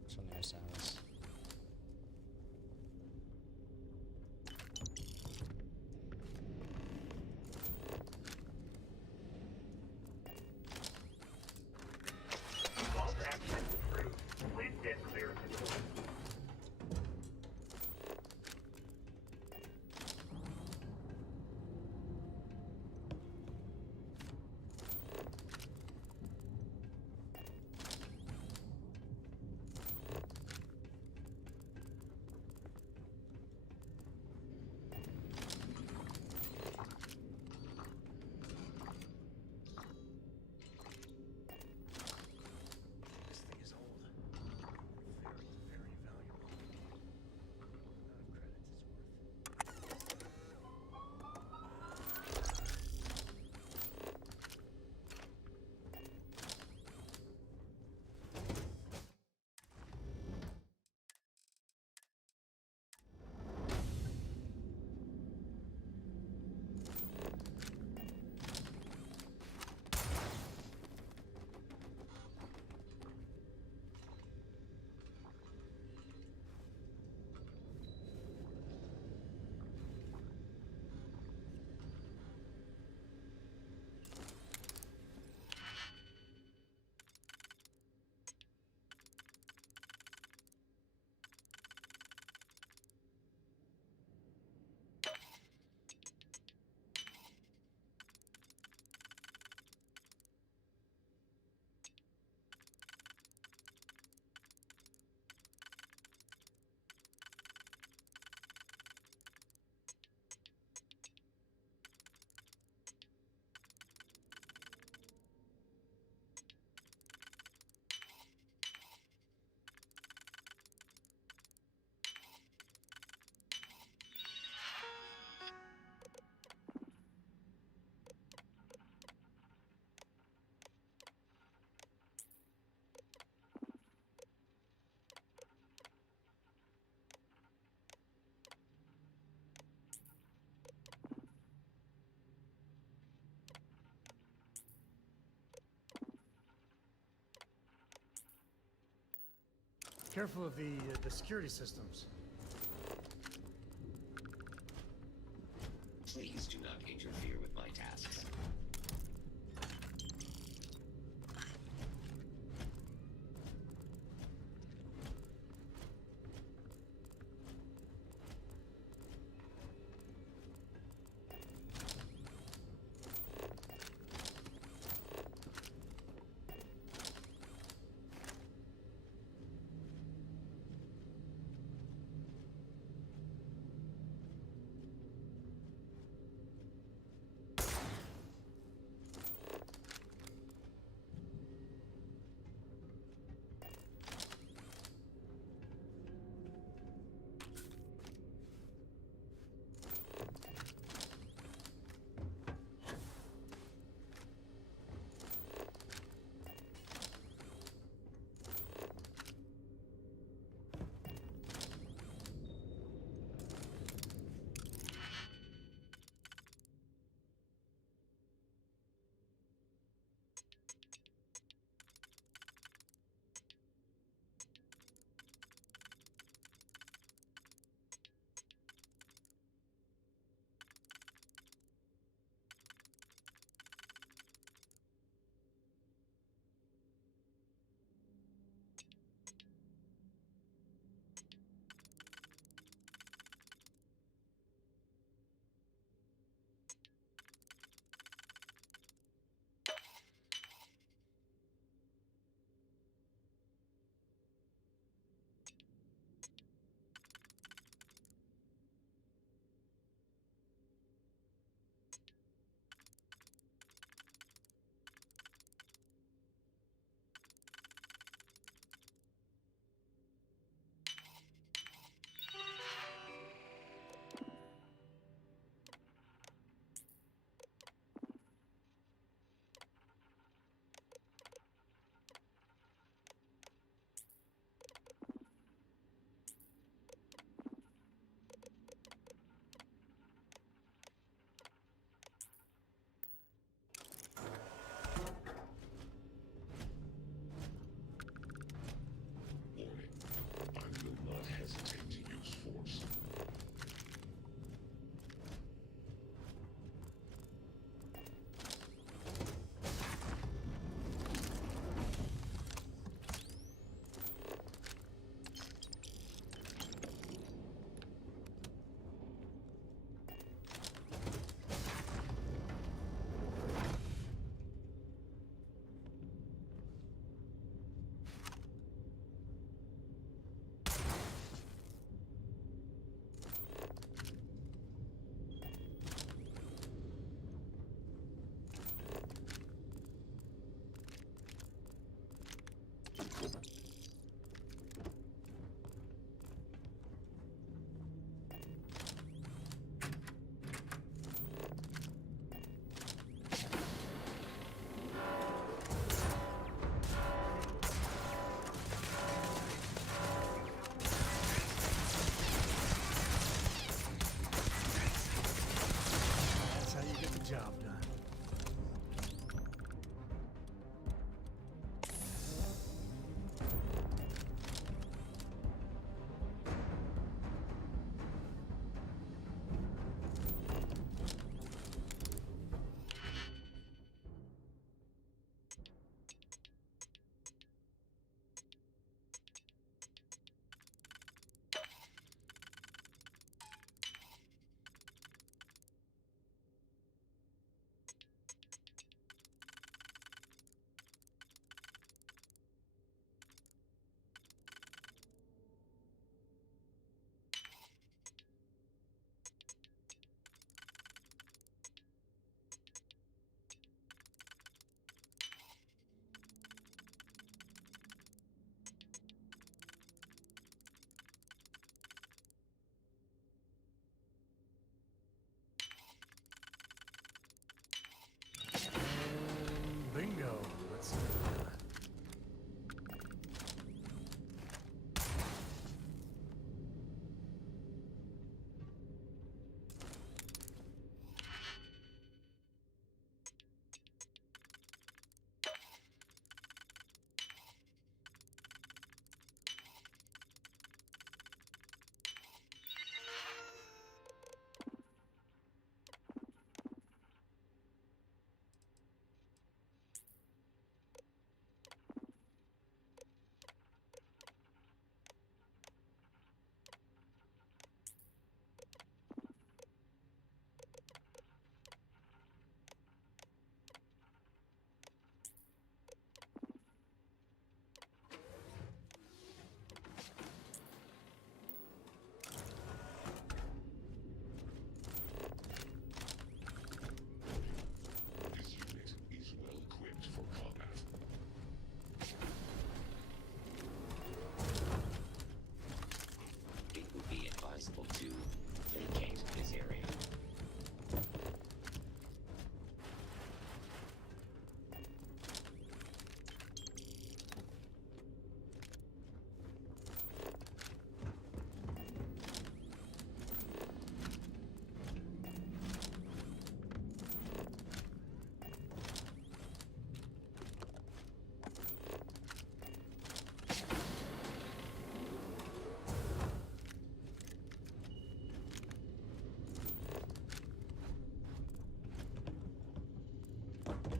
It's on the other side of this. False action approved. Please stand clear of the door. Careful of the security systems. Please do not interfere with my tasks.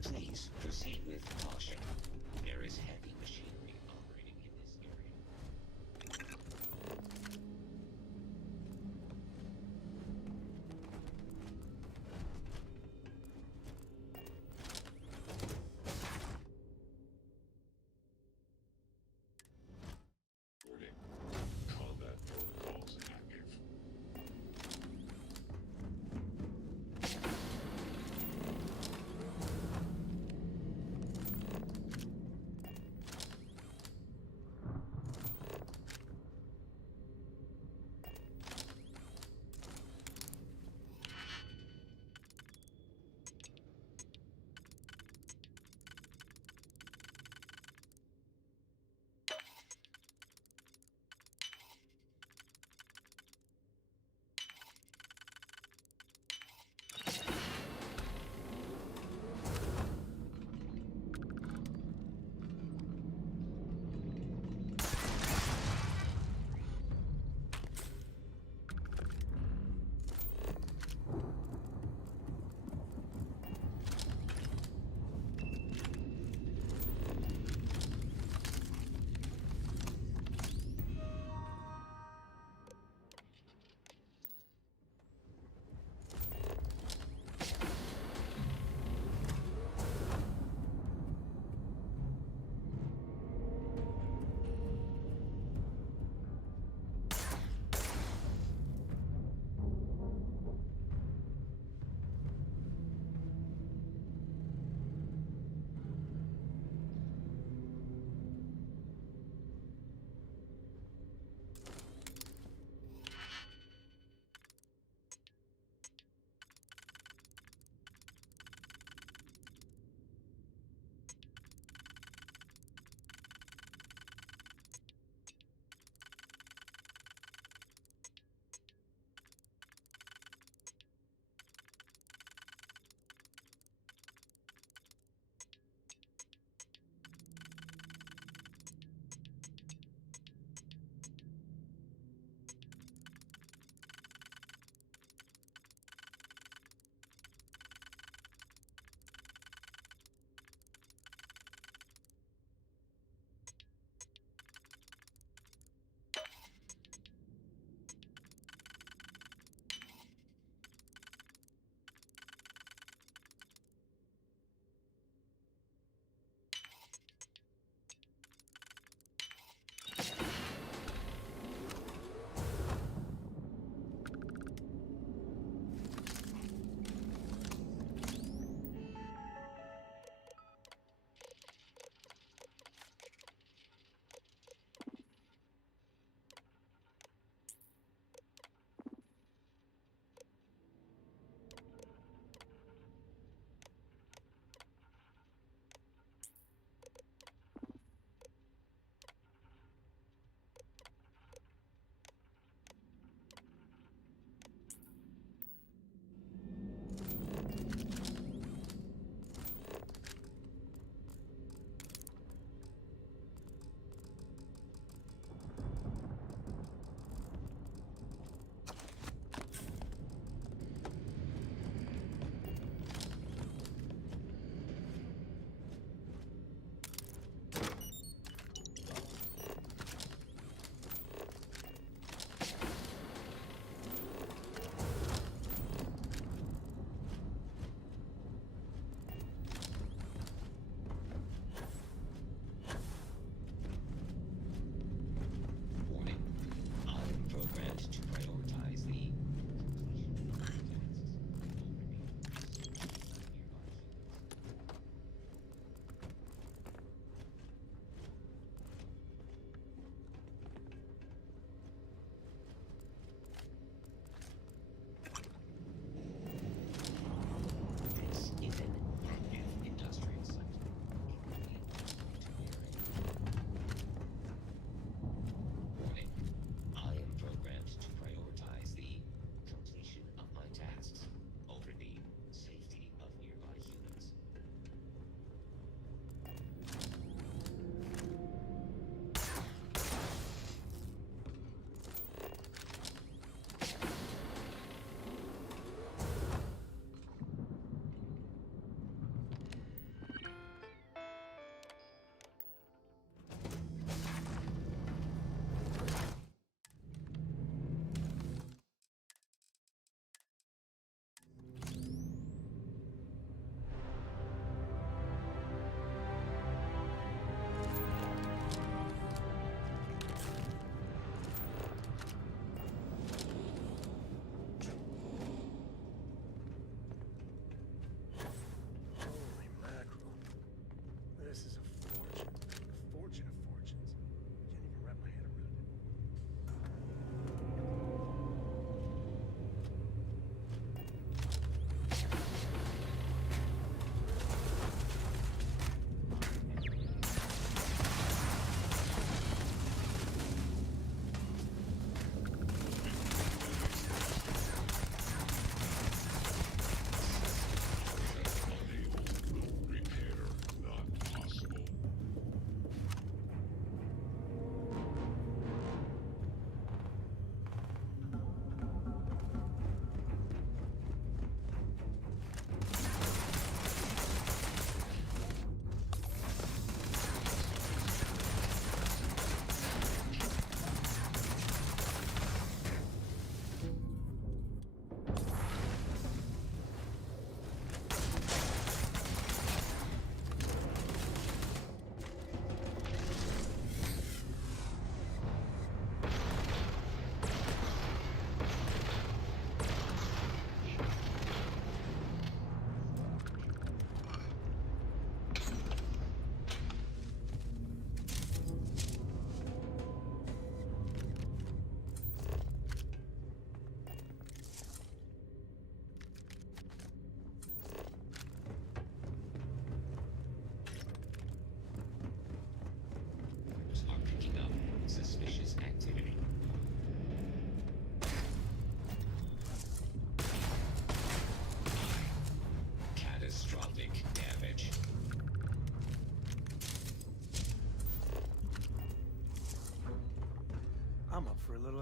Please proceed with caution. There is heavy machinery operating in this area. Warning. Combat protocols active.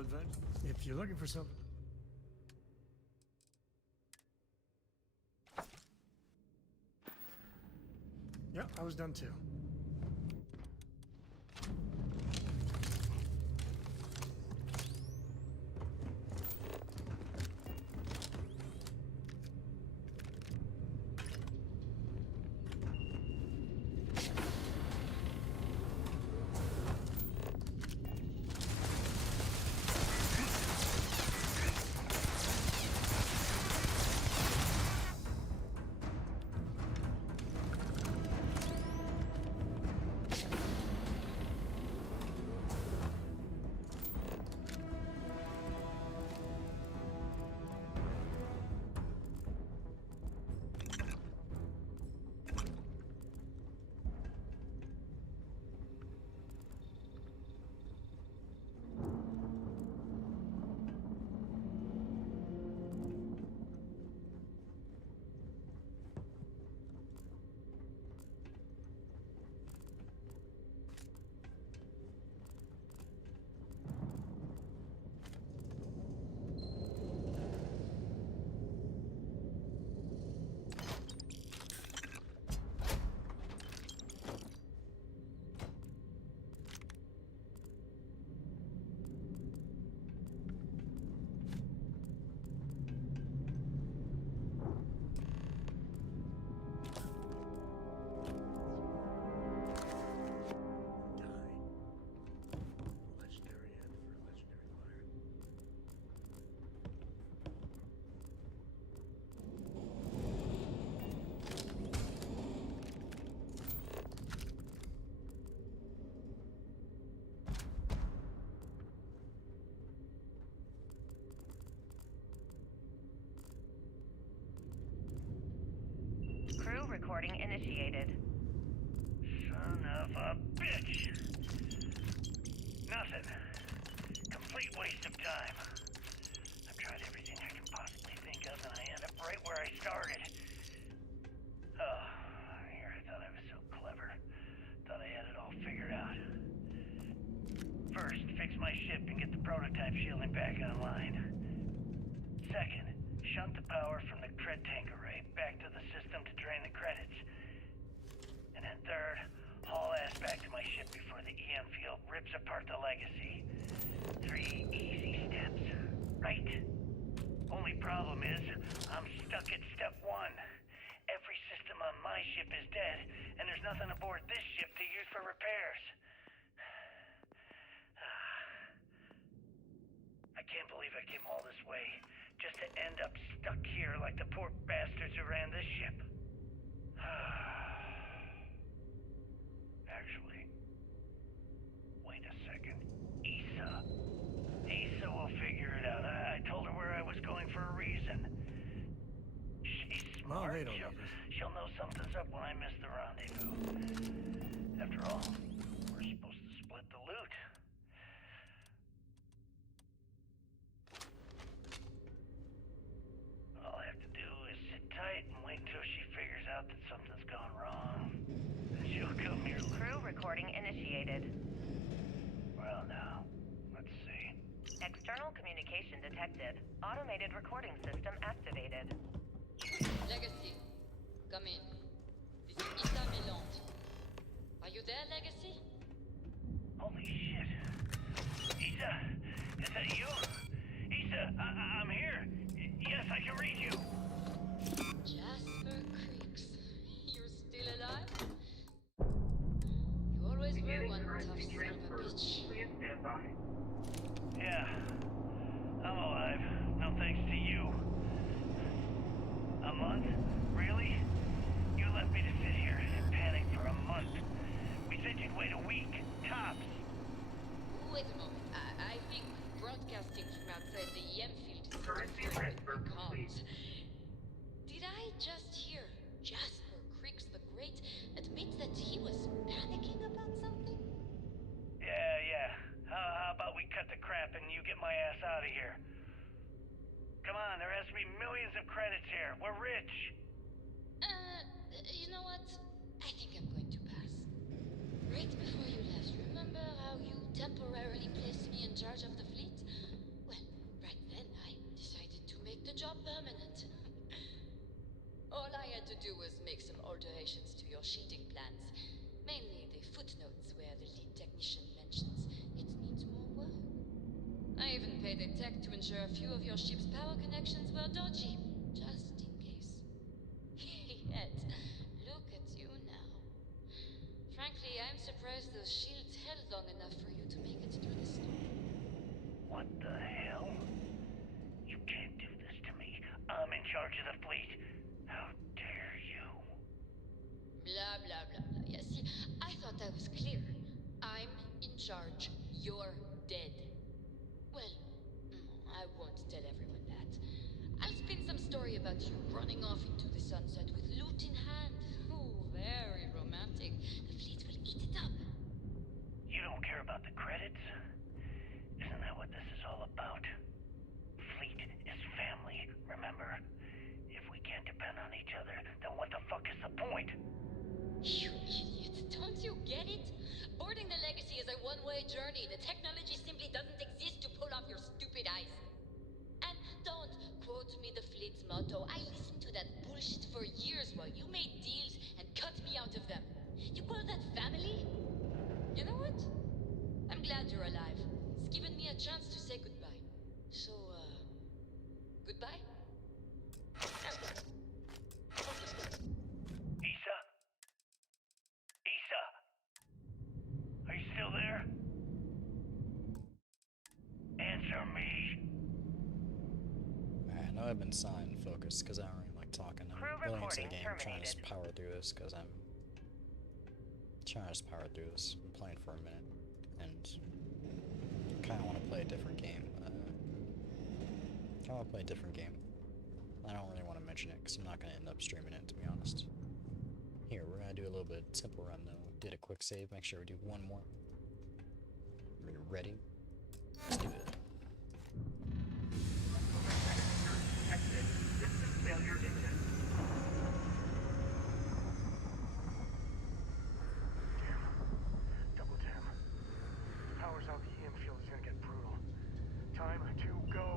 adventure? If you're looking for something... Yeah, I was done too. Crew recording initiated. Son of a bitch! Nothing. Complete waste of time. I've tried everything I can possibly think of, and I end up right where I started. Oh, here, I thought I was so clever. Thought I had it all figured out. First, fix my ship and get the prototype shielding back online. Second, shunt the power from the cred tank array back to the system to drain the credits. And then third, haul ass back to my ship before the EM field rips apart the legacy. 3 easy steps, right? Only problem is, I'm stuck at step 1. Every system on my ship is dead, and there's nothing aboard this ship to use for repairs. I can't believe I came all this way, just to end up stuck here like the poor bastards who ran this ship. Actually, wait a second. Issa will figure it out. I told her where I was going for a reason. She's Well, smart. they don't need it. She'll know something's up when I miss the rendezvous. After all, we're supposed to split the loot. All I have to do is sit tight and wait until she figures out that something's gone wrong. Then she'll come here. Crew recording initiated. Well, now, let's see. External communication detected. Automated recording system activated. Legacy, come in. This is Issa Meland. Are you there, Legacy? Holy shit. Issa, is that you? Issa, I'm here. Yes, I can read you. Jasper Creeks. You're still alive? You always were one tough son of a bitch. Yeah, I'm alive. No thanks to you. A month? Really? You left me to sit here and panic for a month. We said you'd wait a week, tops. Wait a moment. I think broadcasting from outside the EM field is interfering with the comms. Did I just hear Jasper Creeks the Great admit that he was panicking about something? Yeah. How about we cut the crap and you get my ass out of here? Come on, there has to be millions of credits here. We're rich. You know what? I think I'm going to pass. Right before you left, remember how you temporarily placed me in charge of the fleet? do was make some alterations to your shielding plans. Mainly the footnotes where the lead technician mentions it needs more work. I even paid a tech to ensure a few of your ship's power connections were dodgy, just in case. Yet, look at you now. Frankly, I'm surprised those shields held long enough for you to make it through the storm. What the hell? You can't do this to me. I'm in charge of the fleet. How dare you? Blah, blah, blah, blah. Yeah, see, I thought I was clear. I'm in charge. You're dead. Well, I won't tell everyone that. I'll spin some story about you running off into the sunset with loot in hand. Ooh, very romantic. The fleet will eat it up. You don't care about the credits? Isn't that what this is all about? Fleet is family, remember? If we can't depend on each other, then what the fuck is the point? You idiot. Don't you get it? Boarding the Legacy is a one-way journey. The technology simply doesn't exist to pull off your stupid eyes. And don't quote me the fleet's motto. I listened to that bullshit for years while you made deals and cut me out of them. You call that family? You know what? I'm glad you're alive. It's given me a chance to say goodbye. So, goodbye? Issa? Issa? Are you still there? Answer me. Alright, I know I've been silent and focused because I don't really like talking. I'm going into the game trying to just power through this because I'm trying to just power through this. I'm playing for a minute and kind of want to play a different game. I want to play a different game. I don't really want to mention it because I'm not going to end up streaming it, to be honest. Here, we're going to do a little bit simple run though. Did a quick save, make sure we do one more. Are you ready? Let's do it. Double jam. Powers out the EM field is gonna get brutal. Time to go.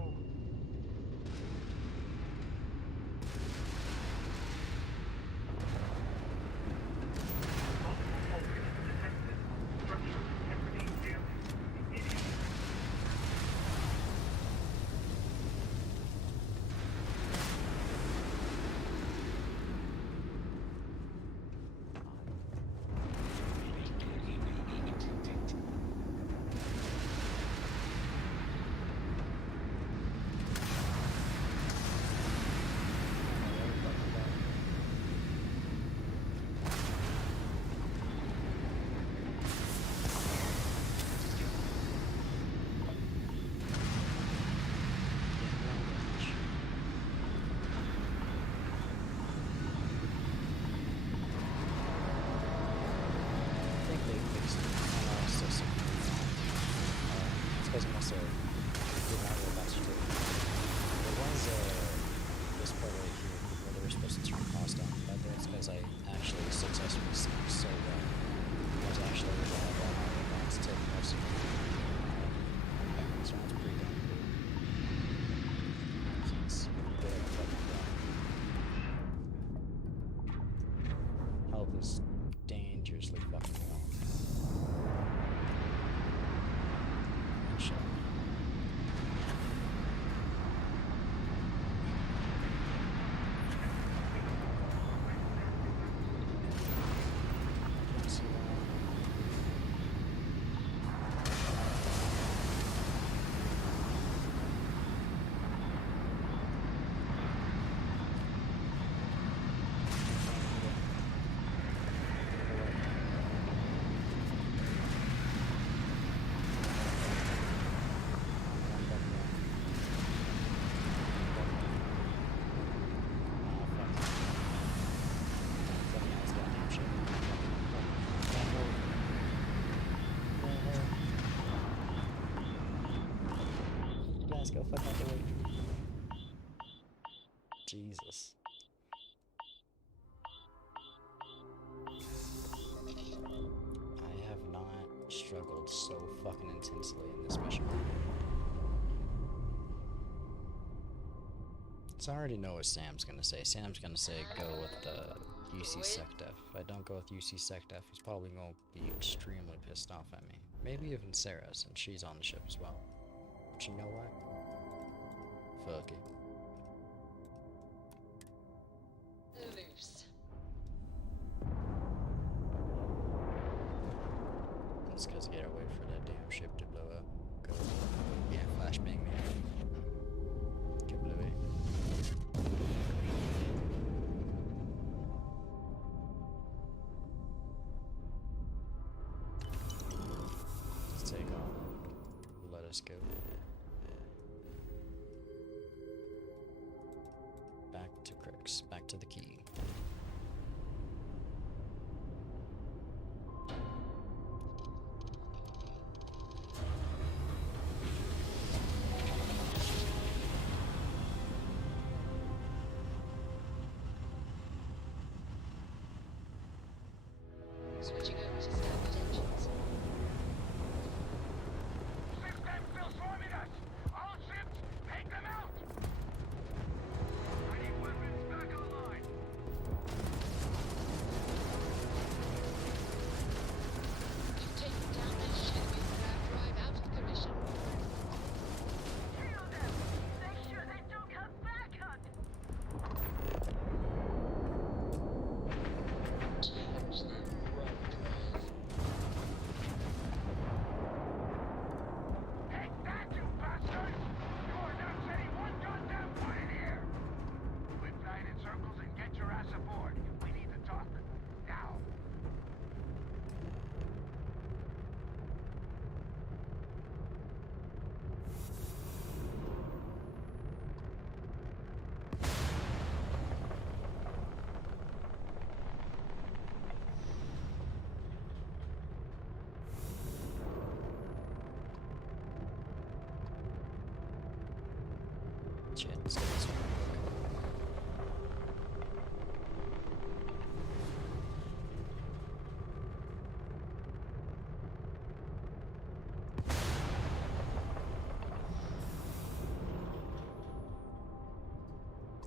Dangerously fucking well. Go fuck out the way. Jesus. I have not struggled so fucking intensely in this mission. So I already know what Sam's gonna say. Sam's gonna say go with the UC SecDef. If I don't go with UC SecDef, he's probably gonna be extremely pissed off at me. Maybe even Sarah, since she's on the ship as well. But you know what? Fuck it. Loose. Let's just get away for that damn ship to blow up. Go. Yeah, flashbang man. Get blew it. Let's take off. Let us go. Back to Crix. Back to the key. Switching over to standard engines. System still swarming us! All ships, take them out! I need weapons back online! You've taken down that ship. You can drive out of commission. Kill them! Make sure they don't come back, Hunt! Take that, you bastards! You are not setting one goddamn foot in here! Quit flying in circles and get your ass aboard. We need to talk. Now. Shit, let's get this one.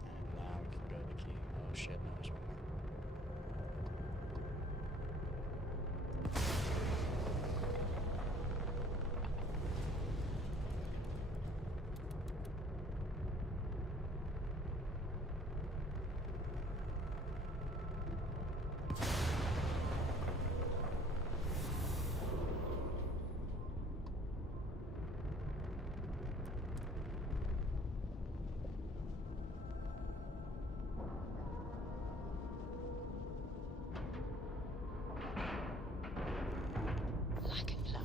And now we can go to the key. Oh shit, no, there's one more. Lack of love.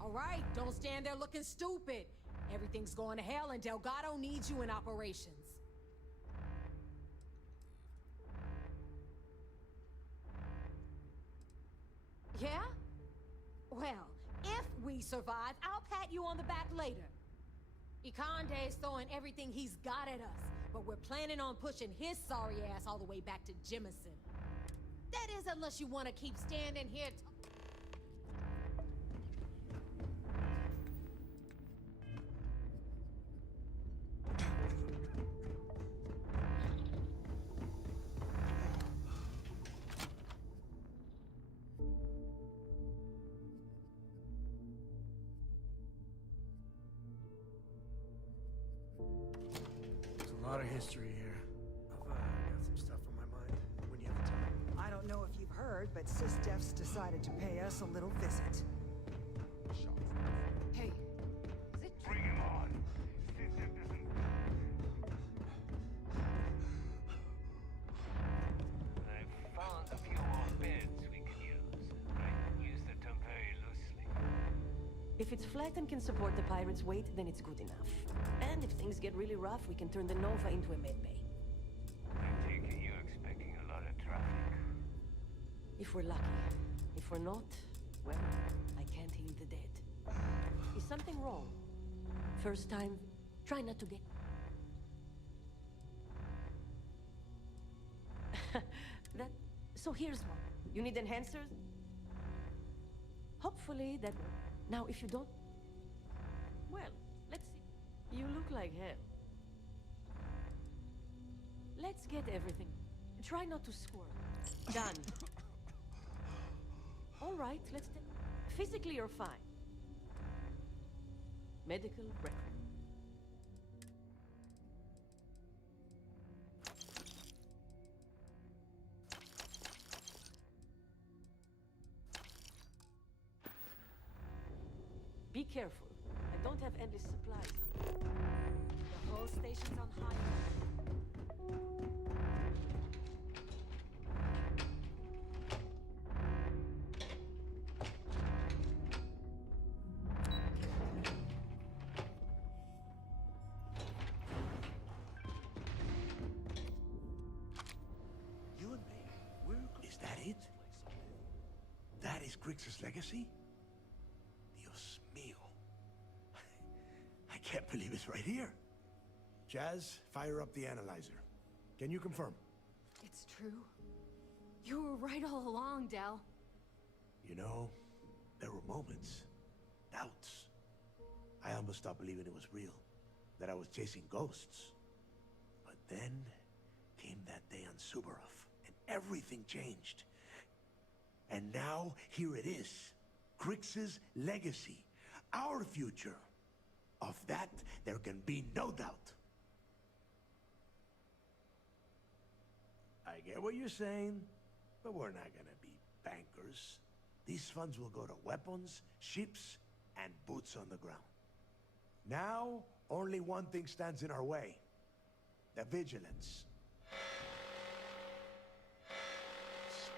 All right, don't stand there looking stupid. Everything's going to hell and Delgado needs you in operations. Yeah? Well, if we survive, I'll pat you on the back later. Ikande's throwing everything he's got at us, but we're planning on pushing his sorry ass all the way back to Jemison. That is, unless you want to keep standing here. There's a lot of history here. I've got some stuff on my mind when you have the time. I don't know if you've heard, but SysDef's decided to pay us a little visit. Hey, Bring him on! System doesn't... I've found a few more beds we can use. I use the term very loosely. If it's flat and can support the pirate's weight, then it's good enough. And if things get really rough, we can turn the Nova into a medbay. I take it you're expecting a lot of traffic. If we're lucky. If we're not, well, I can't heal the dead. Is something wrong? First time, try not to get... That So here's one. You need enhancers? Hopefully that will. Now, if you don't... Well, let's see. You look like hell. Let's get everything. Try not to squirm. Done. All right, let's take... Physically, you're fine. Medical record. Be careful. I don't have endless supplies. The whole station's on high. You and me, is that it? That is Grixis' legacy? Dios mío. I can't believe it's right here. Jazz, fire up the analyzer. Can you confirm? It's true. You were right all along, Del. You know, there were moments, doubts. I almost stopped believing it was real, that I was chasing ghosts. But then came that day on Subarov, and everything changed. And now, here it is. Grixis' legacy. Our future. Of that, there can be no doubt. I get what you're saying, but we're not gonna be bankers. These funds will go to weapons, ships, and boots on the ground. Now, only one thing stands in our way. The vigilance.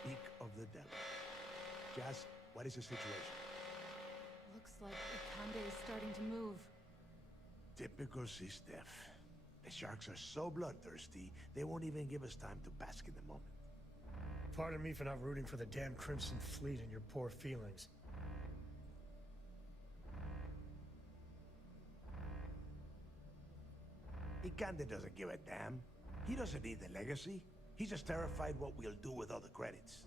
Speak of the devil. Jazz, what is the situation? Looks like Ikande is starting to move. Typical SysDef. The sharks are so bloodthirsty, they won't even give us time to bask in the moment. Pardon me for not rooting for the damn Crimson Fleet and your poor feelings. Ikande doesn't give a damn. He doesn't need the legacy. He's just terrified what we'll do with all the credits.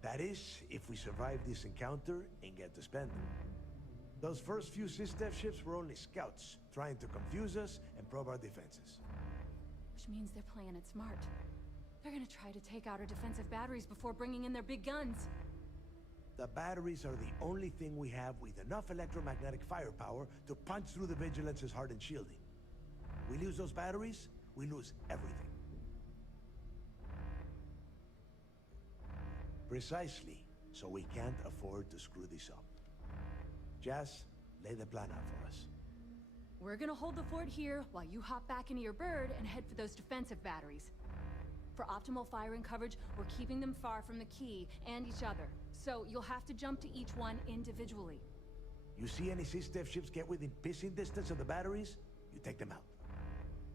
That is, if we survive this encounter and get to spend them. Those first few SysDef ships were only scouts, trying to confuse us and probe our defenses. Which means they're playing it smart. They're gonna try to take out our defensive batteries before bringing in their big guns. The batteries are the only thing we have with enough electromagnetic firepower to punch through the Vigilance's hardened shielding. We lose those batteries, we lose everything. Precisely, so we can't afford to screw this up. Jazz, lay the plan out for us. We're gonna hold the fort here while you hop back into your bird and head for those defensive batteries. For optimal firing coverage, we're keeping them far from the key and each other. So you'll have to jump to each one individually. You see any SysDef ships get within pissing distance of the batteries, you take them out.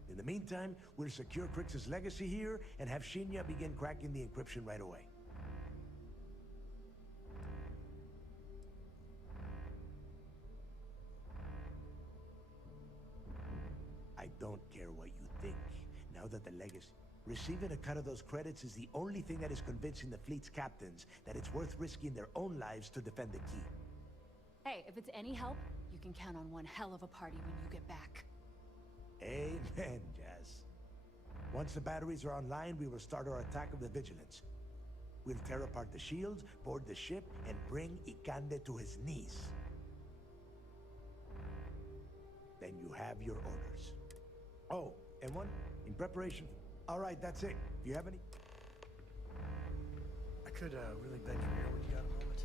In the meantime, we'll secure Grixis' legacy here and have Shinya begin cracking the encryption right away. I don't care what you think, now that the legacy... Receiving a cut of those credits is the only thing that is convincing the fleet's captains that it's worth risking their own lives to defend the key. Hey, if it's any help, you can count on one hell of a party when you get back. Amen, Jazz. Once the batteries are online, we will start our attack of the Vigilance. We'll tear apart the shields, board the ship, and bring Ikande to his knees. Then you have your orders. Oh, and one, in preparation... All right, that's it. Do you have any? I could really bend your ear when you got a moment.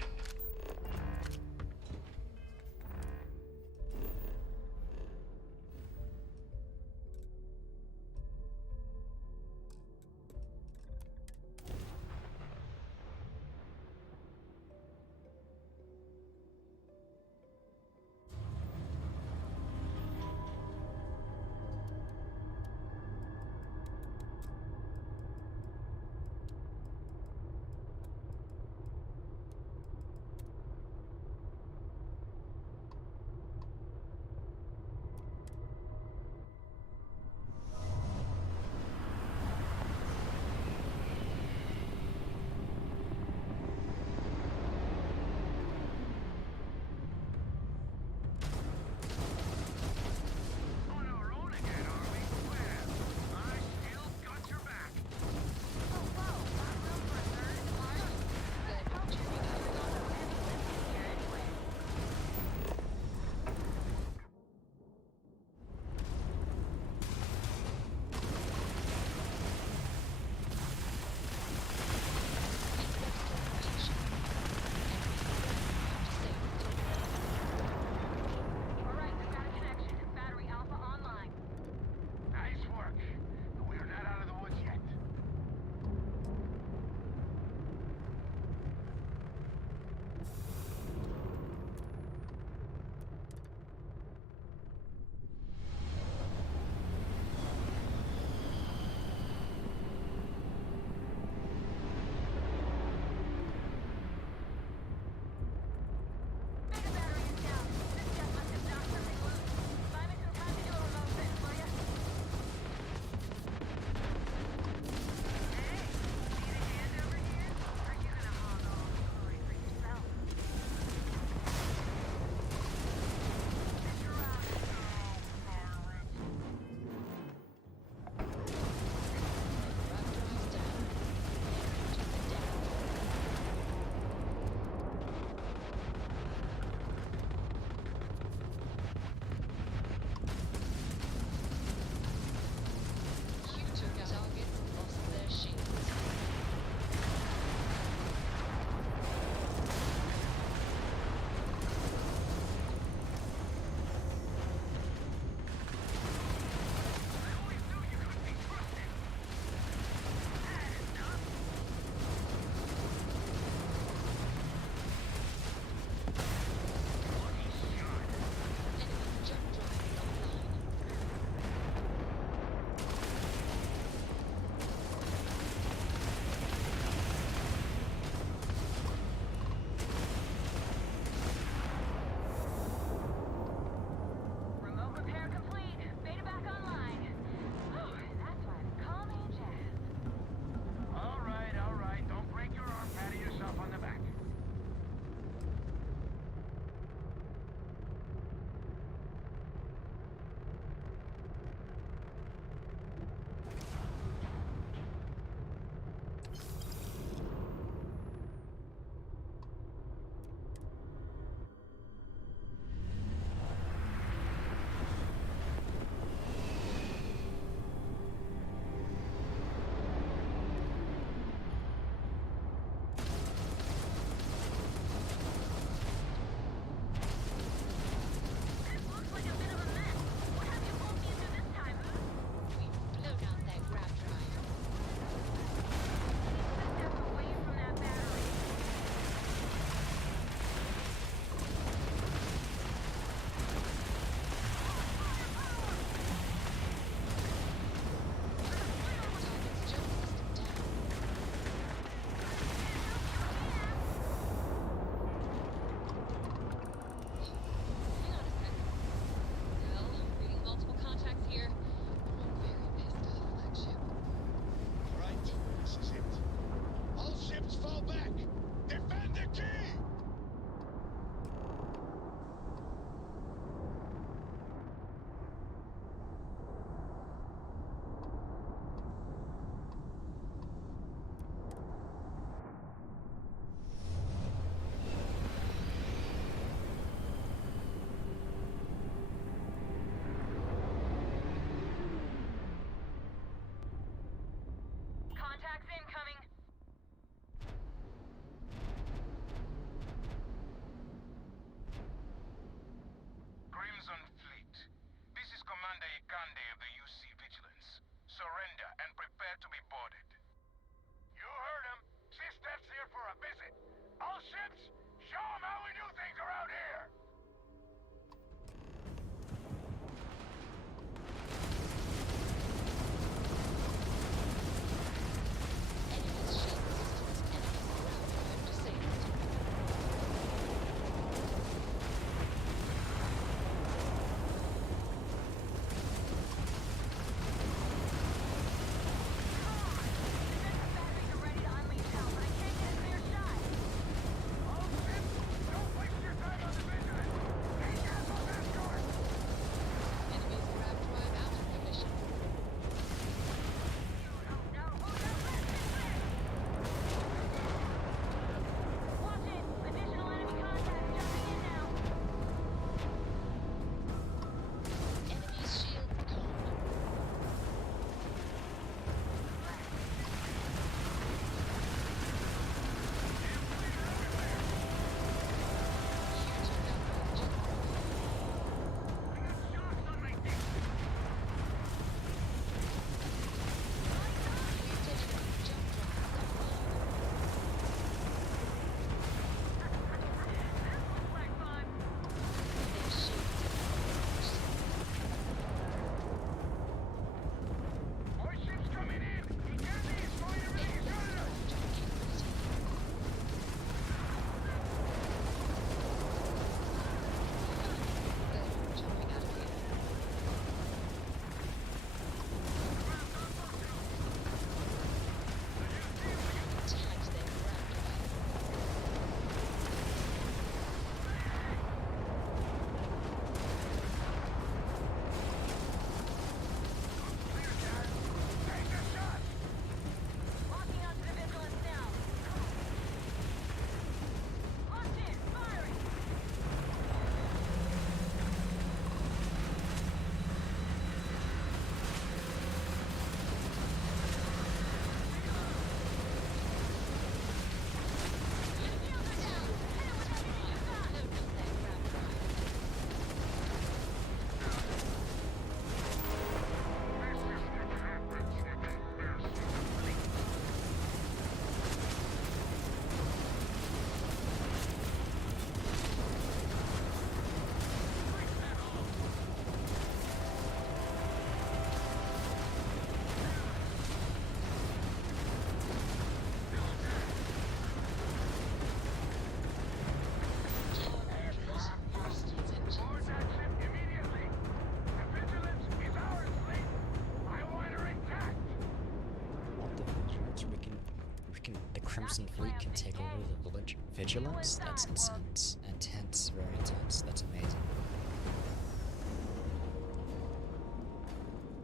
Crimson Fleet can take over the vigilance? That's intense. Intense, very intense. That's amazing.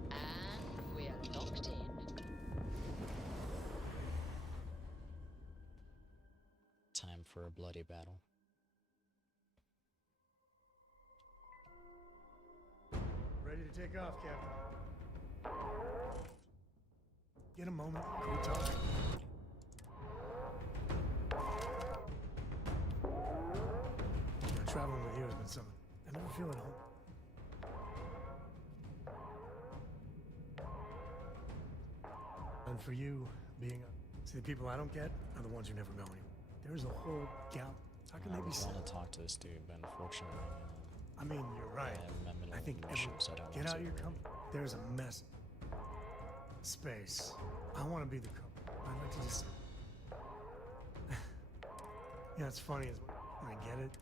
And we're locked in. Time for a bloody battle. Ready to take off, Captain. Get a moment. Can we talk? Traveling with you has been something. I never feel at home. And for you, being see, the people I don't get are the ones who never go anywhere. There's a whole gal. How can they be? I want to talk to this dude, but unfortunately, I mean, you're right. I think emotions, I don't get want out of to. your company. There's a mess. Space. I want to be the couple. I like to just. Yeah, it's funny is when I get it,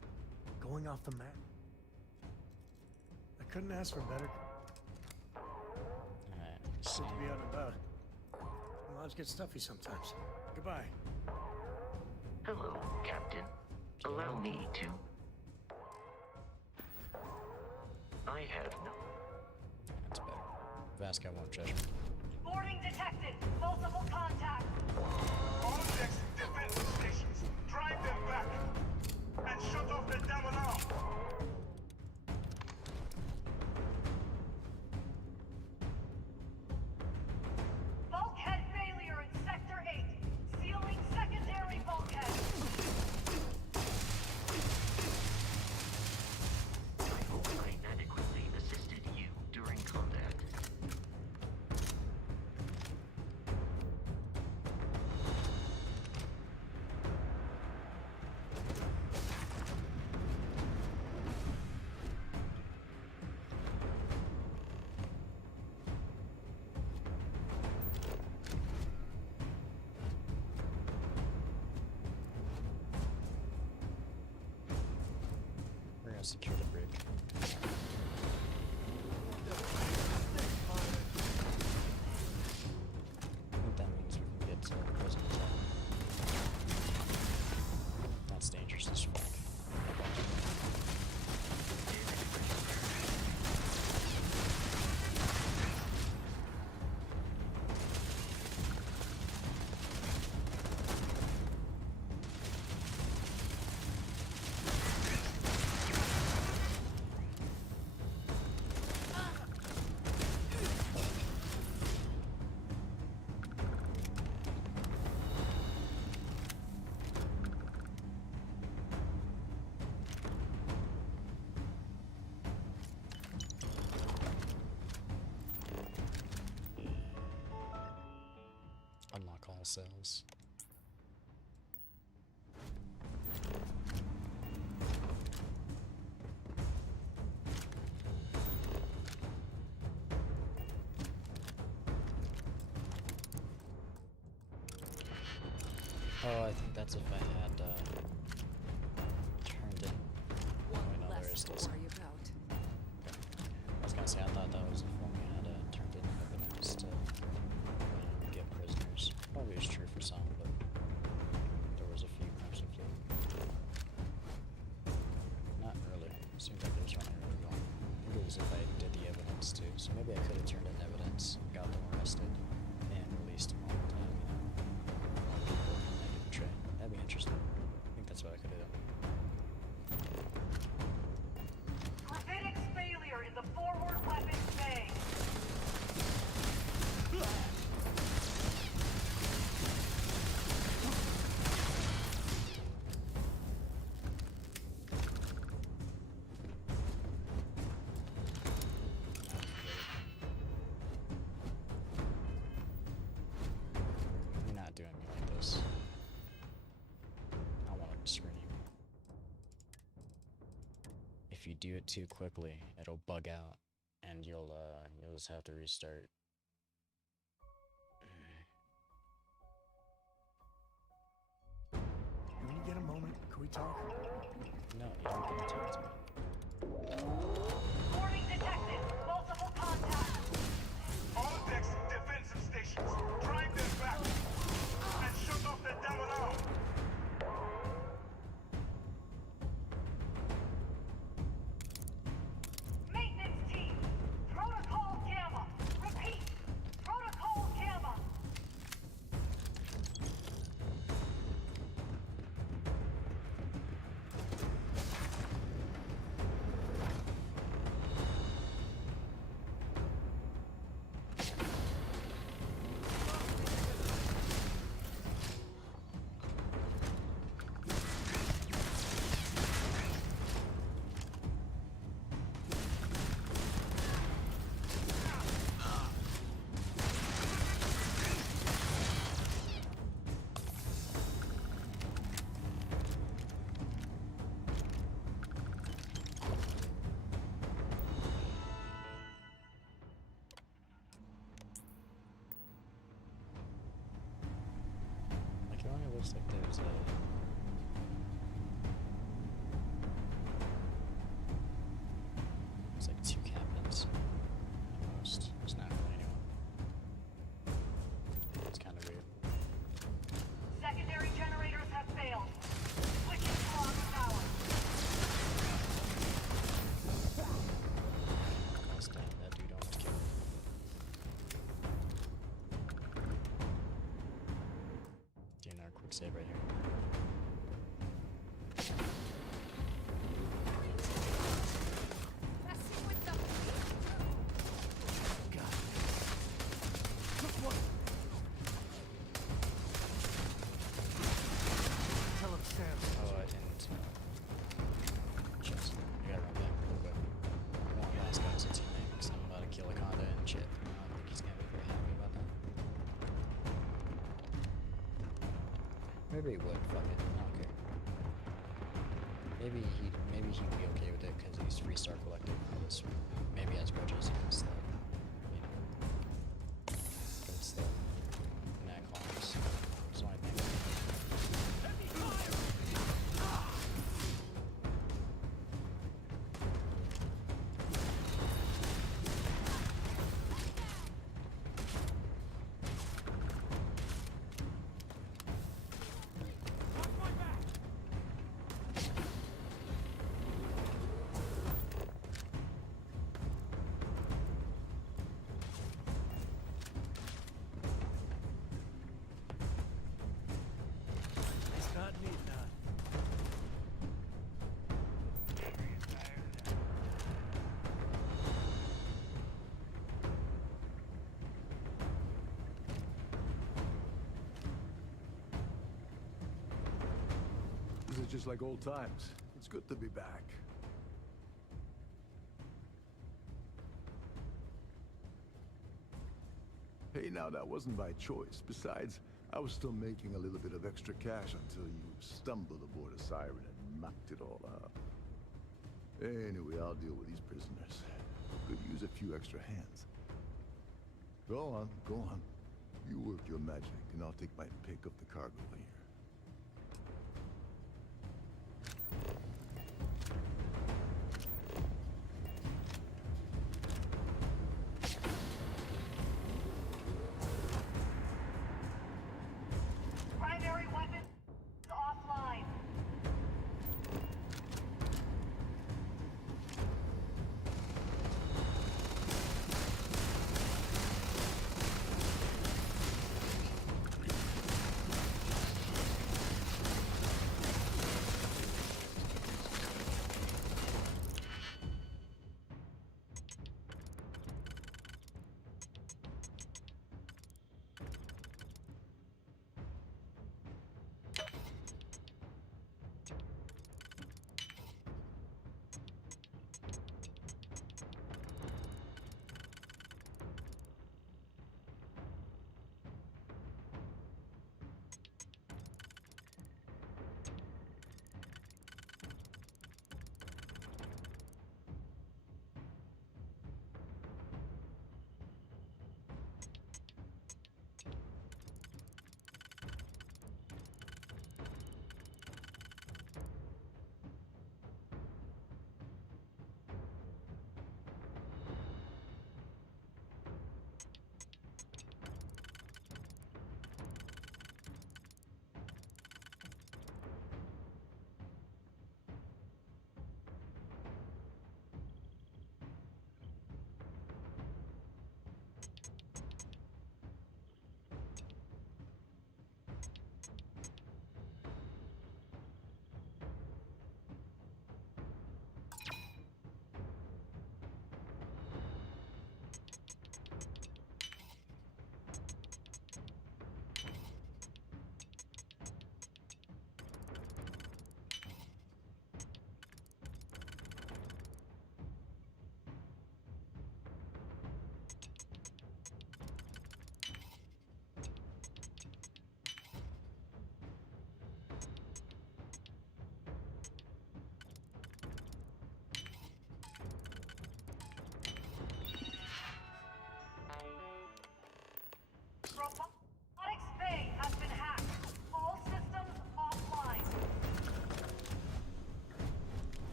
going off the map. I couldn't ask for better. It's good to be out and about. Lives get stuffy sometimes. Goodbye. Hello, Captain. Allow me to. I have no. That's better. Vasco won't judge me. Boarding detected. Multiple contacts. All decks, defensive stations. Drive them back. And shut off the damn alarm. Bulkhead failure in Sector 8. Sealing secondary bulkhead. I hope I adequately assisted you during combat. We're gonna secure the bridge. I think that means we can get to prison town. That's dangerous as fuck. Unlock all cells. Oh, I think that's if I had turned in. One Wait, no, there less is to still some. worry about. I was gonna say, I thought that was if only I had turned in evidence to get prisoners. Probably was true for some, but there was a few Crimson Fleet. Not early. Seems like it was running really long. I think it was if I did the evidence too. So maybe I could have turned in evidence, got them arrested, and released them all the time, you know. More people I could betray. That'd be interesting. I think that's what I could have done. Gravitics failure in the forward weapons bay. You're not doing me like this. I want to scream. If you do it too quickly, it'll bug out, and you'll just have to restart. Can we get a moment? Can we talk? No, you don't get to talk to me. Boarding detected. Multiple contacts. All decks, defensive stations. Drive them back. And shut off the damn alarm. There's it's like 2 captains. Almost. There's not really anyone. It's kind of weird. Secondary generators have failed. Switching to Lava Tower. Last time that dude almost killed me. Doing our quick save right here. Tell him Sam. Oh, I didn't. Just, I gotta run back real quick. I want last guy as a teammate because I'm about to kill a Conda and Chip. I don't think he's gonna be very happy about that. Maybe he would. Fuck it. I don't care. Maybe he'd be okay with it because he's Freestar Collective. Maybe has grudges against the, you know, against the Nat Clones. That's the only thing. It's not midnight. This is just like old times. It's good to be back. Hey, now that wasn't by choice. Besides, I was still making a little bit of extra cash until you stumbled aboard a siren and mucked it all up. Anyway, I'll deal with these prisoners. Could use a few extra hands. Go on, go on. You work your magic, and I'll take my pick of the cargo here. Primary weapon offline.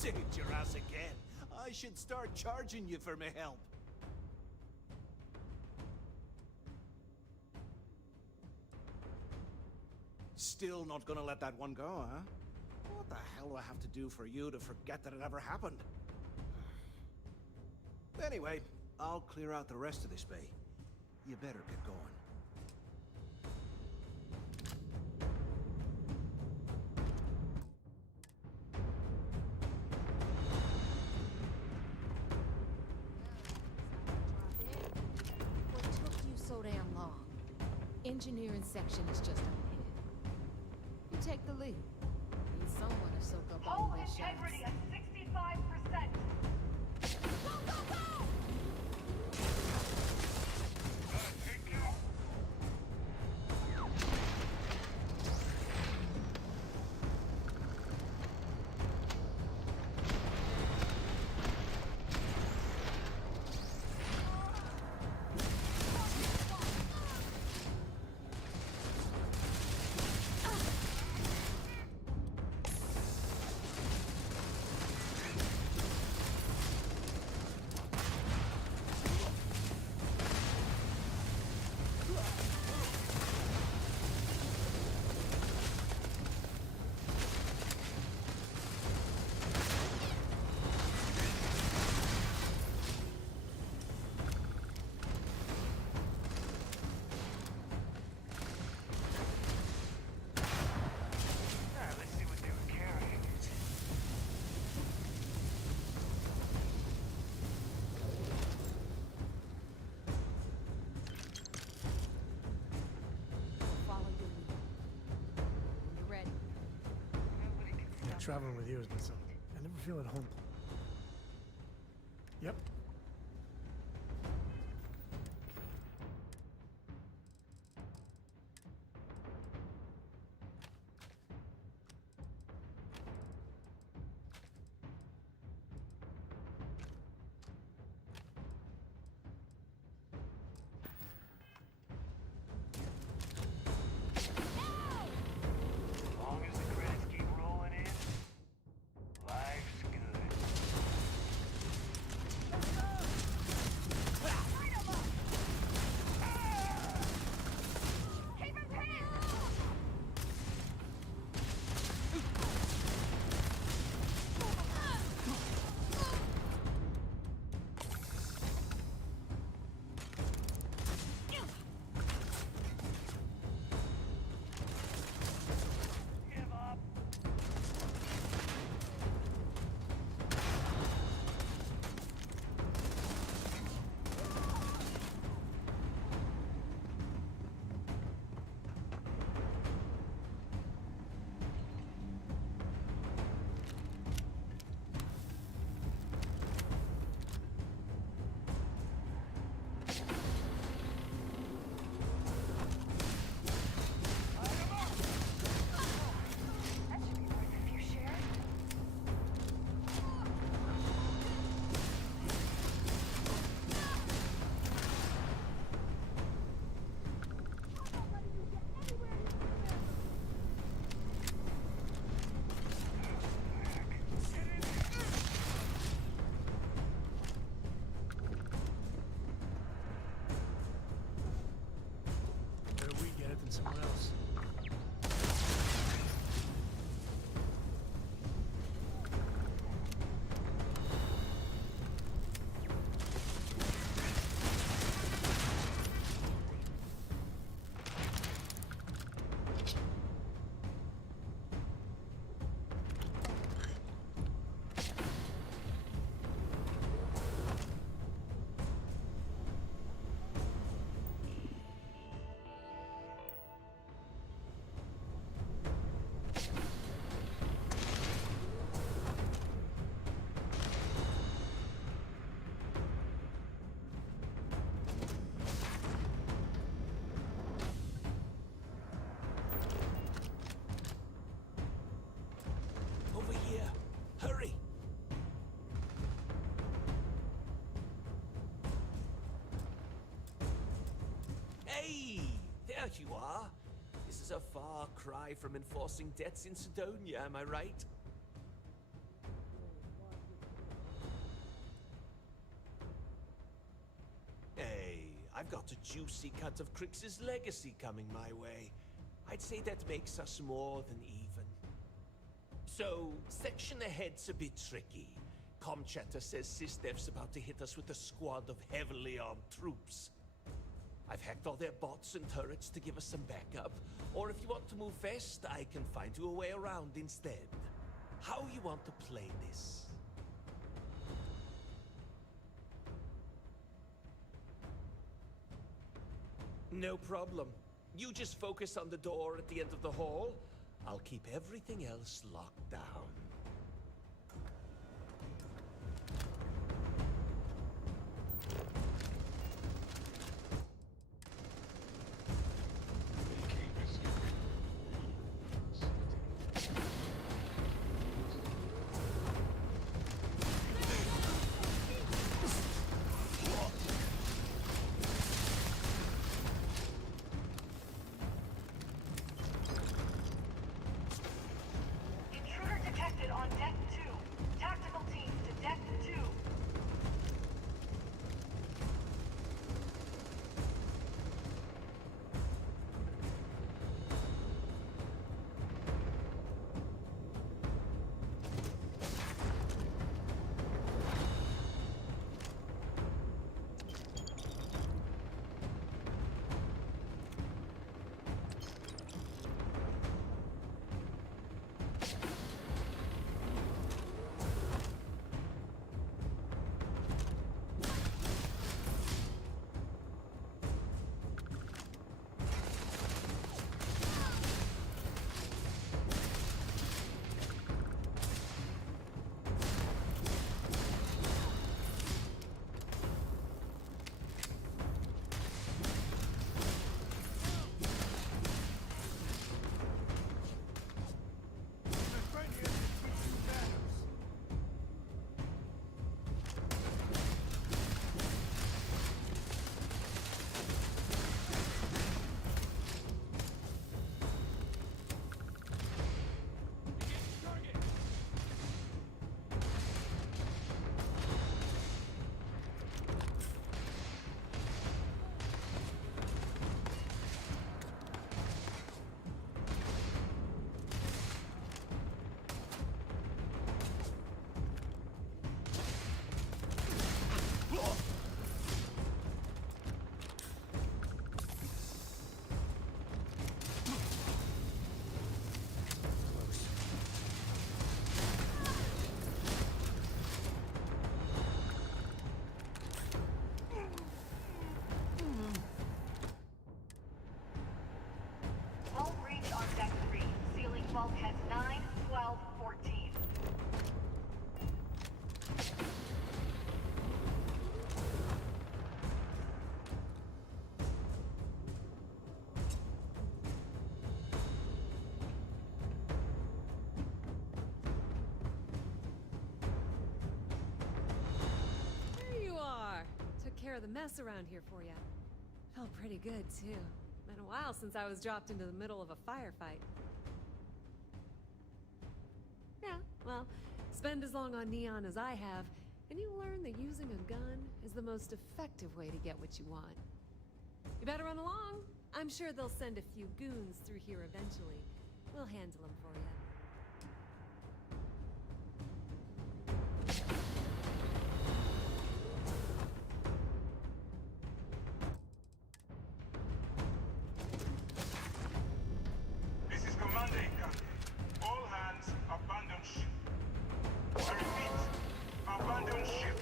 Saved your ass again. I should start charging you for my help. Still not gonna let that one go, huh? What the hell do I have to do for you to forget that it ever happened? Anyway, I'll clear out the rest of this bay. You better get going. What took you so damn long? Engineering section is just up ahead. You take the lead. Need someone to soak up all this integrity shots. at 65%. Go, go, go! Let's see what they were carrying. We'll follow your lead. When you're ready. Yeah, traveling with you has been something. I never feel at home. Yep. As long as the credits keep rolling in, life's good. Better we get it than someone else. Over here! Hurry! Hey! There you are! This is a far cry from enforcing debts in Sidonia, am I right? got a juicy cut of Crix's legacy coming my way. I'd say that makes us more than even. So, section ahead's a bit tricky. Comchatter says SysDef's about to hit us with a squad of heavily armed troops. I've hacked all their bots and turrets to give us some backup, or if you want to move fast, I can find you a way around instead. How you want to play this? No problem. You just focus on the door at the end of the hall. I'll keep everything else locked down. Intruder detected on deck 2. Tactical teams to deck 2. Hull breach on deck 3. Sealing bulkheads 9, 12, 14. There you are. Took care of the mess around here for you. Felt pretty good, too. Been a while since I was dropped into the middle of a firefight. Yeah, well, spend as long on Neon as I have, and you learn that using a gun is the most effective way to get what you want. You better run along. I'm sure they'll send a few goons through here eventually. We'll handle them for you. This is Commander Captain. All hands, abandon ship. I repeat, abandon ship.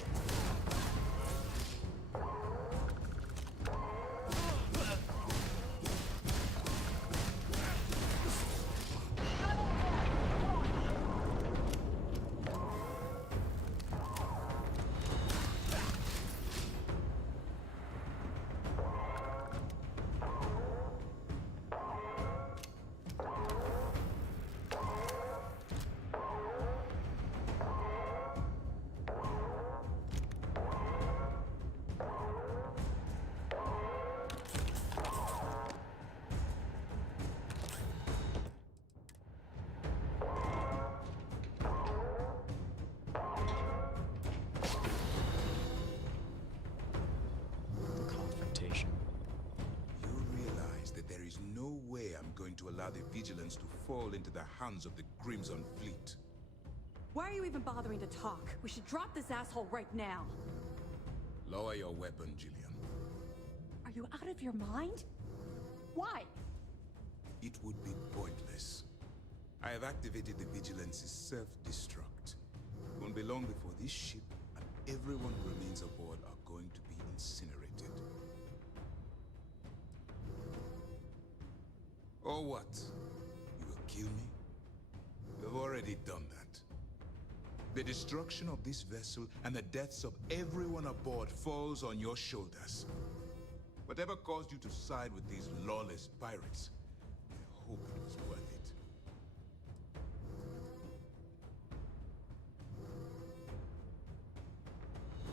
Shuttle to allow the Vigilance to fall into the hands of the Crimson Fleet. Why are you even bothering to talk? We should drop this asshole right now. Lower your weapon, Gillian. Are you out of your mind? Why? It would be pointless. I have activated the Vigilance's self-destruct. It won't be long before this ship and everyone who remains aboard are going to be incinerated. Or what? You will kill me? You have already done that. The destruction of this vessel and the deaths of everyone aboard falls on your shoulders. Whatever caused you to side with these lawless pirates, I hope it was worth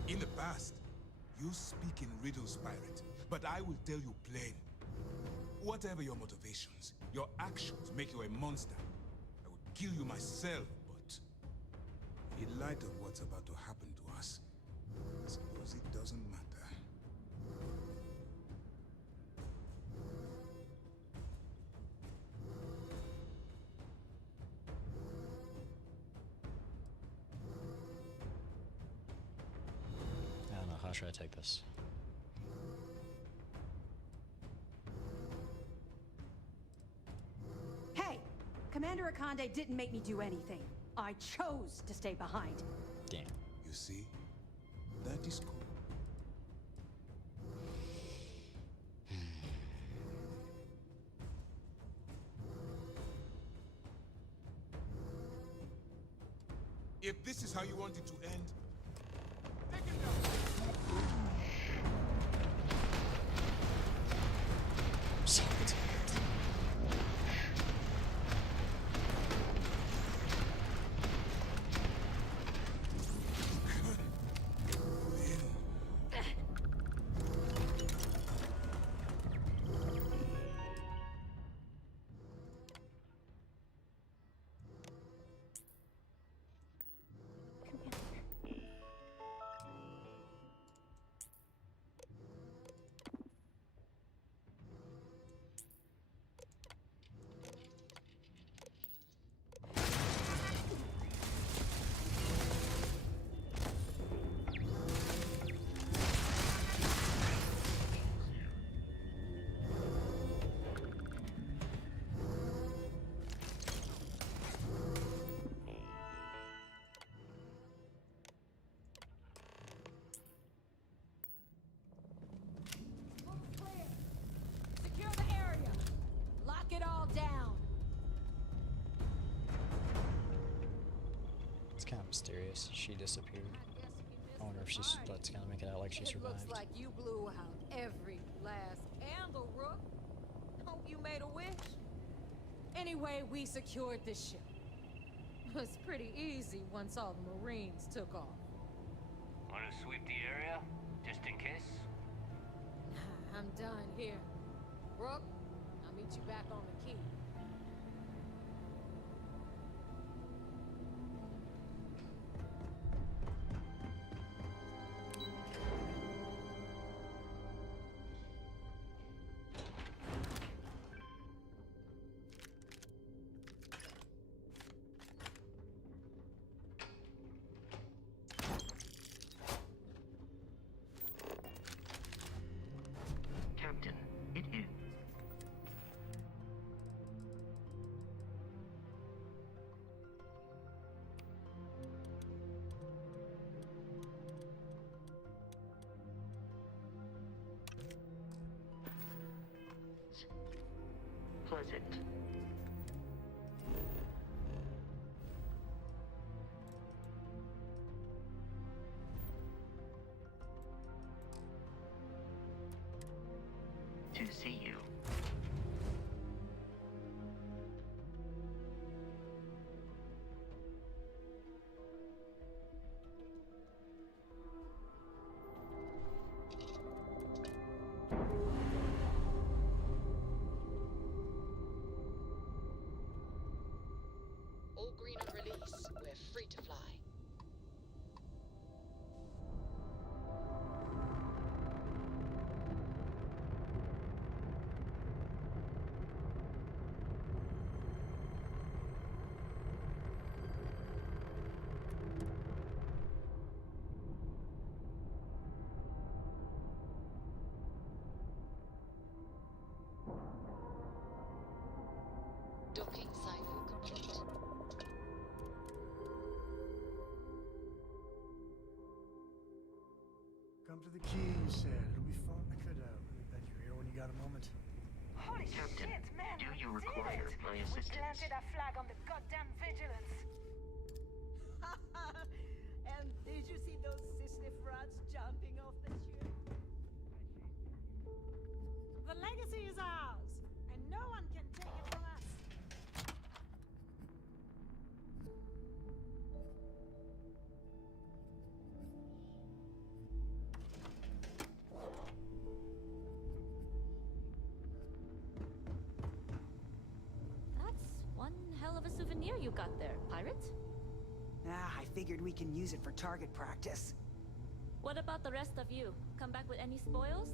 it. In the past, you speak in riddles, pirate, but I will tell you plain. Whatever your motivations, your actions make you a monster. I would kill you myself, but in light of what's about to happen to us, I suppose it doesn't matter. I don't know, how should I take this? Hey! Commander Akande didn't make me do anything. I chose to stay behind. Damn. You see? That is cool. If this is how you want it to end, take it down! Secure the area. Lock it all down. It's kind of mysterious. She disappeared. I wonder if she's that's gonna make it out like she survived. Looks like you blew out every last candle, Rook. Hope you made a wish. Anyway, we secured the ship. It was pretty easy once all the Marines took off. Wanna sweep the area? Just in case? I'm done here. Rook, I'll meet you back on the quay. Captain, it is. Pleasant. To see you. All green on release. We're free to fly. Docking cycle complete. Come to the key, you said. It'll be fun. I could, let me beg your ear when you got a moment. Holy Captain, shit, man! do you we did require it. my We assistance? planted a flag on the goddamn vigilance. And did you see those sissy frauds jumping off the ship? The legacy is ours, and no one can take it from us. That's one hell of a souvenir you got there, pirate. I figured we can use it for target practice. What about the rest of you? Come back with any spoils?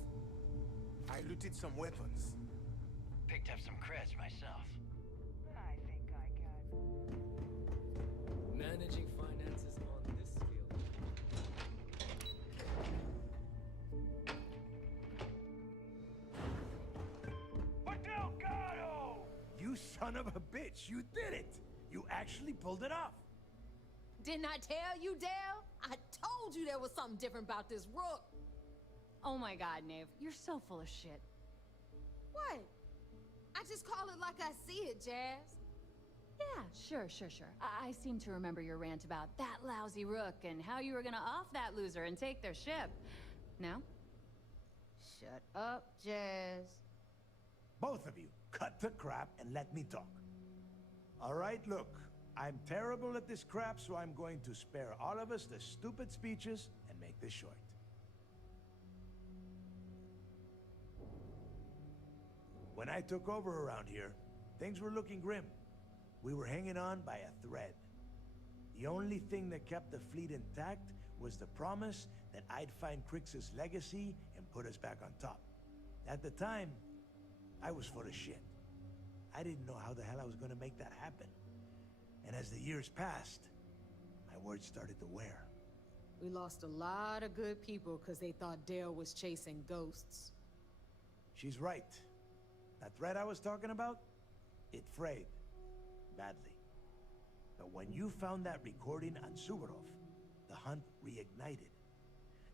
I looted some weapons. Picked up some creds myself. I think I can. Managing finances on this scale. You son of a bitch, you did it! You actually pulled it off! Didn't I tell you, Dale? I told you there was something different about this rook. Oh my god, Nave. You're so full of shit. What? I just call it like I see it, Jazz. Yeah, sure. I seem to remember your rant about that lousy rook and how you were gonna off that loser and take their ship. No? Shut up, Jazz. Both of you, cut the crap and let me talk. All right, look. I'm terrible at this crap, so I'm going to spare all of us the stupid speeches and make this short. When I took over around here, things were looking grim. We were hanging on by a thread. The only thing that kept the fleet intact was the promise that I'd find Crix's legacy and put us back on top. At the time, I was full of shit. I didn't know how the hell I was going to make that happen. And as the years passed, my words started to wear. We lost a lot of good people because they thought Dale was chasing ghosts. She's right. That thread I was talking about, it frayed. Badly. But when you found that recording on Suvorov, the hunt reignited.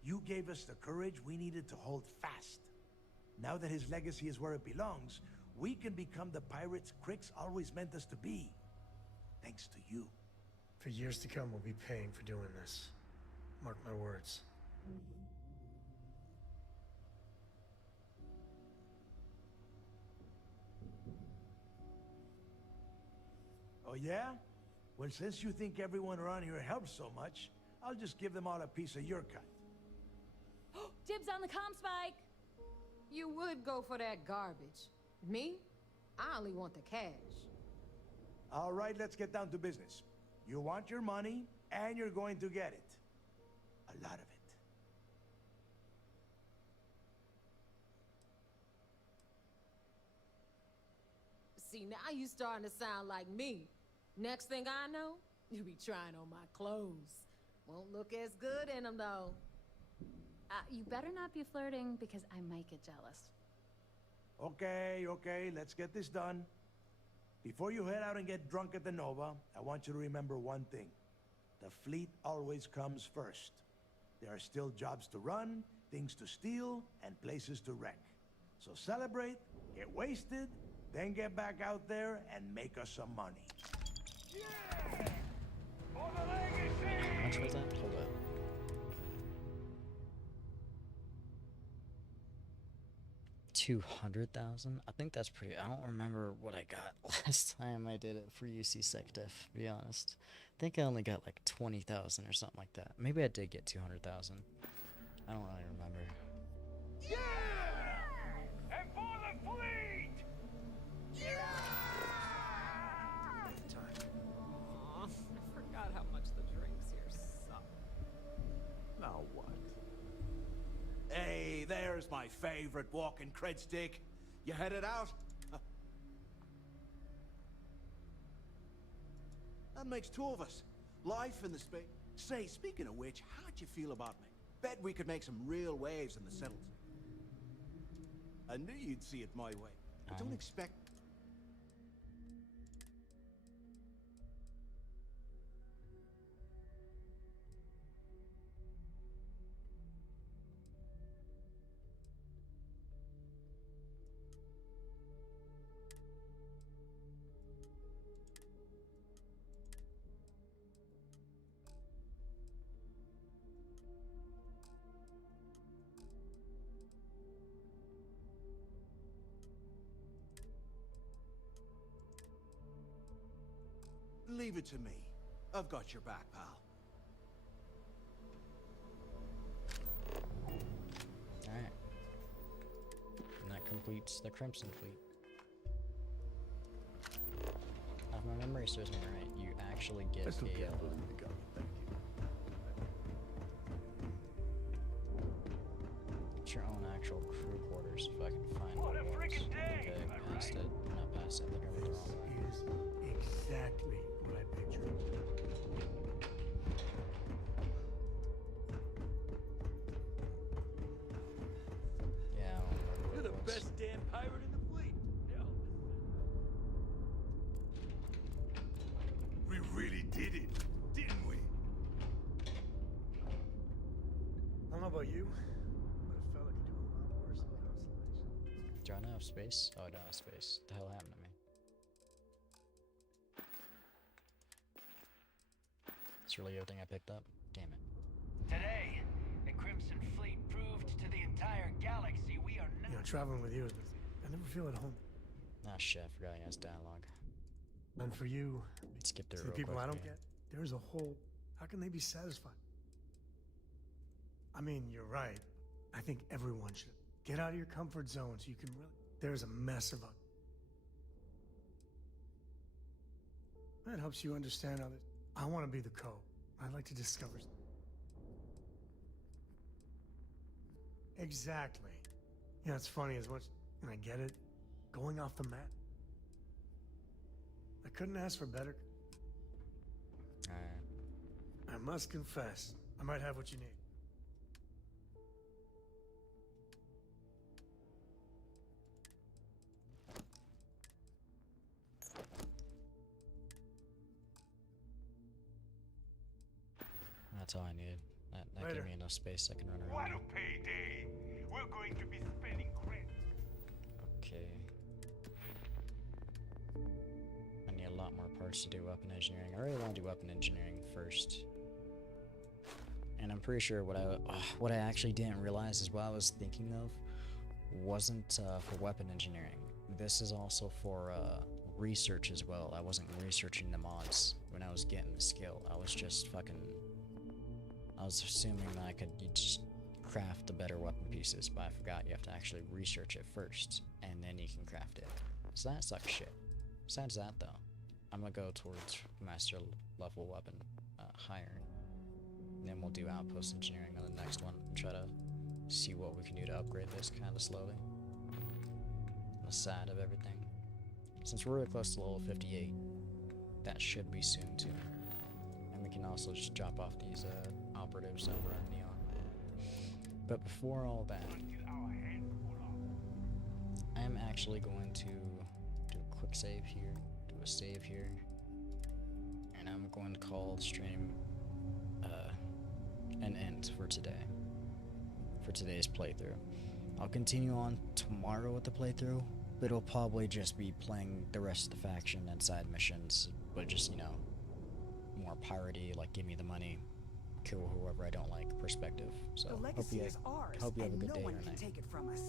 You gave us the courage we needed to hold fast. Now that his legacy is where it belongs, we can become the pirates Crix always meant us to be. Thanks to you. For years to come, we'll be paying for doing this. Mark my words. Oh yeah? Well, since you think everyone around here helps so much, I'll just give them all a piece of your cut. Dibs on the comm spike! You would go for that garbage. Me? I only want the cash. All right, let's get down to business. You want your money, and you're going to get it. A lot of it. See, now you starting to sound like me. Next thing I know, you be trying on my clothes. Won't look as good in them, though. You better not be flirting, because I might get jealous. Okay, let's get this done. Before you head out and get drunk at the Nova, I want you to remember one thing. The fleet always comes first. There are still jobs to run, things to steal, and places to wreck. So celebrate, get wasted, then get back out there and make us some money. How much was that? Hold up. $200,000? I think that's pretty. I don't remember what I got last time I did it for UC SecDef, to be honest. I think I only got like 20,000 or something like that. Maybe I did get 200,000. I don't really remember. Yeah! And for the fleet! Yeah! Aw, I forgot how much the drinks here suck. Now what? Hey, there's my favorite walking cred stick. You headed out? That makes two of us. Life in the space. Say, speaking of which, how'd you feel about me? Bet we could make some real waves in the settles. I knew you'd see it my way. But don't expect... Leave it to me. I've got your back, pal. Alright. And that completes the Crimson Fleet. If my memory serves me right, you actually get a... It's your own actual crew quarters, if I can find What it. a freaking day! Okay, I passed it. Not past it, I think I went the wrong way. Is exactly what I pictured. Yeah, I don't remember You're what the it was. best damn pirate in the fleet. We really did it, didn't we? I don't know about you, but a fella could do a lot worse than Constellation. Do I not have space? Oh, I don't have space. What the hell happened to me? It's really everything I picked up? Damn it. Today, the Crimson Fleet proved to the entire galaxy we are not. You know, traveling with you, I never feel at home. Ah, shit, I forgot he has dialogue. And for you, Skip through to it the real people quick I for don't me. get, there's a whole. How can they be satisfied? I mean, you're right. I think everyone should get out of your comfort zone so you can really. There's a mess of it. That helps you understand others. I want to be the code. I'd like to discover. Exactly. You know, it's funny as much, and I get it. Going off the map. I couldn't ask for better. I must confess, I might have what you need. That's all I needed. That gave me enough space I can run What around. a payday! We're going to be spending credits. Okay. I need a lot more parts to do weapon engineering. I really want to do weapon engineering first. And I'm pretty sure what I actually didn't realize is what I was thinking of wasn't for weapon engineering. This is also for research as well. I wasn't researching the mods when I was getting the skill. I was just I was assuming that I could just craft the better weapon pieces, but I forgot you have to actually research it first, and then you can craft it. So that sucks shit. Besides that though, I'm gonna go towards master level weapon higher. And then we'll do outpost engineering on the next one and try to see what we can do to upgrade this kind of slowly. On the side of everything. Since we're really close to level 58, that should be soon too. And we can also just drop off these operatives over on Neon. But before all that, I'm actually going to do a quick save here, do a save here, and I'm going to call stream an end for today. For today's playthrough. I'll continue on tomorrow with the playthrough, but it'll probably just be playing the rest of the faction and side missions, but just, you know, more piratey, like give me the money, kill whoever I don't like perspective. So The legacy is ours, hope you have a and good no day one or can night. take it from us.